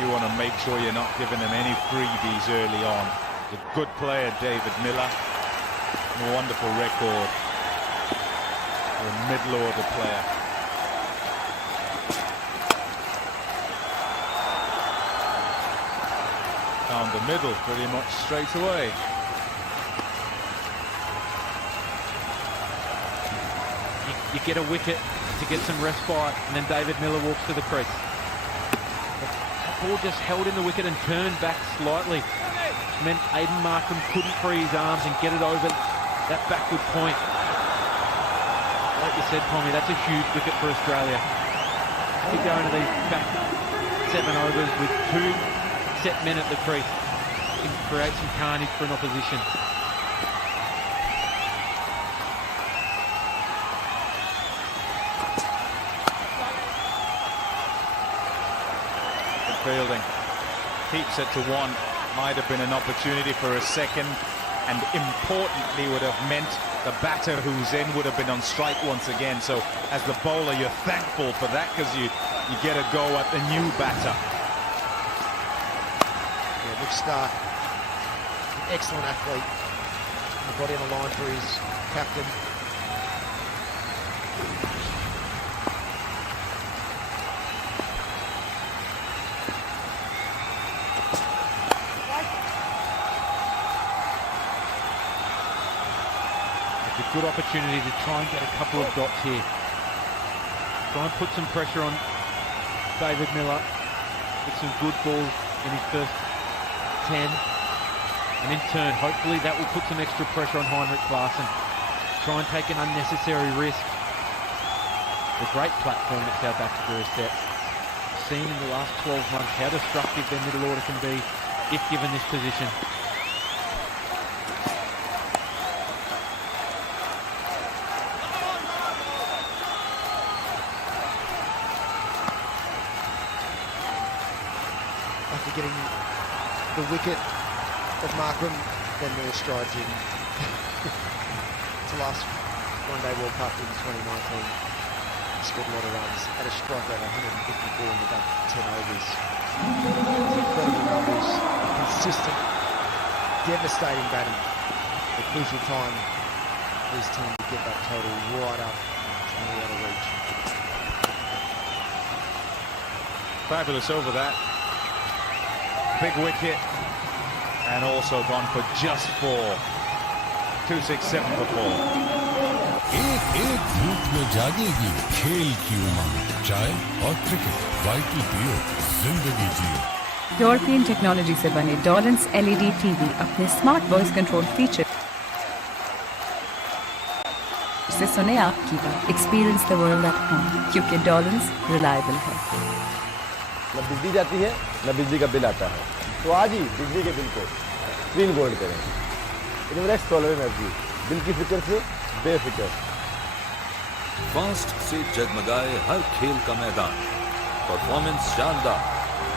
You want to make sure you're not giving them any freebies early on. The good player, David Miller. A wonderful record for a middle order player. Down the middle pretty much straight away. You get a wicket to get some respite, and then David Miller walks to the crease. That ball just held in the wicket and turned back slightly, which meant Aiden Markham couldn't free his arms and get it over that backward point. Like you said, Tommy, that's a huge wicket for Australia. Keep going to these back 7 overs with 2 set men at the crease. Can create some carnage for an opposition. Good fielding. Keeps it to 1. Might have been an opportunity for a second, and importantly would have meant the batter who's in would have been on strike once again. So as the bowler, you're thankful for that, because you get a go at the new batter. Yeah, looks excellent athlete. He got in a line for his captain. It's a good opportunity to try and get a couple of dots here. Try and put some pressure on David Miller with some good balls in his first 10. And in turn, hopefully that will put some extra pressure on Heinrich Klaasen. Try and take an unnecessary risk. The great platform that South Africa has set. Seen in the last 12 months how destructive their middle order can be if given this position. After getting the wicket of Markram, then more strides in. It's the last one-day World Cup in 2019. He scored a lot of runs at a strike rate of 154 in the back 10 overs. Incredible numbers, consistent, devastating batting. The crucial time for his team to get that total right up to nearly out of reach. Fabulous over that. Big wicket. And also gone for just 4. 267 for 4. एक धूप में जागेगी खेल की उमंग, चाय और cricket, vital पियो, जिंदगी जियो। European technology से बने डॉलेंस LED टीवी अपने स्मार्ट वॉइस कंट्रोल फीचर से सुने आपकी बात। Experience the world at home, क्योंकि डॉलेंस रिलायबल है। न बिजली जाती है न बिजली का बिल आता है, तो आज ही बिजली के बिल को स्क्रीन गोल्ड करें। इनवेस्ट सोलर एनर्जी, बिल की फिक्र से बेफिक्र। फास्ट से जगमगाए हर खेल का मैदान, परफॉर्मेंस शानदार,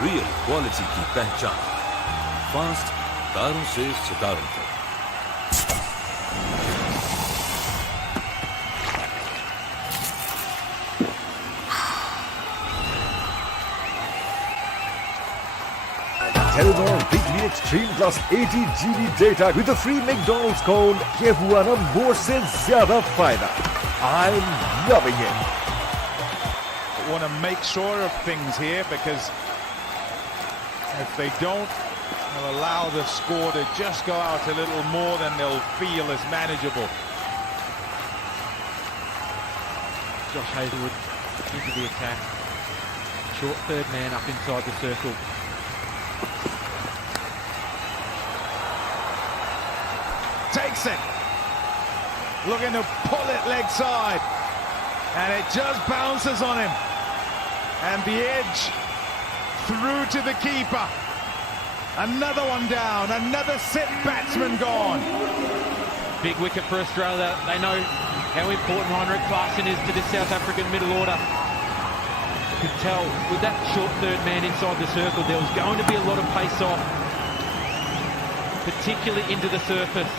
रियल क्वालिटी की पहचान। फास्ट, तारों से सितारों तक। Telenor Weekly Extreme Plus 80 GB data with a free McDonald's cone. ये हुआ ना more से ज़्यादा फायदा. I'm loving it. Want to make sure of things here, because if they don't, they'll allow the score to just go out a little more than they'll feel as manageable. Josh Hazelwood into the attack. Short third man up inside the circle. Takes it. Looking to pull it leg side. And it just bounces on him. And the edge through to the keeper. Another one down. Another sit batsman gone. Big wicket for Australia. They know how important Heinrich Klaasen is to this South African middle order. You could tell with that short third man inside the circle, there was going to be a lot of pace off, particularly into the surface.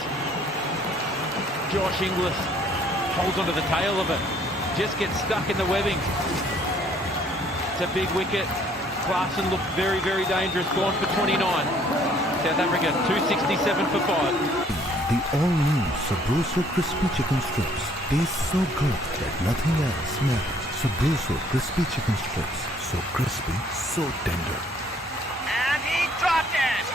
Josh Inglis holds onto the tail of it, just gets stuck in the webbing. It's a big wicket. Klaasen looked very, very dangerous, gone for 29. South Africa 267 for 5. The all-new Sabroso Crispy Chicken Strips taste so good that nothing else matters. Sabroso Crispy Chicken Strips, so crispy, so tender. And he dropped it.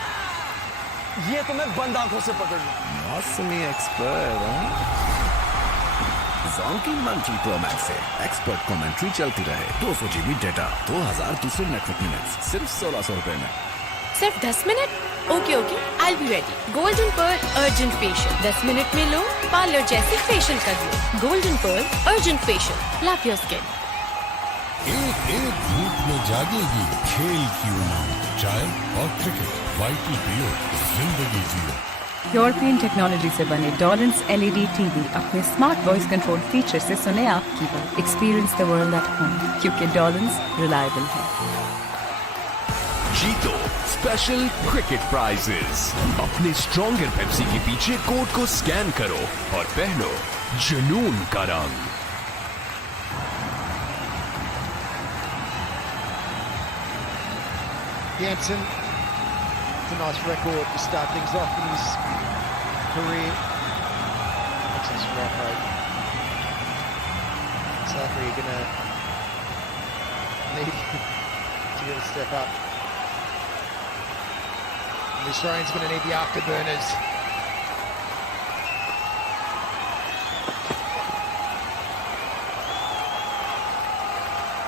ये तो मैं बंद आंखों से पकड़ लूं। मौसमी expert, Zonky Munchie Pro Max से एक्सपर्ट कमेंट्री चलती रहे। 200 GB डेटा, 2000 दूसरे नेटवर्क मिनट्स, सिर्फ 1600 रुपए में। सिर्फ 10 minute? Okay okay, I'll be ready. Golden pearl urgent facial 10 minute में लो, पार्लर जैसे फेशियल कर लो। Golden pearl urgent facial, love your skin. एक धूप में जागेगी खेल की उमंग, चाय और क्रिकेट, वाइटल पियो, जिंदगी जियो। यूरोपियन टेक्नोलॉजी से बने डॉलेंस LED टीवी अपने स्मार्ट वॉइस कंट्रोल फीचर से सुने आपकी बात। Experience the world at home, क्योंकि डॉलेंस रिलायबल है। जीतो स्पेशल क्रिकेट प्राइजेस। अपने स्ट्रॉन्गर पेप्सी के पीछे कोड को स्कैन करो और पहनो जुनून का रंग। Jansen a nice record to start things off in his career. Excellent strike rate. South Africa are going to need to really step up. And the Australians are going to need the afterburners.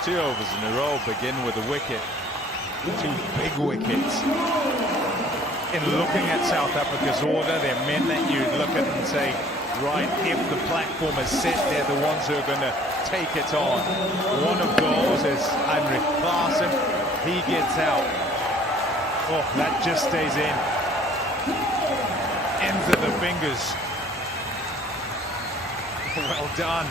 Two overs in a row begin with a wicket. Two big wickets. In looking at South Africa's order, they're men that you look at and say, right, if the platform is set, they're the ones who are going to take it on. One of those is Heinrich Klaasen. He gets out. Oh, that just stays in. Ends of the fingers. Well done.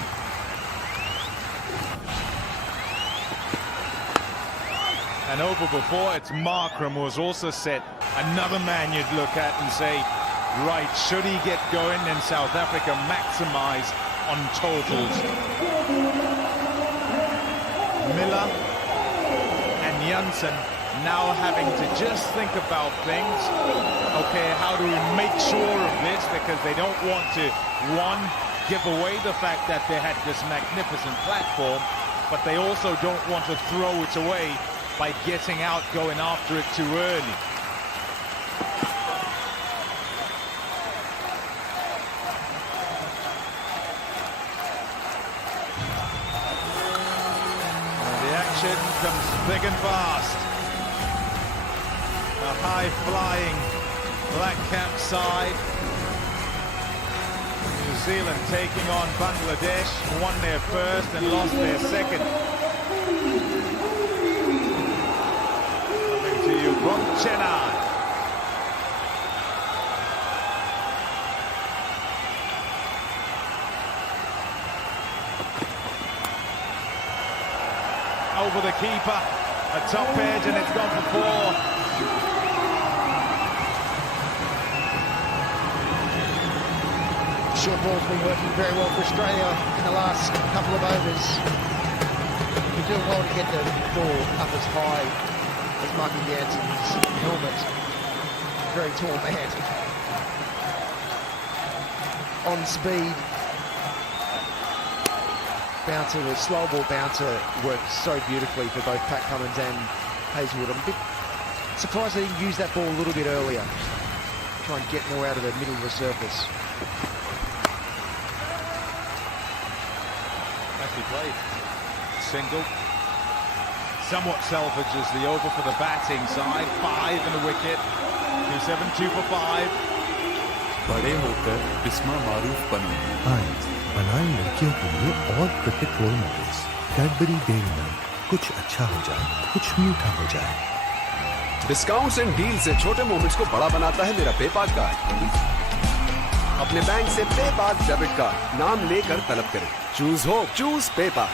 And over before, it's Markram who was also set. Another man you'd look at and say, right, should he get going, then South Africa maximise on totals. Miller and Janssen now having to just think about things. Okay, how do we make sure of this? Because they don't want to, one, give away the fact that they had this magnificent platform, but they also don't want to throw it away by getting out, going after it too early. And the action comes thick and fast. A high-flying black cap side. New Zealand taking on Bangladesh, won their first and lost their second. From Chennai. Over the keeper, a top edge, and it's gone for four. Short ball's been working very well for Australia in the last couple of overs. You're doing well to get the ball up as high as Marky Janssen's helmet. Very tall man. On speed. Bouncer, the slow ball bouncer worked so beautifully for both Pat Cummins and Hazelwood. I'm a bit surprised they didn't use that ball a little bit earlier. Try and get more out of the middle of the surface. Nicely played. Single. Somewhat salvages the over for the batting side. 5 and a wicket. 2-7, 2 for 5. बड़े होकर बिस्मा मारूफ बनेंगे। आज बनाए लड़कियों के लिए और cricket role models. Cadbury Dairy Milk, कुछ अच्छा हो जाए, कुछ मीठा हो जाए। डिस्काउंट्स एंड डील से छोटे मोमेंट्स को बड़ा बनाता है मेरा पेपाक कार्ड। अपने बैंक से पेपाक डेबिट कार्ड नाम लेकर तलब करें। चूज हो, चूज पेपाक।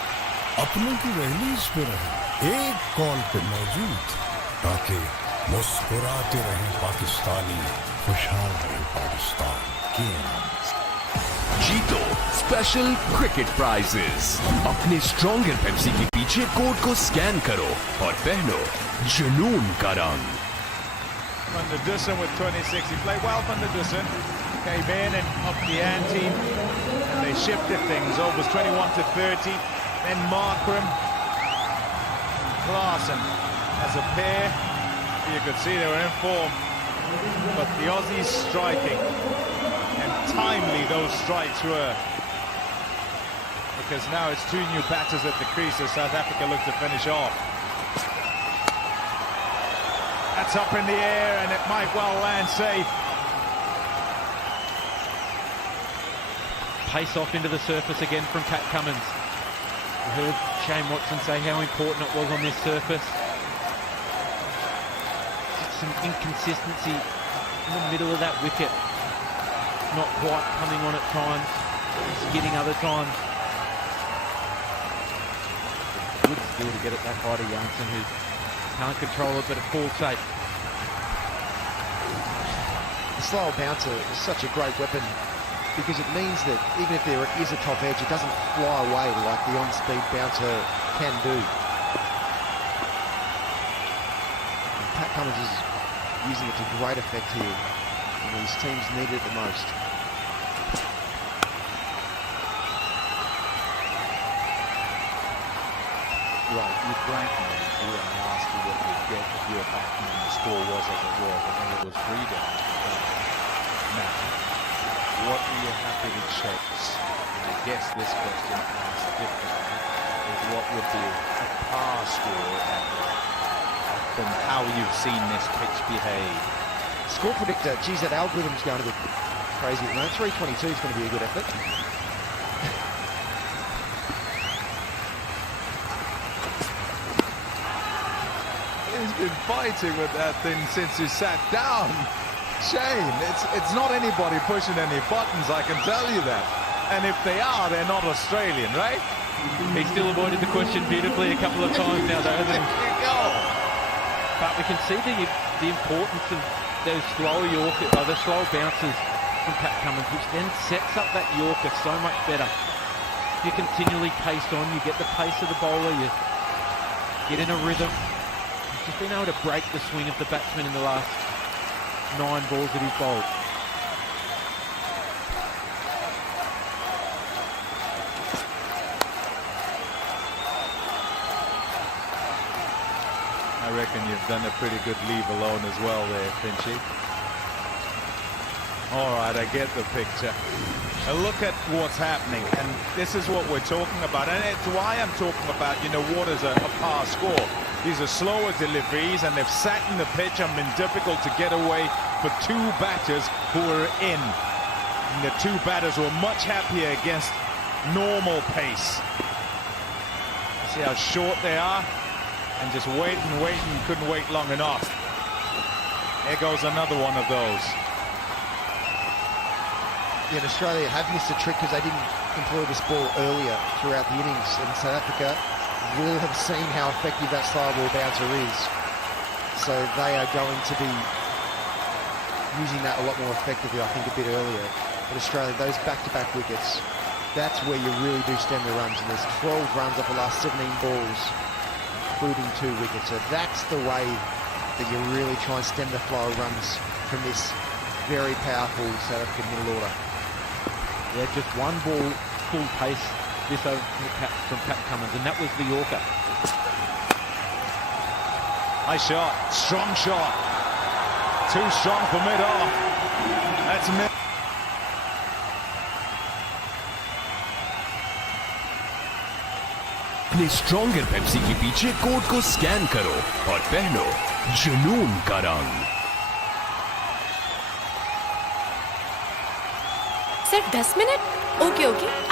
अपनों की रैलीज पे रहे, एक कॉल पे मौजूद, ताकि मुस्कुराते रहें पाकिस्तानी, खुशहाल रहे पाकिस्तान। जीतो स्पेशल क्रिकेट प्राइजेस। अपने स्ट्रॉन्गर पेप्सी के पीछे कोड को स्कैन करो और पहनो जुनून का रंग। Van der Dussen with 26. He played well, Van der Dussen. Came in and up the ante, and they shifted things. Overs 21 to 30. Then Markram and Klaasen as a pair. You could see they were in form, but the Aussies striking, and timely those strikes were, because now it's two new batters at the crease as South Africa look to finish off. That's up in the air, and it might well land safe. Pace off into the surface again from Pat Cummins. We heard Shane Watson say how important it was on this surface. Some inconsistency in the middle of that wicket. Not quite coming on at times, skidding other times. Good skill to get it that high to Janssen, who can't control it, but it falls safe. The slow bouncer is such a great weapon because it means that even if there is a top edge, it doesn't fly away like the on-speed bouncer can do. And Pat Cummins is using it to great effect here. And these teams need it the most. Right, you blanked me and I asked you what you'd get if you were back when the score was as it was. I think it was 3 down. Now, what are you happy to chase? And I guess this question asked differently is what would be a par score from how you've seen this pitch behave? Score predictor, geez, that algorithm's going to be crazy at the moment. 322 is going to be a good effort. He's been fighting with that thing since he sat down. Shane, it's not anybody pushing any buttons, I can tell you that. And if they are, they're not Australian, right? He still avoided the question beautifully a couple of times now, though, hasn't he? But we can see the importance of those slower Yorker, the slower bounces from Pat Cummins, which then sets up that Yorker so much better. You continually pace on, you get the pace of the bowler, you get in a rhythm. He's been able to break the swing of the batsman in the last 9 balls that he's bowled. I reckon you've done a pretty good leave alone as well there, Pinchy. All right, I get the picture. Look at what's happening, and this is what we're talking about, and it's why I'm talking about, you know, what is a par score. These are slower deliveries, and they've sat in the pitch and been difficult to get away for 2 batters who are in. And the 2 batters were much happier against normal pace. See how short they are? And just wait and wait and couldn't wait long enough. There goes another one of those. Yeah, and Australia have missed a trick because they didn't employ this ball earlier throughout the innings. And South Africa will have seen how effective that slow ball bouncer is. So they are going to be using that a lot more effectively, I think, a bit earlier. But Australia, those back-to-back wickets, that's where you really do stem the runs. And there's 12 runs off the last 17 balls, including 2 wickets. So that's the way that you really try and stem the flow of runs from this very powerful South African middle order. Yeah, just 1 ball, full pace this over from Pat Cummins, and that was the Yorker. Nice shot, strong shot. Too strong for mid-off. That's mid. अपने stronger Pepsi के पीछे code को scan करो और पहनो जुनून का रंग। Sir 10 minute? Okay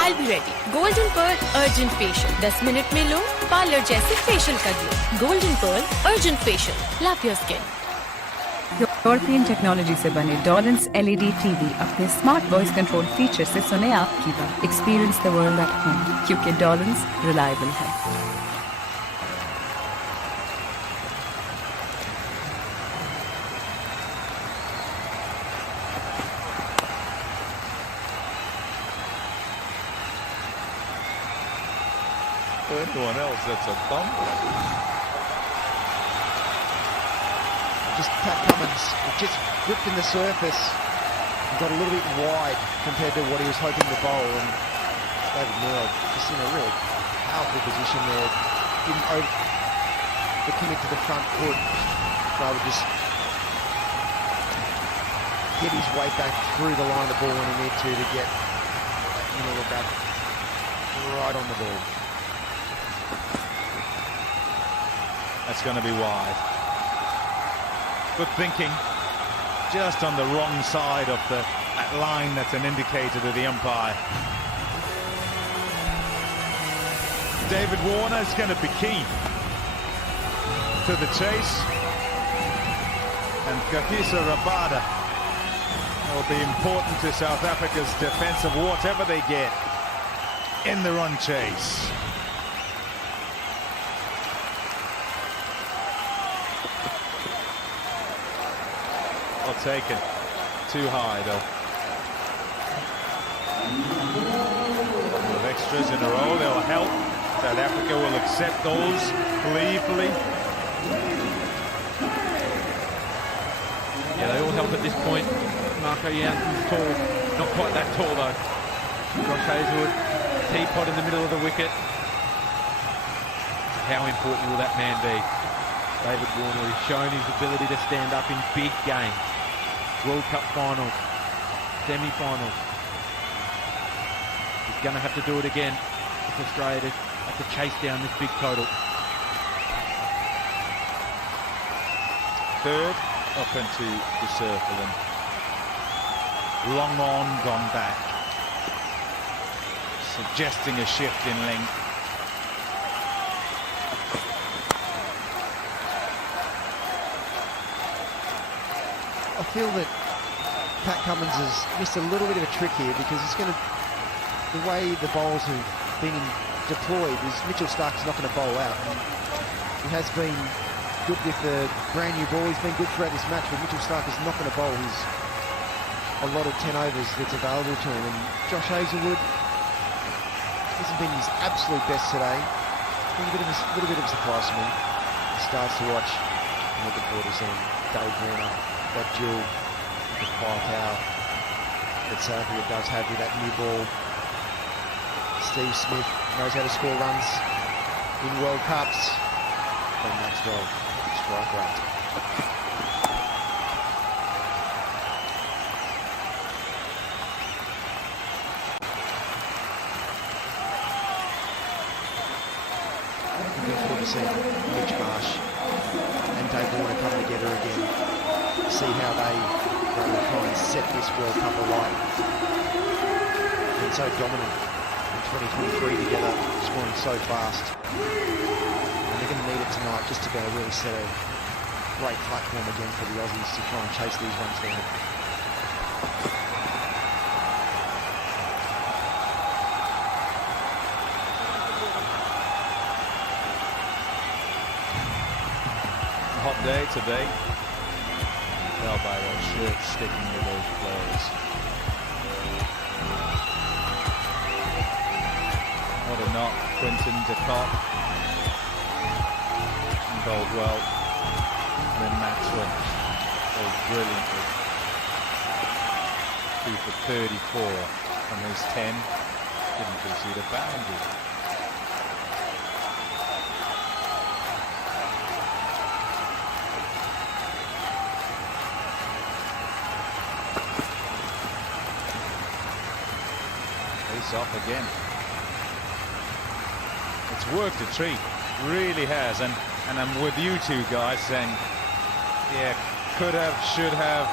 I'll be ready. Golden Pearl Urgent Facial. 10 minute में लो पार्लर जैसे फेशियल का glow. Golden Pearl Urgent Facial. Love your skin. European technology से बने डॉलन्स LED टीवी अपने स्मार्ट वॉइस कंट्रोल फीचर से सुने आपकी बात। Experience the world at home, क्योंकि डॉलन्स रिलायबल है। Anyone else, that's a thumb. Just Pat Cummins, just gripped in the surface and got a little bit wide compared to what he was hoping to bowl. And David Miller just in a really powerful position there. Didn't overcommit to the front foot. Rather just get his way back through the line of the ball when he needed to get Miller back right on the ball. That's going to be wide. Good thinking. Just on the wrong side of that line. That's an indicator to the umpire. David Warner is going to be key to the chase. And Kagiso Rabada will be important to South Africa's defence of whatever they get in the run chase. Well taken. Too high though. A couple of extras in a row, they'll help. South Africa will accept those gleefully. Yeah, they all help at this point. Marco Janssen's tall, not quite that tall though. Josh Hazelwood, teapot in the middle of the wicket. How important will that man be? David Warner has shown his ability to stand up in big games. World Cup finals, semi-finals. He's going to have to do it again if Australia have to chase down this big total. Third up into the circle and long on, gone back, suggesting a shift in length. I feel that Pat Cummins has missed a little bit of a trick here because it's going to, the way the bowls have been deployed is Mitchell Starc is not going to bowl out. And he has been good with the brand new ball. He's been good throughout this match, but Mitchell Starc is not going to bowl his allotted 10 overs that's available to him. And Josh Hazelwood hasn't been his absolute best today. Been a little bit of a surprise to me. He starts to watch. I'm looking forward to seeing Dave Warner, that duel, the firepower that South Africa does have with that new ball. Steve Smith knows how to score runs in World Cups. And Maxwell, strike rate. Looking forward to seeing Mitch Marsh and Dave Warner coming together again. See how they try and set this World Cup alight. Been so dominant in 2023 together, scoring so fast. And they're going to need it tonight just to be able to really set a great platform again for the Aussies to try and chase these runs down. A hot day today. Tell by those shirts sticking to those players. What a knock, Quinton de Kock. And Goldwell. And then Maxwell. Goes brilliantly. 2 for 34 from his 10. Didn't concede a boundary. Off again. It's worked a treat, really has, and I'm with you two guys saying, yeah, could have, should have,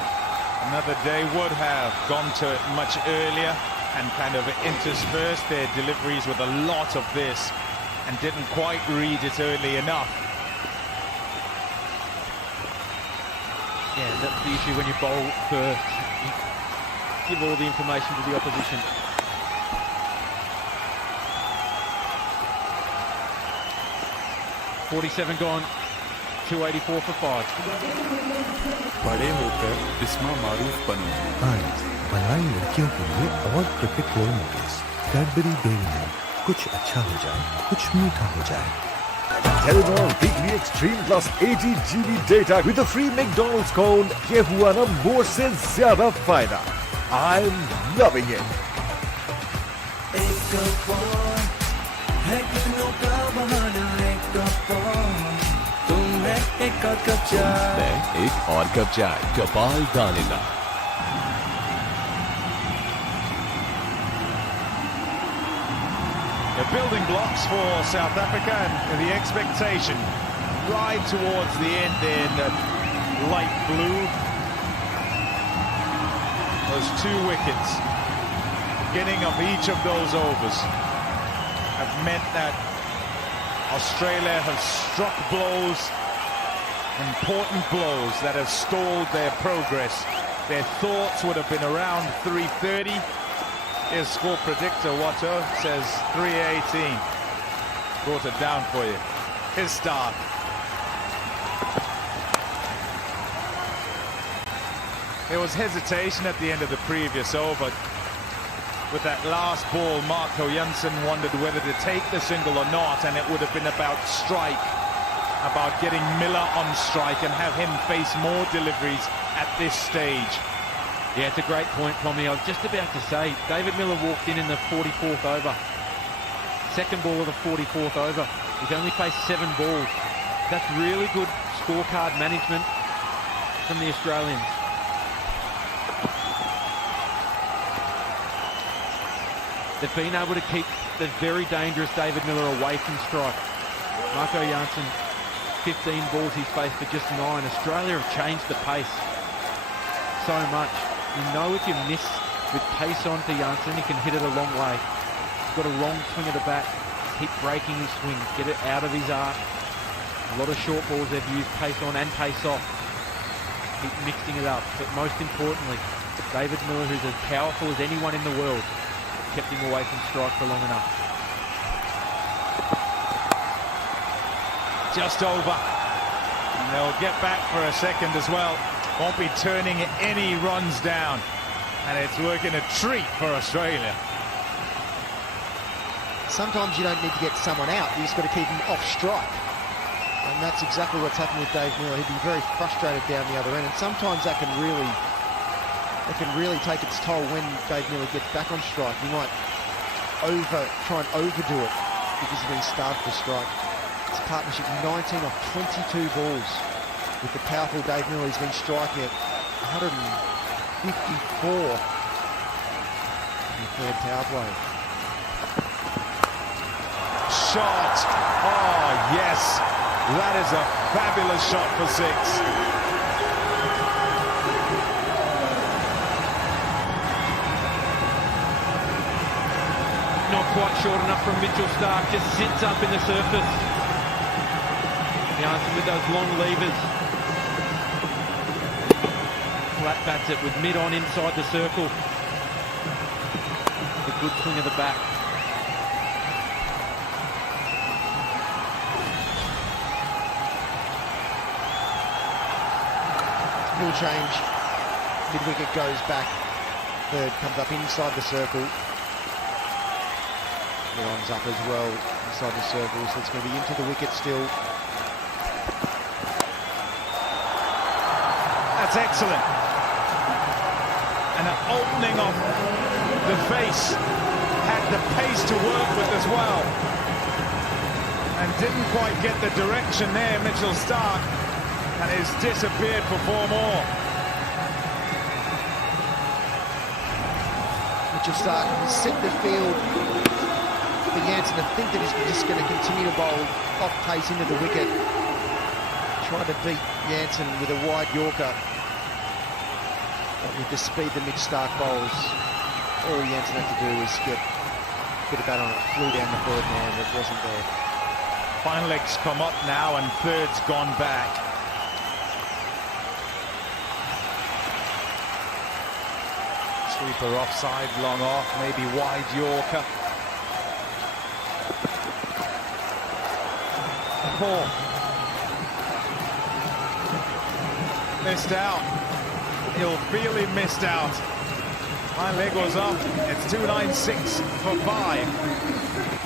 another day would have gone to it much earlier and kind of interspersed their deliveries with a lot of this and didn't quite read it early enough. Yeah, that's the issue when you bowl first. You give all the information to the opposition. .47 gone, 284 for 5. बड़े होकर बिस्मा मारूफ बनूंगी। आज बनाए लड़कियों के लिए और cricket role models. Cadbury Dairy Milk, कुछ अच्छा हो जाए, कुछ मीठा हो जाए। Telenor Weekly Extreme Plus 80 GB data with a free McDonald's cone. ये हुआ ना मोर से ज्यादा फायदा। I'm loving it. है कितनों का बहाना एक कप तुम्हें एक कप चाय मैं एक और कप चाय कपाल दानेला। The building blocks for South Africa and the expectation right towards the end there in the light blue. Those 2 wickets, beginning of each of those overs, have meant that Australia have struck blows, important blows that have stalled their progress. Their thoughts would have been around 330. Here's score predictor Watto says 318. Brought it down for you. His start. There was hesitation at the end of the previous over. With that last ball, Marco Jansen wondered whether to take the single or not, and it would have been about strike. about getting Miller on strike and have him face more deliveries at this stage. Yeah, it's a great point, Tommy. I was just about to say, David Miller walked in the 44th over. Second ball of the 44th over. He's only faced 7 balls. That's really good scorecard management from the Australians. They've been able to keep the very dangerous David Miller away from strike. Marco Janssen, 15 balls he's faced for just 9. Australia have changed the pace so much. You know if you miss with pace on to Janssen, he can hit it a long way. He's got a long swing of the bat. Keep breaking his swing, get it out of his arc. A lot of short balls they've used pace on and pace off. Keep mixing it up. But most importantly, David Miller, who's as powerful as anyone in the world, kept him away from strike for long enough. Just over. And they'll get back for a second as well. Won't be turning any runs down. And it's working a treat for Australia. Sometimes you don't need to get someone out, you just got to keep him off strike. And that's exactly what's happened with Dave Miller. He'd be very frustrated down the other end, and sometimes that can really take its toll when Dave Miller gets back on strike. He might try and overdo it because he's been starved for strike. It's partnership 19 off 22 balls with the powerful Dave Miller. He's been striking at 154 in the third power play. Shot. Oh, yes. That is a fabulous shot for 6. Not quite short enough from Mitchell Starc. Just sits up in the surface. Janssen with those long levers. Flat bats it with mid on inside the circle. The good swing of the bat. Full change, mid-wicket goes back, third comes up inside the circle, Miron's up as well inside the circle, so it's going to be into the wicket still. That's excellent. And an opening of the face, had the pace to work with as well, and didn't quite get the direction there, Mitchell Starc. And he's disappeared for 4 more. Mitchell Starc has set the field for Janssen to think that he's just going to continue to bowl off pace into the wicket. Trying to beat Janssen with a wide Yorker. But with the speed that Mitch Starc bowls, all Janssen had to do was get a bit of bat on it, flew down the third man that wasn't there. Final legs come up now and third's gone back. Sweeper offside, long off, maybe wide Yorker. 4. Missed out. He'll feel he missed out. My leg was up. It's 296 for 5.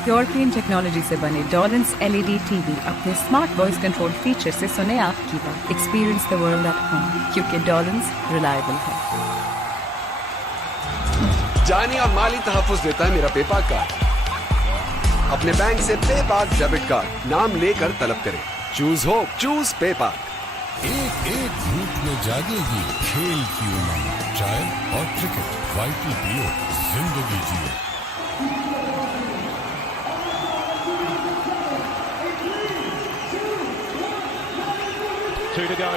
European technology से बने डॉलन्स LED TV अपने smart voice control feature से सुने आपकी बात. Experience the world at home, क्योंकि Dawlance reliable है. जानी और माली तहफ़्फ़ुज़ देता है मेरा पेपाक कार्ड. अपने बैंक से पेपाक डेबिट कार्ड नाम लेकर तलब करें. Choose hope, choose पेपाक. एक एक धूप में जागेगी खेल की उमंग. चाय और क्रिकेट, वाइटी पियो, जिंदगी जियो. 2 to go.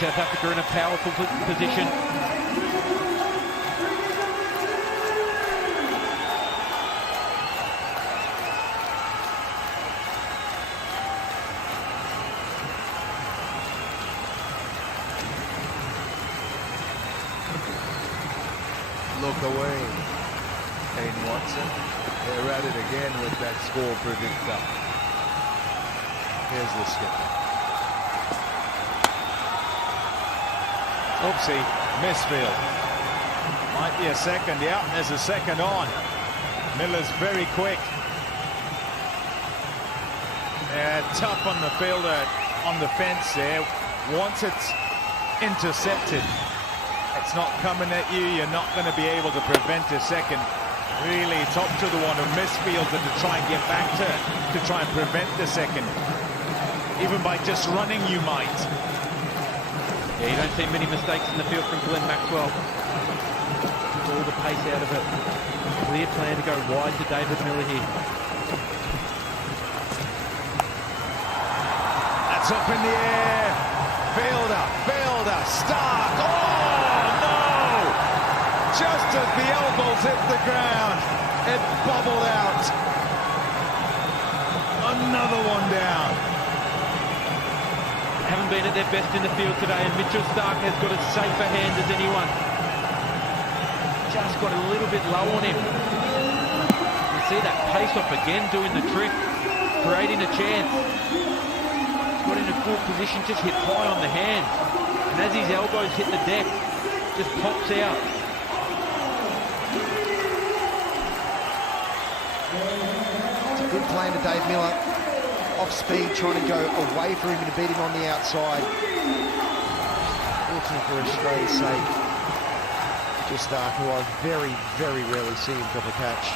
South Africa in a powerful position. Look away. Kane Watson. They're at it again with that score predictor. Here's the skipper. Oopsie, misfield. Might be a second, yeah, there's a second on. Miller's very quick. Yeah, tough on the fielder, on the fence there. Once it's intercepted, it's not coming at you. You're not going to be able to prevent a second. Really, it's up to the one who misfields it to try and get back to try and prevent the second. Even by just running, you might. Yeah, you don't see many mistakes in the field from Glenn Maxwell. All the pace out of it. Clear plan to go wide to David Miller here. That's up in the air. Fielder, Stark. Oh, no! Just as the elbows hit the ground, it bubbled out. Another one down. Haven't been at their best in the field today, and Mitchell Stark has got as safe a hand as anyone. Just got a little bit low on him. You see that pace off again doing the trick, creating a chance. Got in a good position, just hit high on the hand. And as his elbows hit the deck, just pops out. It's a good play to Dave Miller. Off speed, trying to go away from him to beat him on the outside. Fortunately for Australia's sake, just Stark, who I very, very rarely see him drop a catch.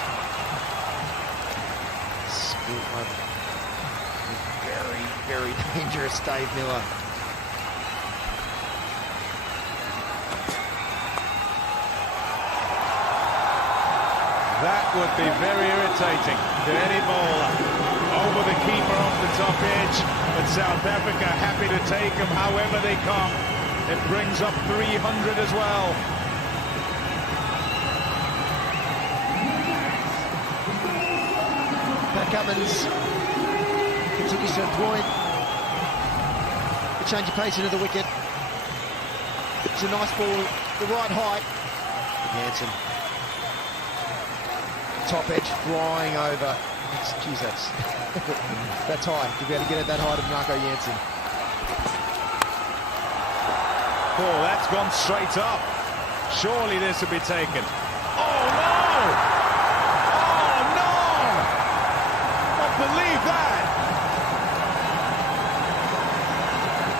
Split one. Very, very dangerous Dave Miller. That would be very irritating to any bowler. Over the keeper off the top edge, but South Africa happy to take him however they come. It brings up 300 as well. Pat Cummins continues to employ the change of pace into the wicket. It's a nice ball, the right height. Jansen. Top edge flying over. Geez, that's high. To be able to get at that height of Marco Jansen. Oh, that's gone straight up. Surely this will be taken. Oh, no! Oh, no! Can't believe that!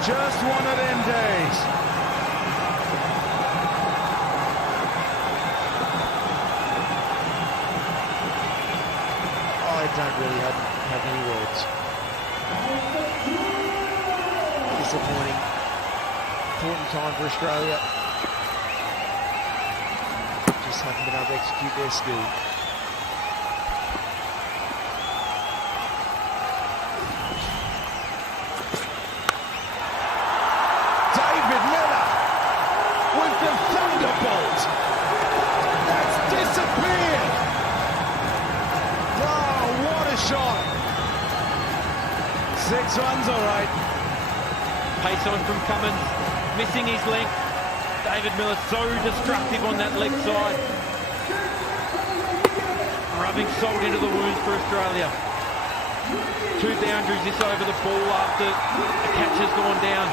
Just one of them days. I don't really have any words. Disappointing. Important time for Australia. Just haven't been able to execute their skill. David Miller with the thunderbolt. That's disappeared. Wow, what a shot. 6 runs, all right. Pace on from Cummins, missing his length. David Miller so destructive on that leg side. Rubbing salt into the wounds for Australia. 2 boundaries this over the ball after the catch has gone down.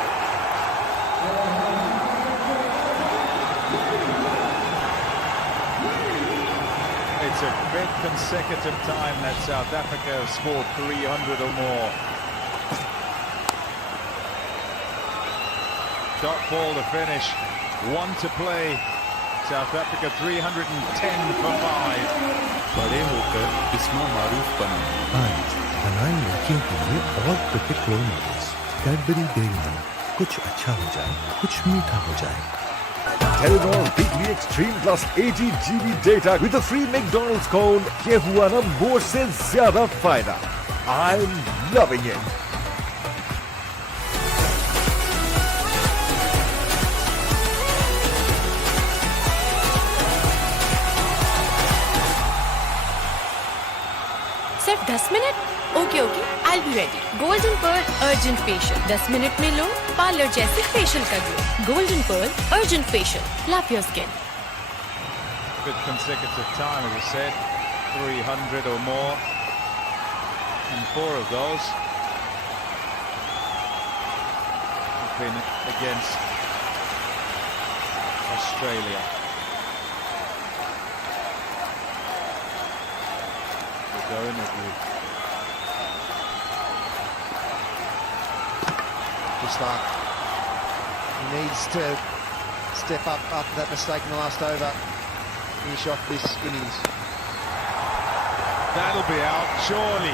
It's a fifth consecutive time that South Africa have scored 300 or more. Dot ball to finish, 1 to play. South Africa 310 for 5. बड़े होकर बिस्मा मारूफ बने। आज बनाए लड़कियों के लिए और cricket role models. Cadbury Dairy Milk, कुछ अच्छा हो जाए, कुछ मीठा हो जाए। Telenor Weekly Extreme Plus 80 GB data with a free McDonald's cone. ये हुआ ना मोर से ज्यादा फायदा. I'm loving it. सिर्फ 10 minute? Okay okay, I'll be ready. Golden Pearl Urgent Facial. 10 minute में लो पार्लर जैसे फेशियल कर लो. Golden Pearl Urgent Facial. Love your skin. Good consecutive time, as I said, 300 or more, and 4 of those have been against Australia. We're going at you. Mitchell Starc. He needs to step up after that mistake in the last over. Finish off this innings. That'll be out, surely.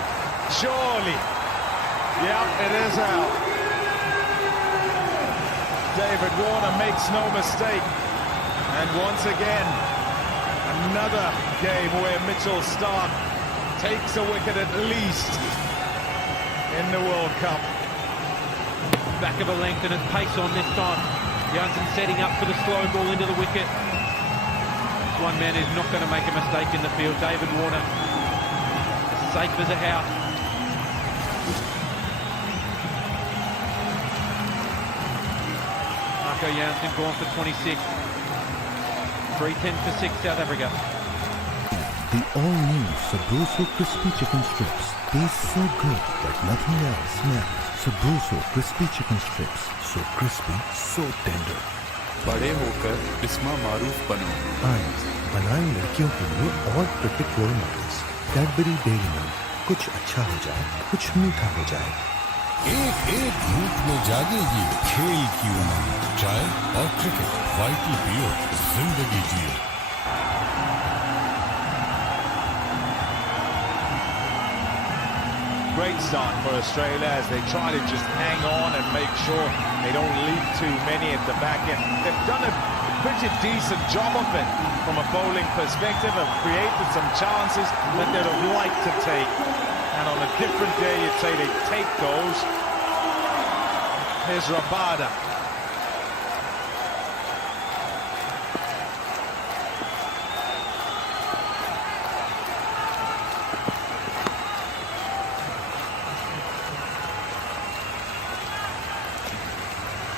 Surely. Yep, it is out. David Warner makes no mistake. And once again, another game where Mitchell Starc takes a wicket at least in the World Cup. Back of a length and it's pace on this time. Jansen setting up for the slow ball into the wicket. This one man is not going to make a mistake in the field. David Warner, safe as a house. Marco Jansen gone for 26. 3-10 for 6 South Africa. The all-new Sabroso Crispy Chicken Strips taste so good that nothing else matters. Sabroso Crispy Chicken Strips, so crispy, so tender. बड़े होकर बिस्मा मारूफ बनो। Eyes बनाएं लड़कियों के लिए और cricket role models. Cadbury Dairy Milk, कुछ अच्छा हो जाए, कुछ मीठा हो जाए। एक एक धूप में जागेगी खेल की उमंग। चाय और क्रिकेट वाइटल पियो, जिंदगी जियो। Great start for Australia as they try to just hang on and make sure they don't leave too many at the back end. They've done a pretty decent job of it from a bowling perspective, have created some chances that they'd have liked to take. And on a different day, you'd say they take those. Here's Rabada.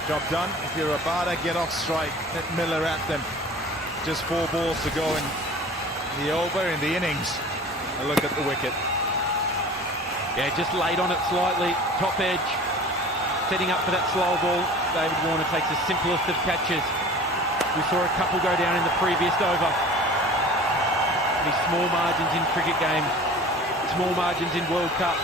Job done. If you're Rabada, get off strike. Hit Miller at them. Just 4 balls to go in the over, in the innings. A look at the wicket. Yeah, just laid on it slightly. Top edge. Setting up for that slow ball. David Warner takes the simplest of catches. We saw a couple go down in the previous over. These small margins in cricket games. Small margins in World Cup.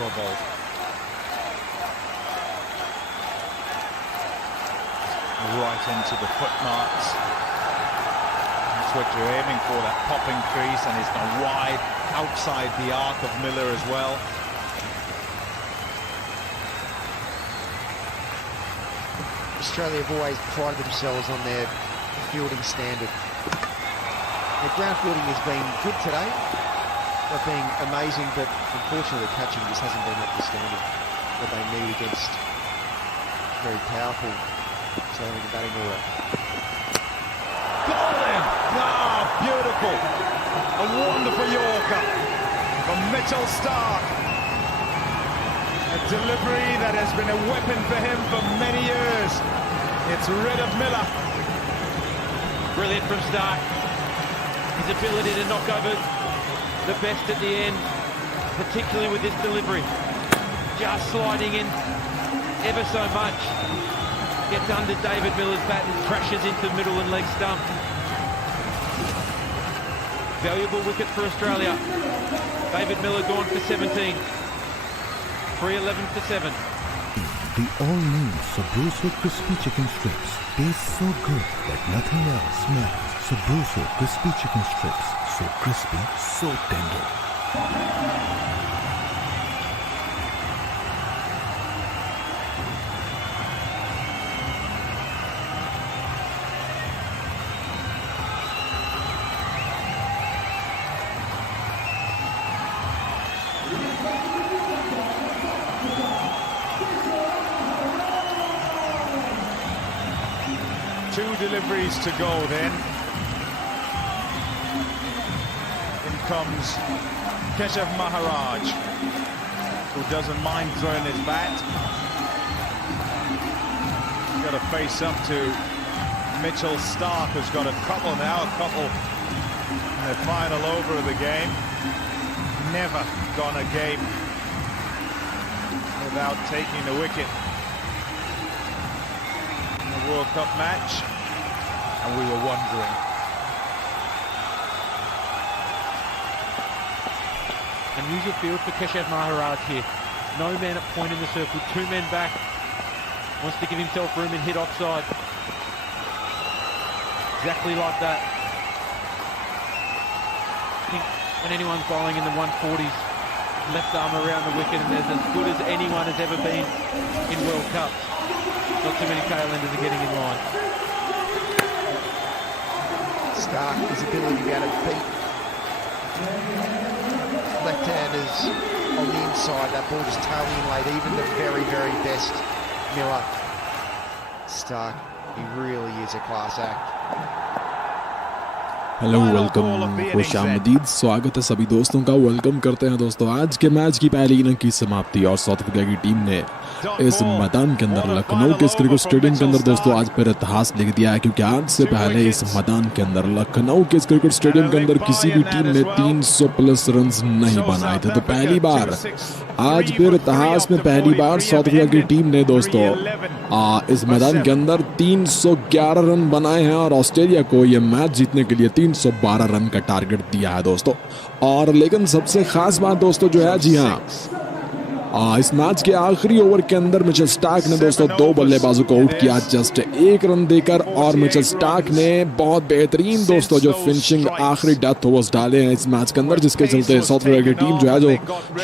Well bowled. Right into the foot marks. That's what you're aiming for, that popping crease, and he's gone wide outside the arc of Miller as well. Australia have always prided themselves on their fielding standard. Their ground fielding has been good today. They're being amazing, but unfortunately the catching just hasn't been up to standard that they need against very powerful South African batting order. Bowling! Ah, beautiful! A wonderful Yorker from Mitchell Starc. A delivery that has been a weapon for him for many years. It's rid of Miller. Brilliant from Starc. His ability to knock over the best at the end, particularly with this delivery. Just sliding in ever so much. Gets under David Miller's bat and crashes into the middle and leg stump. Valuable wicket for Australia. David Miller gone for 17. 3-11 for 7. The all-new Sabroso Crispy Chicken Strips taste so good that nothing else matters. Sabroso Crispy Chicken Strips, so crispy, so tender. Two deliveries to go then. In comes Keshav Maharaj, who doesn't mind throwing his bat. He's got to face up to Mitchell Starc, who's got a couple now, in the final over of the game. Never gone a game without taking the wicket in the World Cup match, and we were wondering. Unusual field for Keshav Maharaj here. No man at point in the circle, 2 men back. Wants to give himself room and hit offside. Exactly like that. I think when anyone's bowling in the 140s, left arm around the wicket, and they're as good as anyone has ever been in World Cups. Not too many tail-enders are getting in line. Stark, his ability to be able to beat left-handers on the inside. That ball just tailing in late, even the very, very best Miller. Stark, he really is a class act. Hello welcome, खुश आमदीद, स्वागत है सभी दोस्तों का। Welcome करते हैं दोस्तों आज के मैच की पहली इनिंग की समाप्ति और साउथ अफ्रीका की टीम ने इस मैदान के अंदर लखनऊ के क्रिकेट स्टेडियम के अंदर दोस्तों आज फिर इतिहास लिख दिया है, क्योंकि आज से पहले इस मैदान के अंदर लखनऊ के क्रिकेट स्टेडियम के अंदर किसी भी टीम ने 300 प्लस रन नहीं बनाए थे। तो पहली बार आज फिर इतिहास में पहली बार साउथ अफ्रीका की टीम ने दोस्तों इस मैदान के अंदर 311 रन बनाए हैं और ऑस्ट्रेलिया को यह मैच जीतने के लिए 312 रन का टारगेट दिया है दोस्तों। और लेकिन सबसे खास बात दोस्तों जो है, जी हाँ, इस मैच के आखिरी ओवर के अंदर मिचेल स्टार्क ने दोस्तों 2 बल्लेबाजों को आउट किया जस्ट 1 रन देकर, और मिचेल स्टार्क ने बहुत बेहतरीन दोस्तों जो फिनिशिंग आखिरी डेथ ओवर्स डाले हैं इस मैच के अंदर, जिसके चलते साउथ अफ्रीका की टीम जो है, जो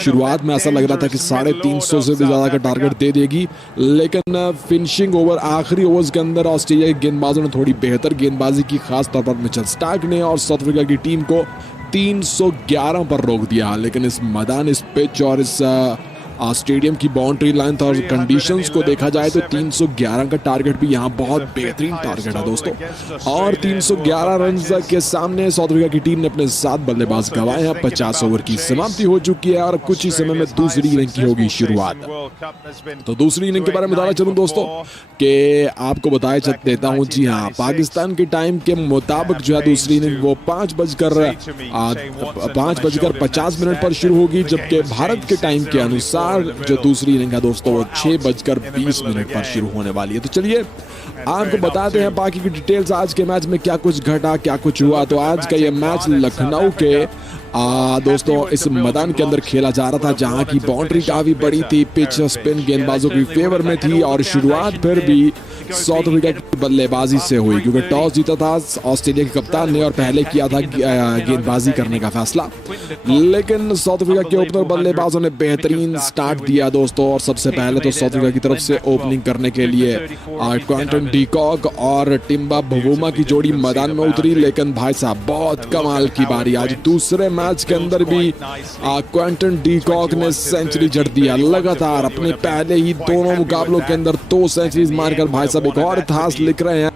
शुरुआत में ऐसा लग रहा था कि 350 से भी ज्यादा का टारगेट दे देगी, लेकिन फिनिशिंग ओवर आखिरी ओवर्स के अंदर ऑस्ट्रेलिया के गेंदबाजों ने थोड़ी बेहतर गेंदबाजी की, खासतौर पर मिचेल स्टार्क ने, और साउथ अफ्रीका की टीम को 311 पर रोक दिया। लेकिन इस मैदान, इस पिच और इस स्टेडियम की बाउंड्री लाइन और कंडीशंस को देखा जाए तो 311 का टारगेट भी यहाँ बहुत बेहतरीन टारगेट है दोस्तों। और 311 रन के सामने साउथ अफ्रीका की टीम ने अपने 7 बल्लेबाज गंवाए हैं। 50 ओवर की समाप्ति हो चुकी है और कुछ ही समय में दूसरी इनिंग की होगी शुरुआत। तो दूसरी इनिंग के बारे में बताना चलूं दोस्तों कि आपको बताया देता हूं, जी हाँ, पाकिस्तान के टाइम के मुताबिक जो है दूसरी इनिंग वो 5:50 पर शुरू होगी, जबकि भारत के टाइम के अनुसार जो दूसरी इनिंग है दोस्तों वो 6:20 पर शुरू होने वाली है। तो चलिए आपको बताते हैं बाकी की डिटेल्स, आज के मैच में क्या कुछ घटा, क्या कुछ हुआ। तो आज का ये मैच लखनऊ के दोस्तों इस मैदान के अंदर खेला जा रहा था, जहां की बाउंड्री काफी बड़ी थी, पिच स्पिन गेंदबाजों की फेवर में थी, और शुरुआत फिर भी साउथ अफ्रीका की बल्लेबाजी से हुई, क्योंकि टॉस जीता था ऑस्ट्रेलिया के कप्तान ने और पहले किया था गेंदबाजी करने का फैसला। लेकिन साउथ अफ्रीका के ओपनर बल्लेबाजों ने बेहतरीन स्टार्ट दिया दोस्तों, और सबसे पहले तो साउथ अफ्रीका की तरफ से ओपनिंग करने के लिए क्विंटन डीकॉक और टिम्बा भवुमा की जोड़ी मैदान में उतरी। लेकिन भाई साहब बहुत कमाल की बारी, आज दूसरे मैच के अंदर भी क्विंटन डीकॉक ने सेंचुरी जड़ दिया लगातार। अपने पहले ही दोनों मुकाबलों के अंदर 2 सेंचुरीज मारकर भाई साहब एक और इतिहास लिख रहे हैं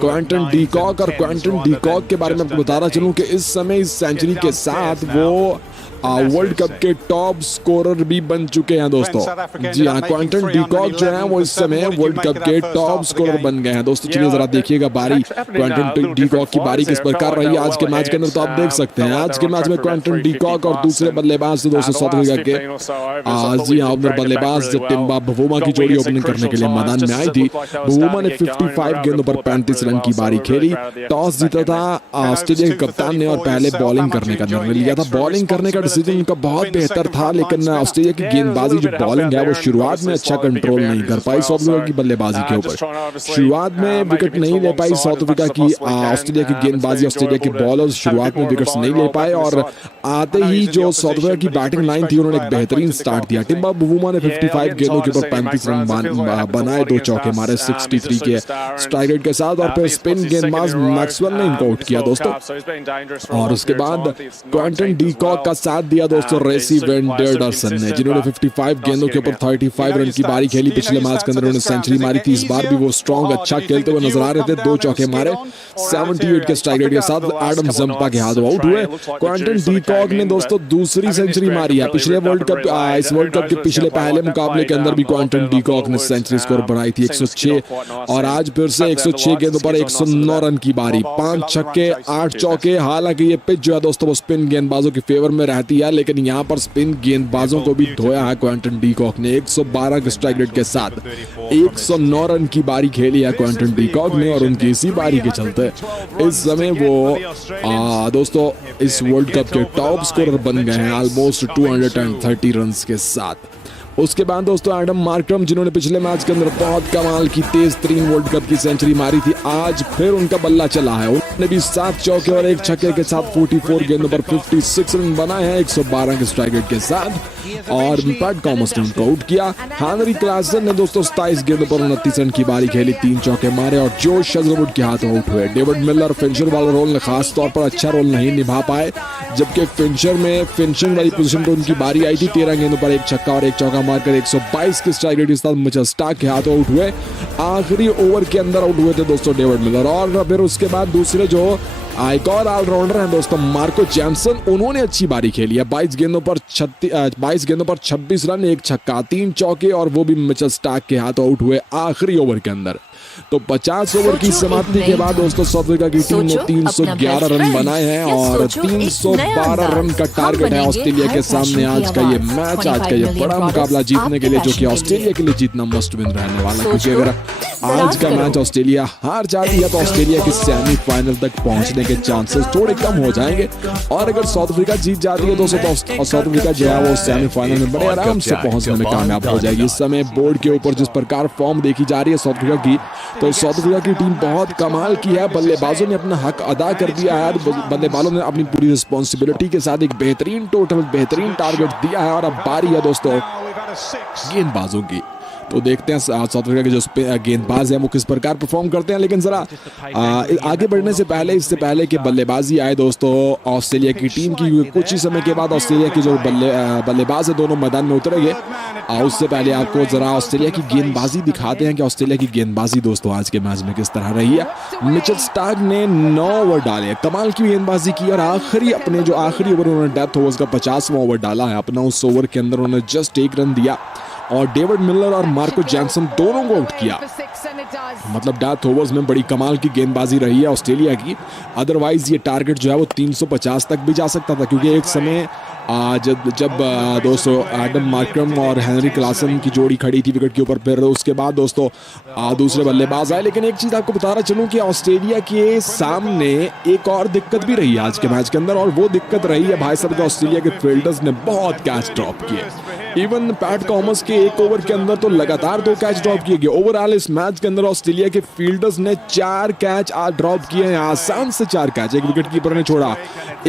क्विंटन डीकॉक। और क्विंटन डीकॉक के बारे में आपको बताना चलूं कि इस समय इस सेंचुरी के साथ वो वर्ल्ड कप के टॉप स्कोरर भी बन चुके हैं दोस्तों। जी हाँ, क्विंटन डीकॉक जो है वो इस समय वर्ल्ड कप के टॉप स्कोरर बन गए हैं दोस्तों। चलिए जरा देखिएगा बारी क्विंटन डीकॉक की बारी किस प्रकार रही आज के मैच के अंदर, तो आप देख सकते हैं आज के मैच में क्विंटन डीकॉक और दूसरे बल्लेबाज दोस्तों साउथ अफ्रीका के जी हाँ ओपनर बल्लेबाज टिम्बा भवुमा की जोड़ी ओपनिंग करने के लिए मैदान में आई थी। भवुमा ने 55 गेंदों पर 35 रन की बारी खेली। टॉस जीता था ऑस्ट्रेलिया के कप्तान ने और पहले बॉलिंग करने का निर्णय लिया था। बॉलिंग करने का डिसीजन उनका बहुत बेहतर था, लेकिन ऑस्ट्रेलिया की गेंदबाजी जो बॉलिंग है वो शुरुआत में अच्छा कंट्रोल नहीं कर पाई साउथ अफ्रीका की बल्लेबाजी के ऊपर। शुरुआत में विकेट नहीं ले पाई साउथ अफ्रीका की ऑस्ट्रेलिया की गेंदबाजी, ऑस्ट्रेलिया के बॉलर्स शुरुआत में विकेट्स नहीं ले पाए, और आते ही जो साउथ अफ्रीका की बैटिंग लाइन थी उन्होंने एक बेहतरीन स्टार्ट दिया। टिम्बा भवुमा ने 55 गेंदों के ऊपर 35 रन बनाए, 2 चौके मारे 63 के स्ट्राइक रेट के साथ, और फिर स्पिन गेंदबाज मैक्सवेल ने इनको आउट किया दोस्तों। और उसके बाद क्विंटन डीकॉक का साथ दिया दोस्तों रेसी वेंडरसन ने, जिन्होंने 55 गेंदों के ऊपर 35 रन की बारी खेली। पिछले मैच के अंदर उन्होंने सेंचुरी मारी थी, इस बार भी वो स्ट्रॉन्ग अच्छा खेलते हुए नजर आ रहे थे। 2 चौके मारे 78 के स्ट्राइक रेट के साथ एडम जंपा के हाथों आउट हुए। क्विंटन डीकॉक ने दोस्तों दूसरी सेंचुरी मारी है। पिछले वर्ल्ड कप इस वर्ल्ड कप के पिछले पहले मुकाबले के अंदर भी क्विंटन डीकॉक ने सेंचुरी स्कोर बनाई थी 106, और आज फिर से 106 गेंदों पर 109 रन की बारी, 5 छक्के 8 चौके। हालांकि ये पिच जो है दोस्तों वो स्पिन गेंदबाजों के फेवर में रहती जाती है, लेकिन यहाँ पर स्पिन गेंदबाजों को भी धोया है क्विंटन डीकॉक ने 112 के स्ट्राइक रेट के साथ। 109 रन की बारी खेली है क्विंटन डीकॉक ने और उनकी इसी बारी के चलते इस समय वो दोस्तों इस वर्ल्ड कप के टॉप स्कोरर बन गए हैं ऑलमोस्ट 230 रन के साथ। उसके बाद दोस्तों एडम मार्क्रम, जिन्होंने पिछले मैच के अंदर बहुत कमाल की तेज तरीन वर्ल्ड कप की सेंचुरी मारी थी, आज फिर उनका बल्ला चला है। उन्होंने भी 7 चौके और 1 छक्के के साथ 44 गेंदों पर 56 रन बनाए हैं 112 के स्ट्राइक रेट के साथ और पैट कॉमस ने उनको आउट किया। हेनरी क्लासन ने दोस्तों 27 गेंदों पर 29 रन की बारी खेली, 3 चौके मारे और जोश हेजलवुड के हाथों आउट हुए। डेविड मिलर फिनिशर वाला रोल खास तौर पर अच्छा रोल नहीं निभा पाए, जबकि फिनिशर में फिनिशिंग वाली पोजीशन पर उनकी बारी आई थी। 13 गेंदों पर 1 छक्का और 1 चौका मारकर 122 के स्ट्राइक रेट के साथ मिचेल स्टार्क के हाथों आउट हुए। आखिरी ओवर के अंदर आउट हुए थे दोस्तों डेविड मिलर। और फिर उसके बाद दूसरे जो एक और ऑलराउंडर हैं दोस्तों मार्को जैनसन, उन्होंने अच्छी बारी खेली है। 22 गेंदों पर 26 रन, 1 छक्का, 3 चौके और वो भी मिचेल स्टार्क के हाथों आउट हुए आखिरी ओवर के अंदर। तो 50 ओवर की समाप्ति के बाद दोस्तों साउथ अफ्रीका की टीम ने 311 रन बनाए हैं और 312 रन का टारगेट है ऑस्ट्रेलिया के सामने। आज का ये मैच, आज का ये बड़ा मुकाबला जीतने के लिए, जो कि ऑस्ट्रेलिया के लिए जीतना मस्ट विन रहने वाला है, क्योंकि अगर आज का मैच ऑस्ट्रेलिया हार जाती है तो ऑस्ट्रेलिया की सेमीफाइनल तक पहुंचने के चांसेस थोड़े कम हो जाएंगे और अगर साउथ अफ्रीका जीत जाती है तो साउथ अफ्रीका जो है वो सेमीफाइनल में बड़े आराम से पहुंचने में कामयाब हो जाएगी। इस समय बोर्ड के ऊपर जिस प्रकार फॉर्म देखी जा रही है साउथ अफ्रीका की, तो साउथ अफ्रीका की टीम बहुत कमाल की है। बल्लेबाजों ने अपना हक अदा कर दिया है, बल्लेबाजों ने अपनी पूरी रिस्पॉन्सिबिलिटी के साथ एक बेहतरीन टारगेट दिया है और अब बारी है दोस्तों गेंदबाजों की। तो देखते हैं साउथ अफ्रीका के जो गेंदबाज हैं वो किस प्रकार परफॉर्म करते हैं। लेकिन जरा आगे बढ़ने से पहले, इससे पहले कि बल्लेबाजी आए दोस्तों ऑस्ट्रेलिया की टीम की, कुछ ही समय के बाद ऑस्ट्रेलिया के जो बल्लेबाज है दोनों मैदान में उतरेंगे। उससे पहले आपको जरा ऑस्ट्रेलिया की गेंदबाजी दिखाते हैं कि ऑस्ट्रेलिया की गेंदबाजी दोस्तों आज के मैच में किस तरह रही है। मिचेल स्टार्क ने 9 ओवर डाले, कमाल की गेंदबाजी की और अपने जो आखिरी ओवर उन्होंने डेथ ओवर्स का 50वां ओवर डाला है अपना, उस ओवर के अंदर उन्होंने जस्ट 1 रन दिया और डेविड मिलर और मार्को जैनसन दोनों को आउट किया। मतलब डेथ ओवर्स में बड़ी कमाल की गेंदबाजी रही है ऑस्ट्रेलिया की। अदरवाइज ये टारगेट जो है वो 350 तक भी जा सकता था, क्योंकि एक समय जब दोस्तों एडम मार्क्रम और हेनरी क्लासन की जोड़ी खड़ी थी विकेट के ऊपर, फिर उसके बाद दोस्तों दूसरे बल्लेबाज आए। लेकिन एक चीज आपको बताना चलूं कि ऑस्ट्रेलिया के सामने एक और दिक्कत भी रही है आज के मैच के अंदर, और वो दिक्कत रही है भाई साहब, ऑस्ट्रेलिया के फील्डर्स ने बहुत कैच ड्रॉप किए। इवन पैट कॉमस के 1 ओवर के अंदर तो लगातार 2 कैच ड्रॉप किए गए। ओवरऑल इस मैच के अंदर ऑस्ट्रेलिया के फील्डर्स ने 4 कैच ड्रॉप किए हैं, आसान से 4 कैच। एक विकेट कीपर ने छोड़ा,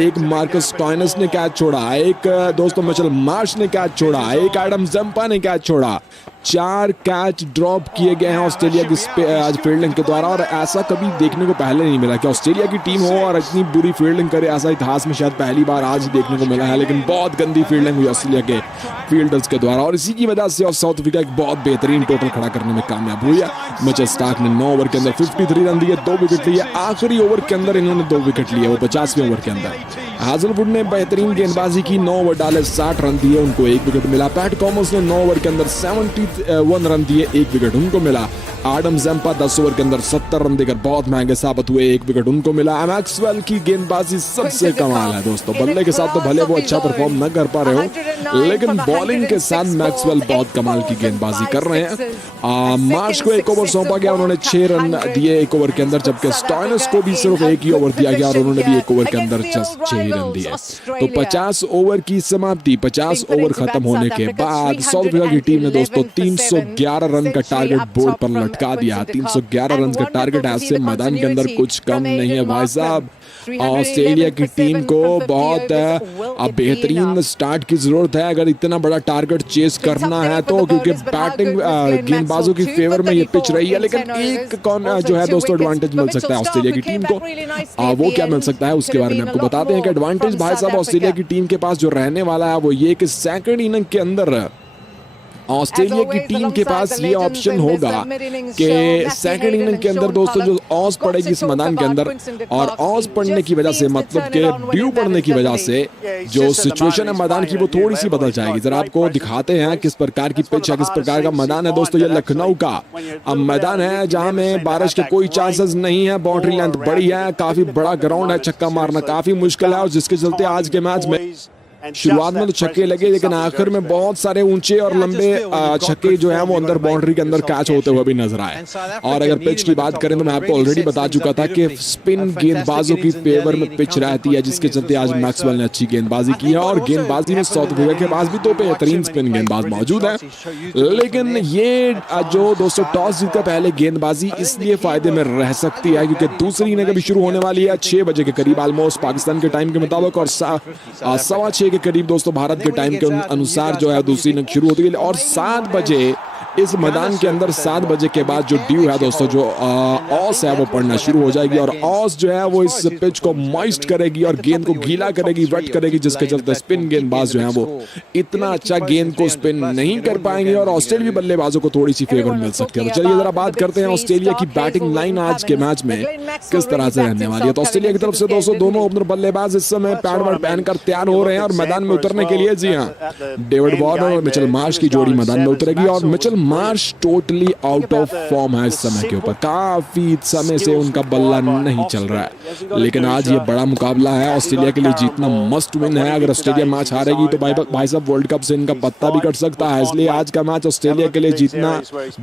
एक मार्कस स्टॉइनस ने कैच छोड़ा, एक दोस्तों मिचेल मार्श ने कैच छोड़ा, एक एडम जंपा ने कैच छोड़ा। 4 कैच ड्रॉप किए गए हैं ऑस्ट्रेलिया की आज फील्डिंग के द्वारा, और ऐसा कभी देखने को पहले नहीं मिला कि ऑस्ट्रेलिया की टीम हो और इतनी बुरी फील्डिंग करे। ऐसा इतिहास में शायद पहली बार आज देखने को मिला है। लेकिन बहुत गंदी फील्डिंग हुई ऑस्ट्रेलिया के फील्डर्स के द्वारा, और इसी की वजह से साउथ अफ्रीका एक बहुत बेहतरीन टोटल खड़ा करने में कामयाब हुई है। मिचेल स्टार्क ने 9 ओवर के अंदर 53 रन दिए, 2 विकेट लिए। आखिरी ओवर के अंदर इन्होंने 2 विकेट लिए, वो 50वें ओवर के अंदर। हेजलवुड ने बेहतरीन गेंदबाजी की, 9 ओवर डाले, 60 रन दिए, उनको 1 विकेट मिला। पैट कॉमस ने 9 ओवर के अंदर 71 रन दिए, 1 विकेट उनको मिला। एडम जंपा 10 ओवर के अंदर 70 रन देकर बहुत महंगे साबित हुए, 1 विकेट उनको मिला। मैक्सवेल की गेंदबाजी सबसे कमाल है दोस्तों। बल्ले के साथ तो भले वो अच्छा परफॉर्म न कर पा रहे हो, लेकिन बॉलिंग के साथ मैक्सवेल बहुत कमाल की गेंदबाजी कर रहे हैं। मार्श को 1 ओवर सौंपा गया, उन्होंने 6 रन दिए 1 ओवर के अंदर, जबकि स्टॉइनस को भी सिर्फ 1 ही ओवर दिया गया और उन्होंने भी 1 ओवर के अंदर जस्ट 6 ही रन दिए। तो 50 ओवर की समाप्ति, 50 ओवर खत्म होने के बाद साउथ अफ्रीका की टीम ने दोस्तों 311 रन का टारगेट बोर्ड पर लटका दिया। 311 रन का टारगेट ऐसे मैदान के अंदर कुछ कम नहीं है भाई साहब। ऑस्ट्रेलिया की टीम को बहुत बेहतरीन स्टार्ट की जरूरत है अगर इतना बड़ा टारगेट चेस करना है तो, क्योंकि बैटिंग गेंदबाजों की फेवर में ये पिच रही है। लेकिन एक जो है दोस्तों एडवांटेज मिल सकता है ऑस्ट्रेलिया की टीम को, वो क्या मिल सकता है उसके बारे में आपको बताते हैं कि एडवांटेज भाई साहब ऑस्ट्रेलिया की टीम के पास जो रहने वाला है वो ये कि सेकंड इनिंग के अंदर ऑस्ट्रेलिया की टीम के पास ये ऑप्शन होगा कि सेकंड इनिंग के अंदर दोस्तों जो ऑस पड़ेगी इस मैदान के अंदर, और ऑस पड़ने की वजह से मतलब कि ड्यू पड़ने की वजह से जो सिचुएशन है मैदान की वो थोड़ी सी बदल जाएगी। जरा आपको दिखाते हैं किस प्रकार की पिच है, किस प्रकार का मैदान है दोस्तों। ये लखनऊ का मैदान है जहां में बारिश के कोई चांसेस नहीं है, बाउंड्री लेंथ बड़ी है, काफी बड़ा ग्राउंड है, छक्का मारना काफी मुश्किल है, और जिसके चलते आज के मैच में शुरुआत में तो छक्के लगे, लेकिन आखिर में बहुत सारे ऊंचे और लंबे छक्के जो है वो अंदर बाउंड्री के अंदर कैच होते हुए भी नजर आए। और अगर पिच की बात करें तो मैं आपको ऑलरेडी बता चुका था कि स्पिन गेंदबाजों की फेवर में पिच रहती है, जिसके चलते आज मैक्सवेल ने अच्छी गेंदबाजी की है। और गेंदबाजी में साउथ अफ्रीका के पास भी दो बेहतरीन स्पिन गेंदबाज मौजूद है, लेकिन ये जो दोस्तों टॉस जीतकर पहले गेंदबाजी इसलिए फायदे में रह सकती है क्योंकि दूसरी इनिंग अभी शुरू होने वाली है 6 बजे के करीब ऑलमोस्ट पाकिस्तान के टाइम के मुताबिक, और 6:15 के करीब दोस्तों भारत के टाइम के अनुसार जो है दूसरी इनिंग शुरू होती है। और 7 बजे इस मैदान के अंदर 7 बजे के बाद जो ड्यू है दोस्तों, जो ऑस है वो पड़ना शुरू हो जाएगी, और ऑस जो है वो इस पिच को मॉइस्ट करेगी और गेंद को गीला करेगी, वेट करेगी, जिसके चलते स्पिन गेंदबाज जो है वो इतना अच्छा गेंद को स्पिन नहीं कर पाएंगे और ऑस्ट्रेलियाई बल्लेबाजों को थोड़ी सी फेवर मिल सकती है। तो चलिए जरा बात करते हैं ऑस्ट्रेलिया की बैटिंग लाइन आज के मैच में किस तरह से रहने वाली है। तो ऑस्ट्रेलिया की तरफ से दोस्तों दोनों ओपनर बल्लेबाज इस समय पैड वर्ड पहनकर तैयार हो रहे हैं और मैदान में उतरने के लिए। जी हाँ, डेविड वार्नर और मिचेल मार्श की जोड़ी मैदान में उतरेगी, और Mitchell Marsh totally out of form है इस समय के ऊपर, काफी समय से उनका बल्ला नहीं चल रहा है। लेकिन आज ये बड़ा मुकाबला है, ऑस्ट्रेलिया के लिए जीतना मस्ट विन है। अगर ऑस्ट्रेलिया मैच हारेगी तो भाई साहब वर्ल्ड कप से इनका पत्ता भी कट सकता है, इसलिए आज का मैच ऑस्ट्रेलिया के लिए जीतना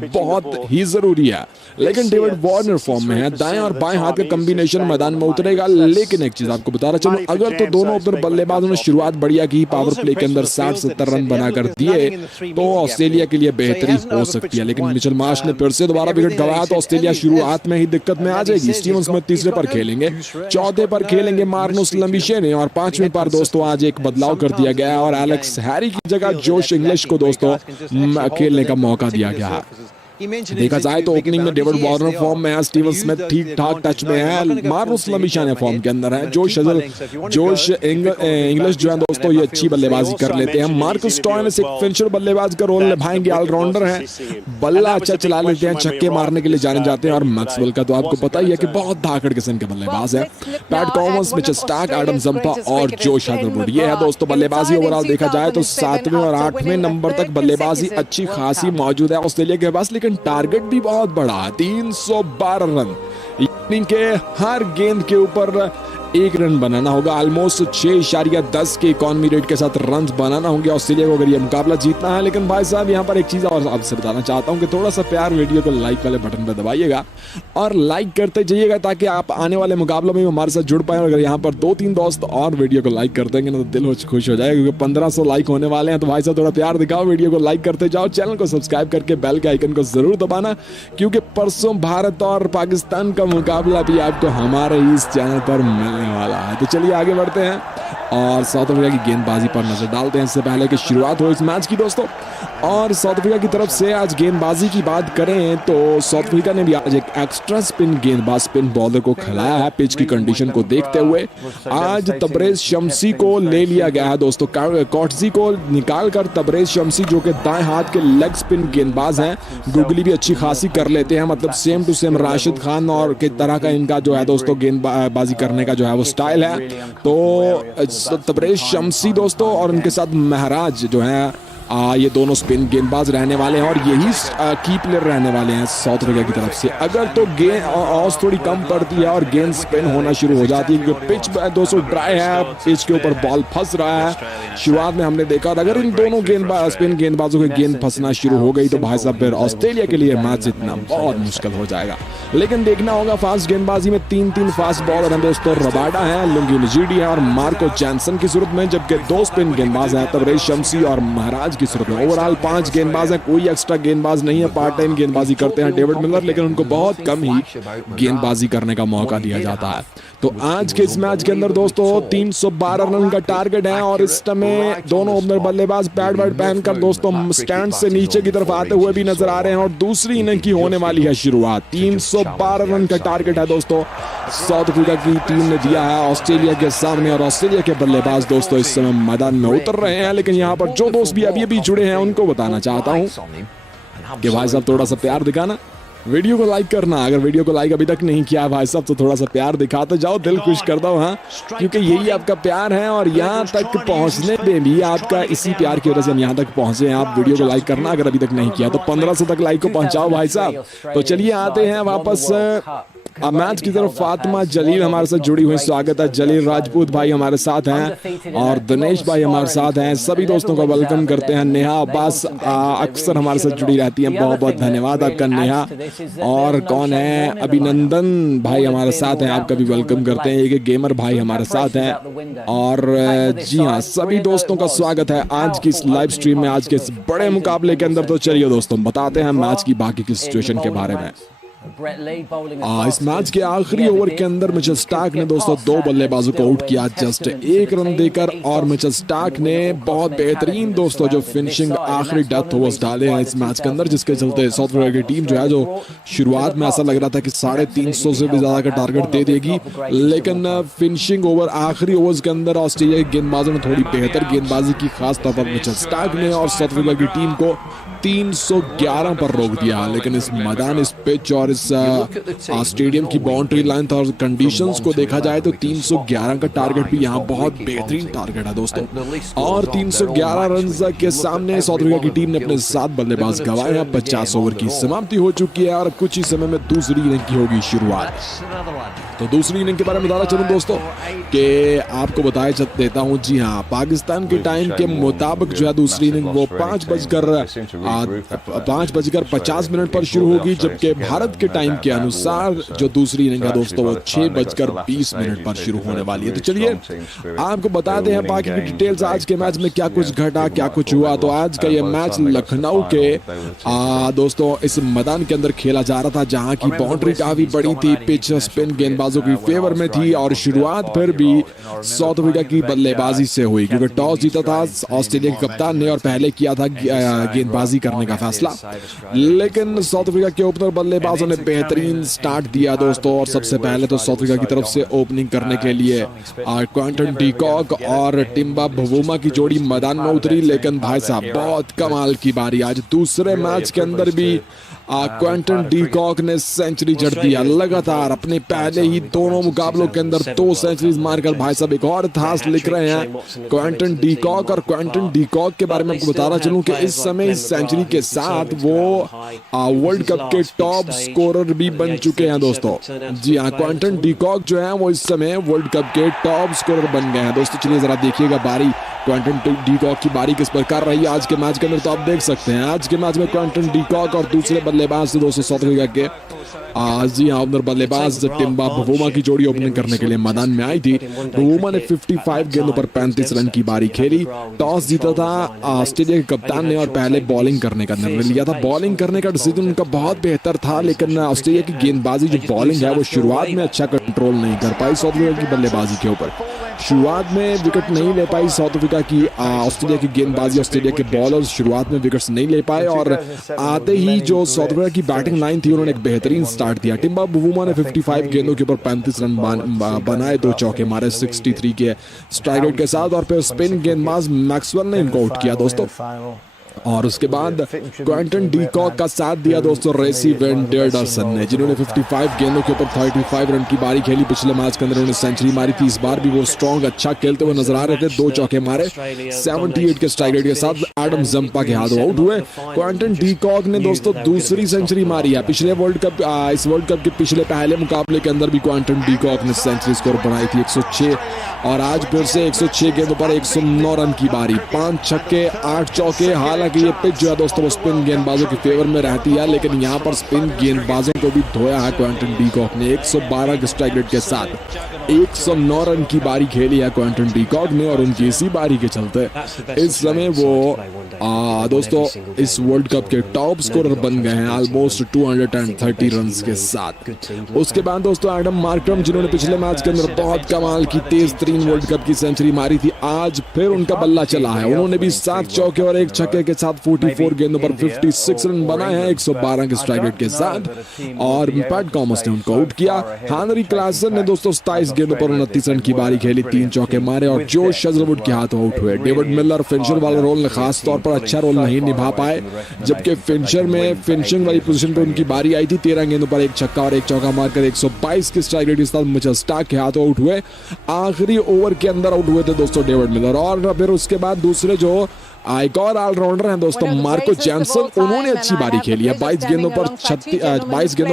बहुत ही जरूरी है। लेकिन डेविड वार्नर फॉर्म में है, दाएं और बाएं हाथ का कॉम्बिनेशन मैदान में उतरेगा। लेकिन एक चीज आपको बता रहा चलूं, अगर तो दोनों ओपनर बल्लेबाजों ने शुरुआत बढ़िया की, पावर प्ले के अंदर 60-70 रन बनाकर दिए तो ऑस्ट्रेलिया के लिए बेहतरी हो सकती है। लेकिन मिचेल मार्श ने फिर से दोबारा विकेट गंवाया तो ऑस्ट्रेलिया शुरुआत में ही दिक्कत में आ जाएगी। स्टीवन स्मिथ तीसरे पर खेलेंगे, चौथे पर खेलेंगे मार्नस लंबिशे ने, और 5वें पर दोस्तों आज एक बदलाव कर दिया गया है और एलेक्स हैरी की जगह जोश इंग्लिश को दोस्तों खेलने का मौका दिया गया है। देखा जाए तो ओपनिंग में डेविड वार्नर फॉर्म में है, स्टीवन स्मिथ ठीक ठाक टच में है, मार्नस लंबिशे फॉर्म के अंदर है, जोश इंग्लिश जो है दोस्तों ये अच्छी बल्लेबाजी कर लेते हैं। मार्कस स्टोइनिस एक फिनिशर बल्लेबाज का रोल निभाएंगे, ऑलराउंडर है, बल्ला अच्छा चला लेते हैं, छक्के मारने के लिए जाने जाते हैं। और मैक्सवेल का तो आपको पता ही है कि बहुत धाकड़ किस्म के बल्लेबाज है। PAT Commons, Mitchell Starc, Adam Zampa और जोश हैदरवुड, ये है दोस्तों बल्लेबाजी। ओवरऑल देखा जाए तो 7वें और 8वें नंबर तक बल्लेबाजी अच्छी खासी मौजूद है ऑस्ट्रेलिया के पास, लेकिन टारगेट भी बहुत बड़ा है, 312 रन। इनिंग के हर गेंद के ऊपर 1 रन बनाना होगा, ऑलमोस्ट 6.10 के इकोनॉमी रेट के साथ रन बनाना होंगे ऑस्ट्रेलिया को अगर ये मुकाबला जीतना है। लेकिन भाई साहब यहाँ पर एक चीज और आपसे बताना चाहता हूँ कि थोड़ा सा प्यार वीडियो को लाइक वाले बटन पर दबाइएगा और लाइक करते जाइएगा ताकि आप आने वाले मुकाबलों में हमारे साथ जुड़ पाए। अगर यहाँ पर 2-3 दोस्त और वीडियो को लाइक कर देंगे ना तो दिल खुश हो जाएगा, क्योंकि 1500 लाइक होने वाले हैं। तो भाई साहब थोड़ा प्यार दिखाओ, वीडियो को लाइक करते जाओ, चैनल को सब्सक्राइब करके बेल के आइकन को जरूर दबाना, क्योंकि परसों भारत और पाकिस्तान का मुकाबला भी आपको हमारे इस चैनल पर मिलने वाला है। तो चलिए आगे बढ़ते हैं और साउथ अफ्रीका की गेंदबाजी पर नजर डालते हैं इससे पहले कि शुरुआत हो इस मैच की दोस्तों। और साउथ अफ्रीका की तरफ से आज गेंदबाजी की बात करें तो साउथ अफ्रीका ने भी आज एक एक्स्ट्रा स्पिन गेंदबाज स्पिन बॉलर को खिलाया है। पिच की कंडीशन को देखते हुए आज तबरेज शमसी को ले लिया गया है दोस्तों, कॉटजी को निकाल कर तबरेज शमसी जो कि दाएं हाथ के लेग स्पिन गेंदबाज हैं, गुगली भी अच्छी खासी कर लेते हैं, मतलब same to same Rashid Khan और किस तरह का इनका जो है दोस्तों गेंदबाजी करने का जो है वो स्टाइल है। तो तबरेज शमसी दोस्तों और उनके साथ महराज जो है ये दोनों स्पिन गेंदबाज रहने वाले हैं और यही की प्लेयर रहने वाले हैं साउथ अफ्रीका की तरफ से। अगर तो गेंद ऑस थोड़ी कम पड़ती है और गेंद स्पिन होना शुरू हो जाती है, क्योंकि पिच दोस्तों ड्राई है, पिच के ऊपर बॉल फंस रहा है शुरुआत में हमने देखा। और अगर इन दोनों स्पिन गेंदबाजों की गेंद फंसना शुरू हो गई तो भाई साहब फिर ऑस्ट्रेलिया के लिए मैच जीतना बहुत मुश्किल हो जाएगा। लेकिन देखना होगा, फास्ट गेंदबाजी में 3 फास्ट बॉलर हैं दोस्तों, रबाडा है, लुंगी नजीडी है और मार्को जैनसन की सूरत में, जबकि 2 स्पिन गेंदबाज हैं, तबरेज शमसी और महाराज की सूरत में। ओवरऑल 5 गेंदबाज हैं, कोई एक्स्ट्रा गेंदबाज नहीं है, पार्ट टाइम गेंदबाजी करते हैं डेविड मिलर, लेकिन उनको बहुत कम ही गेंदबाजी करने का मौका दिया जाता है। तो आज के इस मैच के अंदर दोस्तों 312 रन का टारगेट है और इस समय दोनों ओपनर बल्लेबाज पैड वर्ड पहनकर दोस्तों स्टैंड से नीचे की तरफ आते हुए भी नजर आ रहे हैं और दूसरी इनिंग की होने वाली है शुरुआत। 312 रन का टारगेट है दोस्तों साउथ अफ्रीका की टीम ने दिया है ऑस्ट्रेलिया के सामने और ऑस्ट्रेलिया के बल्लेबाज दोस्तों इस समय मैदान में उतर रहे हैं। लेकिन यहाँ पर जो दोस्त भी अभी जुड़े हैं उनको बताना चाहता हूँ कि भाई साहब थोड़ा सा प्यार दिखाना, वीडियो को लाइक करना। अगर वीडियो को लाइक अभी तक नहीं किया भाई साहब तो थोड़ा सा प्यार दिखाते जाओ, दिल खुश कर दो, हाँ, क्योंकि यही आपका प्यार है और यहाँ तक पहुँचने में भी आपका इसी प्यार की वजह से हम यहाँ तक पहुँचे हैं। आप वीडियो को लाइक करना अगर अभी तक नहीं किया तो 1500 तक लाइक को पहुँचाओ भाई साहब। तो चलिए आते हैं वापस अब मैच की तरफ फातिमा जलील हमारे साथ जुड़ी हुई, स्वागत है। जलील राजपूत भाई हमारे साथ हैं और दिनेश भाई हमारे साथ हैं। सभी दोस्तों का वेलकम करते हैं। नेहा अब्बास अक्सर हमारे साथ जुड़ी रहती हैं, बहुत बहुत धन्यवाद आपका नेहा। और कौन है, अभिनंदन भाई हमारे साथ हैं, आपका भी वेलकम करते हैं। एक गेमर भाई हमारे साथ हैं और जी हाँ, सभी दोस्तों का स्वागत है आज की इस लाइव स्ट्रीम में, आज के इस बड़े मुकाबले के अंदर। तो चलिए दोस्तों बताते हैं मैच की बाकी की सिचुएशन के बारे में। इस मैच के आखिरी ओवर के अंदर मिचेल स्टार्क ने दोस्तों 2 बल्लेबाजों को आउट किया जस्ट 1 रन देकर, और मिचेल स्टार्क ने बहुत बेहतरीन दोस्तों जो फिनिशिंग आखिरी डेथ ओवर्स डाले हैं इस मैच के अंदर, जिसके चलते साउथ अफ्रीका की टीम जो है, जो शुरुआत में ऐसा लग रहा था कि 350 से भी ज्यादा का टारगेट दे देगी, लेकिन फिनिशिंग ओवर आखिरी ओवर्स के अंदर ऑस्ट्रेलिया के गेंदबाजों ने थोड़ी बेहतर गेंदबाजी की, खासतौर पर मिचेल स्टार्क ने, और साउथ अफ्रीका की टीम को 311 पर रोक दिया। लेकिन इस मैदान, इस पिच और इस स्टेडियम की बाउंड्री लाइन और कंडीशंस को देखा जाए तो 311 का टारगेट भी यहाँ बहुत बेहतरीन टारगेट है दोस्तों। और 311 रन के सामने साउथ अफ्रीका की टीम ने अपने 7 बल्लेबाज गंवाए हैं। 50 ओवर की समाप्ति हो चुकी है और कुछ ही समय में दूसरी इनिंग की होगी शुरुआत। तो दूसरी इनिंग के बारे में बताना चाहूँ दोस्तों कि आपको बताया देता हूँ, जी हाँ, पाकिस्तान के टाइम के मुताबिक जो है दूसरी इनिंग वो 5:50 पर शुरू होगी, जबकि भारत के टाइम के अनुसार जो दूसरी इनिंग है दोस्तों वो 6:20 पर शुरू होने वाली है। तो चलिए आपको बताते हैं बाकी की डिटेल्स, आज के मैच में क्या कुछ घटा, क्या कुछ हुआ। तो आज का ये मैच लखनऊ के दोस्तों इस मैदान के अंदर खेला जा रहा था, जहां की बाउंड्री काफी बड़ी थी, पिच स्पिन गेंदबाजों की फेवर में थी, और शुरुआत फिर भी साउथ अफ्रीका की बल्लेबाजी से हुई, क्योंकि टॉस जीता था ऑस्ट्रेलिया के कप्तान ने और पहले किया था गेंदबाजी करने का फैसला। लेकिन साउथ अफ्रीका के ओपनर बल्लेबाजों ने बेहतरीन स्टार्ट दिया दोस्तों, और सबसे पहले तो साउथ अफ्रीका की तरफ से ओपनिंग करने के लिए क्विंटन डीकॉक और टिम्बा बवुमा की जोड़ी मैदान में उतरी। लेकिन भाई साहब बहुत कमाल की बारी, आज दूसरे मैच के अंदर भी क्विंटन डीकॉक ने सेंचुरी जड़ दिया लगातार। अपने पहले ही दोनों मुकाबलों के अंदर 2 सेंचुरीज मारकर भाई साहब एक और इतिहास लिख रहे हैं क्विंटन डीकॉक। और क्विंटन डीकॉक के बारे में आपको बताना चलूं कि इस समय इस सेंचुरी के साथ वो वर्ल्ड कप के टॉप स्कोरर भी बन चुके हैं दोस्तों। जी हाँ, क्विंटन डीकॉक जो है वो इस समय वर्ल्ड कप के टॉप स्कोरर बन गए हैं दोस्तों। चलिए जरा देखिएगा बारी क्विंटन डीकॉक की बारी किस प्रकार रही आज के मैच के अंदर। तो आप देख सकते हैं आज के मैच में क्विंटन डीकॉक और दूसरे बल्लेबाज दोस्तों साउथ अफ्रीका के जी हाँ ओपनर बल्लेबाज टिम्बा बवुमा की जोड़ी ओपनिंग करने के लिए मैदान में आई थी। बवुमा ने 55 गेंदों पर 35 रन की बारी खेली। टॉस जीता था ऑस्ट्रेलिया के कप्तान ने और पहले बॉलिंग करने का निर्णय लिया था। बॉलिंग करने का डिसीजन उनका बहुत बेहतर था, लेकिन ऑस्ट्रेलिया की गेंदबाजी जो बॉलिंग है वो शुरुआत में अच्छा कंट्रोल नहीं कर पाई साउथ अफ्रीका की बल्लेबाजी के ऊपर। शुरुआत में विकेट नहीं ले पाई साउथ अफ्रीका की ऑस्ट्रेलिया की गेंदबाजी, ऑस्ट्रेलिया के बॉलर्स शुरुआत में विकेट्स नहीं ले पाए, और आते ही जो साउथ अफ्रीका की बैटिंग लाइन थी उन्होंने एक बेहतरीन स्टार्ट दिया। टिम्बा बवुमा ने 55 गेंदों के ऊपर 35 रन बनाए, 2 चौके मारे 63 के स्ट्राइक रेट के साथ, और फिर स्पिन गेंदबाज मैक्सवेल ने इनको आउट किया दोस्तों। और उसके बाद क्विंटन डीकॉक का साथ दिया दोस्तों रेसी वेंडरसन ने, जिन्होंने 55 गेंदों के ऊपर 35 रन की बारी खेली। पिछले मैच के अंदर उन्होंने सेंचुरी मारी थी, इस बार भी वो स्ट्रॉन्ग अच्छा खेलते हुए नजर आ रहे थे। 2 चौके मारे 78 के स्ट्राइक रेट के साथ एडम जंपा के हाथों आउट हुए। क्विंटन डीकॉक ने दोस्तों दूसरी सेंचुरी मारी है। पिछले वर्ल्ड कप इस वर्ल्ड कप के पिछले पहले मुकाबले के अंदर भी क्विंटन डीकॉक ने सेंचुरी स्कोर बनाई थी 106, और आज फिर से 106 गेंदों पर 109 रन की बारी, 5 छक्के 8 चौके। हालांकि ये पिच जो है दोस्तों वो स्पिन गेंदबाजों के फेवर में रहती है, लेकिन यहाँ पर स्पिन गेंदबाजों को भी धोया है क्विंटन डीकॉक ने। 112 के स्ट्राइक रेट के साथ 109 रन की बारी खेली है क्विंटन डीकॉक ने, और उनकी इसी बारी के चलते इस समय वो दोस्तों इस वर्ल्ड कप के टॉप स्कोरर बन गए हैं ऑलमोस्ट 230 रन के साथ। उसके बाद दोस्तों एडम मार्करम, जिन्होंने पिछले मैच के अंदर बहुत कमाल की तेज तरीन वर्ल्ड कप की सेंचुरी मारी थी, आज फिर उनका बल्ला चला है। उन्होंने भी 7 चौके और 1 छक्के के साथ 44 गेंदों पर 56 रन बनाए हैं 112 के स्ट्राइक रेट के साथ, और पैट कॉमस ने उनको आउट किया। हेनरी क्लासन ने दोस्तों 27 गेंदों पर 29 रन की बारी खेली, 3 चौके मारे, और जो शजरवुड के हाथों आउट हुए। डेविड मिलर फिनिशर वाला रोल में खास तौर पर अच्छा रोल नहीं निभा पाए, जबकि फिनिशर में फिनिशिंग वाली पोजीशन पे उनकी बारी आई थी। 13 गेंदों पर 1 छक्का और 1 चौका मारकर 122 के स्ट्राइक रेट के साथ मिचेल स्टार्क के हाथों आउट हुए। आखिरी ओवर के अंदर आउट हुए थे दोस्तों डेविड मिलर, और फिर उसके बाद दूसरे जो एक और ऑलराउंडर हैं दोस्तों मार्को जैनसन, उन्होंने अच्छी बारी खेली है। 22 गेंदों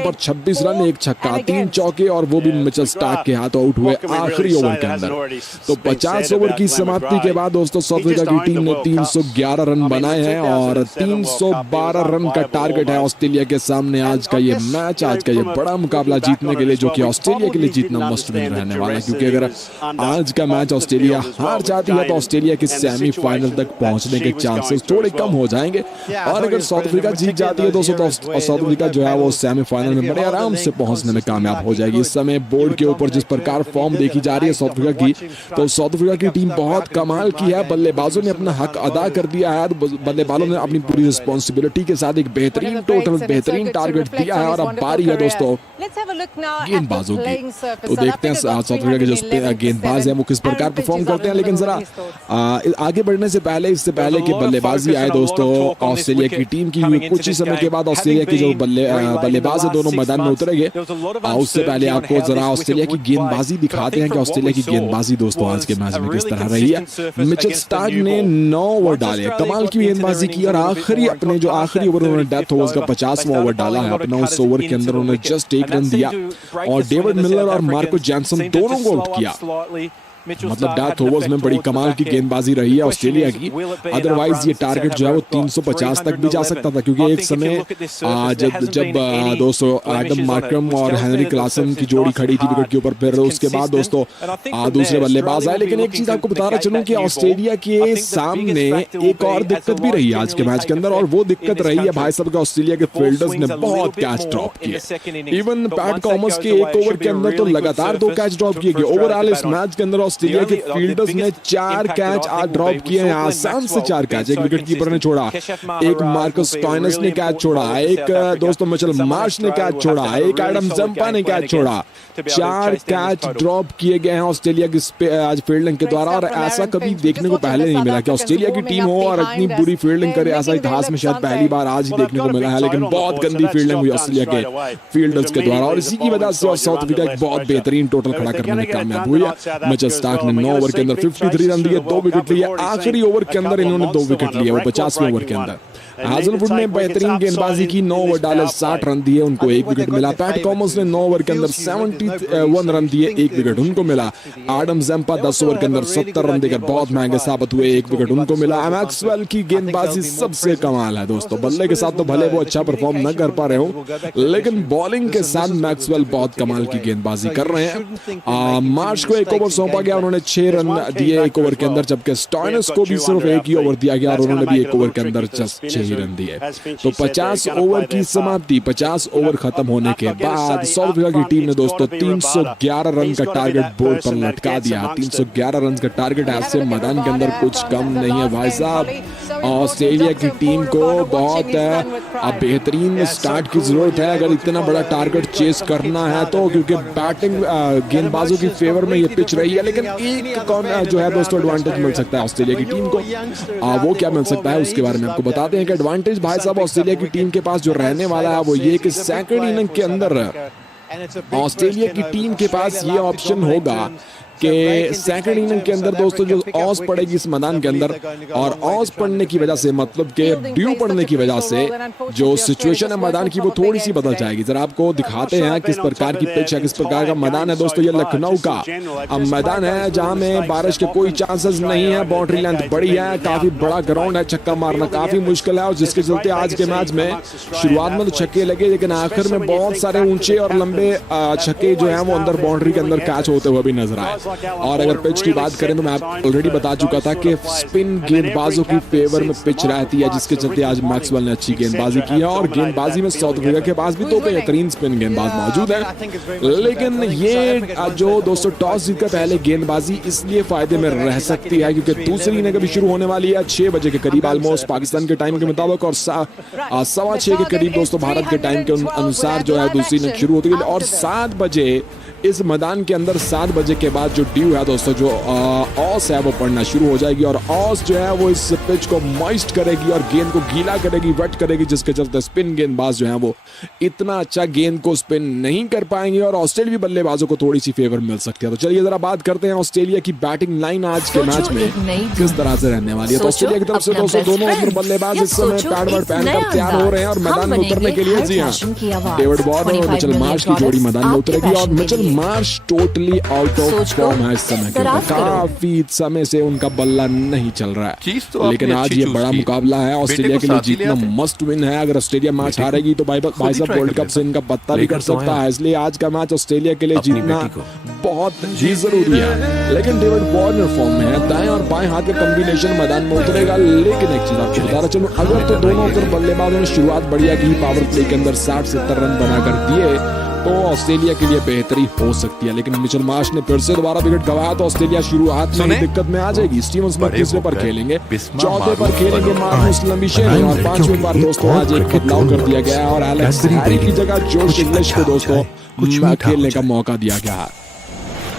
पर 26 रन, एक छक्का, 3 चौके, और वो भी मिचेल स्टार्क के हाथों आउट हुए आखिरी ओवर के अंदर। तो 50 ओवर की समाप्ति के बाद दोस्तों साउथ अफ्रीका की टीम ने 311 रन बनाए हैं और 312 रन का टारगेट है ऑस्ट्रेलिया के सामने। आज का ये मैच, आज का ये बड़ा मुकाबला जीतने के लिए, जो कि ऑस्ट्रेलिया के लिए जीतना मस्ट विन रहने वाला, क्योंकि अगर आज का मैच ऑस्ट्रेलिया हार जाती है तो ऑस्ट्रेलिया के सेमीफाइनल तक पहुंचने के चांसेस थोड़े कम हो जाएंगे, और अगर साउथ अफ्रीका जीत जाती है दोस्तों तो साउथ अफ्रीका जो है वो सेमीफाइनल में बड़े आराम से पहुंचने में कामयाब हो जाएगी। इस समय बोर्ड के ऊपर जिस प्रकार फॉर्म देखी जा रही है साउथ अफ्रीका की, तो साउथ अफ्रीका की टीम बहुत कमाल की है। बल्लेबाजों ने अपना हक अदा कर दिया है, बल्लेबाजों ने अपनी पूरी रिस्पॉन्सिबिलिटी के साथ एक बेहतरीन टोटल, बेहतरीन टारगेट दिया है, और अब बारी है दोस्तों गेंदबाजों की। तो देखते हैं साउथ अफ्रीका के जो गेंदबाज है वो किस प्रकार परफॉर्म करते हैं। लेकिन जरा आगे बढ़ने से पहले, इससे पहले कि बल्लेबाजी आए दोस्तों ऑस्ट्रेलिया की टीम की, कुछ ही समय के बाद ऑस्ट्रेलिया के जो बल्लेबाज है दोनों मैदान में उतरेंगे। उससे पहले आपको जरा ऑस्ट्रेलिया की गेंदबाजी दिखाते हैं कि ऑस्ट्रेलिया की गेंदबाजी दोस्तों आज के मैच में किस तरह रही है। मिचेल स्टार्क ने 9 ओवर डाले, कमाल की गेंदबाजी की, और अपने जो आखिरी ओवर उन्होंने डेथ ओवर्स का 50वां ओवर डाला है अपना, उस ओवर के अंदर उन्होंने जस्ट 1 रन दिया और डेविड मिलर और मार्को जैनसन दोनों को आउट किया। मतलब डेथ ओवर्स में बड़ी कमाल की गेंदबाजी रही है ऑस्ट्रेलिया की। अदरवाइज ये टारगेट जो है वो 350 तक भी जा सकता था, क्योंकि एक समय जब दोस्तों एडम मार्करम और हेनरी क्लासन की जोड़ी खड़ी थी विकेट के ऊपर, फिर उसके बाद दोस्तों दूसरे बल्लेबाज आए। लेकिन एक चीज आपको बताना चलूं कि ऑस्ट्रेलिया के सामने एक और दिक्कत भी रही है आज के मैच के अंदर, और वो दिक्कत रही है भाई साहब के ऑस्ट्रेलिया के फील्डर्स ने बहुत कैच ड्रॉप किए। इवन पैट कॉमर्स के एक ओवर के अंदर तो लगातार 2 कैच ड्रॉप किए गए। ओवरऑल इस मैच के अंदर ऑस्ट्रेलिया के फील्डर्स ने 4 कैच ड्रॉप किए हैं, आसान से 4 कैच। एक विकेट कीपर ने छोड़ा, एक मार्कस स्टॉइनस ने कैच छोड़ा, एक दोस्तों मिचेल मार्श ने कैच छोड़ा, एक एडम जंपा ने कैच छोड़ा। 4 कैच ड्रॉप किए गए हैं ऑस्ट्रेलिया की आज फील्डिंग के द्वारा, और ऐसा कभी देखने को पहले नहीं मिला कि ऑस्ट्रेलिया की टीम हो और इतनी बुरी फील्डिंग करे। ऐसा इतिहास में शायद पहली बार आज ही देखने को मिला है, लेकिन बहुत गंदी फील्डिंग हुई ऑस्ट्रेलिया के फील्डर्स के द्वारा, और इसी की वजह से साउथ अफ्रीका एक बहुत बेहतरीन टोटल खड़ा करने में कामयाब हुई है। मिचेल स्टार्क ने 9 ओवर के अंदर 53 रन दिए, 2 विकेट लिए। आखिरी ओवर के अंदर इन्होंने 2 विकेट लिए, वो 50वें ओवर के अंदर। हैजलवुड ने बेहतरीन गेंदबाजी की, 9 ओवर डाले, 60 रन दिए, उनको 1 विकेट मिला। पैट कॉमर्स ने 9 ओवर के अंदर 71 रन दिए, 1 विकेट उनको मिला। एडम जंपा 10 ओवर के अंदर 70 रन देकर बहुत महंगे साबित हुए, 1 विकेट उनको मिला। मैक्सवेल की गेंदबाजी सबसे कमाल है दोस्तों। बल्ले के साथ तो भले वो अच्छा परफॉर्म न कर पा रहे हो, लेकिन बॉलिंग के साथ मैक्सवेल बहुत कमाल की गेंदबाजी कर रहे हैं। मार्श को 1 ओवर सौंपा गया, उन्होंने 6 रन दिए 1 ओवर के अंदर, जबकि स्टॉइनस को भी सिर्फ 1 ही ओवर दिया गया और उन्होंने भी 1 ओवर के अंदर जस्ट 6 रन दिए। तो 50 ओवर की समाप्ति, 50 ओवर खत्म होने के बाद साउथ अफ्रीका की टीम ने दोस्तों 311 रन का टारगेट बोर्ड पर लटका दिया। 311 रन का टारगेट ऐसे मैदान के अंदर कुछ कम नहीं है भाई साहब। ऑस्ट्रेलिया की टीम को बहुत बेहतरीन स्टार्ट की जरूरत है अगर इतना बड़ा टारगेट चेस करना है तो, क्योंकि बैटिंग गेंदबाजों की फेवर में ये पिच रही है। लेकिन एक जो है दोस्तों एडवांटेज मिल सकता है ऑस्ट्रेलिया की टीम को, वो क्या मिल सकता है उसके बारे में आपको बताते हैं कि एडवांटेज भाई साहब ऑस्ट्रेलिया की टीम के पास जो रहने वाला है वो ये कि सेकंड इनिंग के अंदर ऑस्ट्रेलिया की टीम के पास ये ऑप्शन होगा कि सेकंड इनिंग के अंदर दोस्तों जो ऑस पड़ेगी इस मैदान के अंदर, और ऑस पड़ने की वजह से मतलब कि ड्यू पड़ने की वजह से जो सिचुएशन है मैदान की वो थोड़ी सी बदल जाएगी। जरा आपको दिखाते हैं किस प्रकार की पिच है, किस प्रकार का मैदान है दोस्तों। ये लखनऊ का अब मैदान है जहां में बारिश के कोई चांसेस नहीं है, बाउंड्री लेंथ बड़ी है, काफी बड़ा ग्राउंड है, छक्का मारना काफी मुश्किल है, और जिसके चलते आज के मैच में शुरुआत में तो छक्के लगे लेकिन आखिर में बहुत सारे ऊंचे और लंबे छक्के जो है वो अंदर बाउंड्री के अंदर कैच होते हुए भी नजर आए। और अगर पिच की बात करें तो मैं ऑलरेडी बता चुका था कि स्पिन गेंदबाजों की फेवर में पिच रहती है, जिसके चलते आज मैक्सवेल ने अच्छी गेंदबाजी की है, और गेंदबाजी में साउथ अफ्रीका के पास भी तो बेहतरीन स्पिन गेंदबाज मौजूद है। लेकिन ये जो दोस्तों टॉस जीतकर पहले गेंदबाजी इसलिए फायदे में रह सकती है क्योंकि दूसरी इनिंग अभी शुरू होने वाली है 6 बजे के करीब ऑलमोस्ट पाकिस्तान के टाइम के मुताबिक, और 6:15 के करीब दोस्तों भारत के टाइम के अनुसार जो है दूसरी इनिंग शुरू होती है, और 7 बजे इस मैदान के अंदर 7 बजे के बाद जो ड्यू है दोस्तों, जो ऑस है वो पड़ना शुरू हो जाएगी और ऑस जो है वो इस पिच को मॉइस्ट करेगी और गेंद को गीला करेगी, वेट करेगी, जिसके चलते स्पिन गेंदबाज जो है वो इतना अच्छा गेंद को स्पिन नहीं कर पाएंगे और ऑस्ट्रेलियाई बल्लेबाजों को थोड़ी सी फेवर मिल सकती है। तो चलिए जरा बात करते हैं ऑस्ट्रेलिया की बैटिंग लाइन आज के मैच में किस तरह से रहने वाली है। तो ऑस्ट्रेलिया की तरफ से दोस्तों दोनों ओपनर बल्लेबाज इस समय पैड वर्ड पहनकर तैयार हो रहे हैं और मैदान में उतरने के लिए, जी हाँ, डेविड वार्नर और मिचेल मार्श की जोड़ी मैदान में उतरेगी और Mitchell Marsh totally out of form है इस समय के ऊपर, काफी समय से उनका बल्ला नहीं चल रहा है। लेकिन आज ये बड़ा मुकाबला है ऑस्ट्रेलिया के लिए, जीतना मस्ट विन है। अगर ऑस्ट्रेलिया मैच हारेगी तो भाई साहब वर्ल्ड कप से इनका पत्ता भी कर सकता है, इसलिए आज का मैच ऑस्ट्रेलिया के लिए जीतना बहुत ही जरूरी है। लेकिन डेविड वार्नर फॉर्म में है, दाएं और बाएं हाथ का कॉम्बिनेशन मैदान में उतरेगा। लेकिन एक चीज आपको बता रहा चलूं, अगर तो दोनों उधर बल्लेबाजों ने शुरुआत बढ़िया की, पावर प्ले के अंदर 60-70 रन बनाकर दिए तो ऑस्ट्रेलिया के लिए बेहतरी हो सकती है। लेकिन मिचेल मार्श ने फिर से दोबारा विकेट गंवाया तो ऑस्ट्रेलिया शुरुआत में दिक्कत में आ जाएगी। स्टीवन स्मिथ तीसरे पर खेलेंगे, चौथे पर खेलेंगे मार्कस लम्बिशेन और 5वें पर दोस्तों आज एक बदलाव कर दिया गया है और एलेक्स हैरी की जगह जोश इंग्लिश को दोस्तों खेलने का मौका दिया गया है।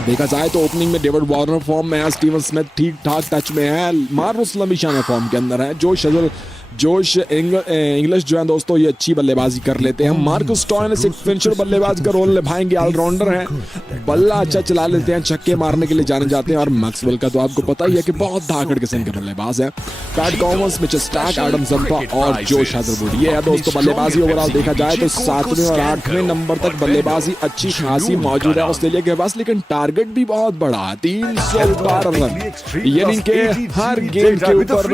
देखा जाए तो ओपनिंग में डेविड वार्नर फॉर्म में है, स्टीवन स्मिथ ठीक ठाक टच में है, मार्कस लम्बिशेन फॉर्म के अंदर है, जोश इंग्लिश जो है दोस्तों ये अच्छी बल्लेबाजी कर लेते हैं। मार्कस स्टॉयनिस एक फिनिशर बल्लेबाज का रोल निभाएंगे, ऑलराउंडर हैं, बल्ला अच्छा चला लेते हैं, छक्के मारने के लिए जाने जाते हैं और मैक्सवेल का तो आपको पता ही है कि बहुत धाकड़ किस्म के बल्लेबाज हैं। PAT Commons, Mitchell Starc, Adam Zampa और जोश हैदरवुड, ये है दोस्तों बल्लेबाजी। ओवरऑल देखा जाए तो 7वें और 8वें नंबर तक बल्लेबाजी अच्छी खासी मौजूद है ऑस्ट्रेलिया के पास, लेकिन टारगेट भी बहुत बड़ा है, 312 रन, यानी कि हर गेंद के ऊपर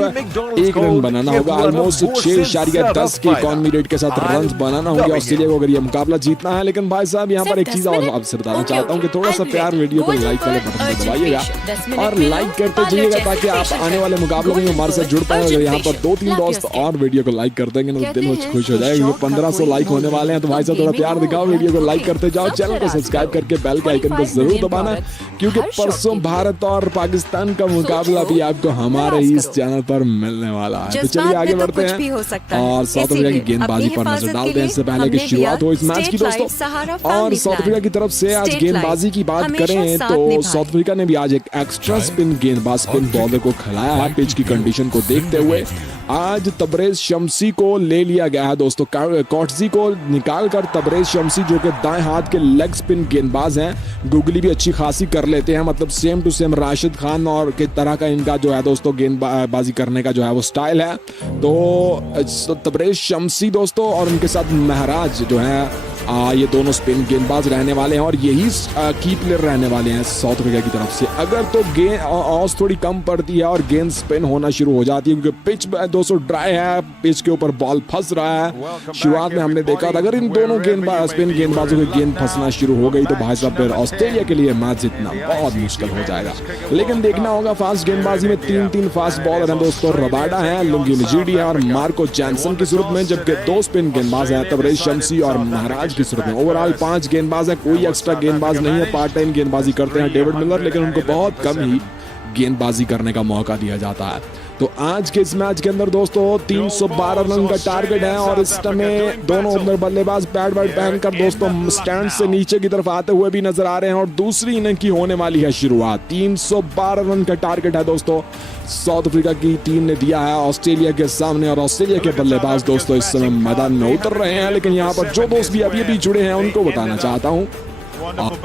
1 रन बनाना होगा। ऑलमोस्ट 6.10 की इकॉनमी रेट के साथ रन बनाना होंगे ऑस्ट्रेलिया को अगर ये मुकाबला जीतना है। लेकिन भाई साहब यहाँ पर एक चीज और आपसे बताना चाहता हूँ कि थोड़ा सा प्यार वीडियो को लाइक वाले बटन पर दबाइएगा और लाइक करते जाइएगा ताकि आप आने वाले मुकाबलों में हमारे साथ जुड़ पाए। अगर यहाँ पर 2-3 दोस्त और वीडियो को लाइक कर देंगे ना दिल मुझे खुश हो जाएगा। 1500 लाइक होने वाले हैं तो भाई साहब थोड़ा प्यार दिखाओ, वीडियो को लाइक करते जाओ, चैनल को सब्सक्राइब करके बेल के आइकन को जरूर दबाना, क्योंकि परसों भारत और पाकिस्तान का मुकाबला भी आपको हमारे ही इस चैनल पर मिलने वाला है। तो चलिए आगे बढ़ते हैं और साउथ अफ्रीका की गेंदबाजी पर नजर डालते हैं इससे पहले कि शुरुआत हो इस मैच की दोस्तों। और साउथ अफ्रीका की तरफ से आज गेंदबाजी की बात करें तो साउथ अफ्रीका ने भी आज एक एक्स्ट्रा स्पिन गेंदबाज स्पिन बॉलर को खिलाया है। पिच की कंडीशन को देखते हुए आज तबरेज शम्सी को ले लिया गया है दोस्तों, कॉटजी को निकालकर तबरेज शम्सी जो कि दाएं हाथ के लेग स्पिन गेंदबाज हैं, गुगली भी अच्छी खासी कर लेते हैं, मतलब same to same Rashid Khan और की तरह का इनका जो है दोस्तों गेंदबाजी करने का जो है वो स्टाइल है। तो तबरेज शम्सी दोस्तों और उनके साथ महराज जो है ये दोनों स्पिन गेंदबाज रहने वाले हैं और यही की प्लेयर रहने वाले हैं साउथ अफ्रीका की तरफ से। अगर तो गेंद ऑस थोड़ी कम पड़ती है और गेंद स्पिन होना शुरू हो जाती है, क्योंकि पिच दोस्तों ड्राई है, पिच के ऊपर बॉल फंस रहा है। शुरुआत में हमने देखा था अगर इन दोनों स्पिन गेंदबाजों की गेंद फंसना शुरू हो गई तो भाई साहब फिर ऑस्ट्रेलिया के लिए मैच जीतना बहुत मुश्किल हो जाएगा। लेकिन देखना होगा, फास्ट गेंदबाजी में 3 फास्ट बॉलर हैं दोस्तों, रबाडा है, लुंगी निजीडी है और मार्को जैनसन की सूरत में, जबकि 2 स्पिन गेंदबाज हैं, तबरेज शम्सी और महराज की सूरत में। ओवरऑल 5 गेंदबाज है, कोई एक्स्ट्रा गेंदबाज नहीं है, पार्ट टाइम गेंदबाजी करते हैं डेविड मिलर, लेकिन उनको बहुत कम ही गेंदबाजी करने का मौका दिया जाता है। तो आज के इस मैच के अंदर दोस्तों 312 रन का टारगेट है और इस समय दोनों ओपनर बल्लेबाज पैड वर्ड पहनकर दोस्तों स्टैंड से नीचे की तरफ आते हुए भी नजर आ रहे हैं और दूसरी इनिंग की होने वाली है शुरुआत। 312 रन का टारगेट है दोस्तों साउथ अफ्रीका की टीम ने दिया है ऑस्ट्रेलिया के सामने और ऑस्ट्रेलिया के बल्लेबाज दोस्तों इस समय मैदान में उतर रहे हैं। लेकिन यहाँ पर जो दोस्त भी अभी भी जुड़े हैं उनको बताना चाहता हूँ,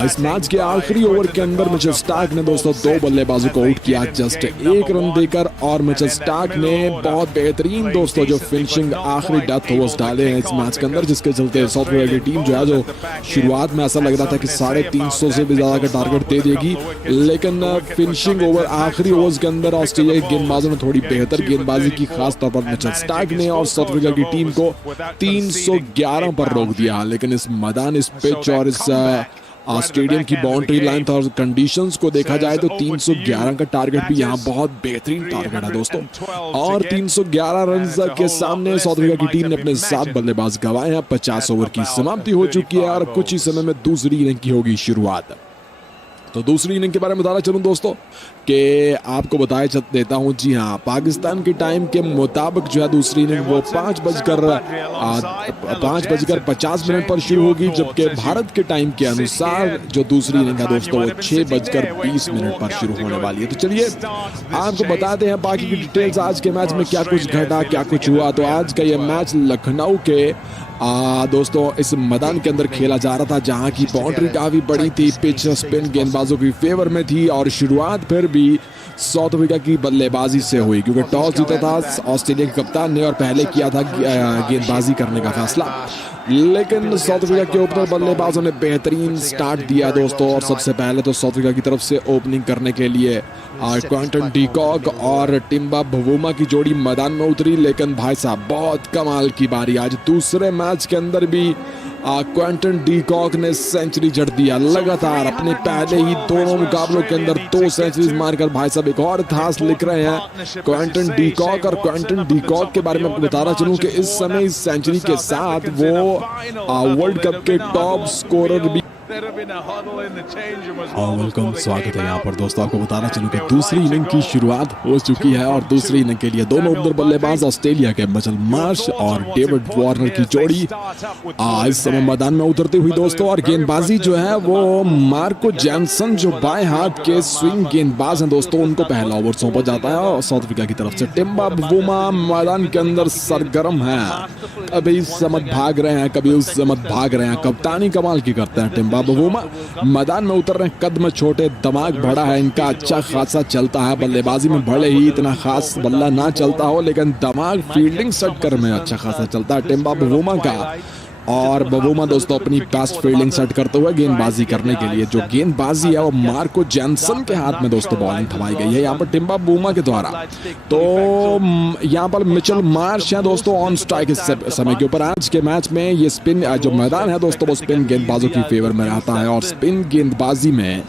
इस मैच के आखिरी ओवर के अंदर मिचेल स्टार्क ने दोस्तों 2 बल्लेबाजों को आउट किया जस्ट 1 रन देकर और मिचेल स्टार्क ने बहुत बेहतरीन दोस्तों जो फिनिशिंग आखिरी डेथ ओवर्स डाले हैं इस मैच के अंदर, जिसके चलते साउथ अफ्रीका की टीम जो है जो शुरुआत में ऐसा लग रहा था कि 350 से भी ज्यादा का टारगेट दे देगी, लेकिन फिनिशिंग ओवर आखिरी ओवर्स के अंदर ऑस्ट्रेलिया के गेंदबाजों ने थोड़ी बेहतर गेंदबाजी की, खासतौर पर मिचेल स्टार्क ने, और साउथ अफ्रीका की टीम को 311 पर रोक दिया। लेकिन इस मैदान, इस पिच और इस स्टेडियम की बाउंड्री लाइन और कंडीशंस को देखा जाए तो 311 का टारगेट भी यहाँ बहुत बेहतरीन टारगेट है दोस्तों। और 311 रन के सामने साउथ अफ्रीका की टीम ने अपने 7 बल्लेबाज गंवाए हैं। 50 ओवर की समाप्ति हो चुकी है और कुछ ही समय में दूसरी इनिंग की होगी शुरुआत। तो दूसरी इनिंग के बारे में बताना चलूं दोस्तों कि आपको बताया देता हूं, जी हाँ, पाकिस्तान के टाइम के मुताबिक जो है दूसरी इनिंग वो 5:50 पर शुरू होगी, जबकि भारत के टाइम के अनुसार जो दूसरी इनिंग है दोस्तों वो 6:20 पर शुरू होने वाली है। तो चलिए आपको बताते हैं बाकी की डिटेल्स, आज के मैच में क्या कुछ घटा, क्या कुछ हुआ। तो आज का ये मैच लखनऊ के दोस्तों इस मैदान के अंदर खेला जा रहा था, जहां की बाउंड्री काफी बड़ी थी, पिच स्पिन गेंदबाजों की फेवर में थी और शुरुआत फिर भी साउथ अफ्रीका की बल्लेबाजी से हुई, क्योंकि टॉस जीता था ऑस्ट्रेलिया के कप्तान ने और पहले किया था गेंदबाजी करने का फैसला, लेकिन साउथ अफ्रीका के ओपनर बल्लेबाजों ने बेहतरीन स्टार्ट दिया दोस्तों। और सबसे पहले तो साउथ अफ्रीका की तरफ से ओपनिंग करने के लिए क्विंटन डी कॉक और टिम्बा बवुमा की जोड़ी मैदान में उतरी, लेकिन भाई साहब बहुत कमाल की बारी। आज दूसरे मैच के अंदर भी क्विंटन डी कॉक ने सेंचुरी जड़ दिया लगातार, अपने पहले ही दोनों मुकाबलों के अंदर 2 सेंचुरीज मारकर भाई साहब एक और इतिहास लिख रहे हैं क्विंटन डी कॉक। और क्विंटन डी कॉक के बारे में आपको बताना चलूं कि इस समय इस सेंचुरी के साथ वो वर्ल्ड कप के टॉप स्कोरर भी। वेलकम, स्वागत है यहाँ पर दोस्तों। आपको बताना चलूं कि दूसरी इनिंग की शुरुआत हो चुकी है और दूसरी इनिंग के लिए दोनों ओपनर बल्लेबाज ऑस्ट्रेलिया के मिचेल मार्श और डेविड वार्नर की जोड़ी इस समय मैदान में उतरती हुई दोस्तों। और गेंदबाजी जो है वो मार्को जैनसन जो बाएं हाथ के स्विंग गेंदबाज हैं दोस्तों, उनको पहला ओवर सौंपा जाता है और साउथ अफ्रीका की तरफ से टिम्बा बवुमा मैदान के अंदर सरगर्म है, कभी इससे मत भाग रहे हैं, कभी उससे मत भाग रहे हैं, कप्तानी कमाल की करते हैं टिम्बा बवुमा। मैदान में उतर रहे हैं, कद में छोटे, दिमाग बड़ा है इनका, अच्छा खासा चलता है बल्लेबाजी में, भले ही इतना खास बल्ला ना चलता हो लेकिन दिमाग फील्डिंग सेट कर में अच्छा खासा चलता है टिम्बा बवुमा का। और बवुमा दोस्तों अपनी बेस्ट फील्डिंग सेट करते हुए गेंदबाजी करने के लिए, जो गेंदबाजी है वो मार्को जैनसन के हाथ में दोस्तों बॉलिंग थमाई गई है यहाँ पर टिम्बा बवुमा के द्वारा। तो यहाँ पर मिचेल मार्श है दोस्तों ऑन स्ट्राइक इस समय के ऊपर। आज के मैच में ये स्पिन जो मैदान है दोस्तों वो स्पिन गेंदबाजों की फेवर में रहता है और स्पिन गेंदबाजी में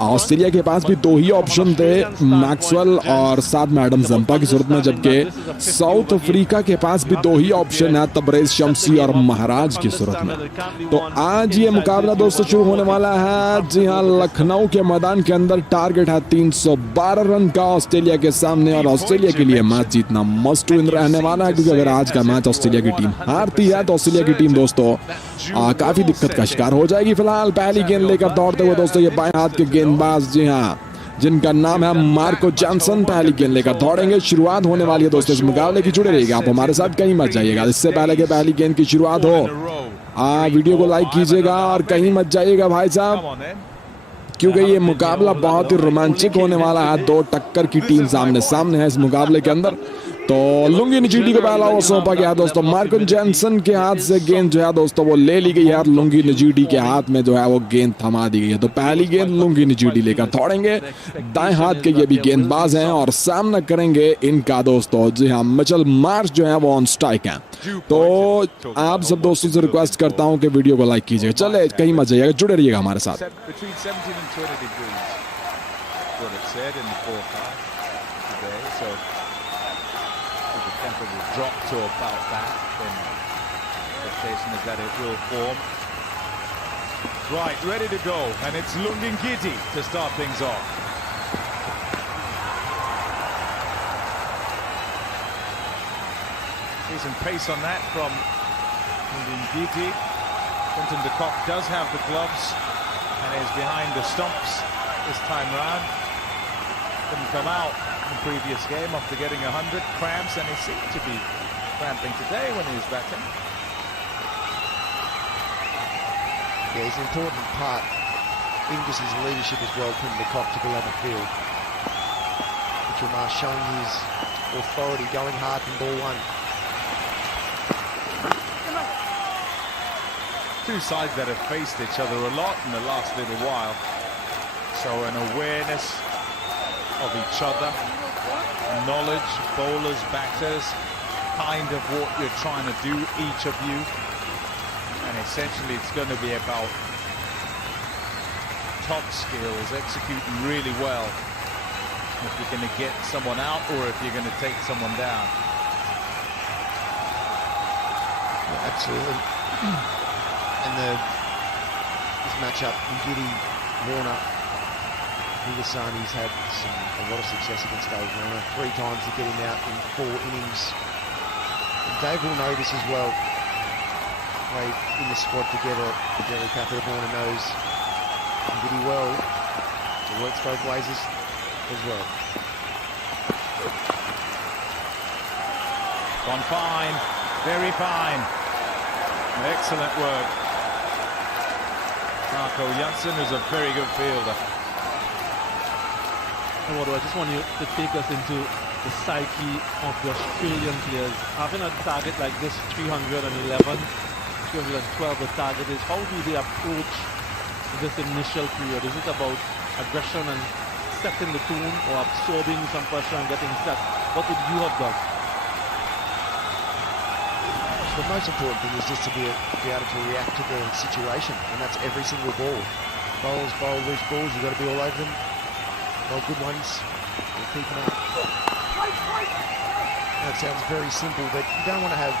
ऑस्ट्रेलिया के पास भी 2 ही ऑप्शन थे, मैक्सवेल और साथ में एडम जंपा की सूरत में, जबकि साउथ अफ्रीका के पास भी 2 ही ऑप्शन है, तबरेज शमसी और महाराज की सूरत में। तो आज ये मुकाबला दोस्तों शुरू होने वाला है, जी हाँ, लखनऊ के मैदान के अंदर। टारगेट है 312 रन का ऑस्ट्रेलिया के सामने और ऑस्ट्रेलिया के लिए मैच जीतना मस्ट विन रहने वाला है, क्योंकि अगर आज का मैच ऑस्ट्रेलिया की टीम हारती है तो ऑस्ट्रेलिया की टीम दोस्तों काफी दिक्कत का शिकार हो जाएगी। फिलहाल पहली गेंद लेकर दौड़ते हुए दोस्तों ये बाएं हाथ के गेंदबाज, जी हाँ, जिनका नाम है मार्को जॉनसन, पहली गेंद लेकर दौड़ेंगे। शुरुआत होने वाली है दोस्तों इस मुकाबले की, जुड़े रहिएगा आप हमारे साथ, कहीं मत जाइएगा। इससे पहले कि पहली गेंद की शुरुआत हो वीडियो को लाइक कीजिएगा और कहीं मत जाइएगा भाई साहब, क्योंकि ये मुकाबला बहुत ही रोमांचक होने वाला है। 2 टक्कर की टीम सामने सामने है इस मुकाबले के अंदर। तो लुंगी निजीटी को पहला ओवर सौंपा गया दोस्तों, मार्को जॉनसन के हाथ से गेंद जो है दोस्तों वो ले ली गई है और लुंगी निजीटी के हाथ में जो है वो गेंद थमा दी गई है। तो पहली गेंद लुंगी निजीटी लेकर दौड़ेंगे, दाएं हाथ के ये भी गेंदबाज हैं और सामना करेंगे इनका दोस्तों, जी हाँ, मिचेल मार्श जो है वो ऑन स्ट्राइक है। तो आप सब दोस्तों से रिक्वेस्ट करता हूं कि वीडियो को लाइक कीजिएगा, चले कहीं मत जाइएगा, जुड़े रहिएगा हमारे साथ। Drop to about that, then the expectation is that it will form. Right, ready to go, and it's Lungingiti to start things off. See some pace on that from Lungingiti. Quinton de Kock does have the gloves and is behind the stumps this time round. Didn't come out in the previous game after getting 100 cramps, and he seemed to be cramping today when he was batting. Yeah, he's an important part in Inglis's leadership as well, Quinton de Kock, to be on the field. Mitchell Marsh showing his authority, going hard from ball 1. Two sides that have faced each other a lot in the last little while. So an awareness of each other, knowledge, bowlers, batters, kind of what you're trying to do, each of you. And essentially it's going to be about top skills, executing really well. If you're going to get someone out or if you're going to take someone down. Yeah, absolutely. And this matchup, Ngidi, Warner, Higasani's had a lot of success against Dave Warner. 3 times to get him out in 4 innings. And Dave will know this as well. Played in the squad together. Jerry Capita Warner knows and did he well. It works both ways as well. Gone fine, very fine. Excellent work. Marco Janssen is a very good fielder. Eduardo, I just want you to take us into the psyche of the Australian players. Having a target like this, 311, 312 the target is, how do they approach this initial period? Is it about aggression and setting the tone, or absorbing some pressure and getting set? What would you have done? The most important thing is just to be able to react to the situation, and that's every single ball. Bowlers bowl loose balls, you've got to be all over them. Bowl good ones, we'll keep them up. That sounds very simple, but you don't want to have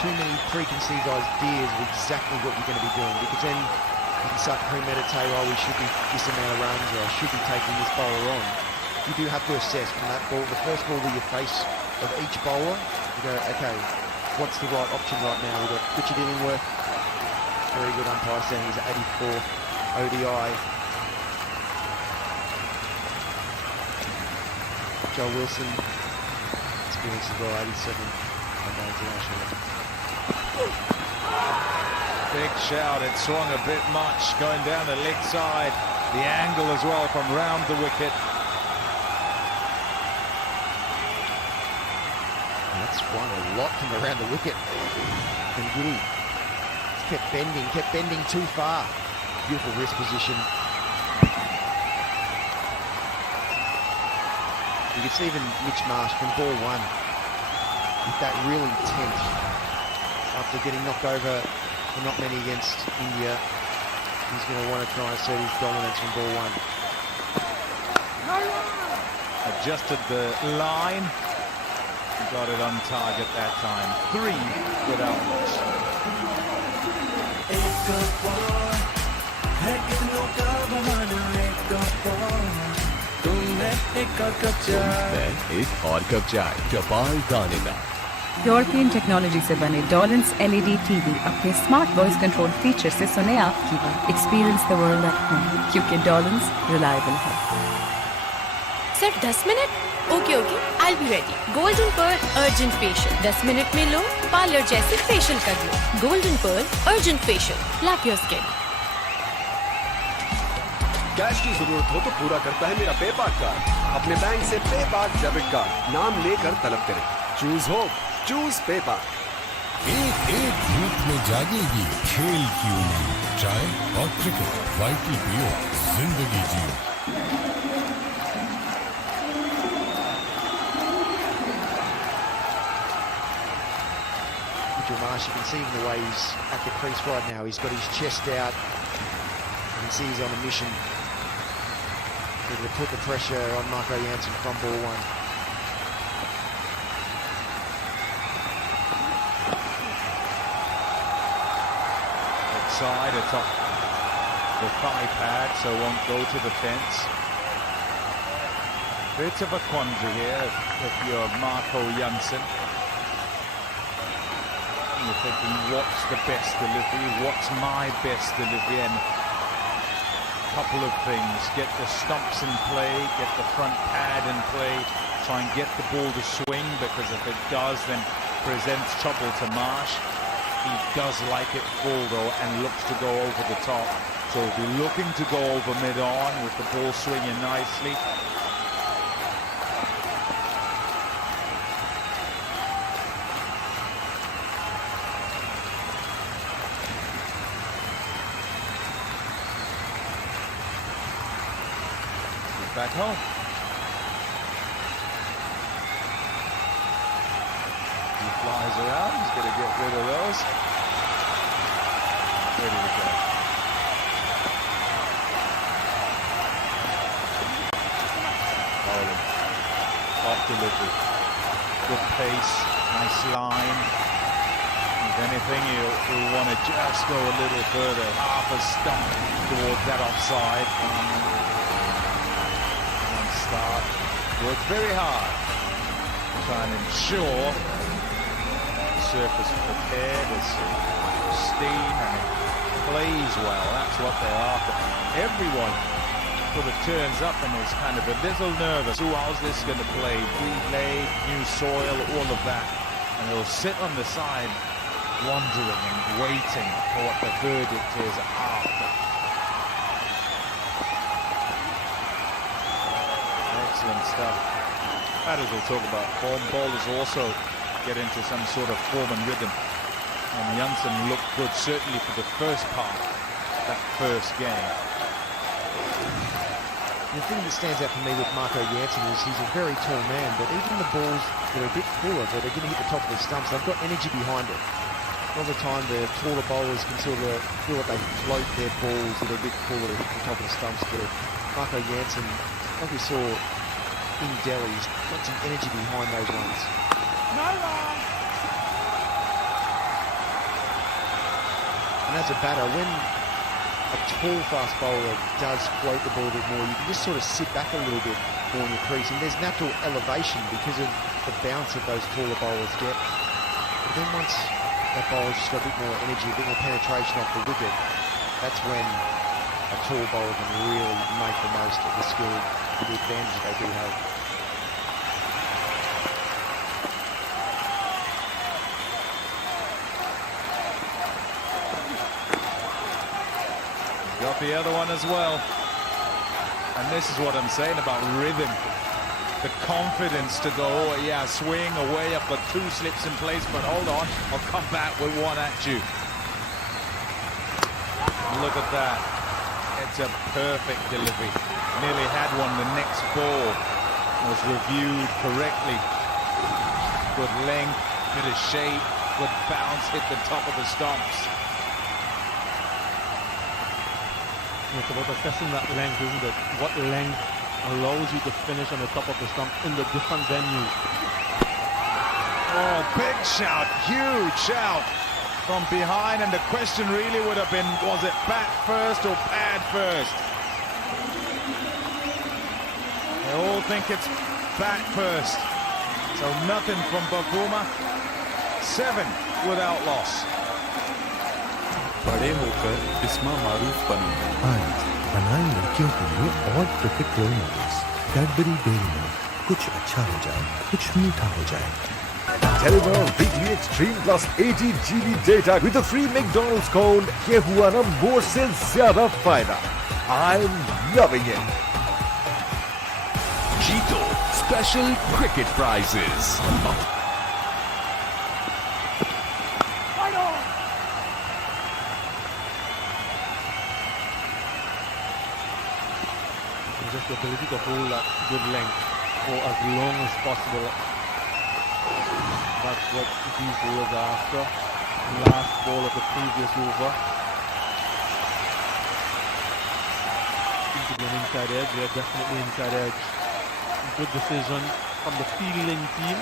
too many preconceived ideas of exactly what you're going to be doing, because then you can start to premeditate, oh, we should be this amount of runs, or I should be taking this bowler on. You do have to assess from that ball, the first ball that you face of each bowler, you go, okay, what's the right option right now? We've got Richard Illingworth, very good umpire, saying he's 84 ODI. Joe Wilson, experienced as well, 87 international. Big shout, it swung a bit much, going down the leg side. The angle as well from round the wicket. That swung a lot from around the wicket. And Giddy kept bending too far. Beautiful wrist position. You can see even Mitch Marsh from ball 1 with that real intent after getting knocked over for not many against India. He's going to want to try and assert his dominance from ball 1. Adjusted the line. Got it on target that time. 3 without much. एक और cup चाय कपाल दानेदार। European technology से बने Dawlance LED TV अपने smart voice control feature से सुने आपकी बात। Experience the world at home, क्योंकि डॉलेंस रिलायबल है। सिर्फ 10 minute? Okay, I'll be ready. Golden pearl urgent facial. 10 minute में लो पार्लर जैसे फेशियल कर लो। Golden pearl urgent facial, love your skin. Cash की जरूरत हो तो पूरा करता है मेरा पेपाक कार्ड। अपने बैंक से पेपाक डेबिट कार्ड नाम लेकर तलब करें। Choose hope, choose पेपाक। एक रूप में जागेगी खेल की उम्मीद। चाय और क्रिकेट, वाइटी पियो, जिंदगी जियो। Marsh, you can see the way he's at the crease right now. He's got his chest out. You can see he's on a mission. Able to put the pressure on Marco Janssen from ball 1. Outside, atop the thigh pad, so won't go to the fence. Bit of a quandary here if you're Marco Janssen. You're thinking, what's the best delivery? What's my best delivery? And a couple of things. Get the stumps in play, get the front pad in play, try and get the ball to swing, because if it does, then presents trouble to Marsh. He does like it full though and looks to go over the top. So he'll be looking to go over mid-on with the ball swinging nicely. Back home. He flies around. He's going to get rid of those. Ready to go. Bowling. Off delivery. Good pace. Nice line. If anything, he'll want to just go a little further. Half a stump towards that offside. worked very hard to try and ensure the surface prepared as pristine and it plays well. That's what they're after. Everyone sort of turns up and is kind of a little nervous. Ooh, how's this going to play? Pre-laid, new soil, all of that. And they'll sit on the side wondering and waiting for what the verdict is after. Excellent stuff. Batters will talk about form. Bowlers also get into some sort of form and rhythm. And Janssen looked good, certainly for the first part of that first game. The thing that stands out for me with Marco Janssen is he's a very tall man, but even the balls that are a bit fuller, that are going to hit the top of the stumps, they've got energy behind it. All the time the taller bowlers can sort of feel like they float their balls that are a bit fuller to hit the top of the stumps, but Marco Janssen, like we saw in Delhi, he's got some energy behind those ones. No run! And as a batter, when a tall fast bowler does float the ball a bit more, you can just sort of sit back a little bit more in your crease, and there's natural elevation because of the bounce that those taller bowlers get. But then once that bowler's just got a bit more energy, a bit more penetration off the wicket, that's when a tall bowler can really make the most of the skill, the advantage they do have. Got the other one as well. And this is what I'm saying about rhythm. The confidence to go, oh yeah, swing away. I've got two slips in place, but hold on, I'll come back with one at you. Look at that. It's a perfect delivery. Nearly had one. The next ball was reviewed correctly. Good length, bit of shape, good bounce, hit the top of the stumps. It's about assessing that length, isn't it? What length allows you to finish on the top of the stump in the different venues. Oh, big shout, huge shout from behind, and the question really would have been, was it bat first or pad first? They all think it's bat first. So nothing from Bavuma. 7 without loss. बड़े होकर इसमा मारूफ बनो। आज बनाए लड़कियों के लिए और cricket role models. Cadbury Dairy Milk, कुछ अच्छा हो जाए, कुछ मीठा हो जाए। Telenor Weekly Extreme Plus 80 GB data with a free McDonald's cone. ये हुआ ना मोर से ज्यादा फायदा। I'm loving it. जीतो special cricket prizes. Just the ability to hold that good length for as long as possible. That's what these bowlers are after. Last ball of the previous over. Seems to be an inside edge. Yeah, definitely inside edge. Good decision from the fielding team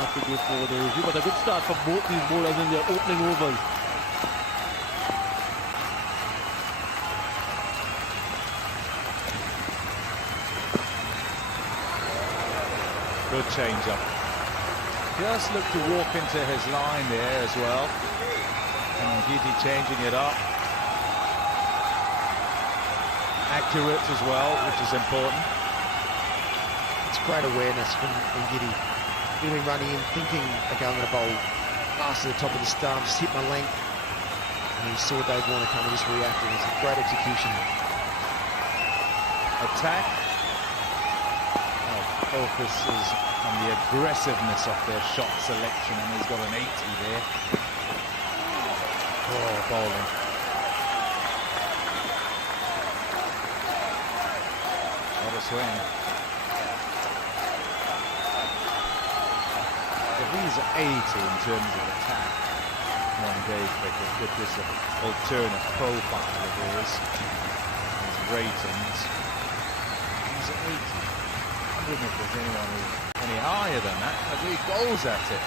not to go for the review, but a good start for both these bowlers in their opening overs. Good change up. Just looked to walk into his line there as well. And Gidi changing it up. Accurate as well, which is important. It's great awareness from Gidi. He'll be running in, thinking, okay, I'm going to bowl fast to the top of the stumps, hit my length. And he saw Dave Warner come and just reacted. It's a great execution. Attack. Focus is on the aggressiveness of their shot selection, and he's got an 80 there. Oh, bowling. What a swing. If he's 80 in terms of attack, one-day cricket with this alternate profile of his ratings, he's 80. I don't know if there's anyone who's any higher than that, but he goes at it.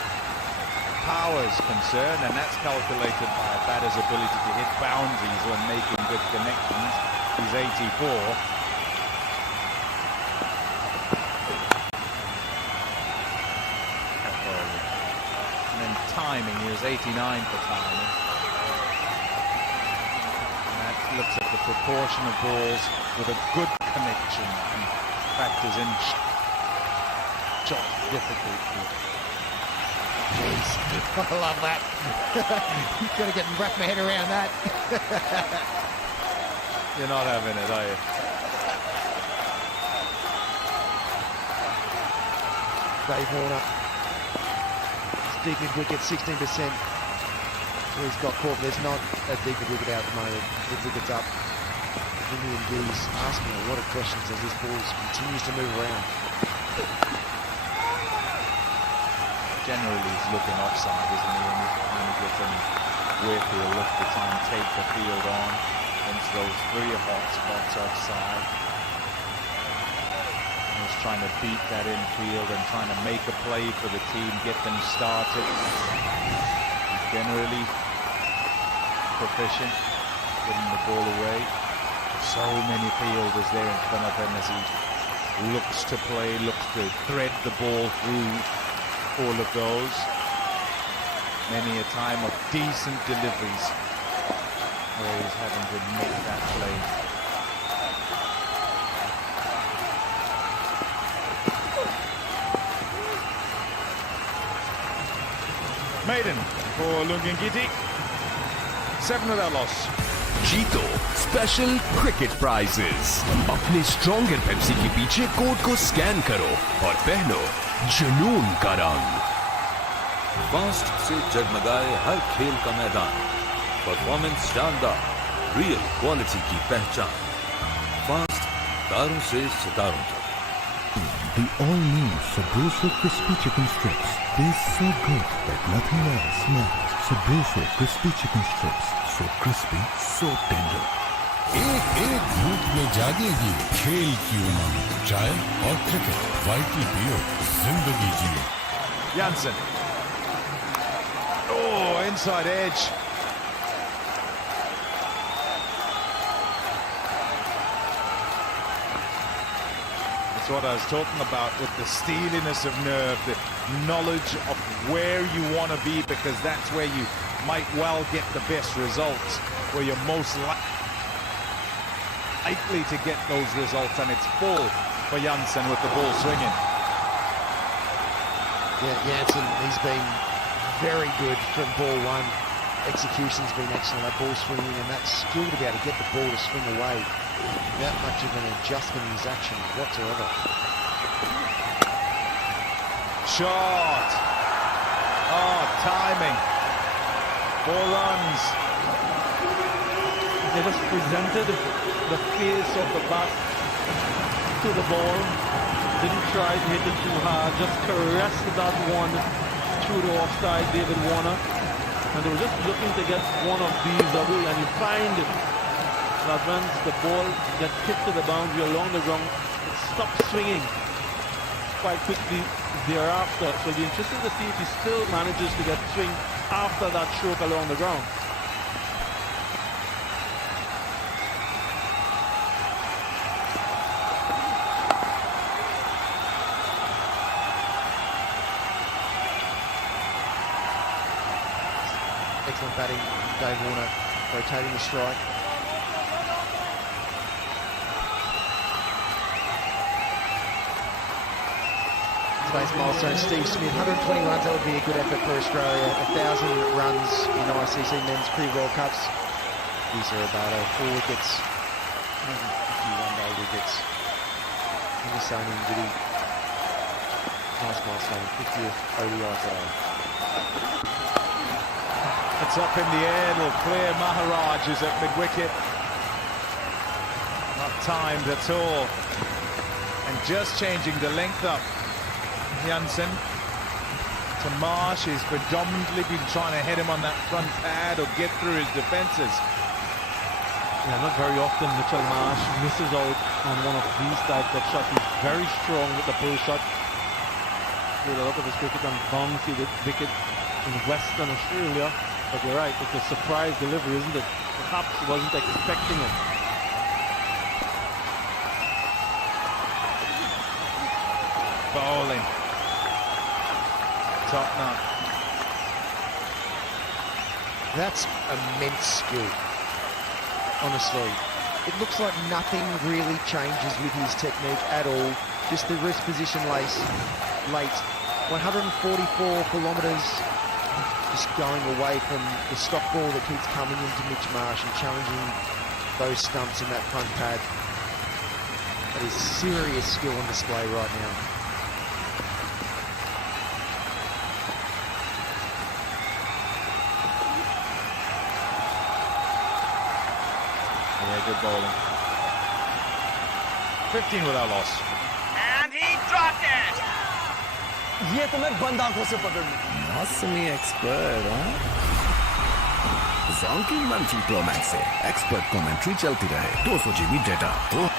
Power's concerned, and that's calculated by a batter's ability to hit boundaries when making good connections. He's 84. And timing, he was 89 for timing. And that looks at the proportion of balls with a good connection and factors in shot difficulty. Jeez, I love that. You've got to get wrap my head around that. You're not having it, are you? Dave Warner. It's deep mid wicket, 16%. He's got caught. There's not a deep mid wicket out at the moment. Mid wicket's up. Indian G's asking a lot of questions as this ball continues to move around. Generally, he's looking offside, isn't he? When he gets any width, he'll look to try and take the field on into those three hot spots offside. He's trying to beat that infield and trying to make a play for the team, get them started. He's generally proficient getting the ball away. So many fielders there in front of him as he looks to play, looks to thread the ball through all of those. Many a time of decent deliveries where he's having to make that play. Maiden for Lungengiti. 7 without loss. जीतो special cricket prizes अपने stronger Pepsi के पीछे code को scan करो और पहनो जुनून का रंग। फास्ट से जगमगाए हर खेल का मैदान, परफॉर्मेंस शानदार, रियल क्वालिटी की पहचान। फास्ट तारों से सितारों तक। The all-new Sabroso Crispy Chicken Strips taste so good that nothing else matters. Sabroso Crispy Chicken Strips, so crispy, so tender. एक एक धूप में जागेगी खेल की उमंग, चाय और क्रिकेट, वाइटल पियो, जिंदगी जियो। Jansen. Oh, inside edge. That's what I was talking about with the steeliness of nerve, the knowledge of where you want to be, because that's where you might well get the best results, where you're most likely to get those results, and it's full for Jansen with the ball swinging. Yeah, Jansen, he's been very good from ball one. Execution's been excellent. That ball swinging and that skill to be able to get the ball to swing away without much of an adjustment in his action whatsoever. Shot. Oh, timing. 4 runs. They just presented the face of the bat to the ball. Didn't try to hit it too hard. Just caressed that one through the offside, David Warner. And they were just looking to get one of these double. And you find that when the ball gets hit to the boundary along the ground, it stops swinging quite quickly thereafter. So it'll be interesting to see if he still manages to get swing after that stroke along the ground. Excellent batting, Dave Warner, rotating the strike. Today's milestone, Steve Smith, 120 runs, that would be a good effort for Australia. 1,000 runs in ICC Men's Pre-World Cups. These are about 4 wickets, 150 one-day wickets. Hindustani and Giddy. Nice milestone, 50th ODI today. It's up in the air, it'll clear. Maharaj is at mid-wicket. Not timed at all. And just changing the length up. Jansen to Marsh. He's predominantly been trying to hit him on that front pad or get through his defences. Yeah, not very often Mitchell Marsh misses out on one of these types of shots. He's very strong with the pull shot. With a lot of his cricket on bouncy wicket in Western Australia. But you're right, it's a surprise delivery, isn't it? Perhaps wasn't expecting it. Bowling. Top knot. That's immense skill, honestly. It looks like nothing really changes with his technique at all. Just the wrist position late. 144 kilometres, just going away from the stock ball that keeps coming into Mitch Marsh and challenging those stumps in that front pad. That is serious skill on display right now. Yeah, good bowling. 15 without loss. And he dropped it. ये तो मैं बंद आंखों से पकड़ लूं। मौसमी expert हाँ जोंकी मंथली प्रो मैक्स से एक्सपर्ट कमेंट्री चलती रहे 200 GB डेटा तो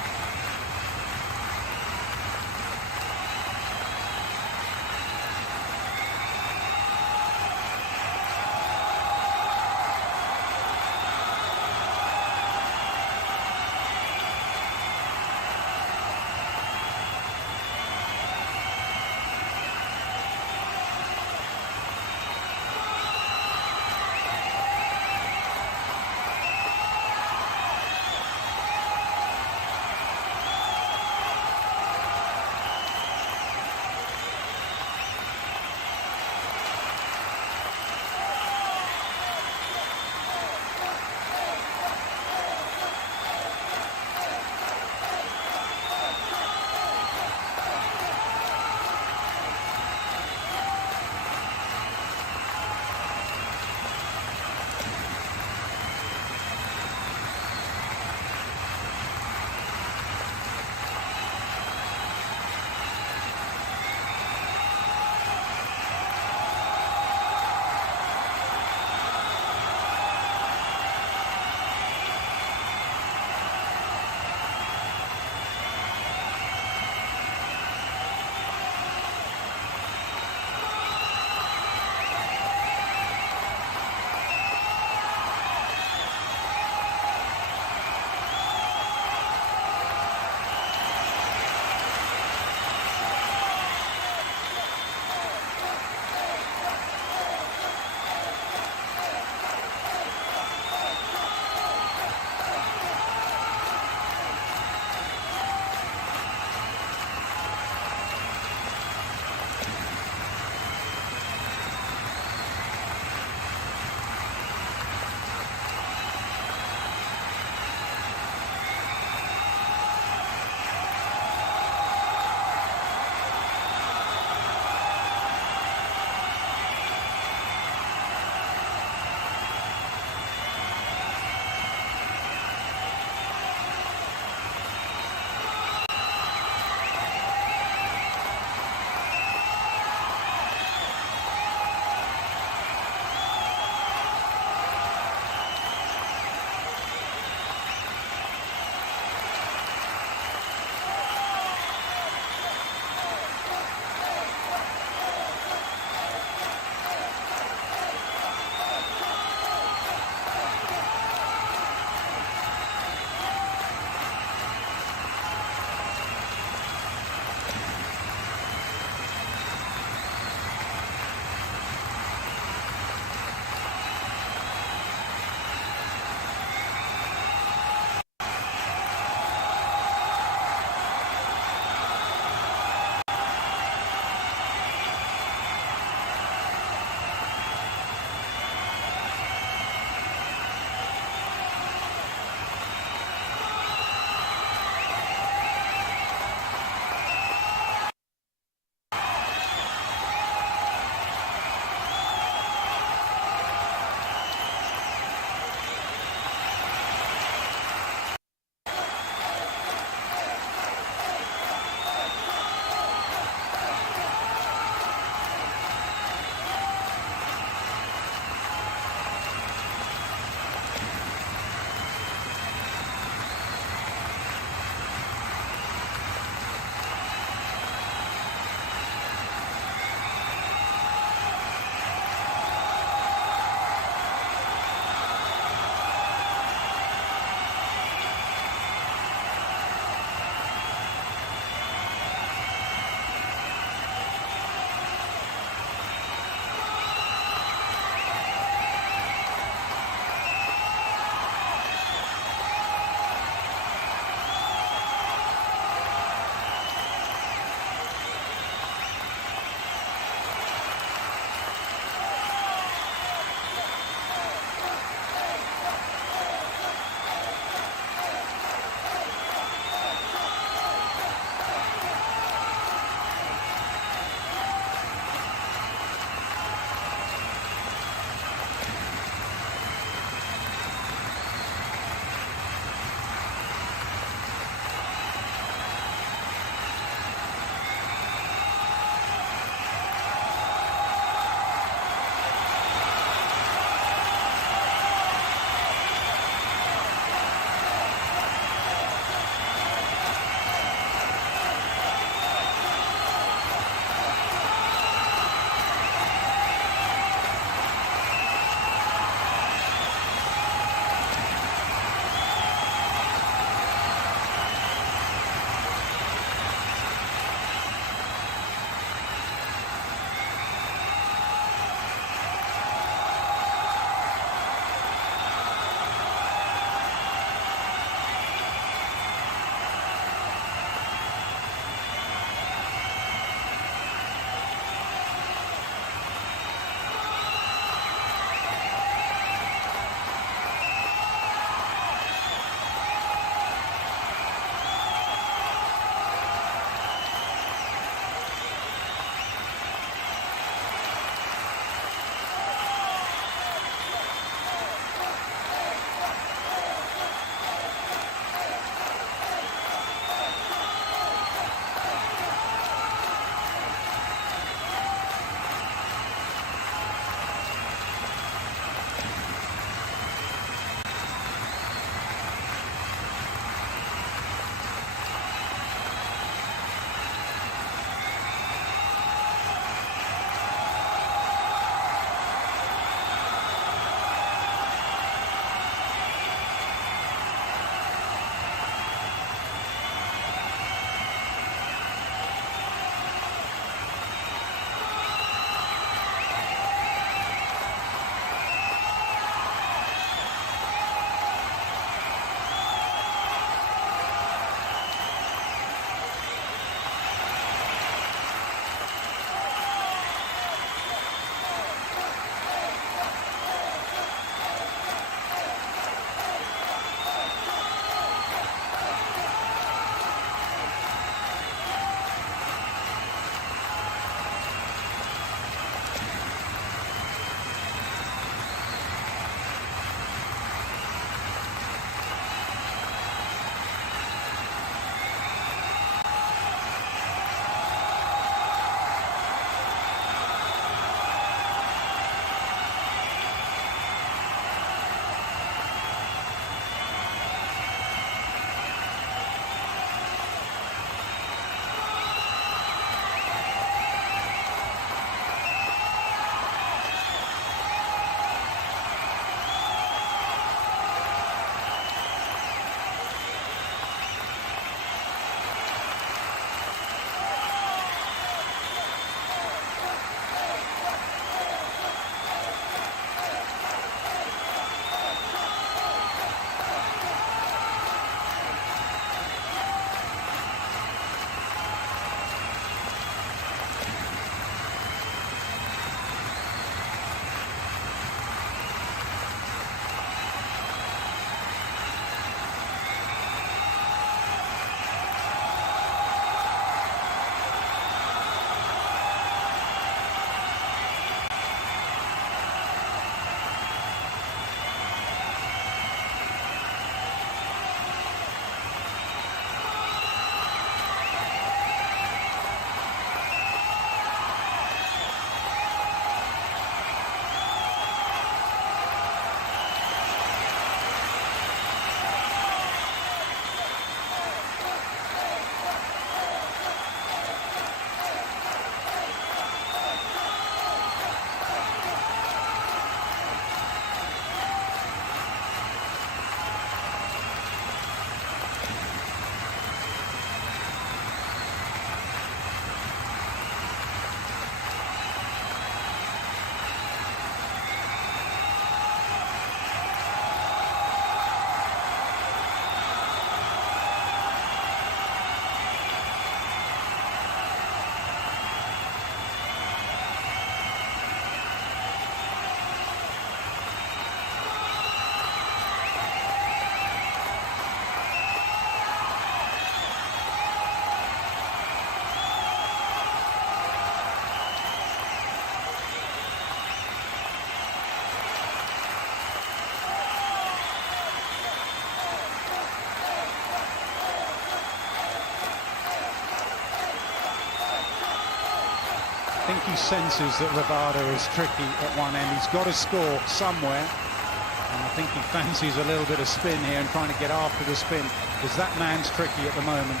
I think he senses that Rabada is tricky at one end. He's got to score somewhere. And I think he fancies a little bit of spin here and trying to get after the spin, because that man's tricky at the moment.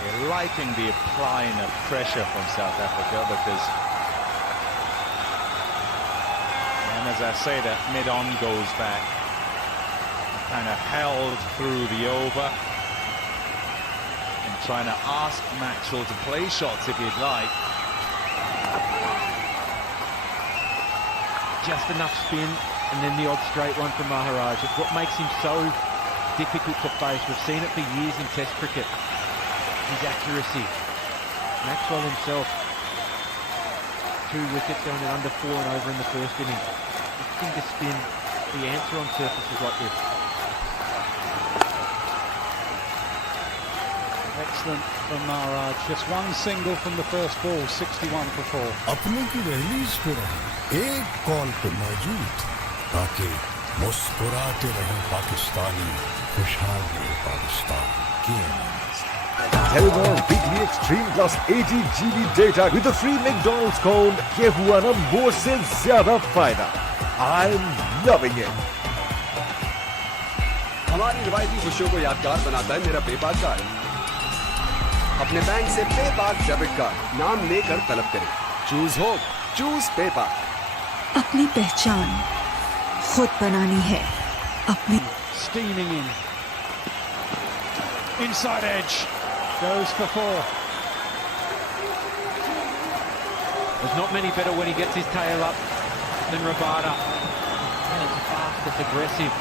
They're liking the applying of pressure from South Africa, because, and as I say, that mid-on goes back, kind of held through the over, and trying to ask Maxwell to play shots if he'd like. Just enough spin, and then the odd straight one from Maharaj. It's what makes him so difficult to face. We've seen it for years in Test cricket. His accuracy. Maxwell himself, 2 wickets going at under 4 and over in the first innings. Looking to spin, the answer on surfaces like this. Excellent from Maharaj. Just one single from the first ball, 61 for 4. अपनों की release पे रहे, एक call पे मौजूद, ताकि मुस्कुराते रहे पाकिस्तानी, खुशहाल रहे Pakistan. Telenor Weekly Extreme Plus 80 GB data with a free McDonald's cone. ये हुआ ना more से ज्यादा फायदा. I'm loving it. हमारी रिवायती खुशियों को यादगार बनाता है मेरा पेपाल कार्ड। अपने बैंक से पेपाल डेबिट कार्ड नाम लेकर तलब करें। Choose hope, choose PayPal. अपनी पहचान खुद बनानी है। अपनी Steaming in. Inside edge. Goes for 4. There's not many better when he gets his tail up than Rabada. And it's fast, it's aggressive.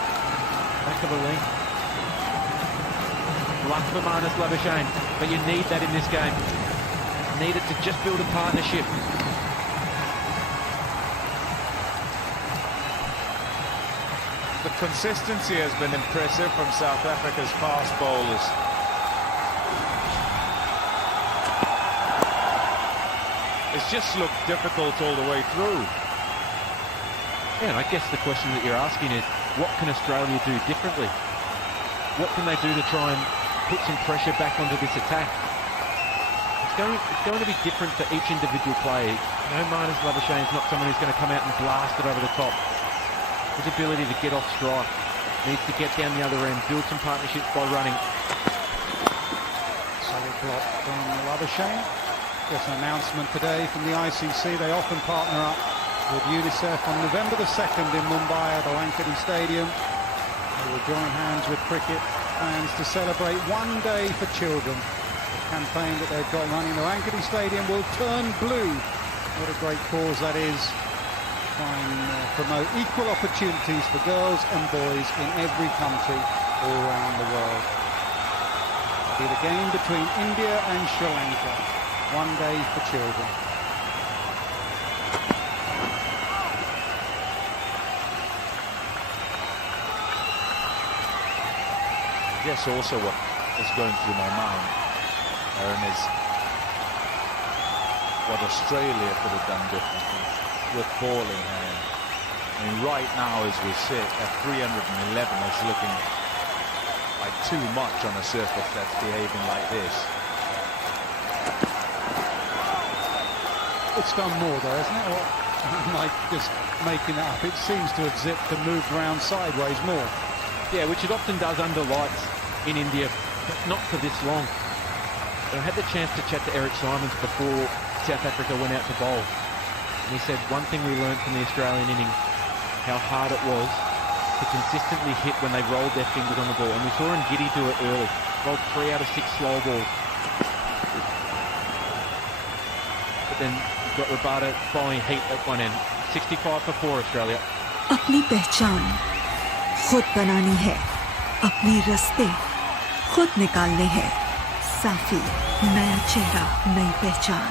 Back of a length. Luck for Marnus Labuschagne, but you need that in this game. You need it to just build a partnership. The consistency has been impressive from South Africa's fast bowlers. It's just looked difficult all the way through. Yeah, and I guess the question that you're asking is, what can Australia do differently? What can they do to try and put some pressure back onto this attack? It's going to be different for each individual player. You know, Marnus Labuschagne is not someone who's going to come out and blast it over the top. His ability to get off strike, needs to get down the other end, build some partnerships by running. Solid block from Labuschagne. There's an announcement today from the ICC. They often partner up with UNICEF on November the 2nd in Mumbai at the Wankhede Stadium. They will join hands with cricket fans to celebrate One Day for Children. The campaign that they've got running the Wankhede Stadium will turn blue. What a great cause that is. Try and promote equal opportunities for girls and boys in every country all around the world. It'll be the game between India and Sri Lanka. One Day for Children. I guess also what is going through my mind, Aaron, is what Australia could have done differently with bowling. I mean, right now as we sit at 311 is looking like too much on a surface that's behaving like this. It's done more though, isn't it? Or am I just making it up? It seems to have zipped and moved around sideways more. Yeah, which it often does under lights in India, but not for this long. I had the chance to chat to Eric Simons before South Africa went out to bowl. And he said one thing we learned from the Australian innings, how hard it was to consistently hit when they rolled their fingers on the ball. And we saw Ngidi do it early. Rolled 3 out of 6 slow balls. But then you've got Rabada bowling heat at one end. 65 for 4 Australia. अपनी पहचान खुद बनानी है, अपने रास्ते खुद निकालने हैं, साफी नया चेहरा, नई पहचान।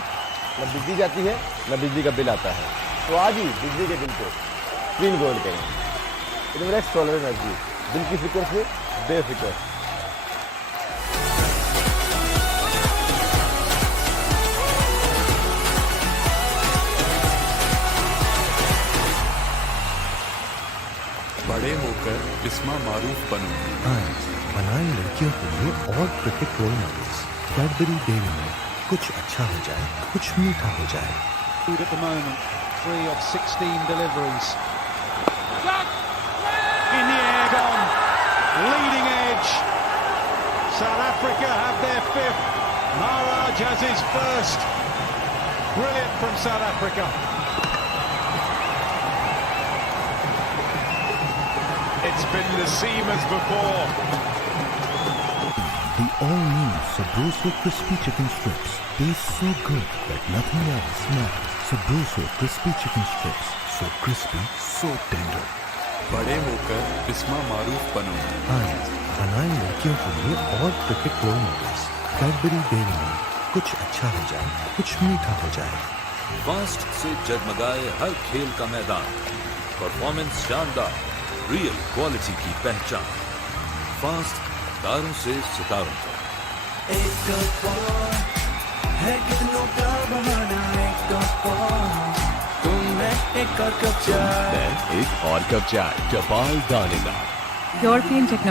न बिजली जाती है, न बिजली का बिल आता है, तो आज ही बिजली के बिल को ग्रीन गोल्ड करें। इनवेस्ट सोलर एनर्जी, बिल की फिक्र से बेफिक्र। बड़े होकर बिस्मा मारूफ बनूंगी। बनाए लड़कियों के लिए और cricket role models. Cadbury Dairy Milk, कुछ अच्छा हो जाए, कुछ मीठा हो जाए। At the moment, 3 of 16 deliveries. In the air, gone. Leading edge. South Africa have their 5th. Maharaj has his first. Brilliant from South Africa. It's been the same as before. The all-new Sabroso crispy chicken strips taste so good that nothing else matters. Sabroso crispy chicken strips, so crispy, so tender. बड़े होकर बिस्मा मारूफ बनो। आज बनाए लड़कियों के लिए और cricket role models. Cadbury Dairy Milk, कुछ अच्छा हो जाए, कुछ मीठा हो जाए। फास्ट से जगमगाए हर खेल का मैदान, परफॉर्मेंस शानदार, रियल क्वालिटी की पहचान। फास्ट, तारों से सितारों तक। एक कप और है कितनों का बहाना, एक कप और तुम मैं एक और कप चाय, मैं एक और कप चाय, कपाल दानेदार। European technology